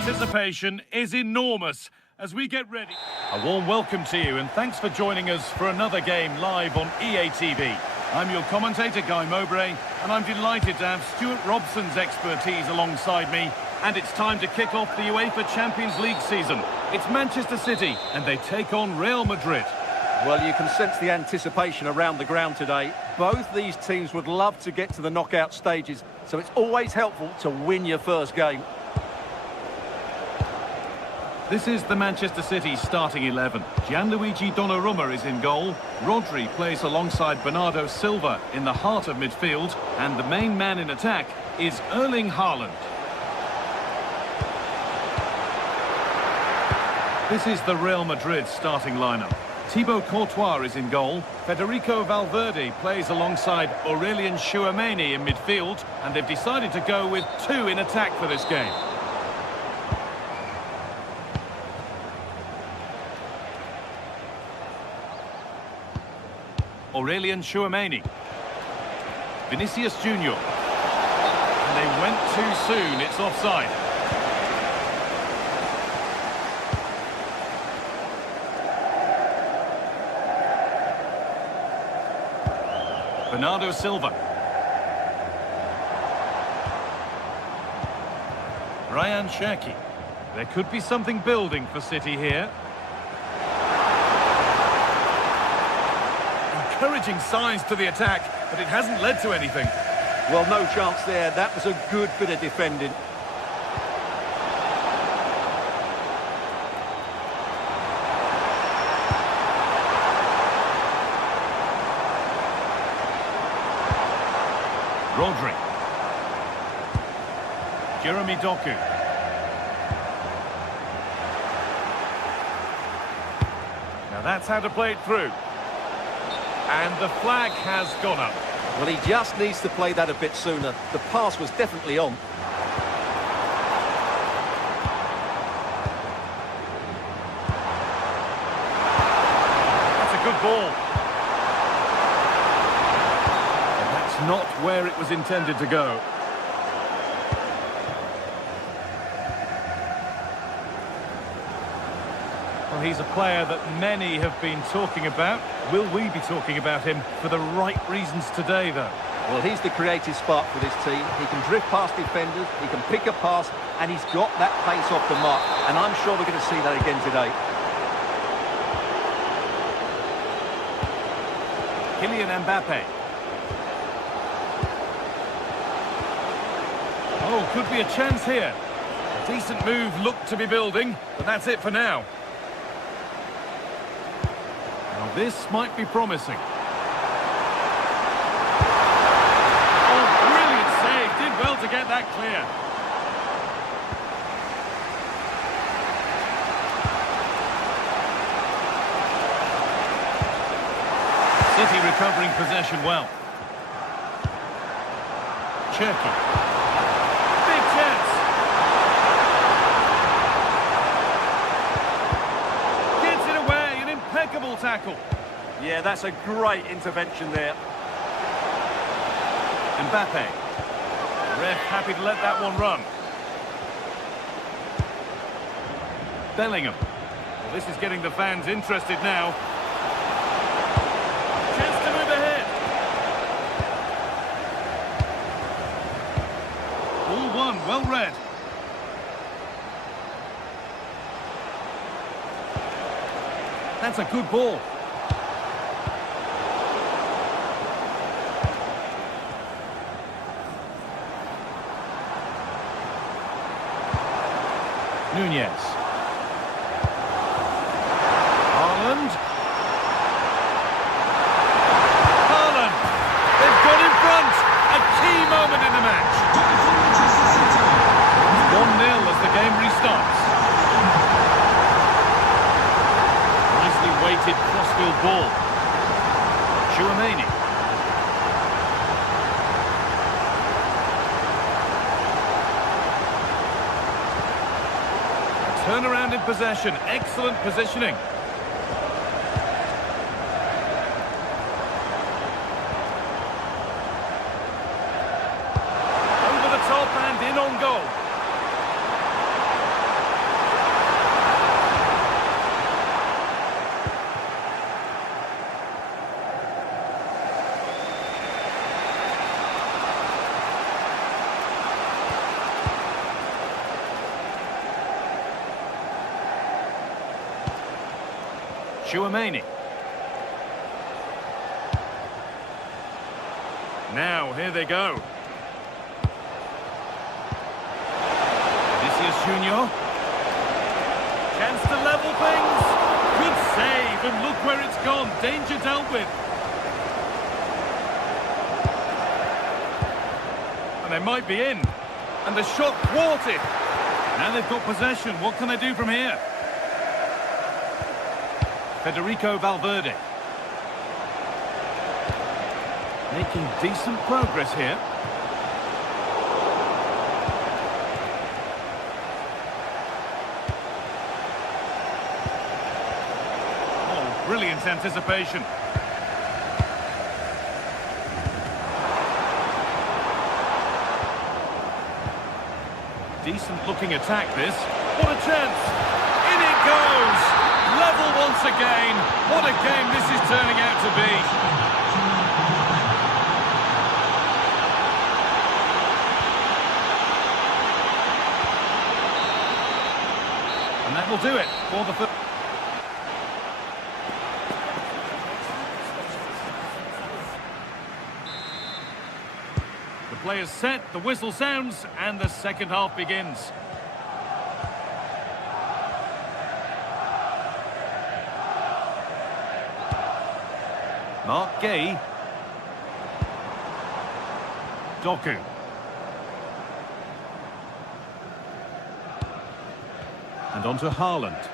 anticipation is enormous as we get ready. A warm welcome to you and thanks for joining us for another game live on EA TV. I'm your commentator, Guy Mowbray, and I'm delighted to have Stuart Robson's expertise alongside me. And it's time to kick off the UEFA Champions League season. It's Manchester City, and they take on Real Madrid. Well, you can sense the anticipation around the ground today. Both these teams would love to get to the knockout stages, so it's always helpful to win your first game. This is the Manchester City starting 11. Gianluigi Donnarumma is in goal. Rodri plays alongside Bernardo Silva in the heart of midfield. And the main man in attack is Erling Haaland. This is the Real Madrid starting lineup. Thibaut Courtois is in goal. Federico Valverde plays alongside Aurelien Tchouameni in midfield. And they've decided to go with two in attack for this game. Aurelien Tchouameni. Vinicius Junior. And they went too soon, it's offside. Bernardo Silva. Ryan Cherki. There could be something building for City here. Encouraging signs to the attack, but it hasn't led to anything. Well, no chance there. That was a good bit of defending. Rodri. Jeremy Doku. Now that's how to play it through. And the flag has gone up. Well, he just needs to play that a bit sooner. The pass was definitely on. That's a good ball. And that's not where it was intended to go. Well, he's a player that many have been talking about. Will we be talking about him for the right reasons today, though? Well, he's the creative spark for this team. He can drift past defenders, he can pick a pass, and he's got that pace off the mark. And I'm sure we're going to see that again today. Kylian Mbappe. Oh, could be a chance here. A decent move looked to be building, but that's it for now. Now this might be promising. Oh, brilliant save. Did well to get that clear. City recovering possession well. Cherki. Big chance. Gets it away, an impeccable tackle. Yeah, that's a great intervention there. Mbappe. Ref happy to let that one run. Bellingham. Well, this is getting the fans interested now. Chance to move ahead. Ball one, well read. That's a good ball. Nunez. Haaland. Haaland. They've got in front. A key moment in the match. 1-0 as the game restarts. Nicely weighted crossfield ball. Tchouameni. Turnaround in possession, excellent positioning. Over the top and in on goal. Chouameni. Now, here they go. Vinicius Junior. Chance to level things. Good save, and look where it's gone. Danger dealt with. And they might be in. And the shot thwarted. Now they've got possession. What can they do from here? Federico Valverde. Making decent progress here. Oh, brilliant anticipation. Decent looking attack this. What a chance! In it goes! Level once again. What a game this is turning out to be. And that will do it for the first. The players set, the whistle sounds, and the second half begins. Mark Gay. Doku. And on to Haaland.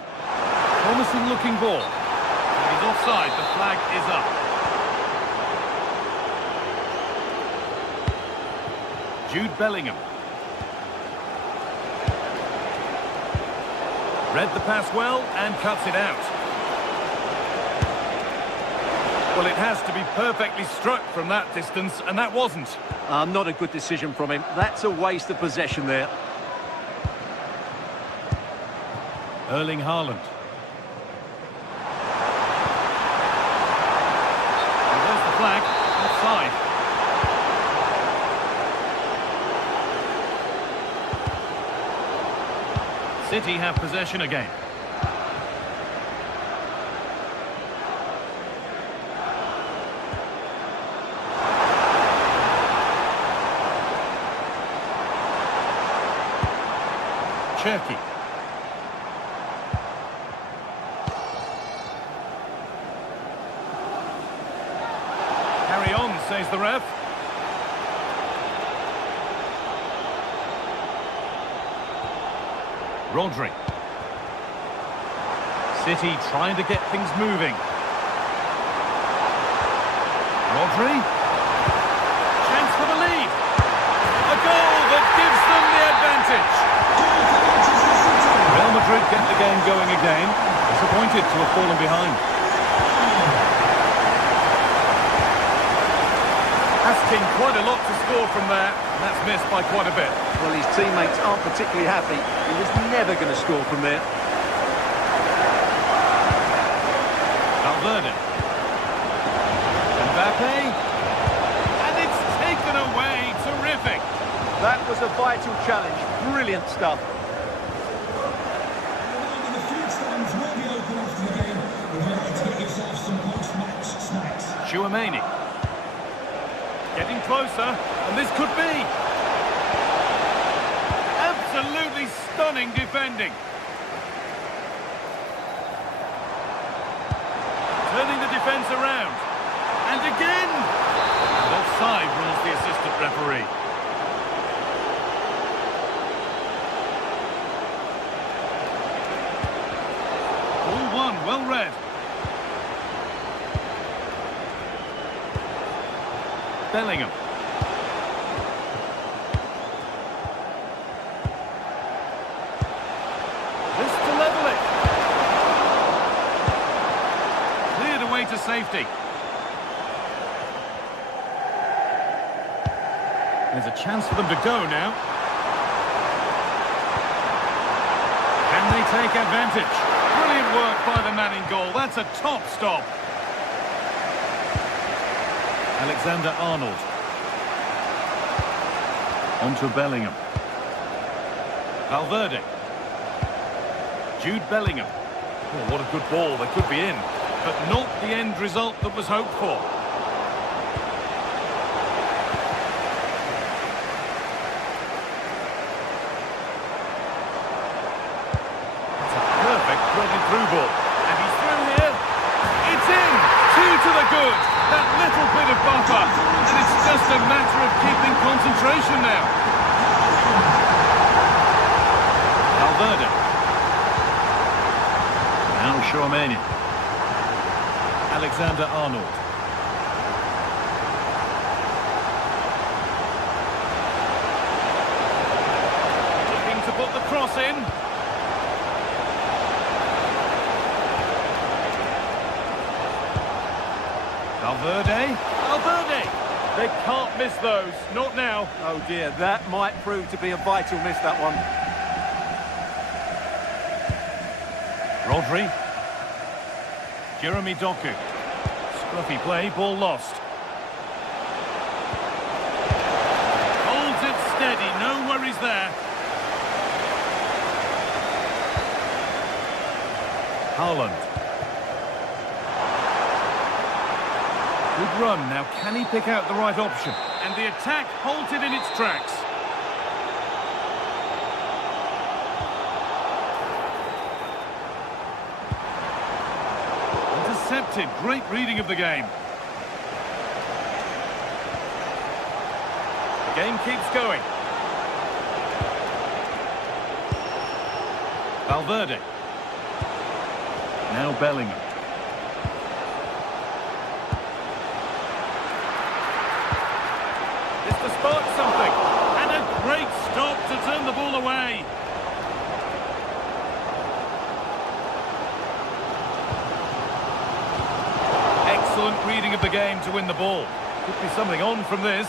Promising looking ball. He's offside, the flag is up. Jude Bellingham. Read the pass well and cuts it out. Well, it has to be perfectly struck from that distance, and that wasn't. Not a good decision from him. That's a waste of possession there. Erling Haaland. And there's the flag. Offside. City have possession again. Cherky. Carry on, says the ref. Rodri. City trying to get things moving. Rodri. Chance for the lead. A goal that gives them the advantage. Real Madrid get the game going again. Disappointed to have fallen behind. Asking quite a lot to score from there, and that's missed by quite a bit. Well, his teammates aren't particularly happy. He was never going to score from there. Valverde. Mbappe. And it's taken away. Terrific. That was a vital challenge. Brilliant stuff. The food stands will be open after the game. Remember to get yourself some post-match snacks. Chouameni. Getting closer, and this could be. Absolutely stunning defending. Turning the defence around. And again! And offside rules the assistant referee. All one, well read. Bellingham. This to level it. Cleared away to safety. There's a chance for them to go now. Can they take advantage? Brilliant work by the man in goal. That's a top stop. Alexander-Arnold. On to Bellingham. Valverde. Jude Bellingham. Oh, what a good ball. They could be in. but not the end result that was hoped for. It's a perfect threaded through ball. And he's through here. It's in! 2 to the good. That little bit of buffer. And it's just a matter of keeping concentration now. Valverde. Now Chouameni. Alexander-Arnold. Looking to put the cross in. Valverde. Valverde! They can't miss those. Not now. Oh dear, that might prove to be a vital miss, that one. Rodri. Jeremy Doku. Scruffy play, ball lost. Holds it steady, no worries there. Haaland. Good run, now can he pick out the right option? And the attack halted in its tracks. Intercepted, great reading of the game. The game keeps going. Valverde. Now Bellingham. This to spark something. And a great stop to turn the ball away. Excellent reading of the game to win the ball. Could be something on from this.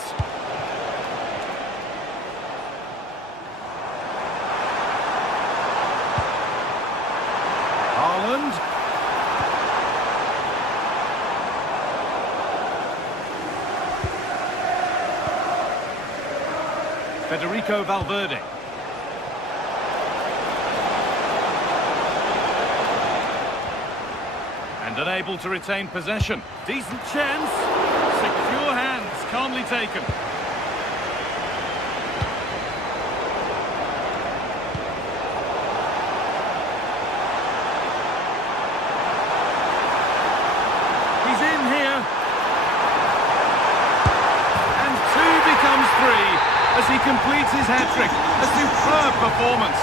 Haaland. Federico Valverde. And unable to retain possession. Decent chance. Secure hands, calmly taken. He's in here. And 2 becomes 3 as he completes his hat-trick. A superb performance.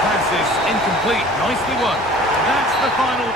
Pass is incomplete. Nicely won. That's the final.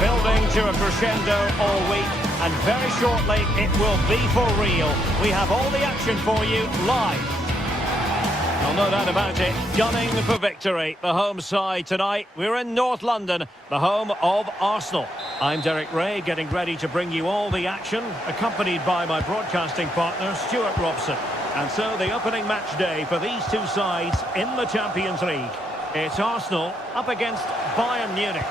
Building to a crescendo all week, and very shortly it will be for real. We have all the action for you live. Well, no doubt about it, gunning for victory. The home side tonight, we're in North London, the home of Arsenal. I'm Derek Ray, getting ready to bring you all the action, accompanied by my broadcasting partner, Stuart Robson. And so the opening match day for these two sides in the Champions League. It's Arsenal up against Bayern Munich.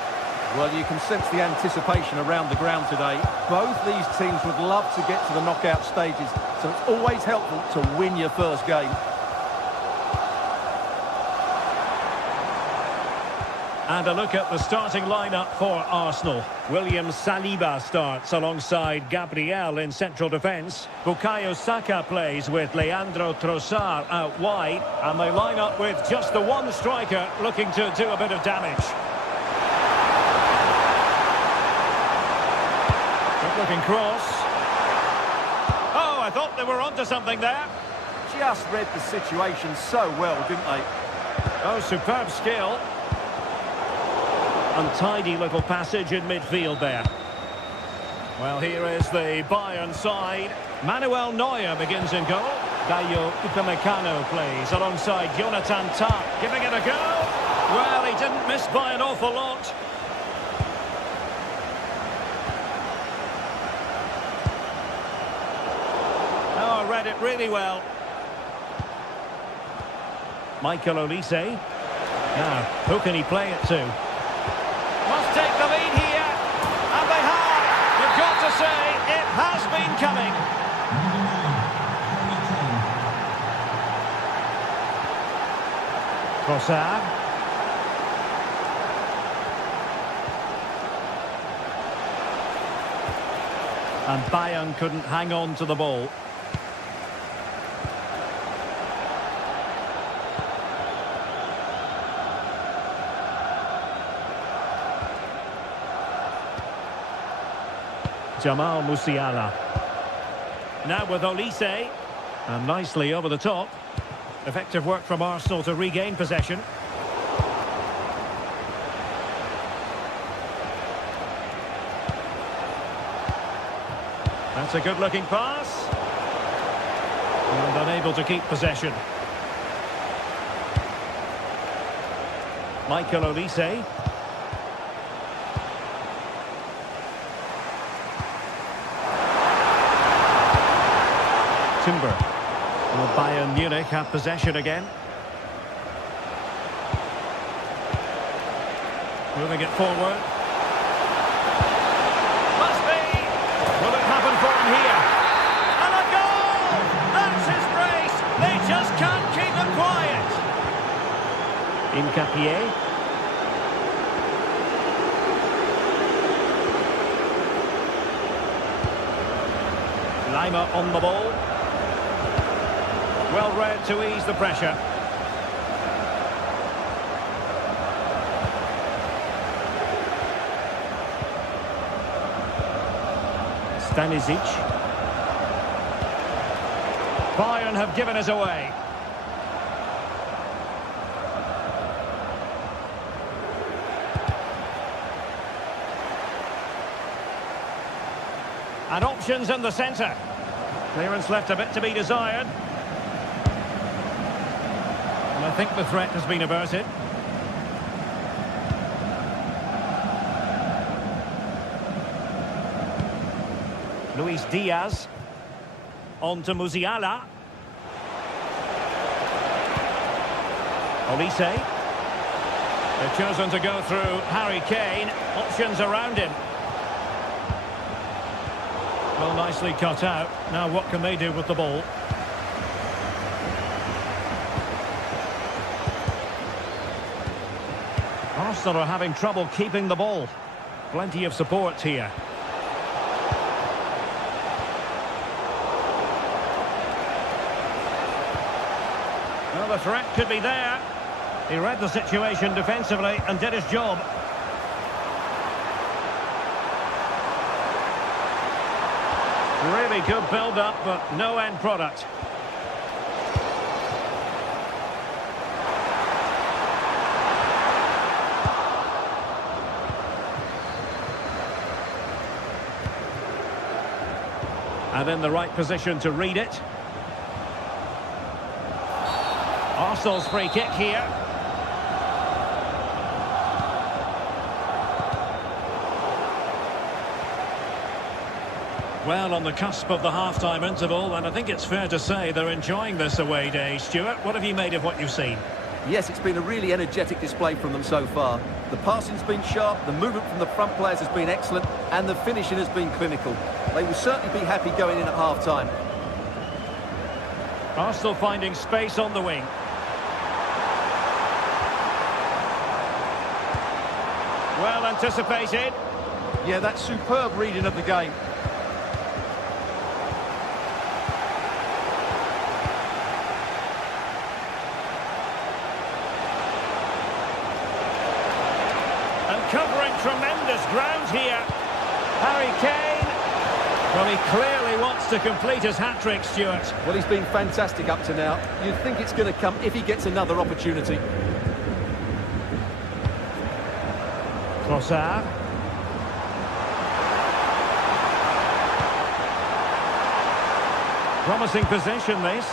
Well, you can sense the anticipation around the ground today. Both these teams would love to get to the knockout stages, so it's always helpful to win your first game. And a look at the starting lineup for Arsenal. William Saliba starts alongside Gabriel in central defence. Bukayo Saka plays with Leandro Trossard out wide. And they line up with just the one striker looking to do a bit of damage. Good looking cross. Oh, I thought they were onto something there. Just read the situation so well, didn't they? Oh, superb skill. Untidy little passage in midfield there. Well, here is the Bayern side. Manuel Neuer begins in goal. Dayo Upamecano plays alongside Jonathan Tah. Giving it a go. Well, he didn't miss by an awful lot. Oh, read it really well. Michael Olise. Now, who can he play it to? Must take the lead here, and they have. You've got to say, it has been coming. Trossard. And Bayern couldn't hang on to the ball. Jamal Musiala. Now with Olise. And nicely over the top. Effective work from Arsenal to regain possession. That's a good-looking pass. And unable to keep possession. Michael Olise. Timber. Will Bayern Munich have possession again? Moving it forward. Must be! Will it happen for him here? And a goal! That's his brace! They just can't keep him quiet! Incapié. Lima on the ball. Well read to ease the pressure. Stanisic. Bayern have given us away. And options in the centre. Clearance left a bit to be desired. And I think the threat has been averted. Luis Diaz. On to Musiala. Olise. They've chosen to go through Harry Kane. Options around him. Well, nicely cut out. Now what can they do with the ball? Arsenal are having trouble keeping the ball. Plenty of support here. Well, the threat could be there. He read the situation defensively and did his job. Really good build-up, but no end product. And in the right position to read it. Arsenal's free kick here. Well, on the cusp of the half-time interval, and I think it's fair to say they're enjoying this away day. Stuart, what have you made of what you've seen? Yes, it's been a really energetic display from them so far. The passing's been sharp, the movement from the front players has been excellent, and the finishing has been clinical. They will certainly be happy going in at half-time. Arsenal finding space on the wing. Well anticipated. Yeah, that's superb reading of the game. And covering tremendous ground here. Harry Kane. Well, he clearly wants to complete his hat-trick, Stuart. Well, he's been fantastic up to now. You'd think it's going to come if he gets another opportunity. Trossard. Promising possession, this.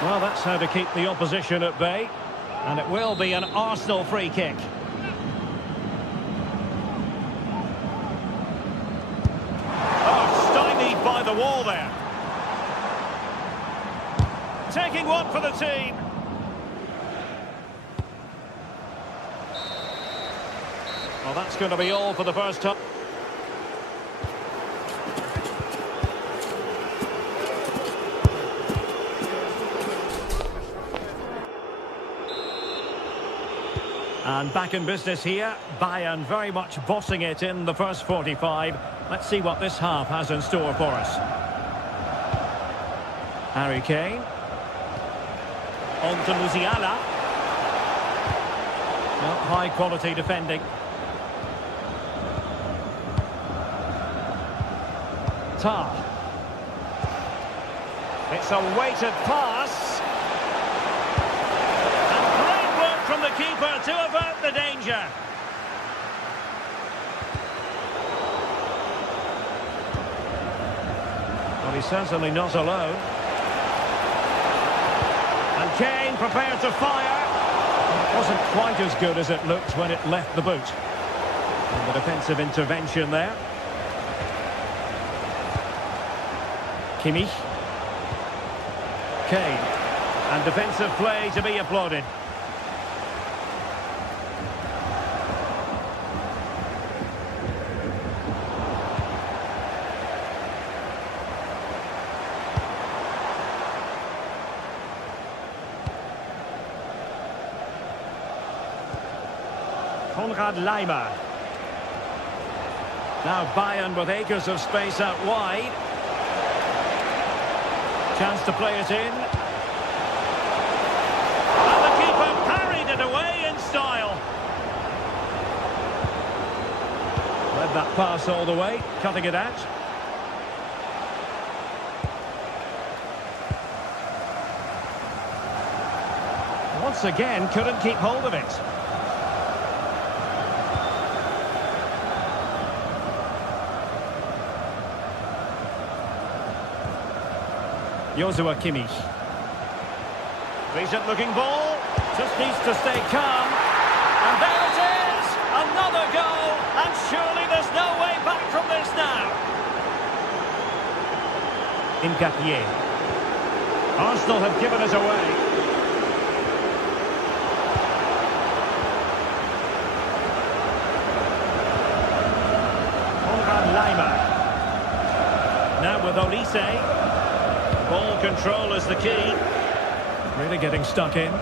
Well, that's how to keep the opposition at bay. And it will be an Arsenal free kick. Oh, stymied by the wall there. Taking one for the team. Well, that's going to be all for the first time. And back in business here. Bayern very much bossing it in the first 45. Let's see what this half has in store for us. Harry Kane. On to Musiala. Well, high quality defending. Tar. It's a weighted pass. And great work from the keeper to avert the danger. Well, he's certainly not alone. And Kane prepared to fire. It wasn't quite as good as it looked when it left the boot. And the defensive intervention there. Kimmich. Kane. And defensive play to be applauded. Konrad Laimer. Now Bayern with acres of space out wide. Chance to play it in. And the keeper parried it away in style. Led that pass all the way, cutting it out. Once again, couldn't keep hold of it. Joshua Kimmich. Decent looking ball. Just needs to stay calm. And there it is! Another goal! And surely there's no way back from this now. Ngapié. Arsenal have given us away. Konrad Laimer. Now with Olise. Ball control is the key. Really getting stuck in.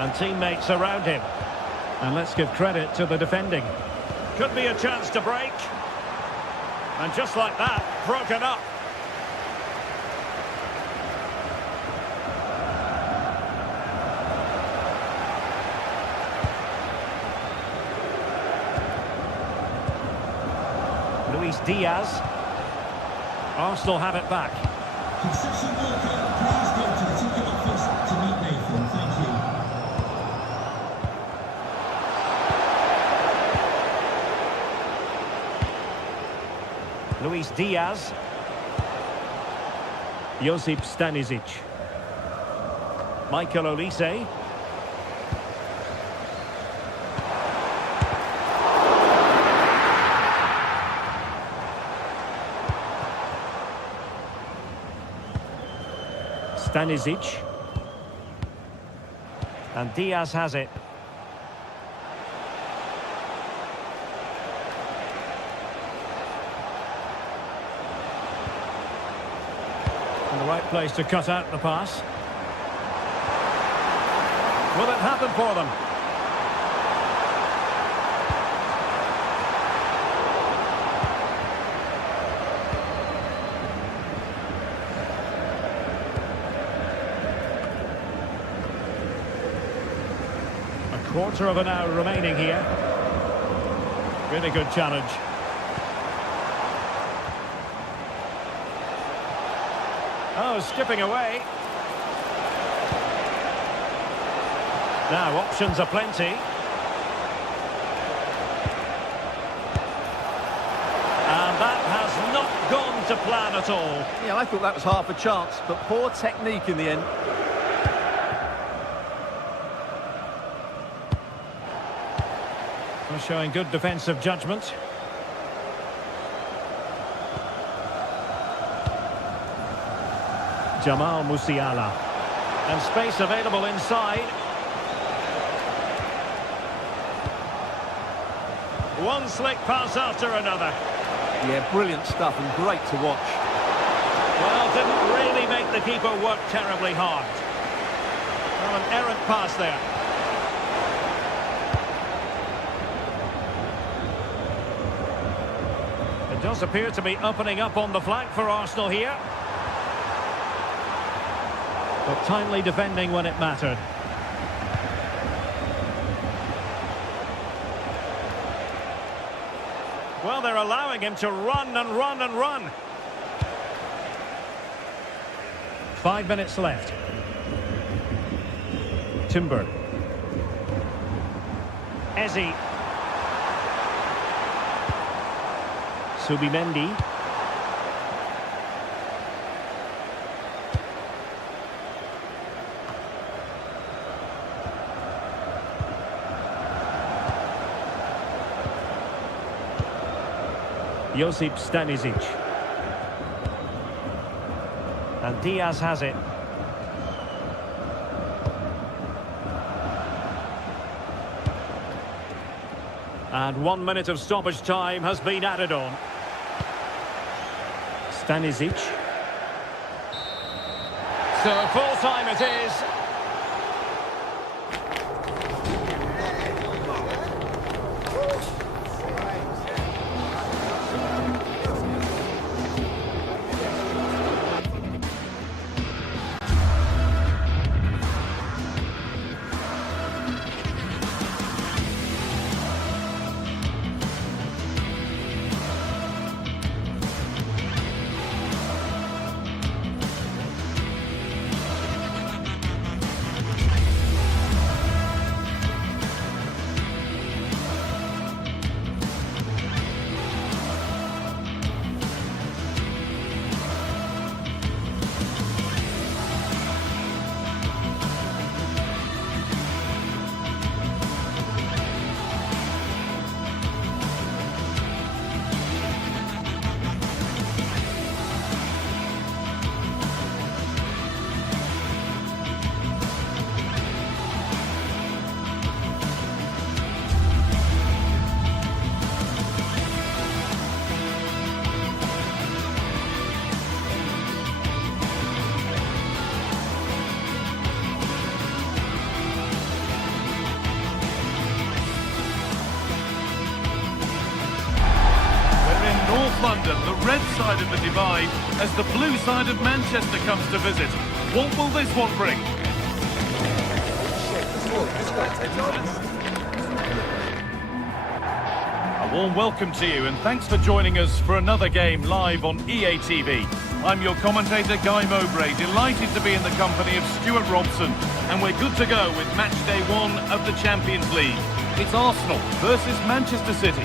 And teammates around him. And let's give credit to the defending. Could be a chance to break. And just like that, broken up. Luis Diaz. Arsenal have it back. Concession worker, please go to the ticket office to meet Nathan. Thank you. Luis Diaz. Josip Stanisic. Michael Olise. Stanisic. And Diaz has it. In the right place to cut out the pass. Will it happen for them? A quarter of an hour remaining here. Really good challenge. Oh, skipping away. Now, options are plenty. And that has not gone to plan at all. Yeah, I thought that was half a chance, but poor technique in the end. Well, showing good defensive judgment. Jamal Musiala. And space available inside. One slick pass after another. Yeah, brilliant stuff and great to watch. Well, didn't really make the keeper work terribly hard. Well, an errant pass there. It does appear to be opening up on the flank for Arsenal here. But timely defending when it mattered. Well, they're allowing him to run and run and run. 5 minutes left. Timber. Eze. Subimendi. Josip Stanisic. And Diaz has it. And 1 minute of stoppage time has been added on. Stanisic. So full time it is. London, the red side of the divide, as the blue side of Manchester comes to visit. What will this one bring? A warm welcome to you and thanks for joining us for another game live on EA TV. I'm your commentator Guy Mowbray, delighted to be in the company of Stuart Robson, and we're good to go with match day 1 of the Champions League. It's Arsenal versus Manchester City.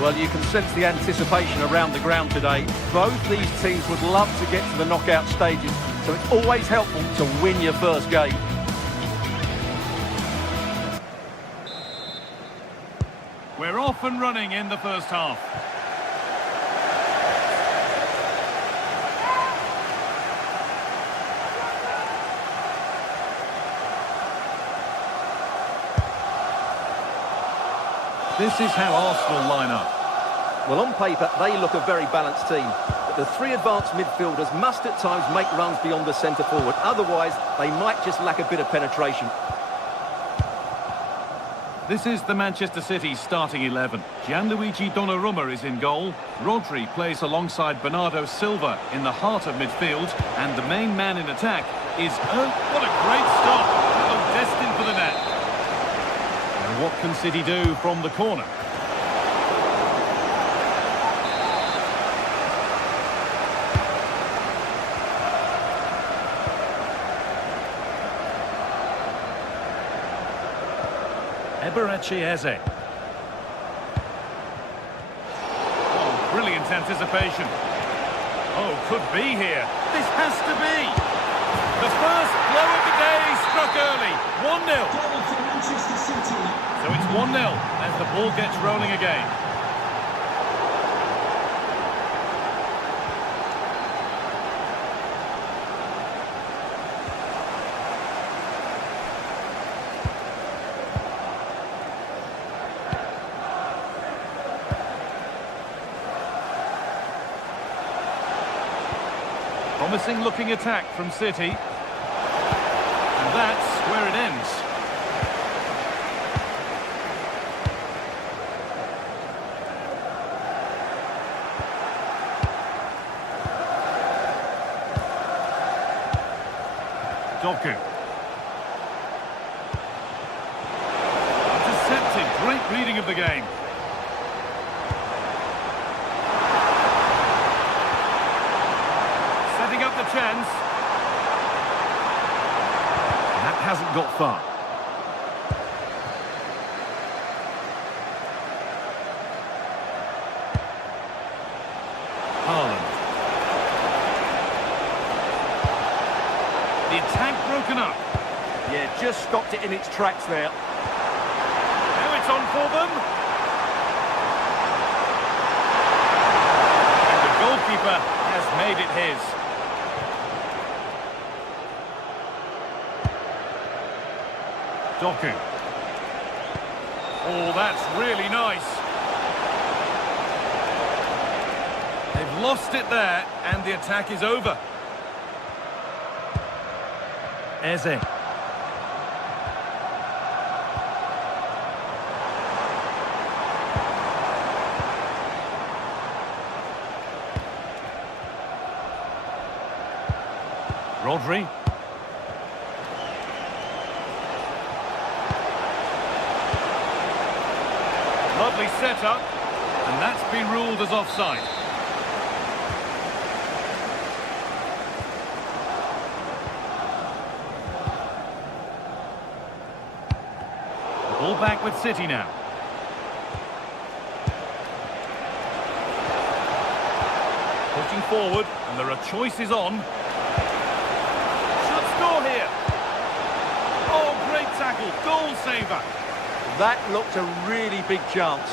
Well, you can sense the anticipation around the ground today. Both these teams would love to get to the knockout stages, so it's always helpful to win your first game. We're off and running in the first half. This is how Arsenal line up. Well, on paper, they look a very balanced team. But the three advanced midfielders must at times make runs beyond the centre forward. Otherwise, they might just lack a bit of penetration. This is the Manchester City starting 11. Gianluigi Donnarumma is in goal. Rodri plays alongside Bernardo Silva in the heart of midfield. And the main man in attack is... what a great stop! Oh, destined for the net. And what can City do from the corner? Eze. Oh, brilliant anticipation. Oh, could be here. This has to be. The first blow of the day struck early. 1-0. Goal for Manchester City. So it's 1-0 as the ball gets rolling again. Promising looking attack from City. And that's where it ends. Doku. Intercepted. Great reading of the game. Up the chance. That hasn't got far. Haaland. The attack broken up. Yeah, just stopped it in its tracks there. Now it's on for them. And the goalkeeper has made it his. Doku. Oh, that's really nice. They've lost it there, and the attack is over. Eze. Rodri. Lovely setup, and that's been ruled as offside. The ball back with City now. Pushing forward, and there are choices on. Should score here. Oh, great tackle, goal saver. That looked a really big chance.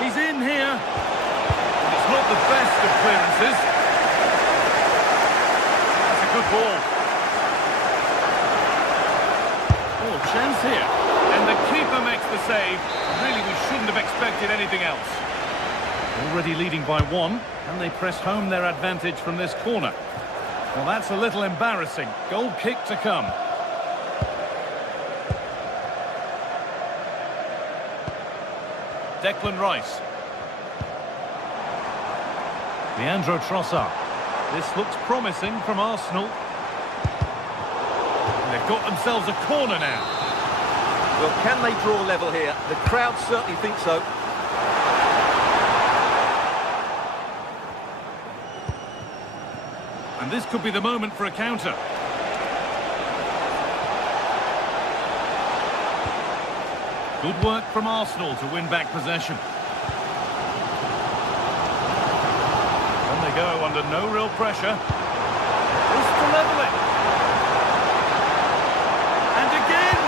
He's in here. It's not the best of clearances. That's a good ball. Oh, chance here. And the keeper makes the save. Really, we shouldn't have expected anything else. Already leading by 1, and they press home their advantage from this corner. Well, that's a little embarrassing. Goal kick to come. Declan Rice. Leandro Trossard. This looks promising from Arsenal. And they've got themselves a corner now. Well, can they draw level here? The crowd certainly think so. And this could be the moment for a counter. Good work from Arsenal to win back possession. On they go under no real pressure. Just to level it. And again!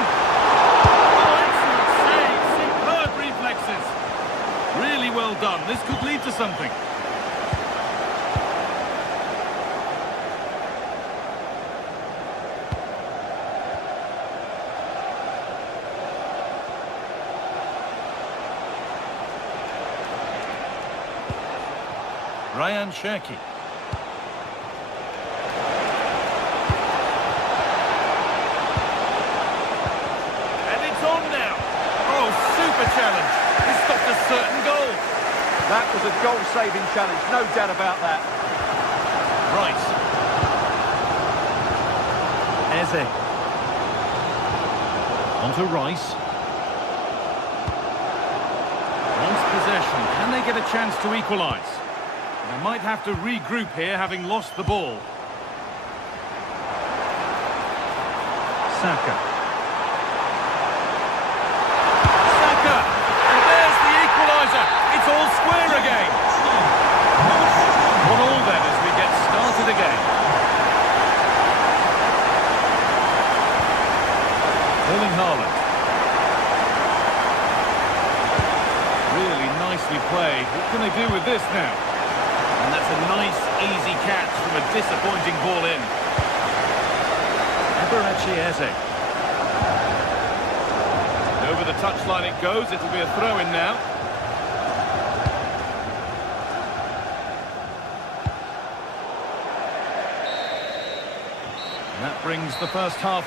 Oh, excellent save! Superb reflexes. Really well done. This could lead to something. Ryan Cherki. And it's on now. Oh, super challenge. This stopped a certain goal. That was a goal-saving challenge, no doubt about that. Rice. Eze. On to Rice. Wants possession. Can they get a chance to equalise? They might have to regroup here, having lost the ball. Saka. Saka! And there's the equaliser! It's all square again! 1-1 then as we get started again. Erling Haaland. Really nicely played. What can they do with this now? And that's a nice, easy catch from a disappointing ball in. Eze. Over the touchline it goes. It'll be a throw-in now. And that brings the first half.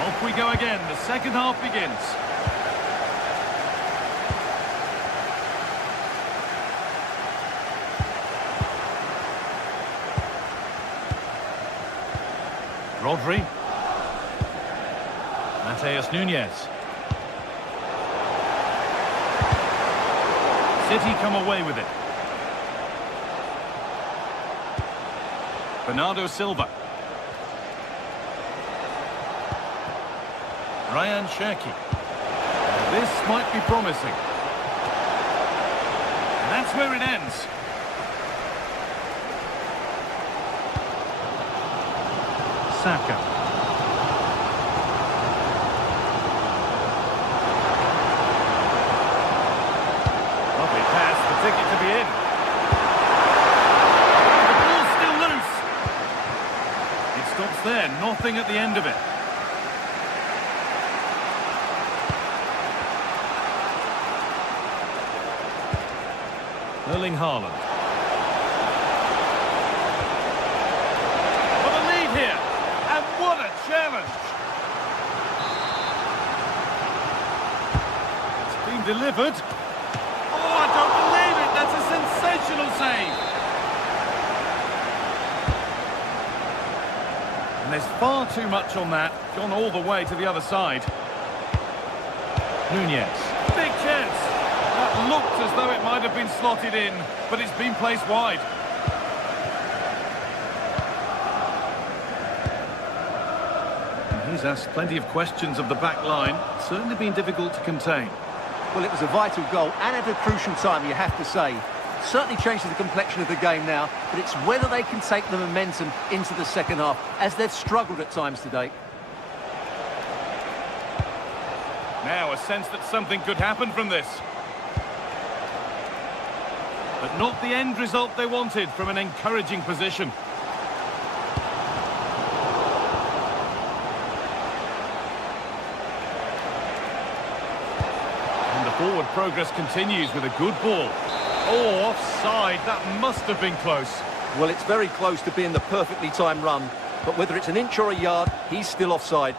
Off we go again. The second half begins. Rodri. Mateus Nunes. City come away with it. Bernardo Silva. Ryan Cherki. This might be promising. And that's where it ends. Saka. Lovely pass, the ticket to be in. The ball's still loose. It stops there, nothing at the end of it. Erling Haaland. For the lead here. And what a challenge! It's been delivered. Oh, I don't believe it! That's a sensational save! And there's far too much on that. Gone all the way to the other side. Nunes. Big chance! That looked as though it might have been slotted in, but it's been placed wide. He's asked plenty of questions of the back line. Certainly been difficult to contain. Well, it was a vital goal, and at a crucial time, you have to say. Certainly changes the complexion of the game now, but it's whether they can take the momentum into the second half, as they've struggled at times today. Now a sense that something could happen from this. But not the end result they wanted from an encouraging position. And the forward progress continues with a good ball. Oh, offside. That must have been close. Well, it's very close to being the perfectly timed run, but whether it's an inch or a yard, he's still offside.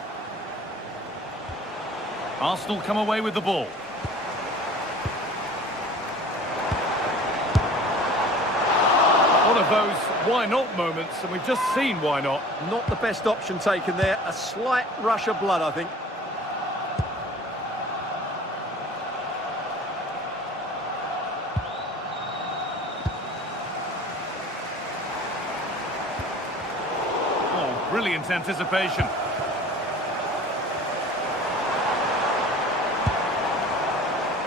Arsenal come away with the ball. One of those why not moments, and we've just seen why not. Not the best option taken there. A slight rush of blood, I think. Oh, brilliant anticipation.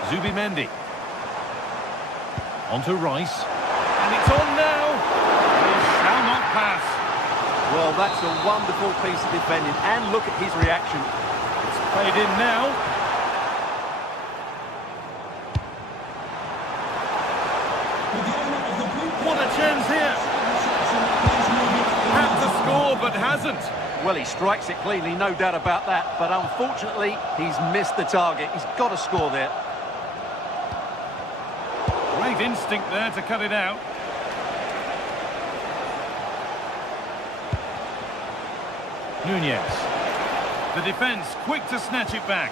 Zubimendi. On to Rice. And it's on now. He shall not pass. Well, that's a wonderful piece of defending, and look at his reaction. It's played in now. What a chance here. score, but hasn't. Well, he strikes it cleanly, no doubt about that. But unfortunately, he's missed the target. He's got to score there. Great instinct there to cut it out. Nunez. The defence quick to snatch it back.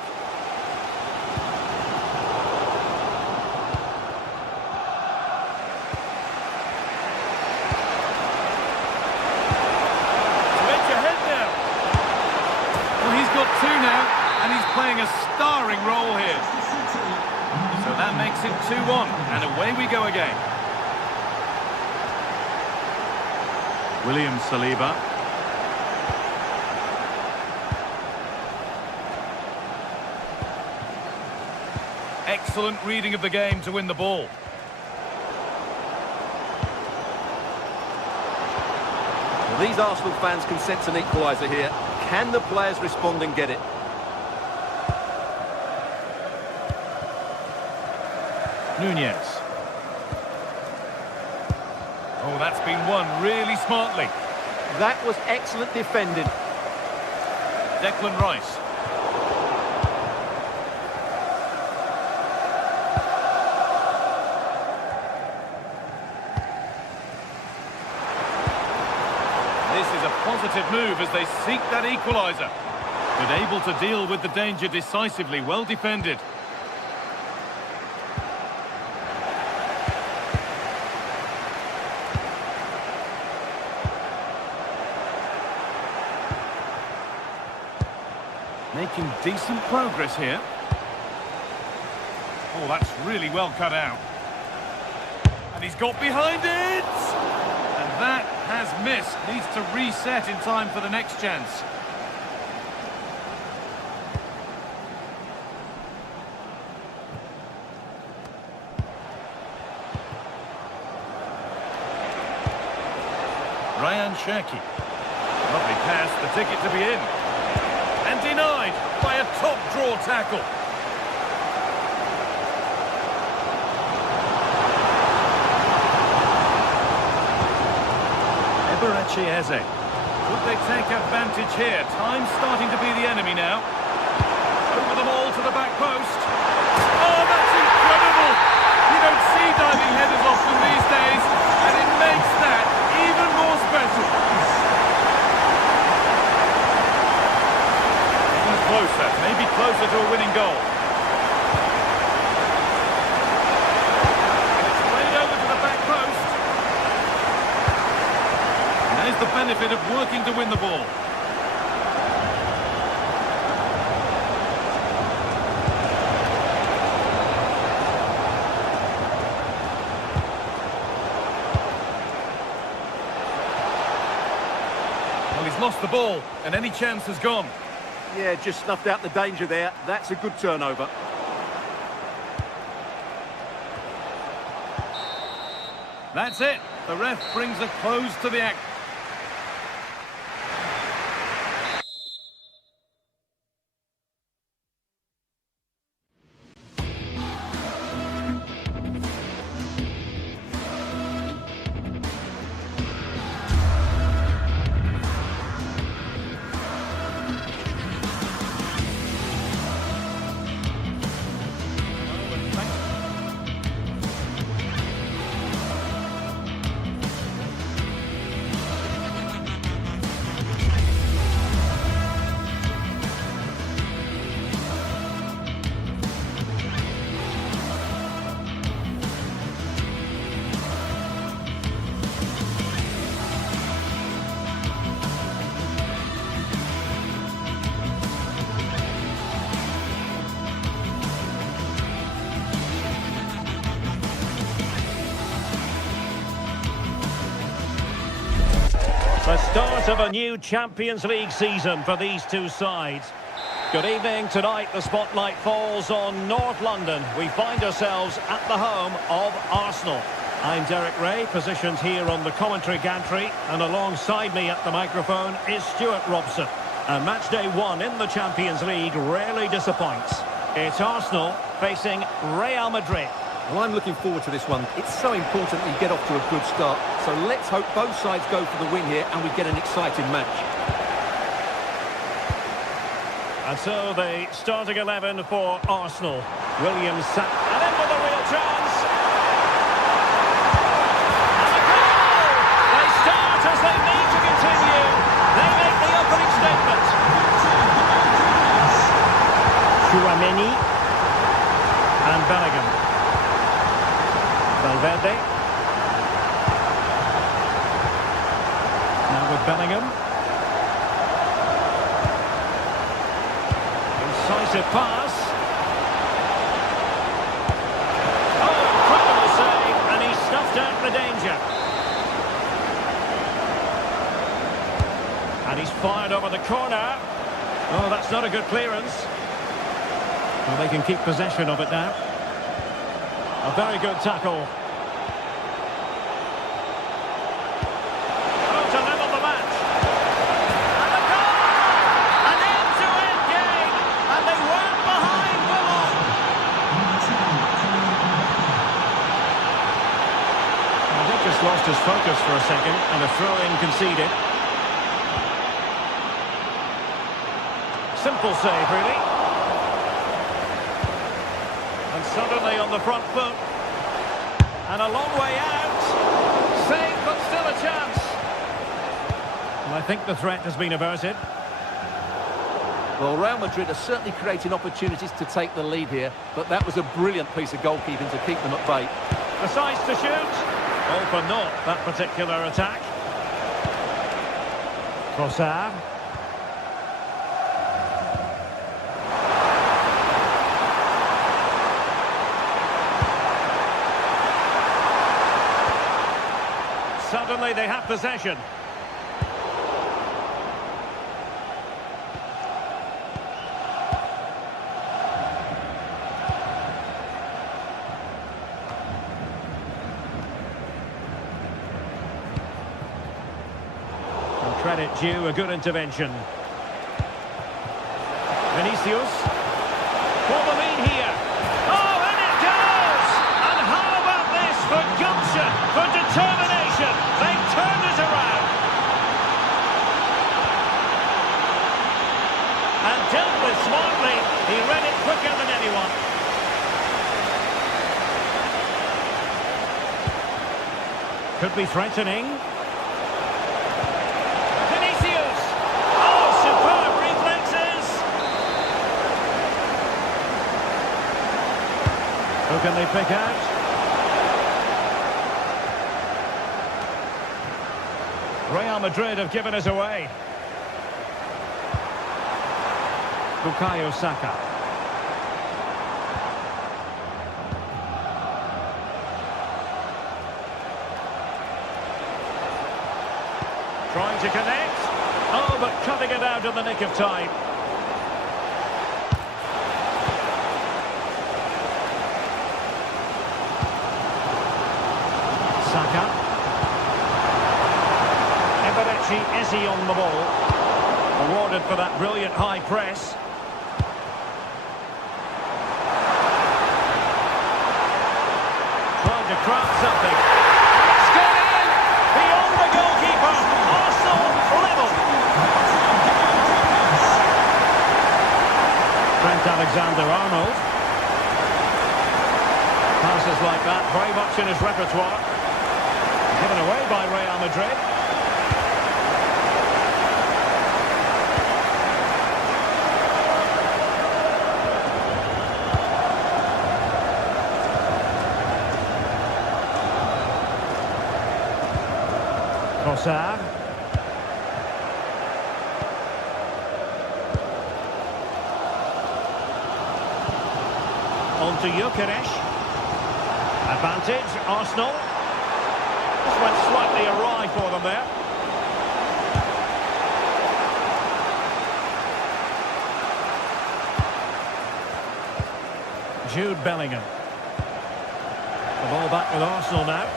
Got two now, and he's playing a starring role here. So that makes it 2-1, and away we go again. William Saliba. Excellent reading of the game to win the ball. Well, these Arsenal fans can sense an equaliser here. Can the players respond and get it? Nunez. Oh, that's been won really smartly. That was excellent defending. Declan Rice. This is a positive move as they seek that equaliser. But able to deal with the danger decisively, well defended. Making decent progress here. Oh, that's really well cut out. And he's got behind it! And that has missed. Needs to reset in time for the next chance. Ryan Cherki. Lovely pass, the ticket to be in. And denied by a top draw tackle. Eze. Could they take advantage here? Time's starting to be the enemy now. Over the ball to the back post. Oh, that's incredible! You don't see diving headers often these days, and it makes that even more special. Even closer, maybe closer to a winning goal. And it's played over to the back post. There's the benefit of working to win the ball. Well, he's lost the ball, and any chance has gone. Yeah, just snuffed out the danger there. That's a good turnover. That's it. The ref brings a close to the act. The start of a new Champions League season for these two sides. Good evening. Tonight the spotlight falls on North London. We find ourselves at the home of Arsenal. I'm Derek Ray, positioned here on the commentary gantry, and alongside me at the microphone is Stuart Robson. And match day one in the Champions League rarely disappoints. It's Arsenal facing Real Madrid. Well, I'm looking forward to this one. It's so important that you get off to a good start. So let's hope both sides go for the win here and we get an exciting match. And so the starting 11 for Arsenal. Williams sat and in with a real chance. And a goal! They start as they need to continue. They make the opening statement. Chouameni and Bellingham. Valverde. Now with Bellingham. Incisive pass. Oh, incredible save, and he snuffed out the danger. And he's fired over the corner. Oh, that's not a good clearance. Well, they can keep possession of it now. A very good tackle. Oh, to level the match. And a goal! An end-to-end game, and they weren't behind for long. I think just lost his focus for a second, and a throw-in conceded. Simple save, really. And suddenly on the front foot. And a long way out. Save, but still a chance. Well, I think the threat has been averted. Well, Real Madrid are certainly creating opportunities to take the lead here, but that was a brilliant piece of goalkeeping to keep them at bay. Decides to shoot. All for naught, that particular attack. Trossard. Suddenly they have possession. And credit due, a good intervention. Vinicius. For the lead here. Oh, and it goes! And how about this for gumption, for determination? They've turned it around. And dealt with smartly. He read it quicker than anyone. Could be threatening. Vinicius! Oh, superb reflexes! Who can they pick out? Real Madrid have given us away. Bukayo Saka. Trying to connect. Oh, but cutting it out in the nick of time. Saka. Eze on the ball. Awarded for that brilliant high press. Trying to craft something. It's gone in! Beyond the goalkeeper. Arsenal level. Trent Alexander-Arnold. Passes like that, very much in his repertoire. Given away by Real Madrid. Trossard. On to Gyökeres. Advantage, Arsenal. This went slightly awry for them there. Jude Bellingham. The ball back with Arsenal now.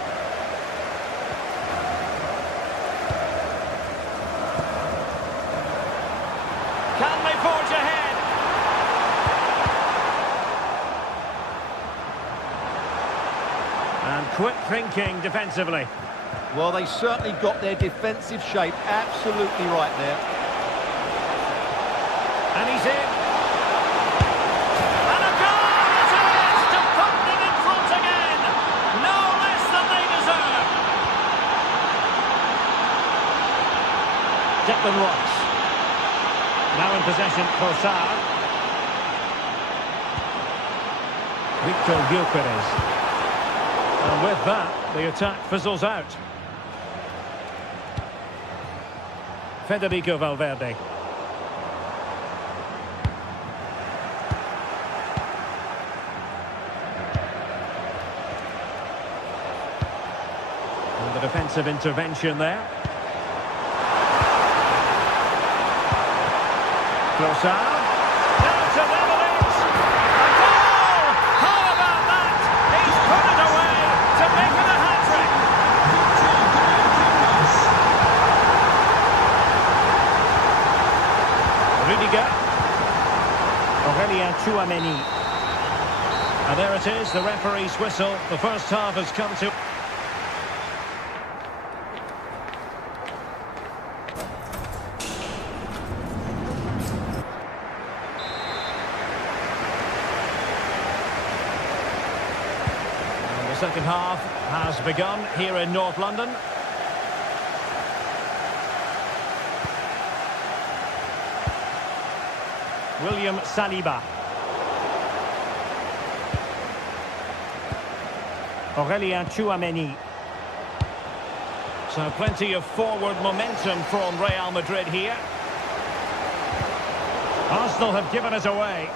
Can they forge ahead? Quick thinking defensively. Well, they certainly got their defensive shape absolutely right there. And he's in. And a goal it is to put them in front again. No less than they deserve. Declan Rice. Now in possession for Sarr. Victor Gyökeres. And with that, the attack fizzles out. Federico Valverde. And the defensive intervention there. Trossard. Now to level it. A goal! How about that? He's put it away to make it a hat-trick. Rudiger. Aurelien Tchouameni. And there it is, the referee's whistle. The first half has come to... The second half has begun here in North London. William Saliba. Aurelien Tchouameni. So plenty of forward momentum from Real Madrid here. Arsenal have given it away.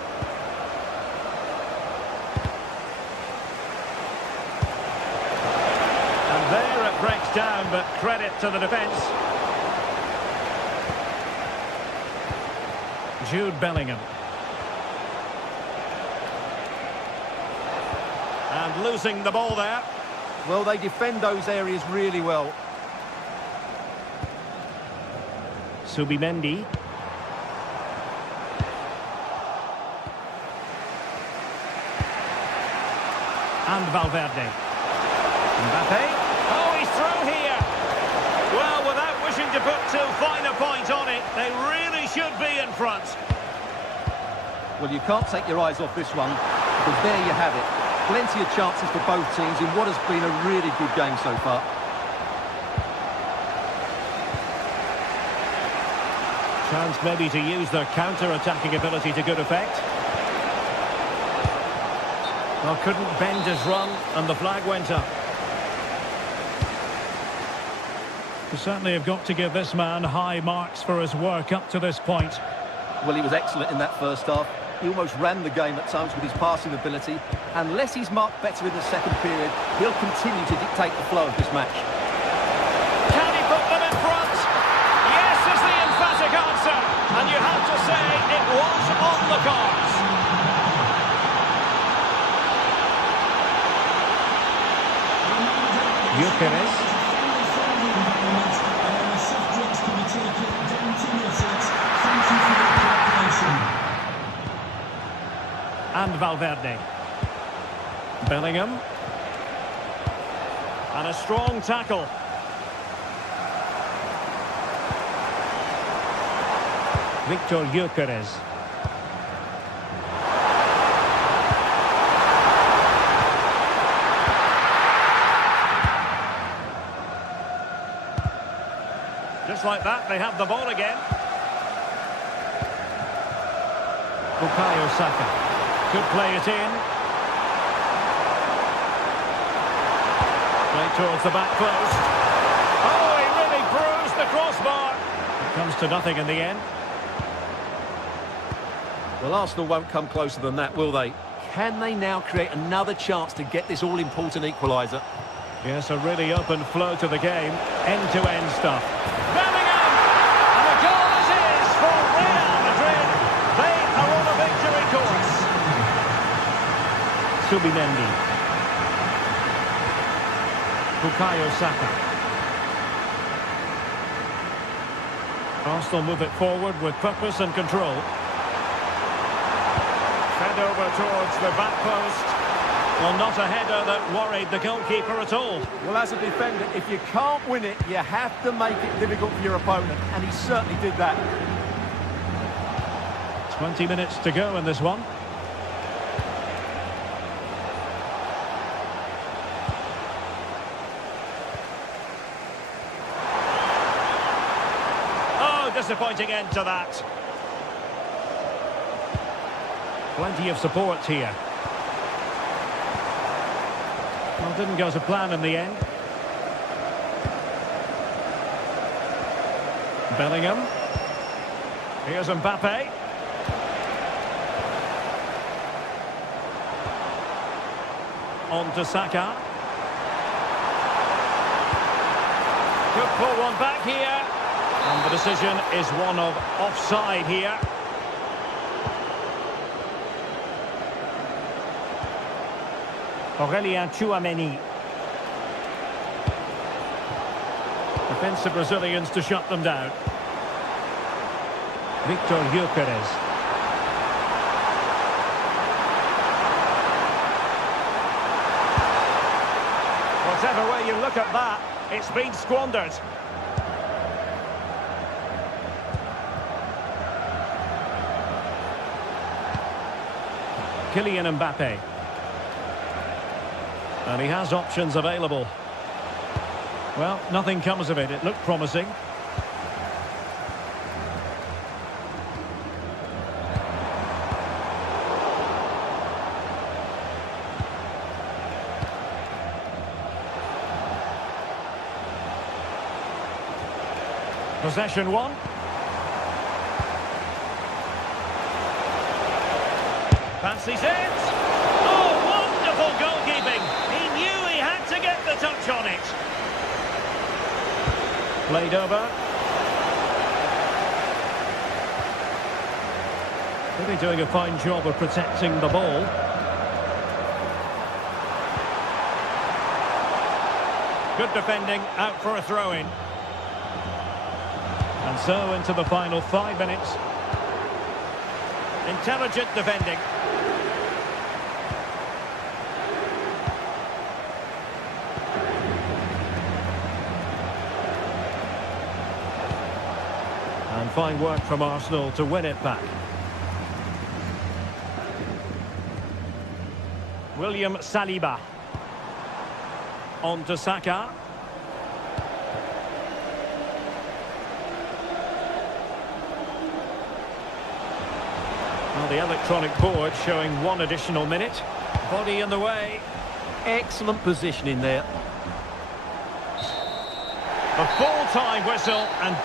And there it breaks down, but credit to the defence. Jude Bellingham. And losing the ball there. Well, they defend those areas really well. Subimendi. And Valverde. Mbappe. Oh, he's through here. Well, without wishing to put too fine a point on it, they really should be in front. Well, you can't take your eyes off this one, because there you have it. Plenty of chances for both teams in what has been a really good game so far. Chance maybe to use their counter-attacking ability to good effect. Well, couldn't bend his run, and the flag went up. You certainly have got to give this man high marks for his work up to this point. Well, he was excellent in that first half. He almost ran the game at times with his passing ability. Unless he's marked better in the second period, he'll continue to dictate the flow of this match. Can he put them in front? Yes is the emphatic answer. And you have to say it was on the cards. Gyökeres. And Valverde. Bellingham. And a strong tackle. Victor Gyökeres. Just like that, they have the ball again. Bukayo Saka could play it in. Play towards the back post. Oh, he really bruised the crossbar. It comes to nothing in the end. Well, Arsenal won't come closer than that, will they? Can they now create another chance to get this all-important equaliser? Yes, a really open flow to the game. End-to-end stuff. Bellingham! And the goal it is for Real Madrid. They are on a victory course. Subimendi. Bukayo Saka. Arsenal move it forward with purpose and control. Fed over towards the back post. Well, not a header that worried the goalkeeper at all. Well, as a defender, if you can't win it, you have to make it difficult for your opponent, and he certainly did that. 20 minutes to go in this one. Oh, disappointing end to that. Plenty of support here. Well, didn't go to plan in the end. Bellingham. Here's Mbappe. On to Saka. Could pull one back here. And the decision is one of offside here. Aurelien Tchouameni. Defensive Brazilians to shut them down. Victor Gyökeres. Whatever way you look at that, it's been squandered. Kylian Mbappe. And he has options available. Well, nothing comes of it. It looked promising. Possession one. Fancies it. Oh, wonderful goalkeeping. He knew he had to get the touch on it. Played over. Really doing a fine job of protecting the ball. Good defending, out for a throw-in. And so into the final 5 minutes. Intelligent defending. And fine work from Arsenal to win it back. William Saliba. On to Saka. Well, the electronic board showing 1 additional minute. Body in the way. Excellent positioning there. A full-time whistle and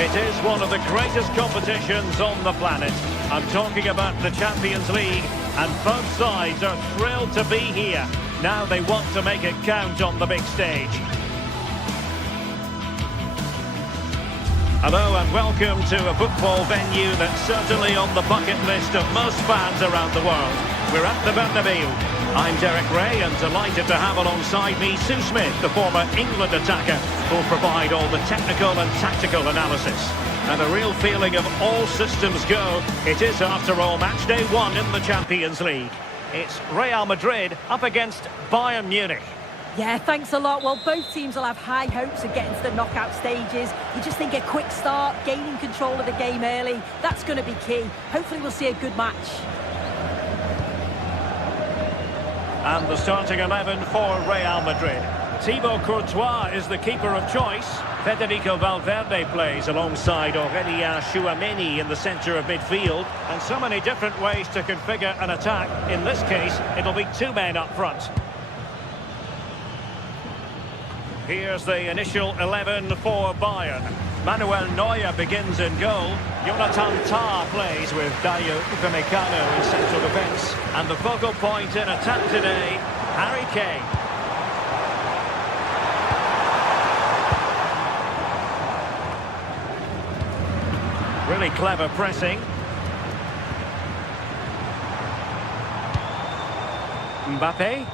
It is one of the greatest competitions on the planet. I'm talking about the Champions League, and both sides are thrilled to be here. Now they want to make it count on the big stage. Hello and welcome to a football venue that's certainly on the bucket list of most fans around the world. We're at the Bernabeu. I'm Derek Ray and delighted to have alongside me Sue Smith, the former England attacker, who'll provide all the technical and tactical analysis. And a real feeling of all systems go. It is, after all, match day 1 in the Champions League. It's Real Madrid up against Bayern Munich. Yeah, thanks a lot. Well, both teams will have high hopes of getting to the knockout stages. You just think a quick start, gaining control of the game early, that's going to be key. Hopefully we'll see a good match. And the starting 11 for Real Madrid. Thibaut Courtois is the keeper of choice. Federico Valverde plays alongside Aurélien Tchouameni in the centre of midfield. And so many different ways to configure an attack. In this case, it'll be two men up front. Here's the initial 11 for Bayern. Manuel Neuer begins in goal. Jonathan Tah plays with Dayo Upamecano in central defence. And the focal point in attack today, Harry Kane. Really clever pressing. Mbappe.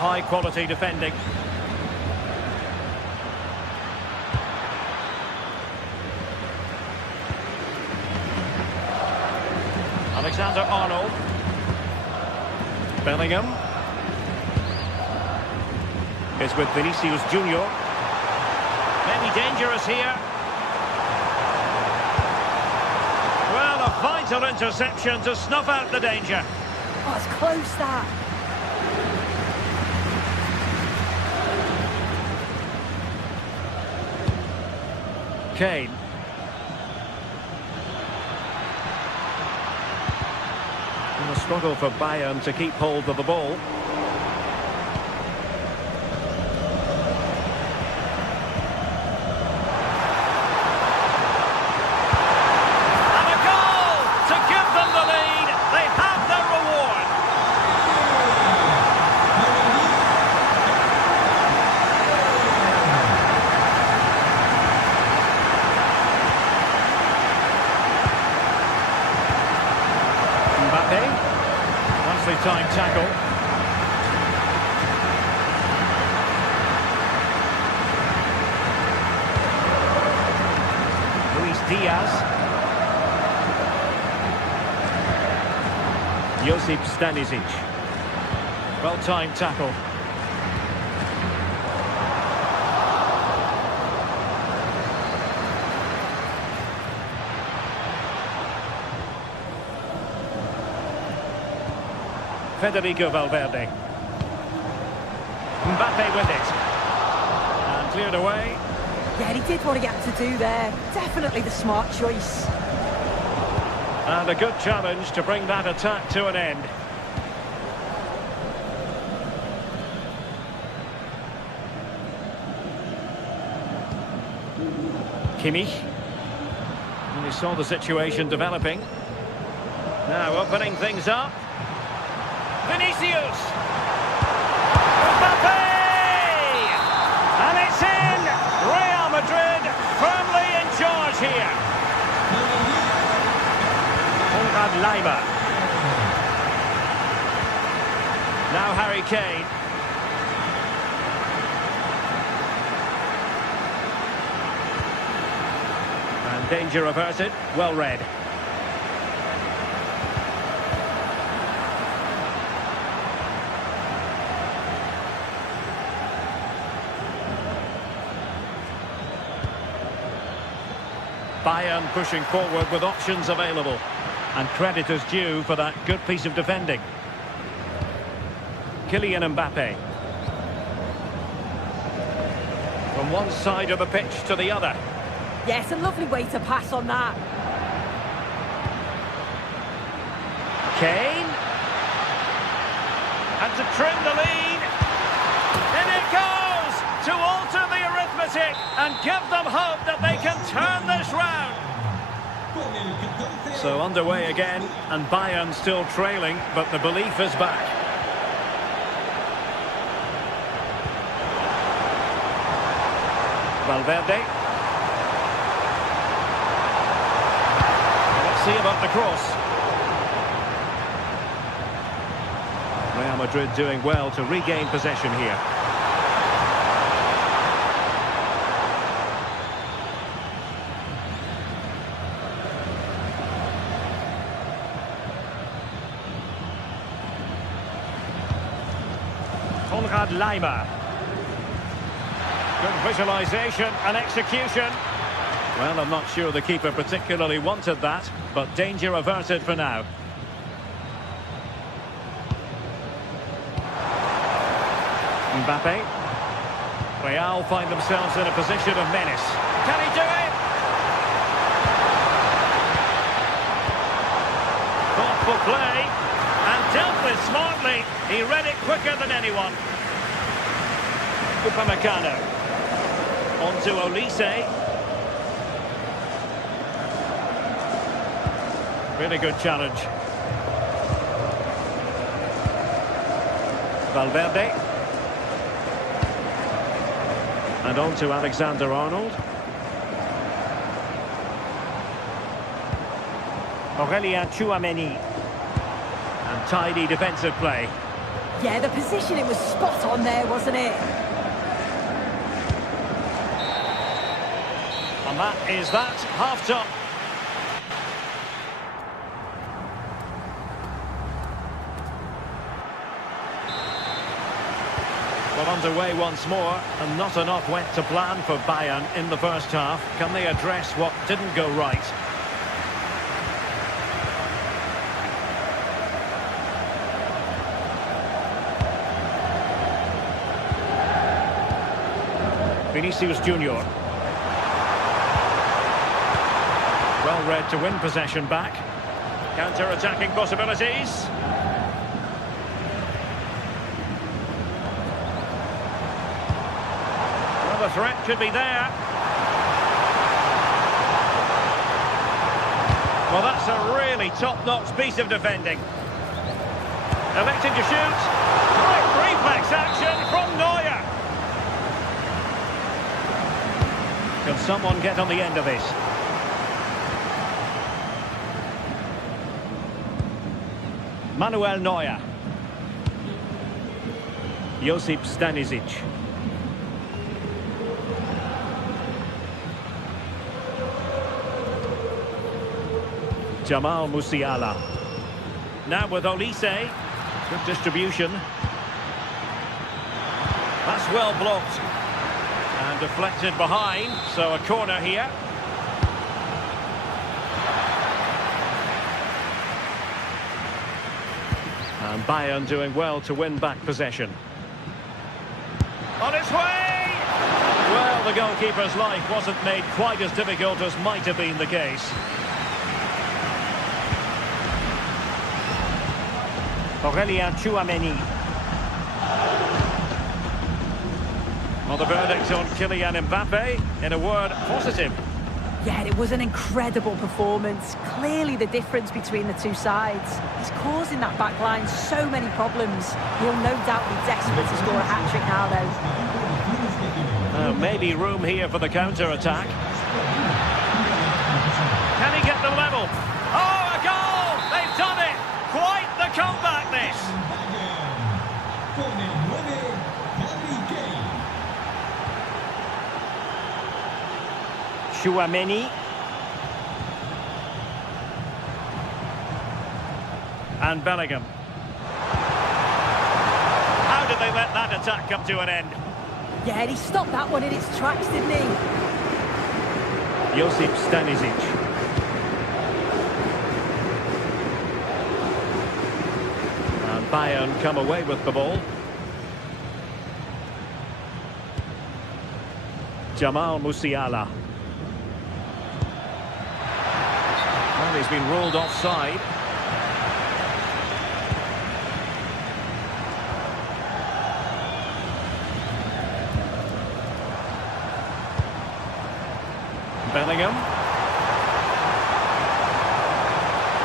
High quality defending. Alexander-Arnold. Bellingham. It's with Vinicius Junior. Maybe dangerous here. Well, a vital interception to snuff out the danger. Oh, it's close, that. Kane. And a struggle for Bayern to keep hold of the ball. And a goal to give them the lead. They have their reward. Nicely timed tackle. Luis Diaz. Josip Stanisic. Well timed tackle. Federico Valverde. Mbappe with it. And cleared away. Yeah, he did what he had to do there. Definitely the smart choice. And a good challenge to bring that attack to an end. Kimmich. And he saw the situation developing. Now opening things up. Vinicius! Mbappe! And it's in! Real Madrid firmly in charge here. Konrad Leimer. Now Harry Kane. And danger averted. Well read. Bayern pushing forward with options available. And credit is due for that good piece of defending. Kylian Mbappe. From one side of the pitch to the other. Yes, a lovely way to pass on that. Kane. And to trim the lead. In it goes! To alter the arithmetic and give them hope that they can turn this round. So underway again, and Bayern still trailing, but the belief is back. Valverde. Let's see about the cross. Real Madrid doing well to regain possession here. Konrad Leimer. Good visualisation and execution. Well, I'm not sure the keeper particularly wanted that, but danger averted for now. Mbappe. Real find themselves in a position of menace. Can he do it? Thoughtful play, and dealt with smartly. He read it quicker than anyone. Upamecano. On to Olise. Really good challenge. Valverde. And on to Alexander-Arnold. Aurélien Tchouameni. And tidy defensive play. Yeah, the positioning was spot on there, wasn't it? And that is that. Half-top. Well, underway once more, and not enough went to plan for Bayern in the first half. Can they address what didn't go right? Vinicius Junior. Well read to win possession back. Counter-attacking possibilities. The threat could be there. Well, that's a really top-notch piece of defending. Electing to shoot. Quick reflex action from Neuer. Can someone get on the end of this? Manuel Neuer. Josip Stanisic. Jamal Musiala. Now with Olise. Good distribution. That's well blocked. And deflected behind. So a corner here. And Bayern doing well to win back possession. On its way! Well, the goalkeeper's life wasn't made quite as difficult as might have been the case. Aurélien Tchouameni. Well, the verdict on Kylian Mbappe, in a word, positive. Yeah, it was an incredible performance. Clearly the difference between the two sides. He's causing that back line so many problems. He'll no doubt be desperate to score a hat-trick now, though. Maybe room here for the counter-attack. Can he get the level? Oh, a goal! They've done it! Quite the comeback, this! Tchouameni. And Bellingham. How did they let that attack come to an end? Yeah, and he stopped that one in its tracks, didn't he? Josip Stanisic. And Bayern come away with the ball. Jamal Musiala. Well, he's been ruled offside. Bellingham.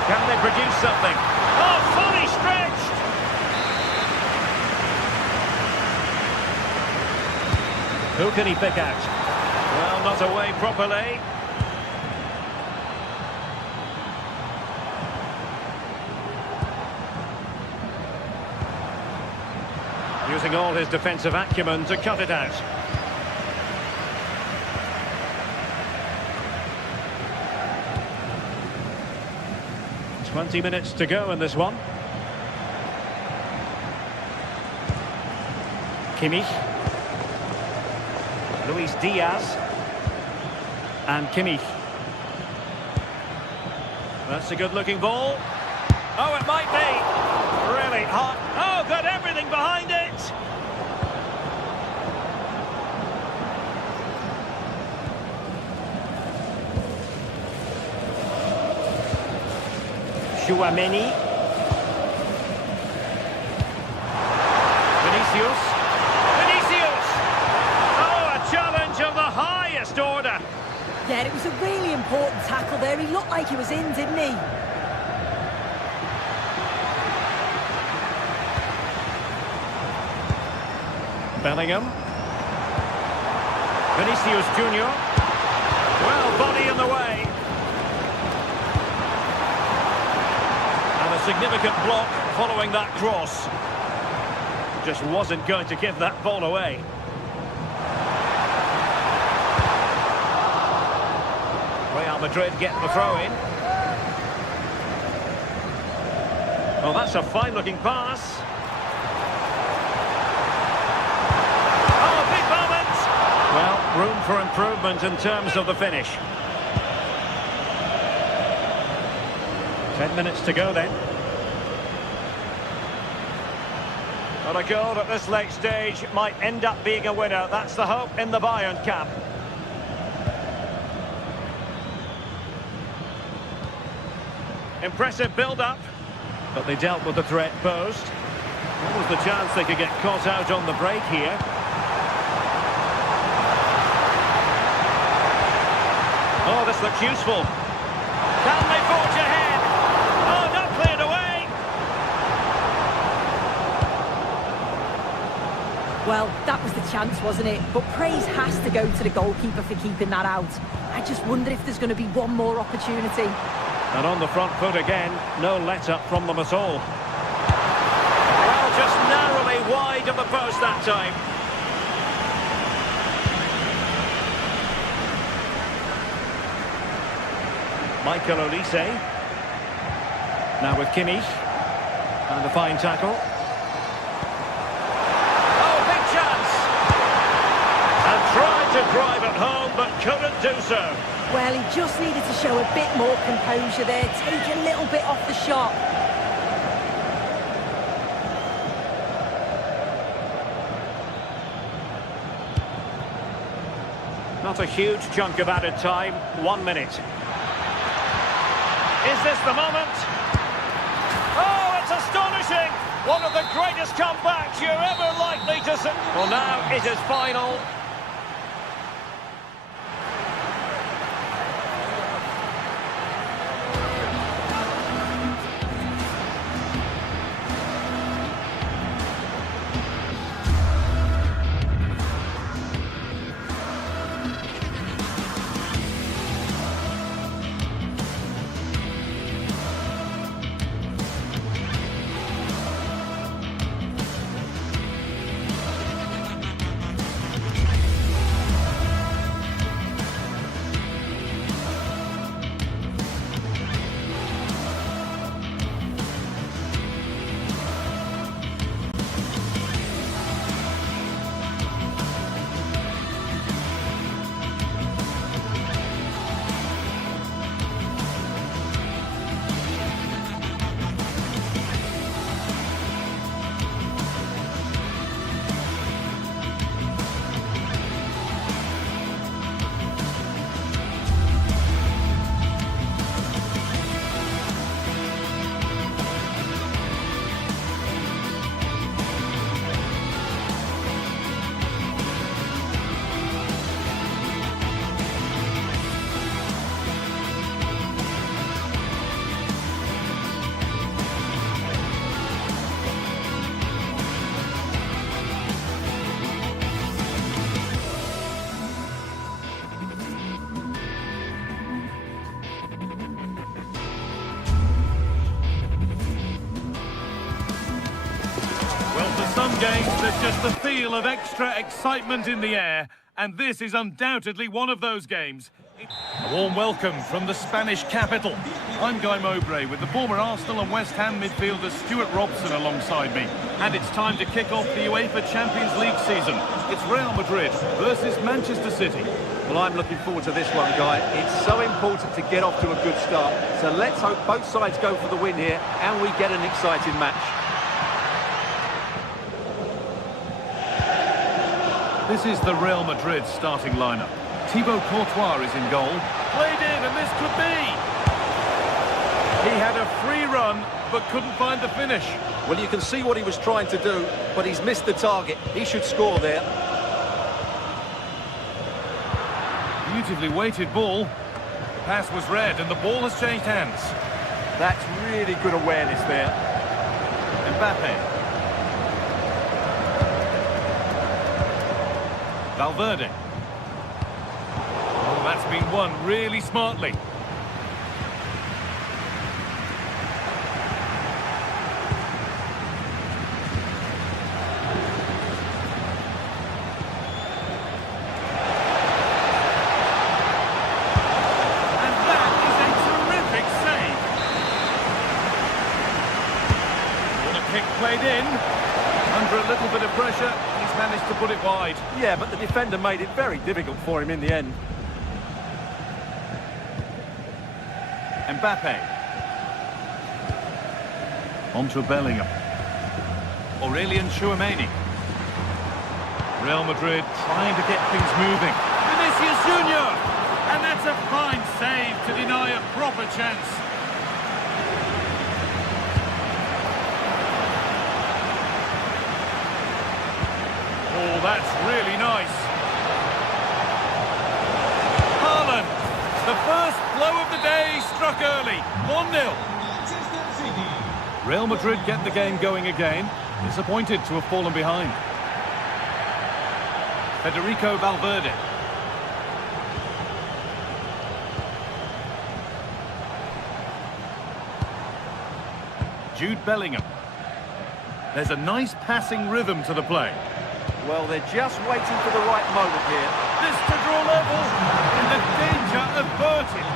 Can they produce something? Oh, fully stretched! Who can he pick out? Well, not away properly. Using all his defensive acumen to cut it out. .20 to go in this one. Kimmich. Luis Diaz. And Kimmich. That's a good-looking ball. Oh, it might be. Really hot. Oh, got everything behind it. Chouameni. Vinicius. Vinicius! Oh, a challenge of the highest order. Yeah, it was a really important tackle there. He looked like he was in, didn't he? Bellingham. Vinicius Junior. Well, body in the way. And a significant block following that cross. Just wasn't going to give that ball away. Real Madrid get the throw in. Oh, that's a fine-looking pass. Oh, big moment! Well, room for improvement in terms of the finish. 10 minutes to go then. But a goal at this late stage might end up being a winner. That's the hope in the Bayern camp. Impressive build-up, but they dealt with the threat posed. What was the chance they could get caught out on the break here? Oh, this looks useful. Can they forge ahead? Oh, not cleared away. Well, that was the chance, wasn't it? But praise has to go to the goalkeeper for keeping that out. I just wonder if there's going to be one more opportunity. And on the front foot again, no let-up from them at all. Well, just narrowly wide of the post that time. Michael Olise. Now with Kimmich. And a fine tackle. Oh, big chance! And tried to drive it home, but couldn't do so. Well, he just needed to show a bit more composure there, take a little bit off the shot. Not a huge chunk of added time, 1 minute. Is this the moment? Oh, it's astonishing! One of the greatest comebacks you're ever likely to see. Well, now it is final. Some games, there's just the feel of extra excitement in the air, and this is undoubtedly one of those games. A warm welcome from the Spanish capital. I'm Guy Mowbray with the former Arsenal and West Ham midfielder Stuart Robson alongside me. And it's time to kick off the UEFA Champions League season. It's Real Madrid versus Manchester City. Well, I'm looking forward to this one, Guy. It's so important to get off to a good start. So let's hope both sides go for the win here and we get an exciting match. This is the Real Madrid starting lineup. Thibaut Courtois is in goal. Played in, and this could be. He had a free run, but couldn't find the finish. Well, you can see what he was trying to do, but he's missed the target. He should score there. Beautifully weighted ball. Pass was read, and the ball has changed hands. That's really good awareness there. Mbappe. Valverde. Oh, that's been won really smartly. And that is a terrific save. Corner kick played in. Under a little bit of pressure, he's managed to put it wide. Yeah, but the defender made it very difficult for him in the end. Mbappe. On to Bellingham. Aurelien Tchouameni. Real Madrid trying to get things moving. Vinicius Junior! And that's a fine save to deny a proper chance. Oh, that's really nice. Haaland, the first blow of the day, struck early. 1-0. Real Madrid get the game going again. Disappointed to have fallen behind. Federico Valverde. Jude Bellingham. There's a nice passing rhythm to the play. Well, they're just waiting for the right moment here. This to draw level, and the danger averted.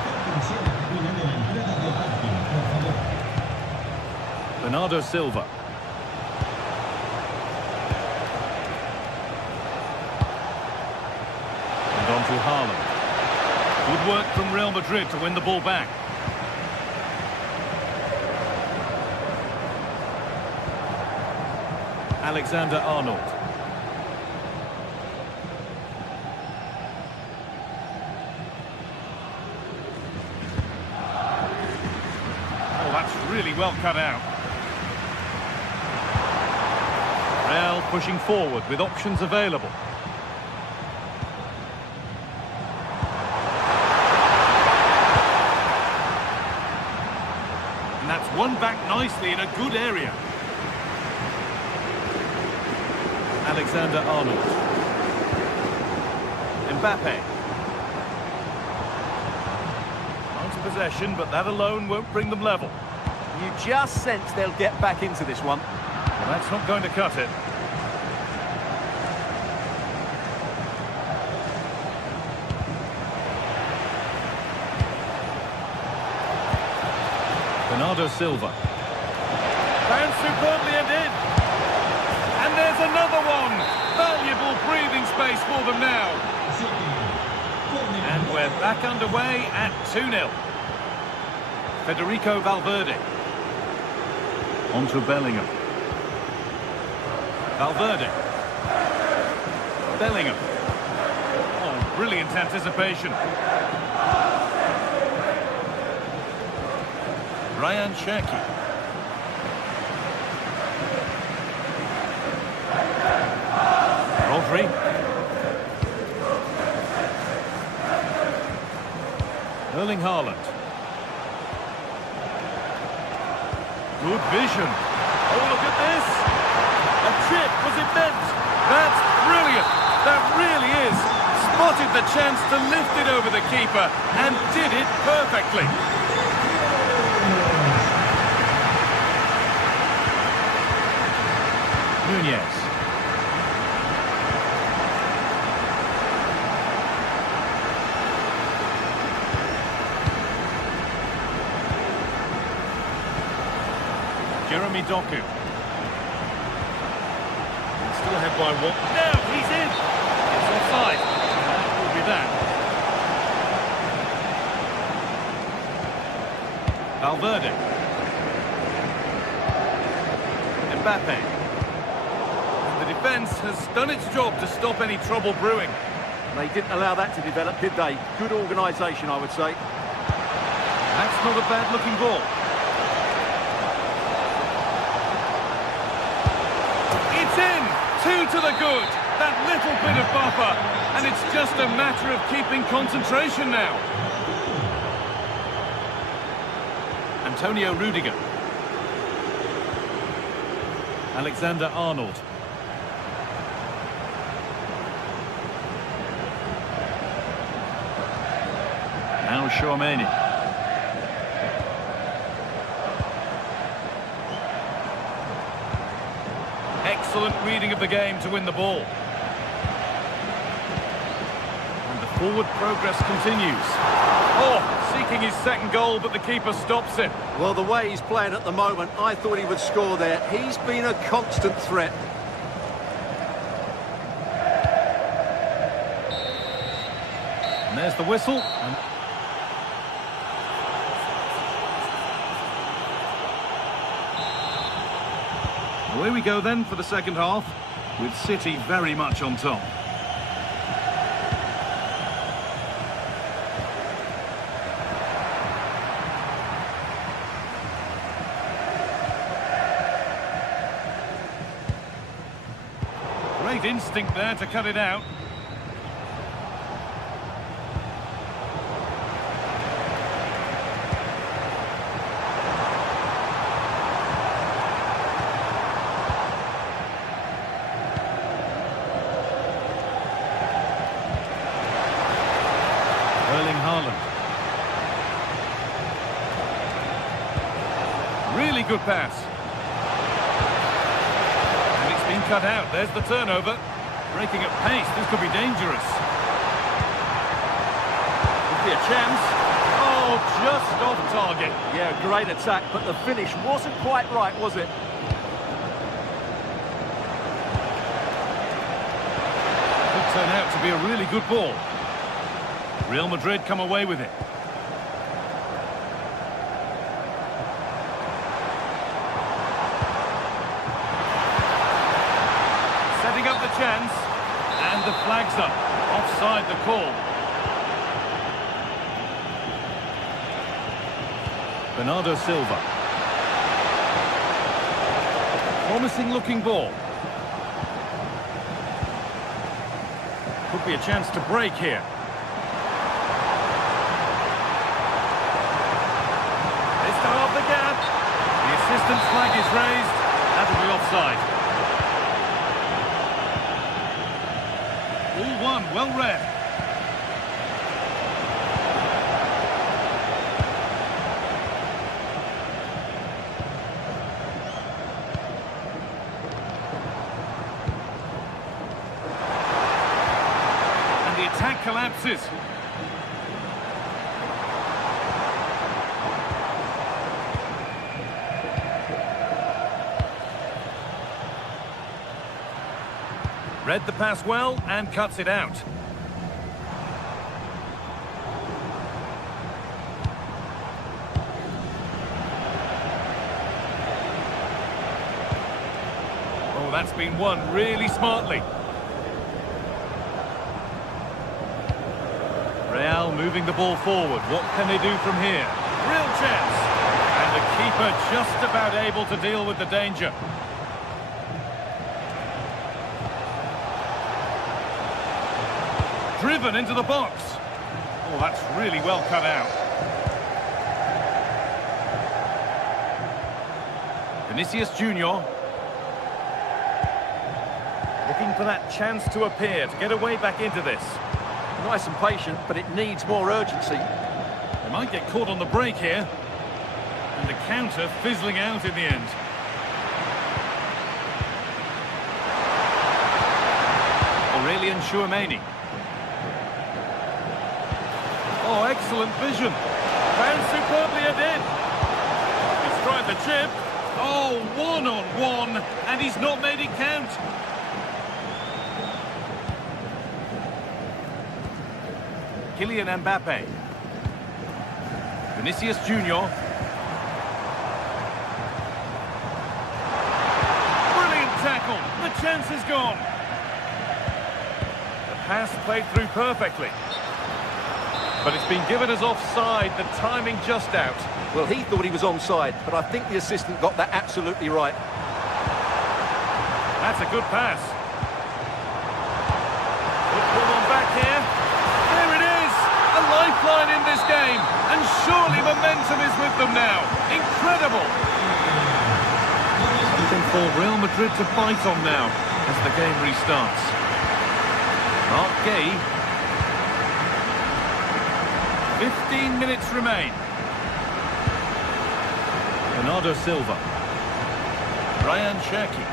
Bernardo Silva. And on to Haaland. Good work from Real Madrid to win the ball back. Alexander-Arnold. Oh, that's really well cut out. Real pushing forward with options available. And that's won back nicely in a good area. Alexander-Arnold. Mbappe. Nice possession, but that alone won't bring them level. You just sense they'll get back into this one. Well, that's not going to cut it. Bernardo Silva. Found superbly and in. And there's another one. Valuable breathing space for them now. And we're back underway at 2-0. Federico Valverde. On to Bellingham. Valverde. Bellingham. Oh, brilliant anticipation. Ryan Cherki. Rodri. Erling Haaland. Good vision. Oh, look at this. A chip, was it meant? That's brilliant. That really is. Spotted the chance to lift it over the keeper and did it perfectly. Nunez. Jeremy Doku. He's still ahead by one. No, he's in. It's offside. That will be that. Valverde. Mbappe. And the defence has done its job to stop any trouble brewing. They didn't allow that to develop, did they? Good organisation, I would say. That's not a bad-looking ball. It's in! 2 to the good. That little bit of buffer. And it's just a matter of keeping concentration now. Antonio Rudiger. Alexander-Arnold. Now Tchouaméni. Excellent reading of the game to win the ball. And the forward progress continues. Oh, seeking his second goal, but the keeper stops it. Well, the way he's playing at the moment, I thought he would score there. He's been a constant threat. And there's the whistle. And away we go then for the second half, with City very much on top. Great instinct there to cut it out. Really good pass. And it's been cut out. There's the turnover. Breaking at pace. This could be dangerous. Could be a chance. Oh, just off target. Yeah, great attack, but the finish wasn't quite right, was it? Could turn out to be a really good ball. Real Madrid come away with it. Setting up the chance, and the flag's up. Offside the call. Bernardo Silva. Promising looking ball. Could be a chance to break here. This to half the gap. The assistant's flag is raised. That'll be offside. All one, well read. And the attack collapses. Read the pass well and cuts it out. Oh, that's been won really smartly. Real moving the ball forward. What can they do from here? Real chance. And the keeper just about able to deal with the danger. Driven into the box. Oh, that's really well cut out. Vinicius Junior. Looking for that chance to appear, to get away back into this. Nice and patient, but it needs more urgency. They might get caught on the break here. And the counter fizzling out in the end. Aurelien Tchouaméni. Oh, excellent vision. Found superbly it in. He's tried the chip. Oh, one-on-one, and he's not made it count. Kylian Mbappe. Vinicius Junior. Brilliant tackle. The chance is gone. The pass played through perfectly. But it's been given as offside, the timing just out. Well, he thought he was onside, but I think the assistant got that absolutely right. That's a good pass. Football on back here. There it is! A lifeline in this game. And surely momentum is with them now. Incredible! Something for Real Madrid to bite on now as the game restarts. Mark Gay. 15 minutes remain. Bernardo Silva. Ryan Cherki.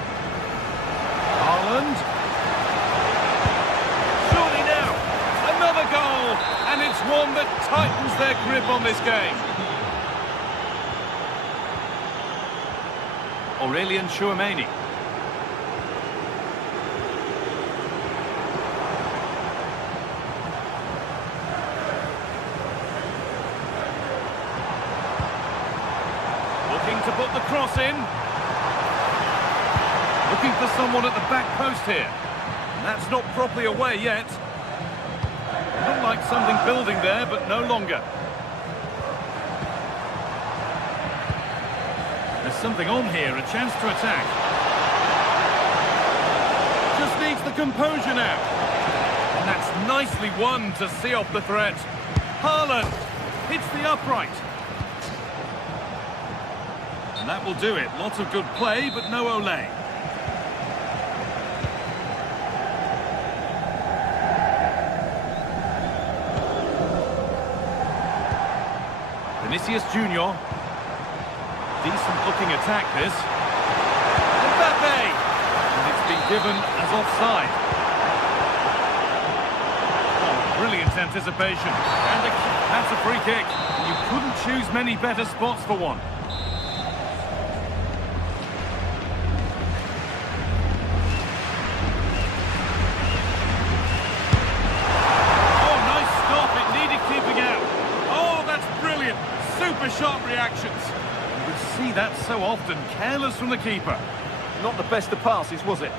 Haaland. Surely now. Another goal. And it's one that tightens their grip on this game. Aurelien Tchouameni. To put the cross in. Looking for someone at the back post here. And that's not properly away yet. Looked like something building there, but no longer. There's something on here, a chance to attack. Just needs the composure now. And that's nicely won to see off the threat. Haaland hits the upright. And that will do it. Lots of good play, but no Olé. Vinicius Junior. Decent looking attack this. Mbappe! And it's been given as offside. Oh, brilliant anticipation. And that's a free kick. You couldn't choose many better spots for one. Super sharp reactions. We see that so often. Careless from the keeper. Not the best of passes, was it?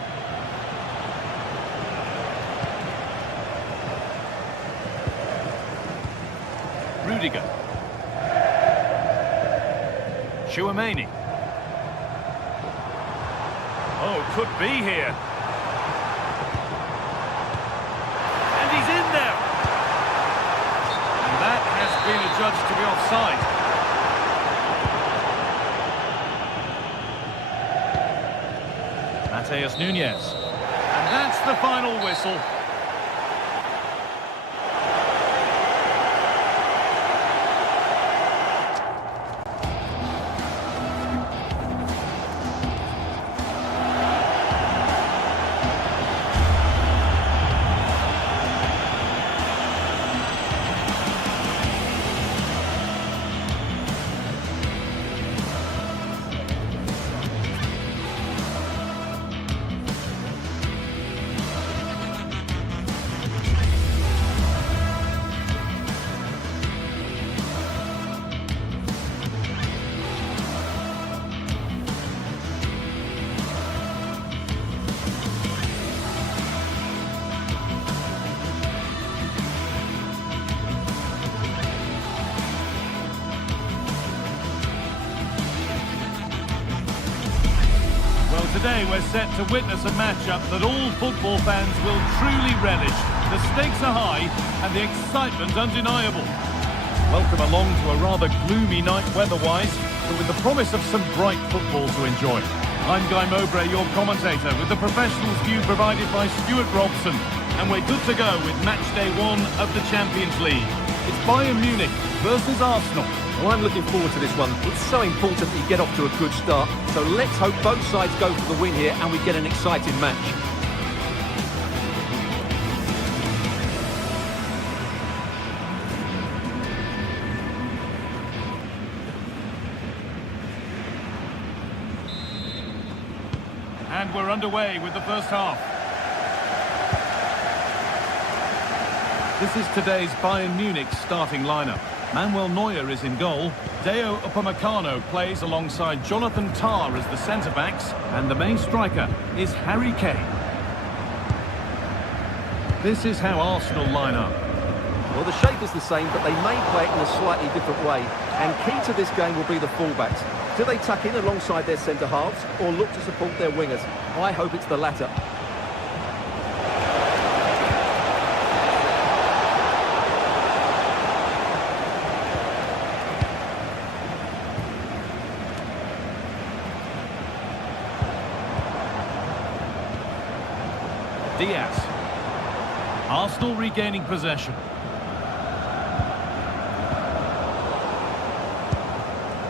Rudiger. Tchouameni. Oh, could be here. And he's in now. And that has been adjudged to be offside. Mateus Nunes. And that's the final whistle. Today we're set to witness a matchup that all football fans will truly relish. The stakes are high and the excitement undeniable. Welcome along to a rather gloomy night weather-wise, but with the promise of some bright football to enjoy. I'm Guy Mowbray, your commentator, with the professionals' view provided by Stuart Robson. And we're good to go with match day 1 of the Champions League. It's Bayern Munich versus Arsenal. Well, I'm looking forward to this one. It's so important that you get off to a good start. So let's hope both sides go for the win here and we get an exciting match. And we're underway with the first half. This is today's Bayern Munich starting lineup. Manuel Neuer is in goal. Deo Upamecano plays alongside Jonathan Tah as the centre-backs. And the main striker is Harry Kane. This is how Arsenal line up. Well, the shape is the same, but they may play it in a slightly different way. And key to this game will be the fullbacks. Do they tuck in alongside their centre-halves or look to support their wingers? I hope it's the latter. Diaz. Arsenal regaining possession.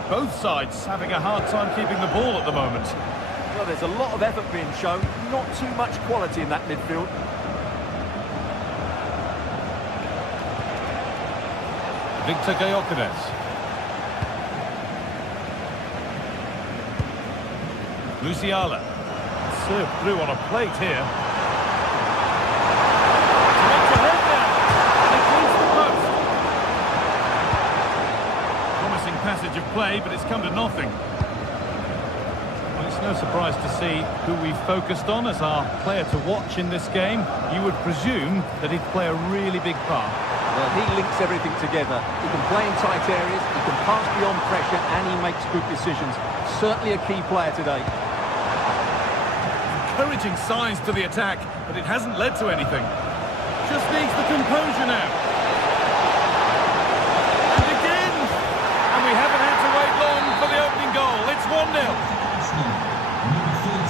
Both sides having a hard time keeping the ball at the moment. Well, there's a lot of effort being shown, not too much quality in that midfield. Victor Gyökeres. Musiala. Served through on a plate here. Makes a head down. And it cleans the post. Promising passage of play, but it's come to nothing. Well, it's no surprise to see who we focused on as our player to watch in this game. You would presume that he'd play a really big part. Well, he links everything together. He can play in tight areas, he can pass beyond pressure, and he makes good decisions. Certainly a key player today. Encouraging signs to the attack, but it hasn't led to anything. Just needs the composure now. And again! And we haven't had to wait long for the opening goal. It's 1-0.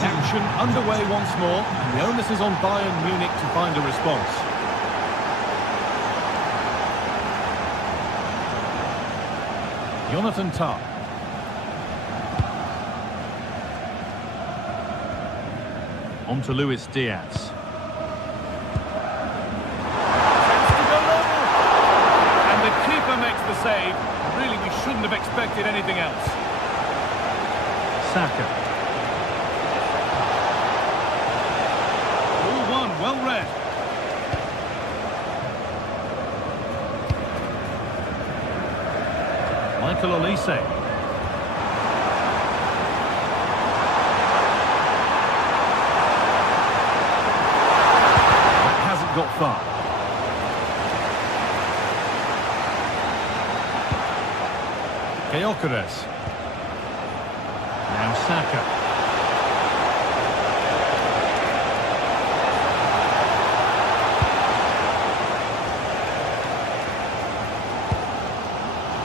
Action underway once more, and the onus is on Bayern Munich to find a response. Jonathan Tah. On to Luis Diaz. And the keeper makes the save. Really, we shouldn't have expected anything else. Saka. All one, well read. Michael Olise. Got far. Gyökeres. Now Saka.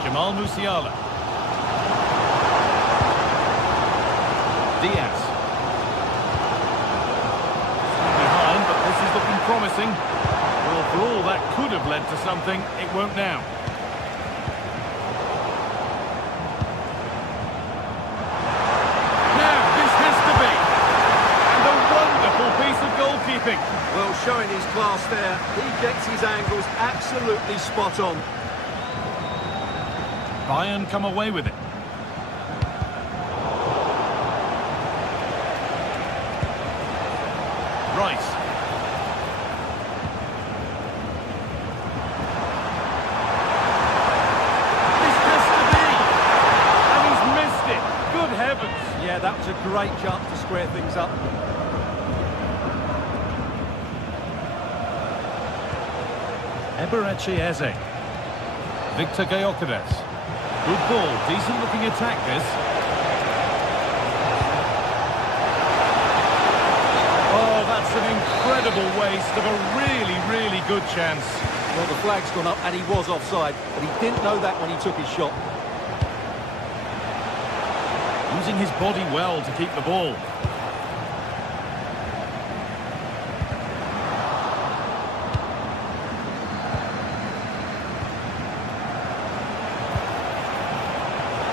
Jamal Musiala. Diaz. Looking promising. Well, for all that could have led to something, it won't now. Now, this has to be. And a wonderful piece of goalkeeping. Well, showing his class there. He gets his angles absolutely spot on. Bayern come away with it. Rice. Yeah, that was a great chance to square things up. Eberechi Eze. Victor Gyökeres. Good ball, decent looking attack this. Oh, that's an incredible waste of a really good chance. Well, the flag's gone up and he was offside, but he didn't know that when he took his shot. Using his body well to keep the ball.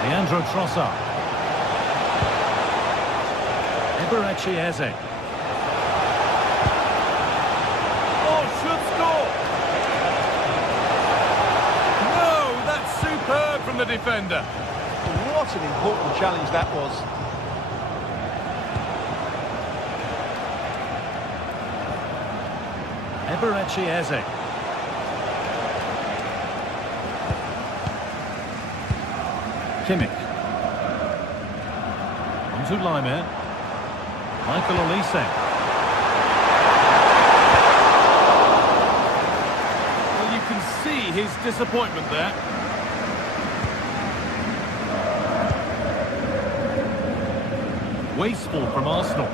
Leandro Trossard. Eberechi Eze. Oh, should score! No, that's superb from the defender. What an important challenge that was. Eze. Kimmich. On to Laimer. Michael Olise. Well, you can see his disappointment there. Wasteful from Arsenal.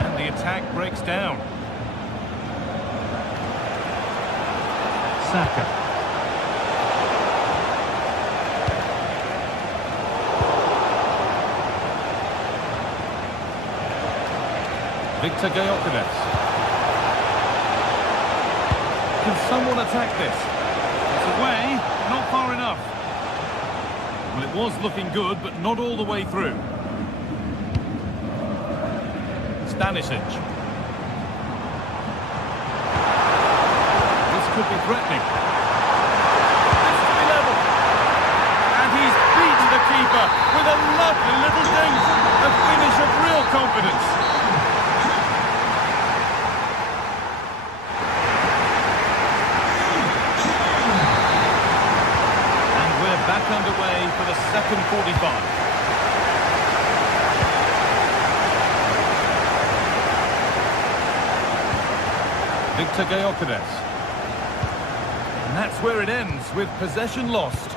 And the attack breaks down. Saka. Victor Gyökeres. Can someone attack this? It's away, not far enough. Well, it was looking good, but not all the way through. Stanisic. This could be threatening. This could be level. And he's beaten the keeper with a lovely little dink. A finish of real confidence. Back underway for the second 45. Victor Gyökeres. And that's where it ends, with possession lost.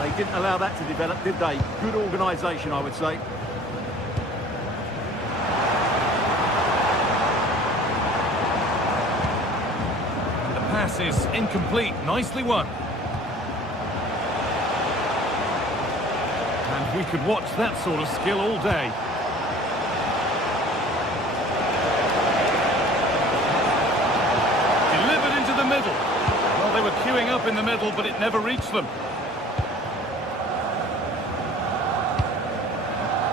They didn't allow that to develop, did they? Good organisation, I would say. The pass is incomplete. Nicely won. And we could watch that sort of skill all day. Delivered into the middle. Well, they were queuing up in the middle, but it never reached them.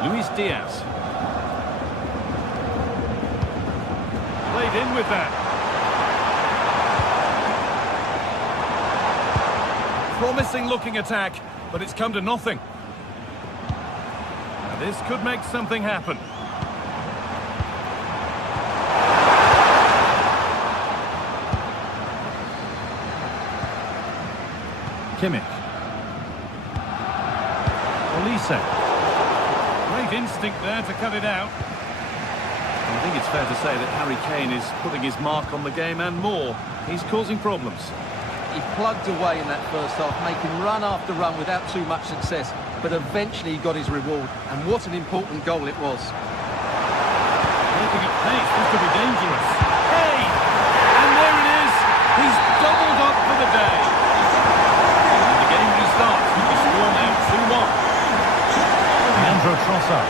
Luis Diaz. Played in with that. Promising looking attack, but it's come to nothing. This could make something happen. Kimmich. Olise. Great instinct there to cut it out. I think it's fair to say that Harry Kane is putting his mark on the game and more. He's causing problems. He plugged away in that first half, making run after run without too much success. But eventually he got his reward, and what an important goal it was. Looking at pace, this could be dangerous. Hey! And there it is! He's doubled up for the day. And the game restarts with the score now 2-1. Leandro Trossard.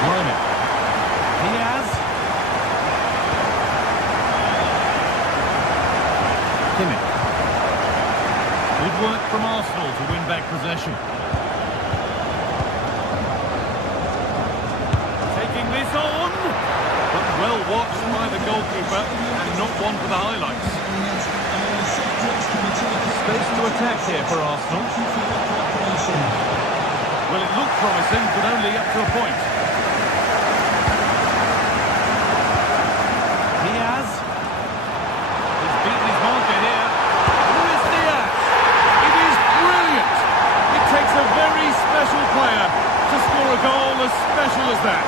Laimer. Diaz. Kimmich. Good work from Arsenal to win back possession. Taking this on, but well watched by the goalkeeper and not one for the highlights. Space to attack here for Arsenal. Well, it looked promising, but only up to a point. Diaz. He's beaten his marker here. Luis Diaz. Takes a very special player to score a goal as special as that.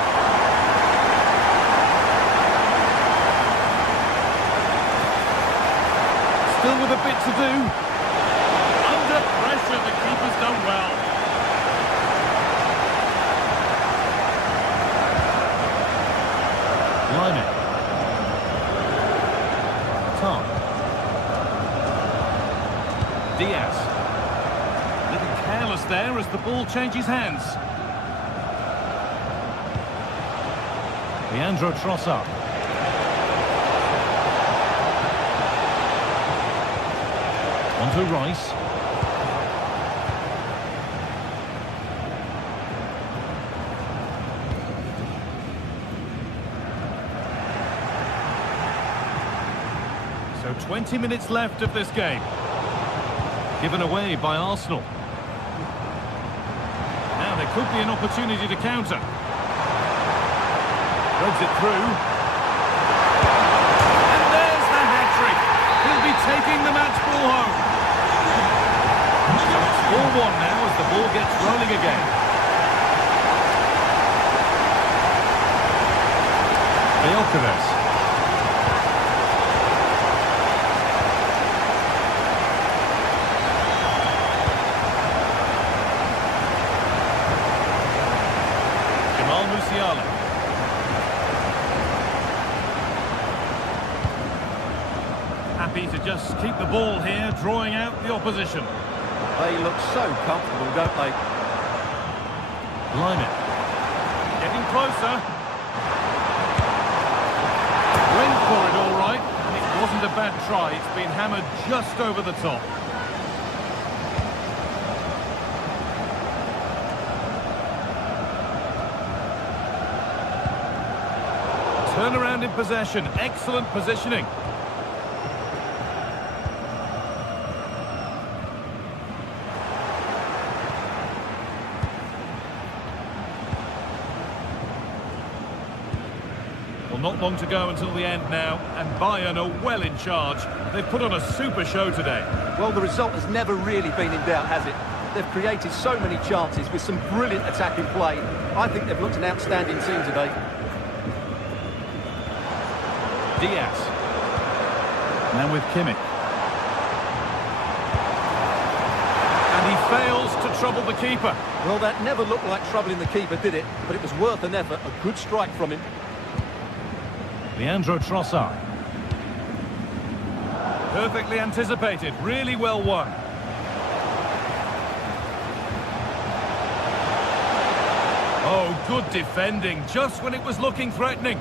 Still with a bit to do. Under pressure, the keeper's done well. Laimer. Tom. Diaz. Careless there as the ball changes hands. Leandro Trossard. On to Rice. So So 20 minutes left of this game. Given away by Arsenal. Now there could be an opportunity to counter. Threads it through. And there's the hat-trick. He'll be taking the match ball home. So it's 4-1 now as the ball gets rolling again. Gyökeres. Happy to just keep the ball here, drawing out the opposition. They look so comfortable, don't they? Line it. Getting closer. Went for it all right. And it wasn't a bad try. It's been hammered just over the top. Turnaround in possession. Excellent positioning. Well, not long to go until the end now, and Bayern are well in charge. They've put on a super show today. Well, the result has never really been in doubt, has it? They've created so many chances with some brilliant attacking play. I think they've looked an outstanding team today. Diaz. Now with Kimmich. And he fails to trouble the keeper. Well, that never looked like troubling the keeper, did it? But it was worth an effort. A good strike from him. Leandro Trossard. Perfectly anticipated. Really well won. Oh, good defending. Just when it was looking threatening.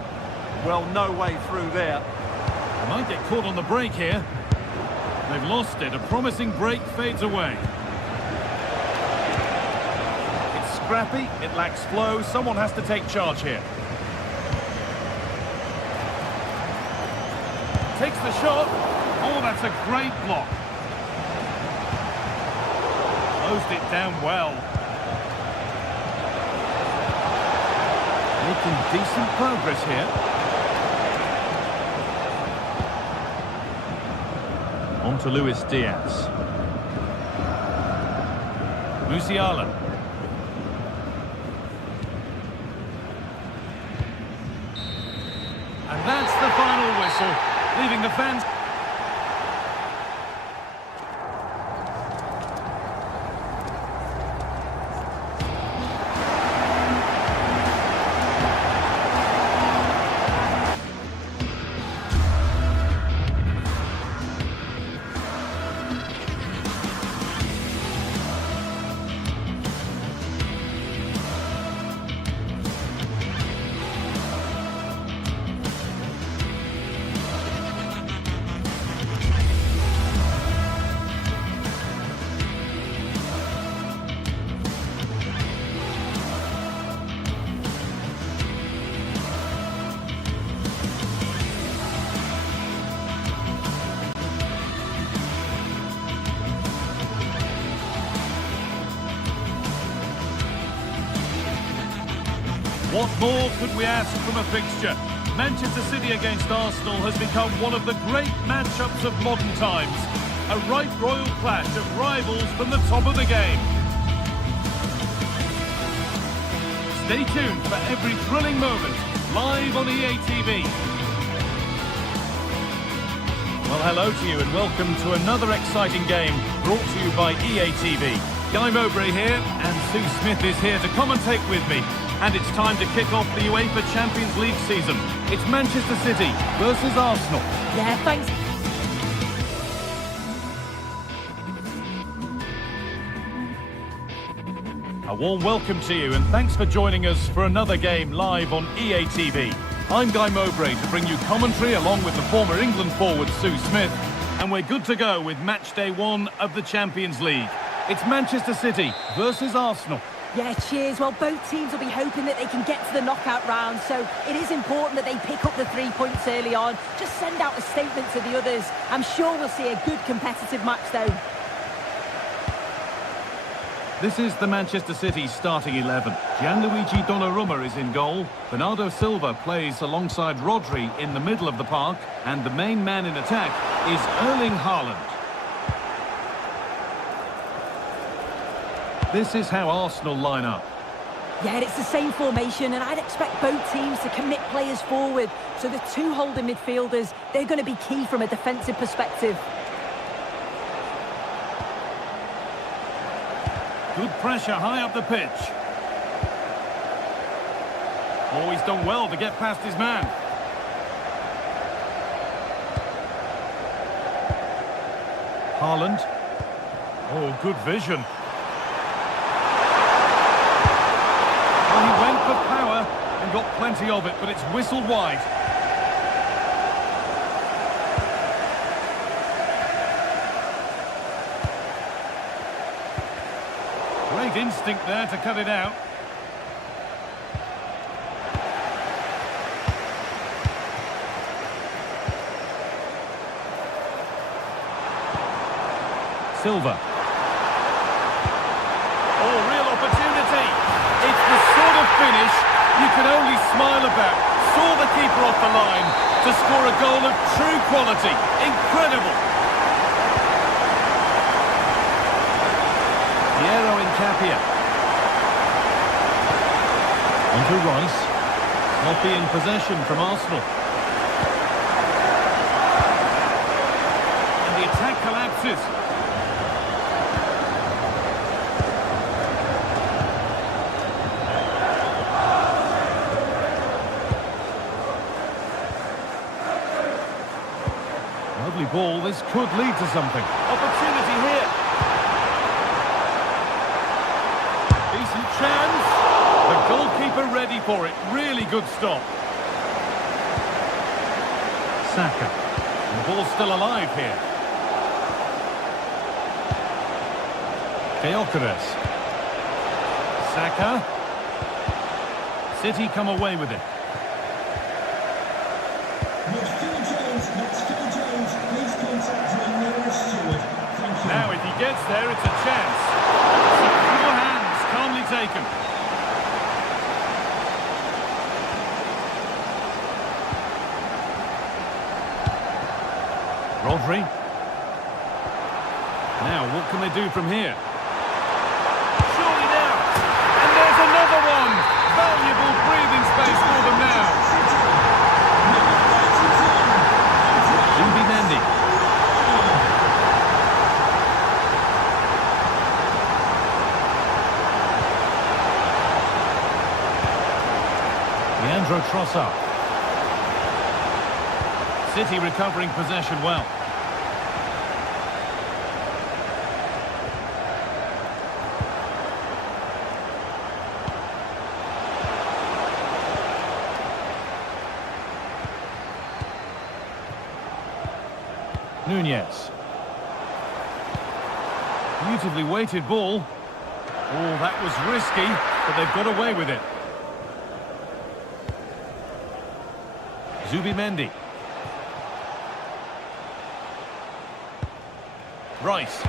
Well, no way through there. They might get caught on the break here. They've lost it. A promising break fades away. It's scrappy. It lacks flow. Someone has to take charge here. Takes the shot. Oh, that's a great block. Closed it down well. Making decent progress here. On to Luis Diaz. Musiala. And that's the final whistle, leaving the fans... What more could we ask from a fixture? Manchester City against Arsenal has become one of the great matchups of modern times. A right royal clash of rivals from the top of the game. Stay tuned for every thrilling moment, live on EA TV. Well, hello to you and welcome to another exciting game brought to you by EA TV. Guy Mowbray here, and Sue Smith is here to commentate with me. And it's time to kick off the UEFA Champions League season. It's Manchester City versus Arsenal. Yeah, thanks. A warm welcome to you and thanks for joining us for another game live on EA TV. I'm Guy Mowbray to bring you commentary along with the former England forward Sue Smith. And we're good to go with match day 1 of the Champions League. It's Manchester City versus Arsenal. Yeah, cheers. Well, both teams will be hoping that they can get to the knockout round, so it is important that they pick up the 3 points early on. Just send out a statement to the others. I'm sure we'll see a good competitive match, though. This is the Manchester City starting 11. Gianluigi Donnarumma is in goal. Bernardo Silva plays alongside Rodri in the middle of the park. And the main man in attack is Erling Haaland. This is how Arsenal line up. Yeah, it's the same formation, and I'd expect both teams to commit players forward. So the two holding midfielders, they're going to be key from a defensive perspective. Good pressure high up the pitch. Oh, he's done well to get past his man. Haaland. Oh, good vision. Well, he went for power and got plenty of it, but it's whistled wide. Great instinct there to cut it out. Silva. Oh, real opportunity. It's the sort of finish you can only smile about. Saw the keeper off the line to score a goal of true quality. Incredible. Piero Incapia. Onto Rice. Not be in possession from Arsenal. And the attack collapses. Lovely ball. This could lead to something. Opportunity here. Decent chance. The goalkeeper ready for it. Really good stop. Saka. And the ball's still alive here. Gyökeres. Saka. City come away with it. Next Phil Jones, please contact your nearest steward. Thank you. Now, if he gets there, it's a chance. Secure hands, calmly taken. Rodri. Now, what can they do from here? Surely now. And there's another one. Valuable breathing space for them now. Zubimendi. Leandro Trossard. City recovering possession well. Nunez. Beautifully weighted ball. Oh, that was risky, but they've got away with it. Zubimendi. Rice.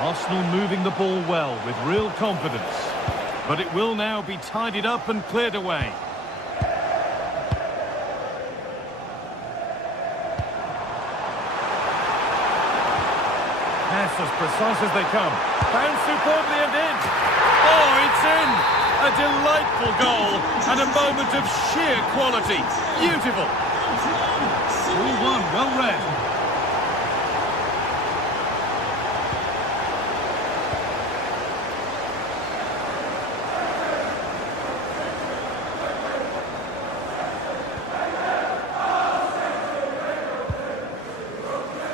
Arsenal moving the ball well with real confidence. But it will now be tidied up and cleared away. Pass as precise as they come. Found superbly and in. Oh, it's in! A delightful goal and a moment of sheer quality. Beautiful. 4-1, well read.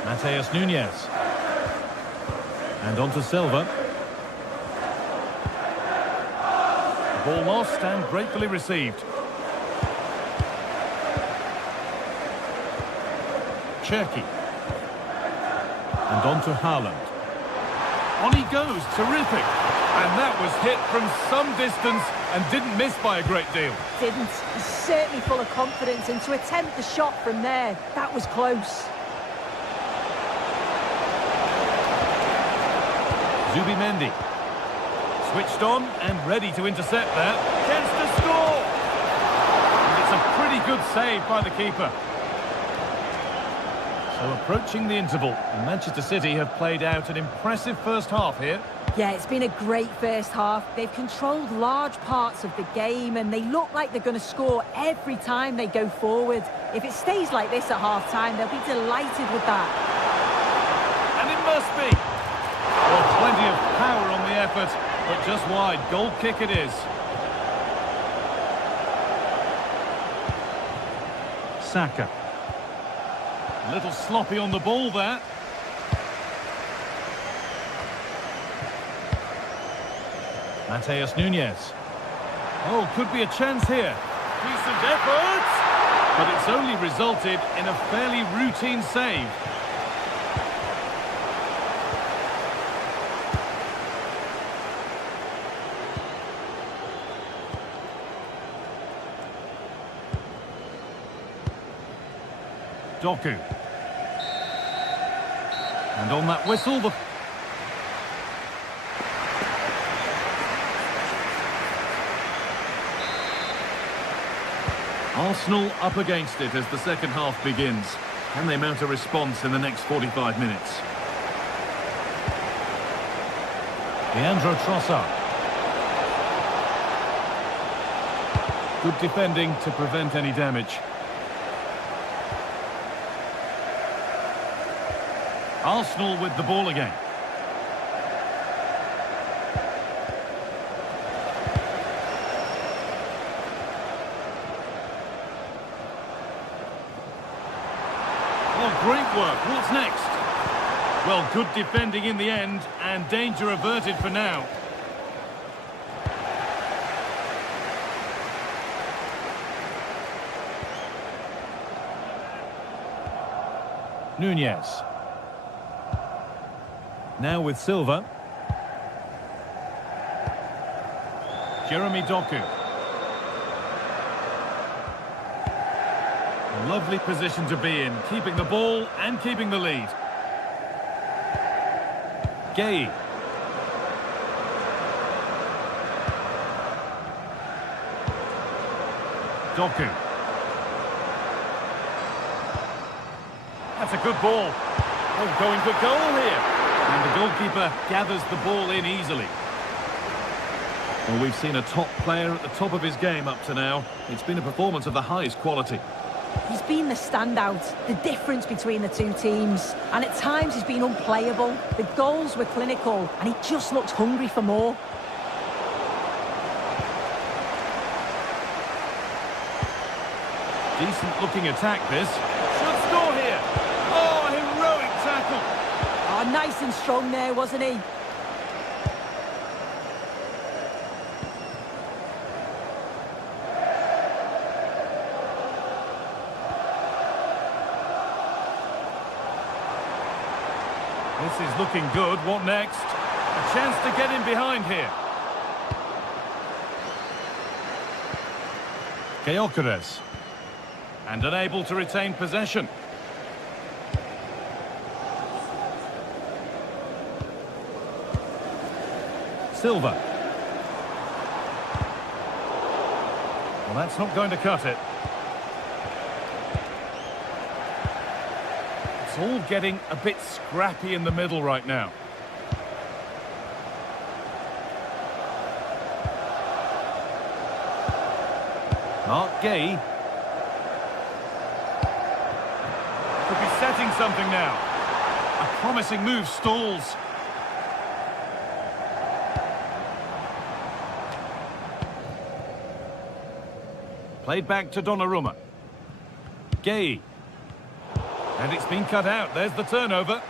Mateus Nunez. And on to Silva. The ball lost and gratefully received. Cherki. And on to Haaland. On he goes, terrific. And that was hit from some distance and didn't miss by a great deal. Didn't. He's certainly full of confidence, and to attempt the shot from there, that was close. Zubimendi. Switched on and ready to intercept that. Chance to score! And it's a pretty good save by the keeper. So approaching the interval, and Manchester City have played out an impressive first half here. Yeah, it's been a great first half. They've controlled large parts of the game, and they look like they're going to score every time they go forward. If it stays like this at half-time, they'll be delighted with that. And it must be. Well, plenty of power on the effort, but just wide. Goal kick it is. Saka. A little sloppy on the ball there. Mateus Nunes. Oh, could be a chance here. Decent effort! But it's only resulted in a fairly routine save. Doku. And on that whistle, the... Arsenal up against it as the second half begins. Can they mount a response in the next 45 minutes? Leandro Trossard. Good defending to prevent any damage. Arsenal with the ball again. Oh, great work. What's next? Well, good defending in the end, and danger averted for now. Nunes. Now with Silva. Jeremy Doku. A lovely position to be in, keeping the ball and keeping the lead. Gay. Doku. That's a good ball. Oh, going for goal here. And the goalkeeper gathers the ball in easily. Well, we've seen a top player at the top of his game up to now. It's been a performance of the highest quality. He's been the standout, the difference between the two teams. And at times he's been unplayable. The goals were clinical, and he just looked hungry for more. Decent looking attack this. Should score here. Oh, heroic tackle. Oh, nice and strong there, wasn't he? This is looking good. What next? A chance to get in behind here. Gyökeres. And unable to retain possession. Silva. Well, that's not going to cut it. It's all getting a bit scrappy in the middle right now. Mark Gay. Could be setting something now. A promising move stalls. Played back to Donnarumma. Gay. And it's been cut out. There's the turnover.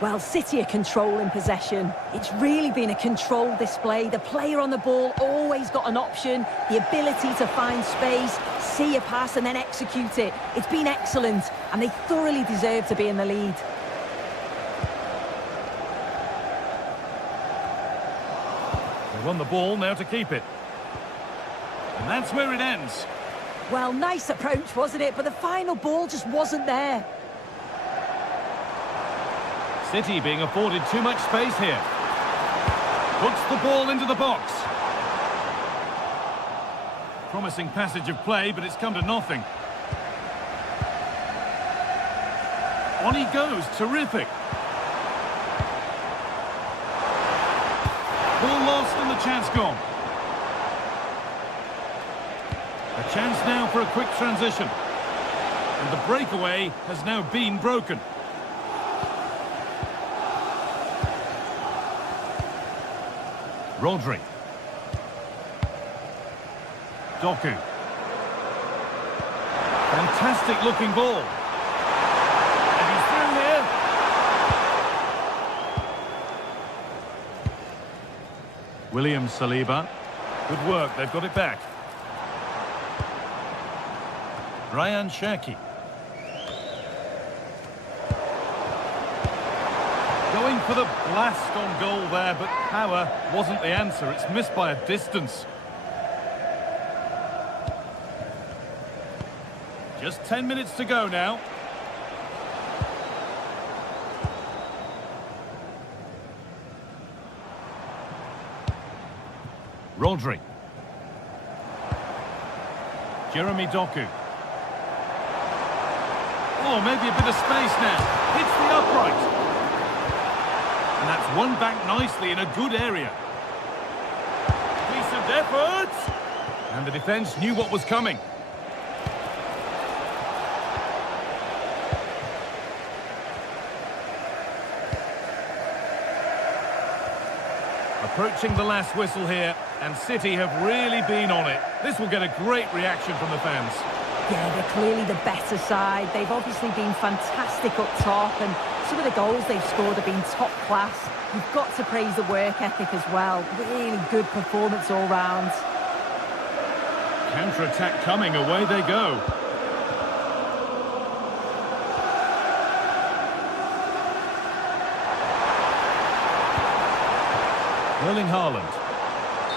Well, City are controlling possession. It's really been a controlled display. The player on the ball always got an option, the ability to find space, see a pass and then execute it. It's been excellent, and they thoroughly deserve to be in the lead. They won the ball, now to keep it. And that's where it ends. Well, nice approach, wasn't it? But the final ball just wasn't there. City being afforded too much space here. Puts the ball into the box. Promising passage of play, but it's come to nothing. On he goes, terrific. Ball lost and the chance gone. A chance now for a quick transition. And the breakaway has now been broken. Rodri. Doku. Fantastic looking ball. And he's through here. William Saliba. Good work, they've got it back. Ryan Cherki. Going for the blast on goal there, but power wasn't the answer. It's missed by a distance. Just 10 minutes to go now. Rodri. Jeremy Doku. Oh, maybe a bit of space now. Hits the upright. And that's won back nicely in a good area. Decent effort. And the defence knew what was coming. Approaching the last whistle here, and City have really been on it. This will get a great reaction from the fans. Yeah, they're clearly the better side. They've obviously been fantastic up top, and some of the goals they've scored have been top class. You've got to praise the work ethic as well. Really good performance all round. Counter-attack coming, away they go. Erling Haaland.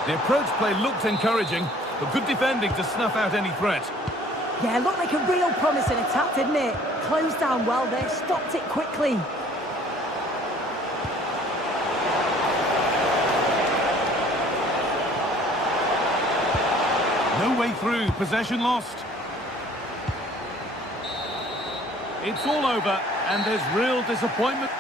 The approach play looked encouraging, but good defending to snuff out any threat. Yeah, looked like a real promising attack, didn't it? Closed down well there, stopped it quickly. No way through, possession lost. It's all over, and there's real disappointment.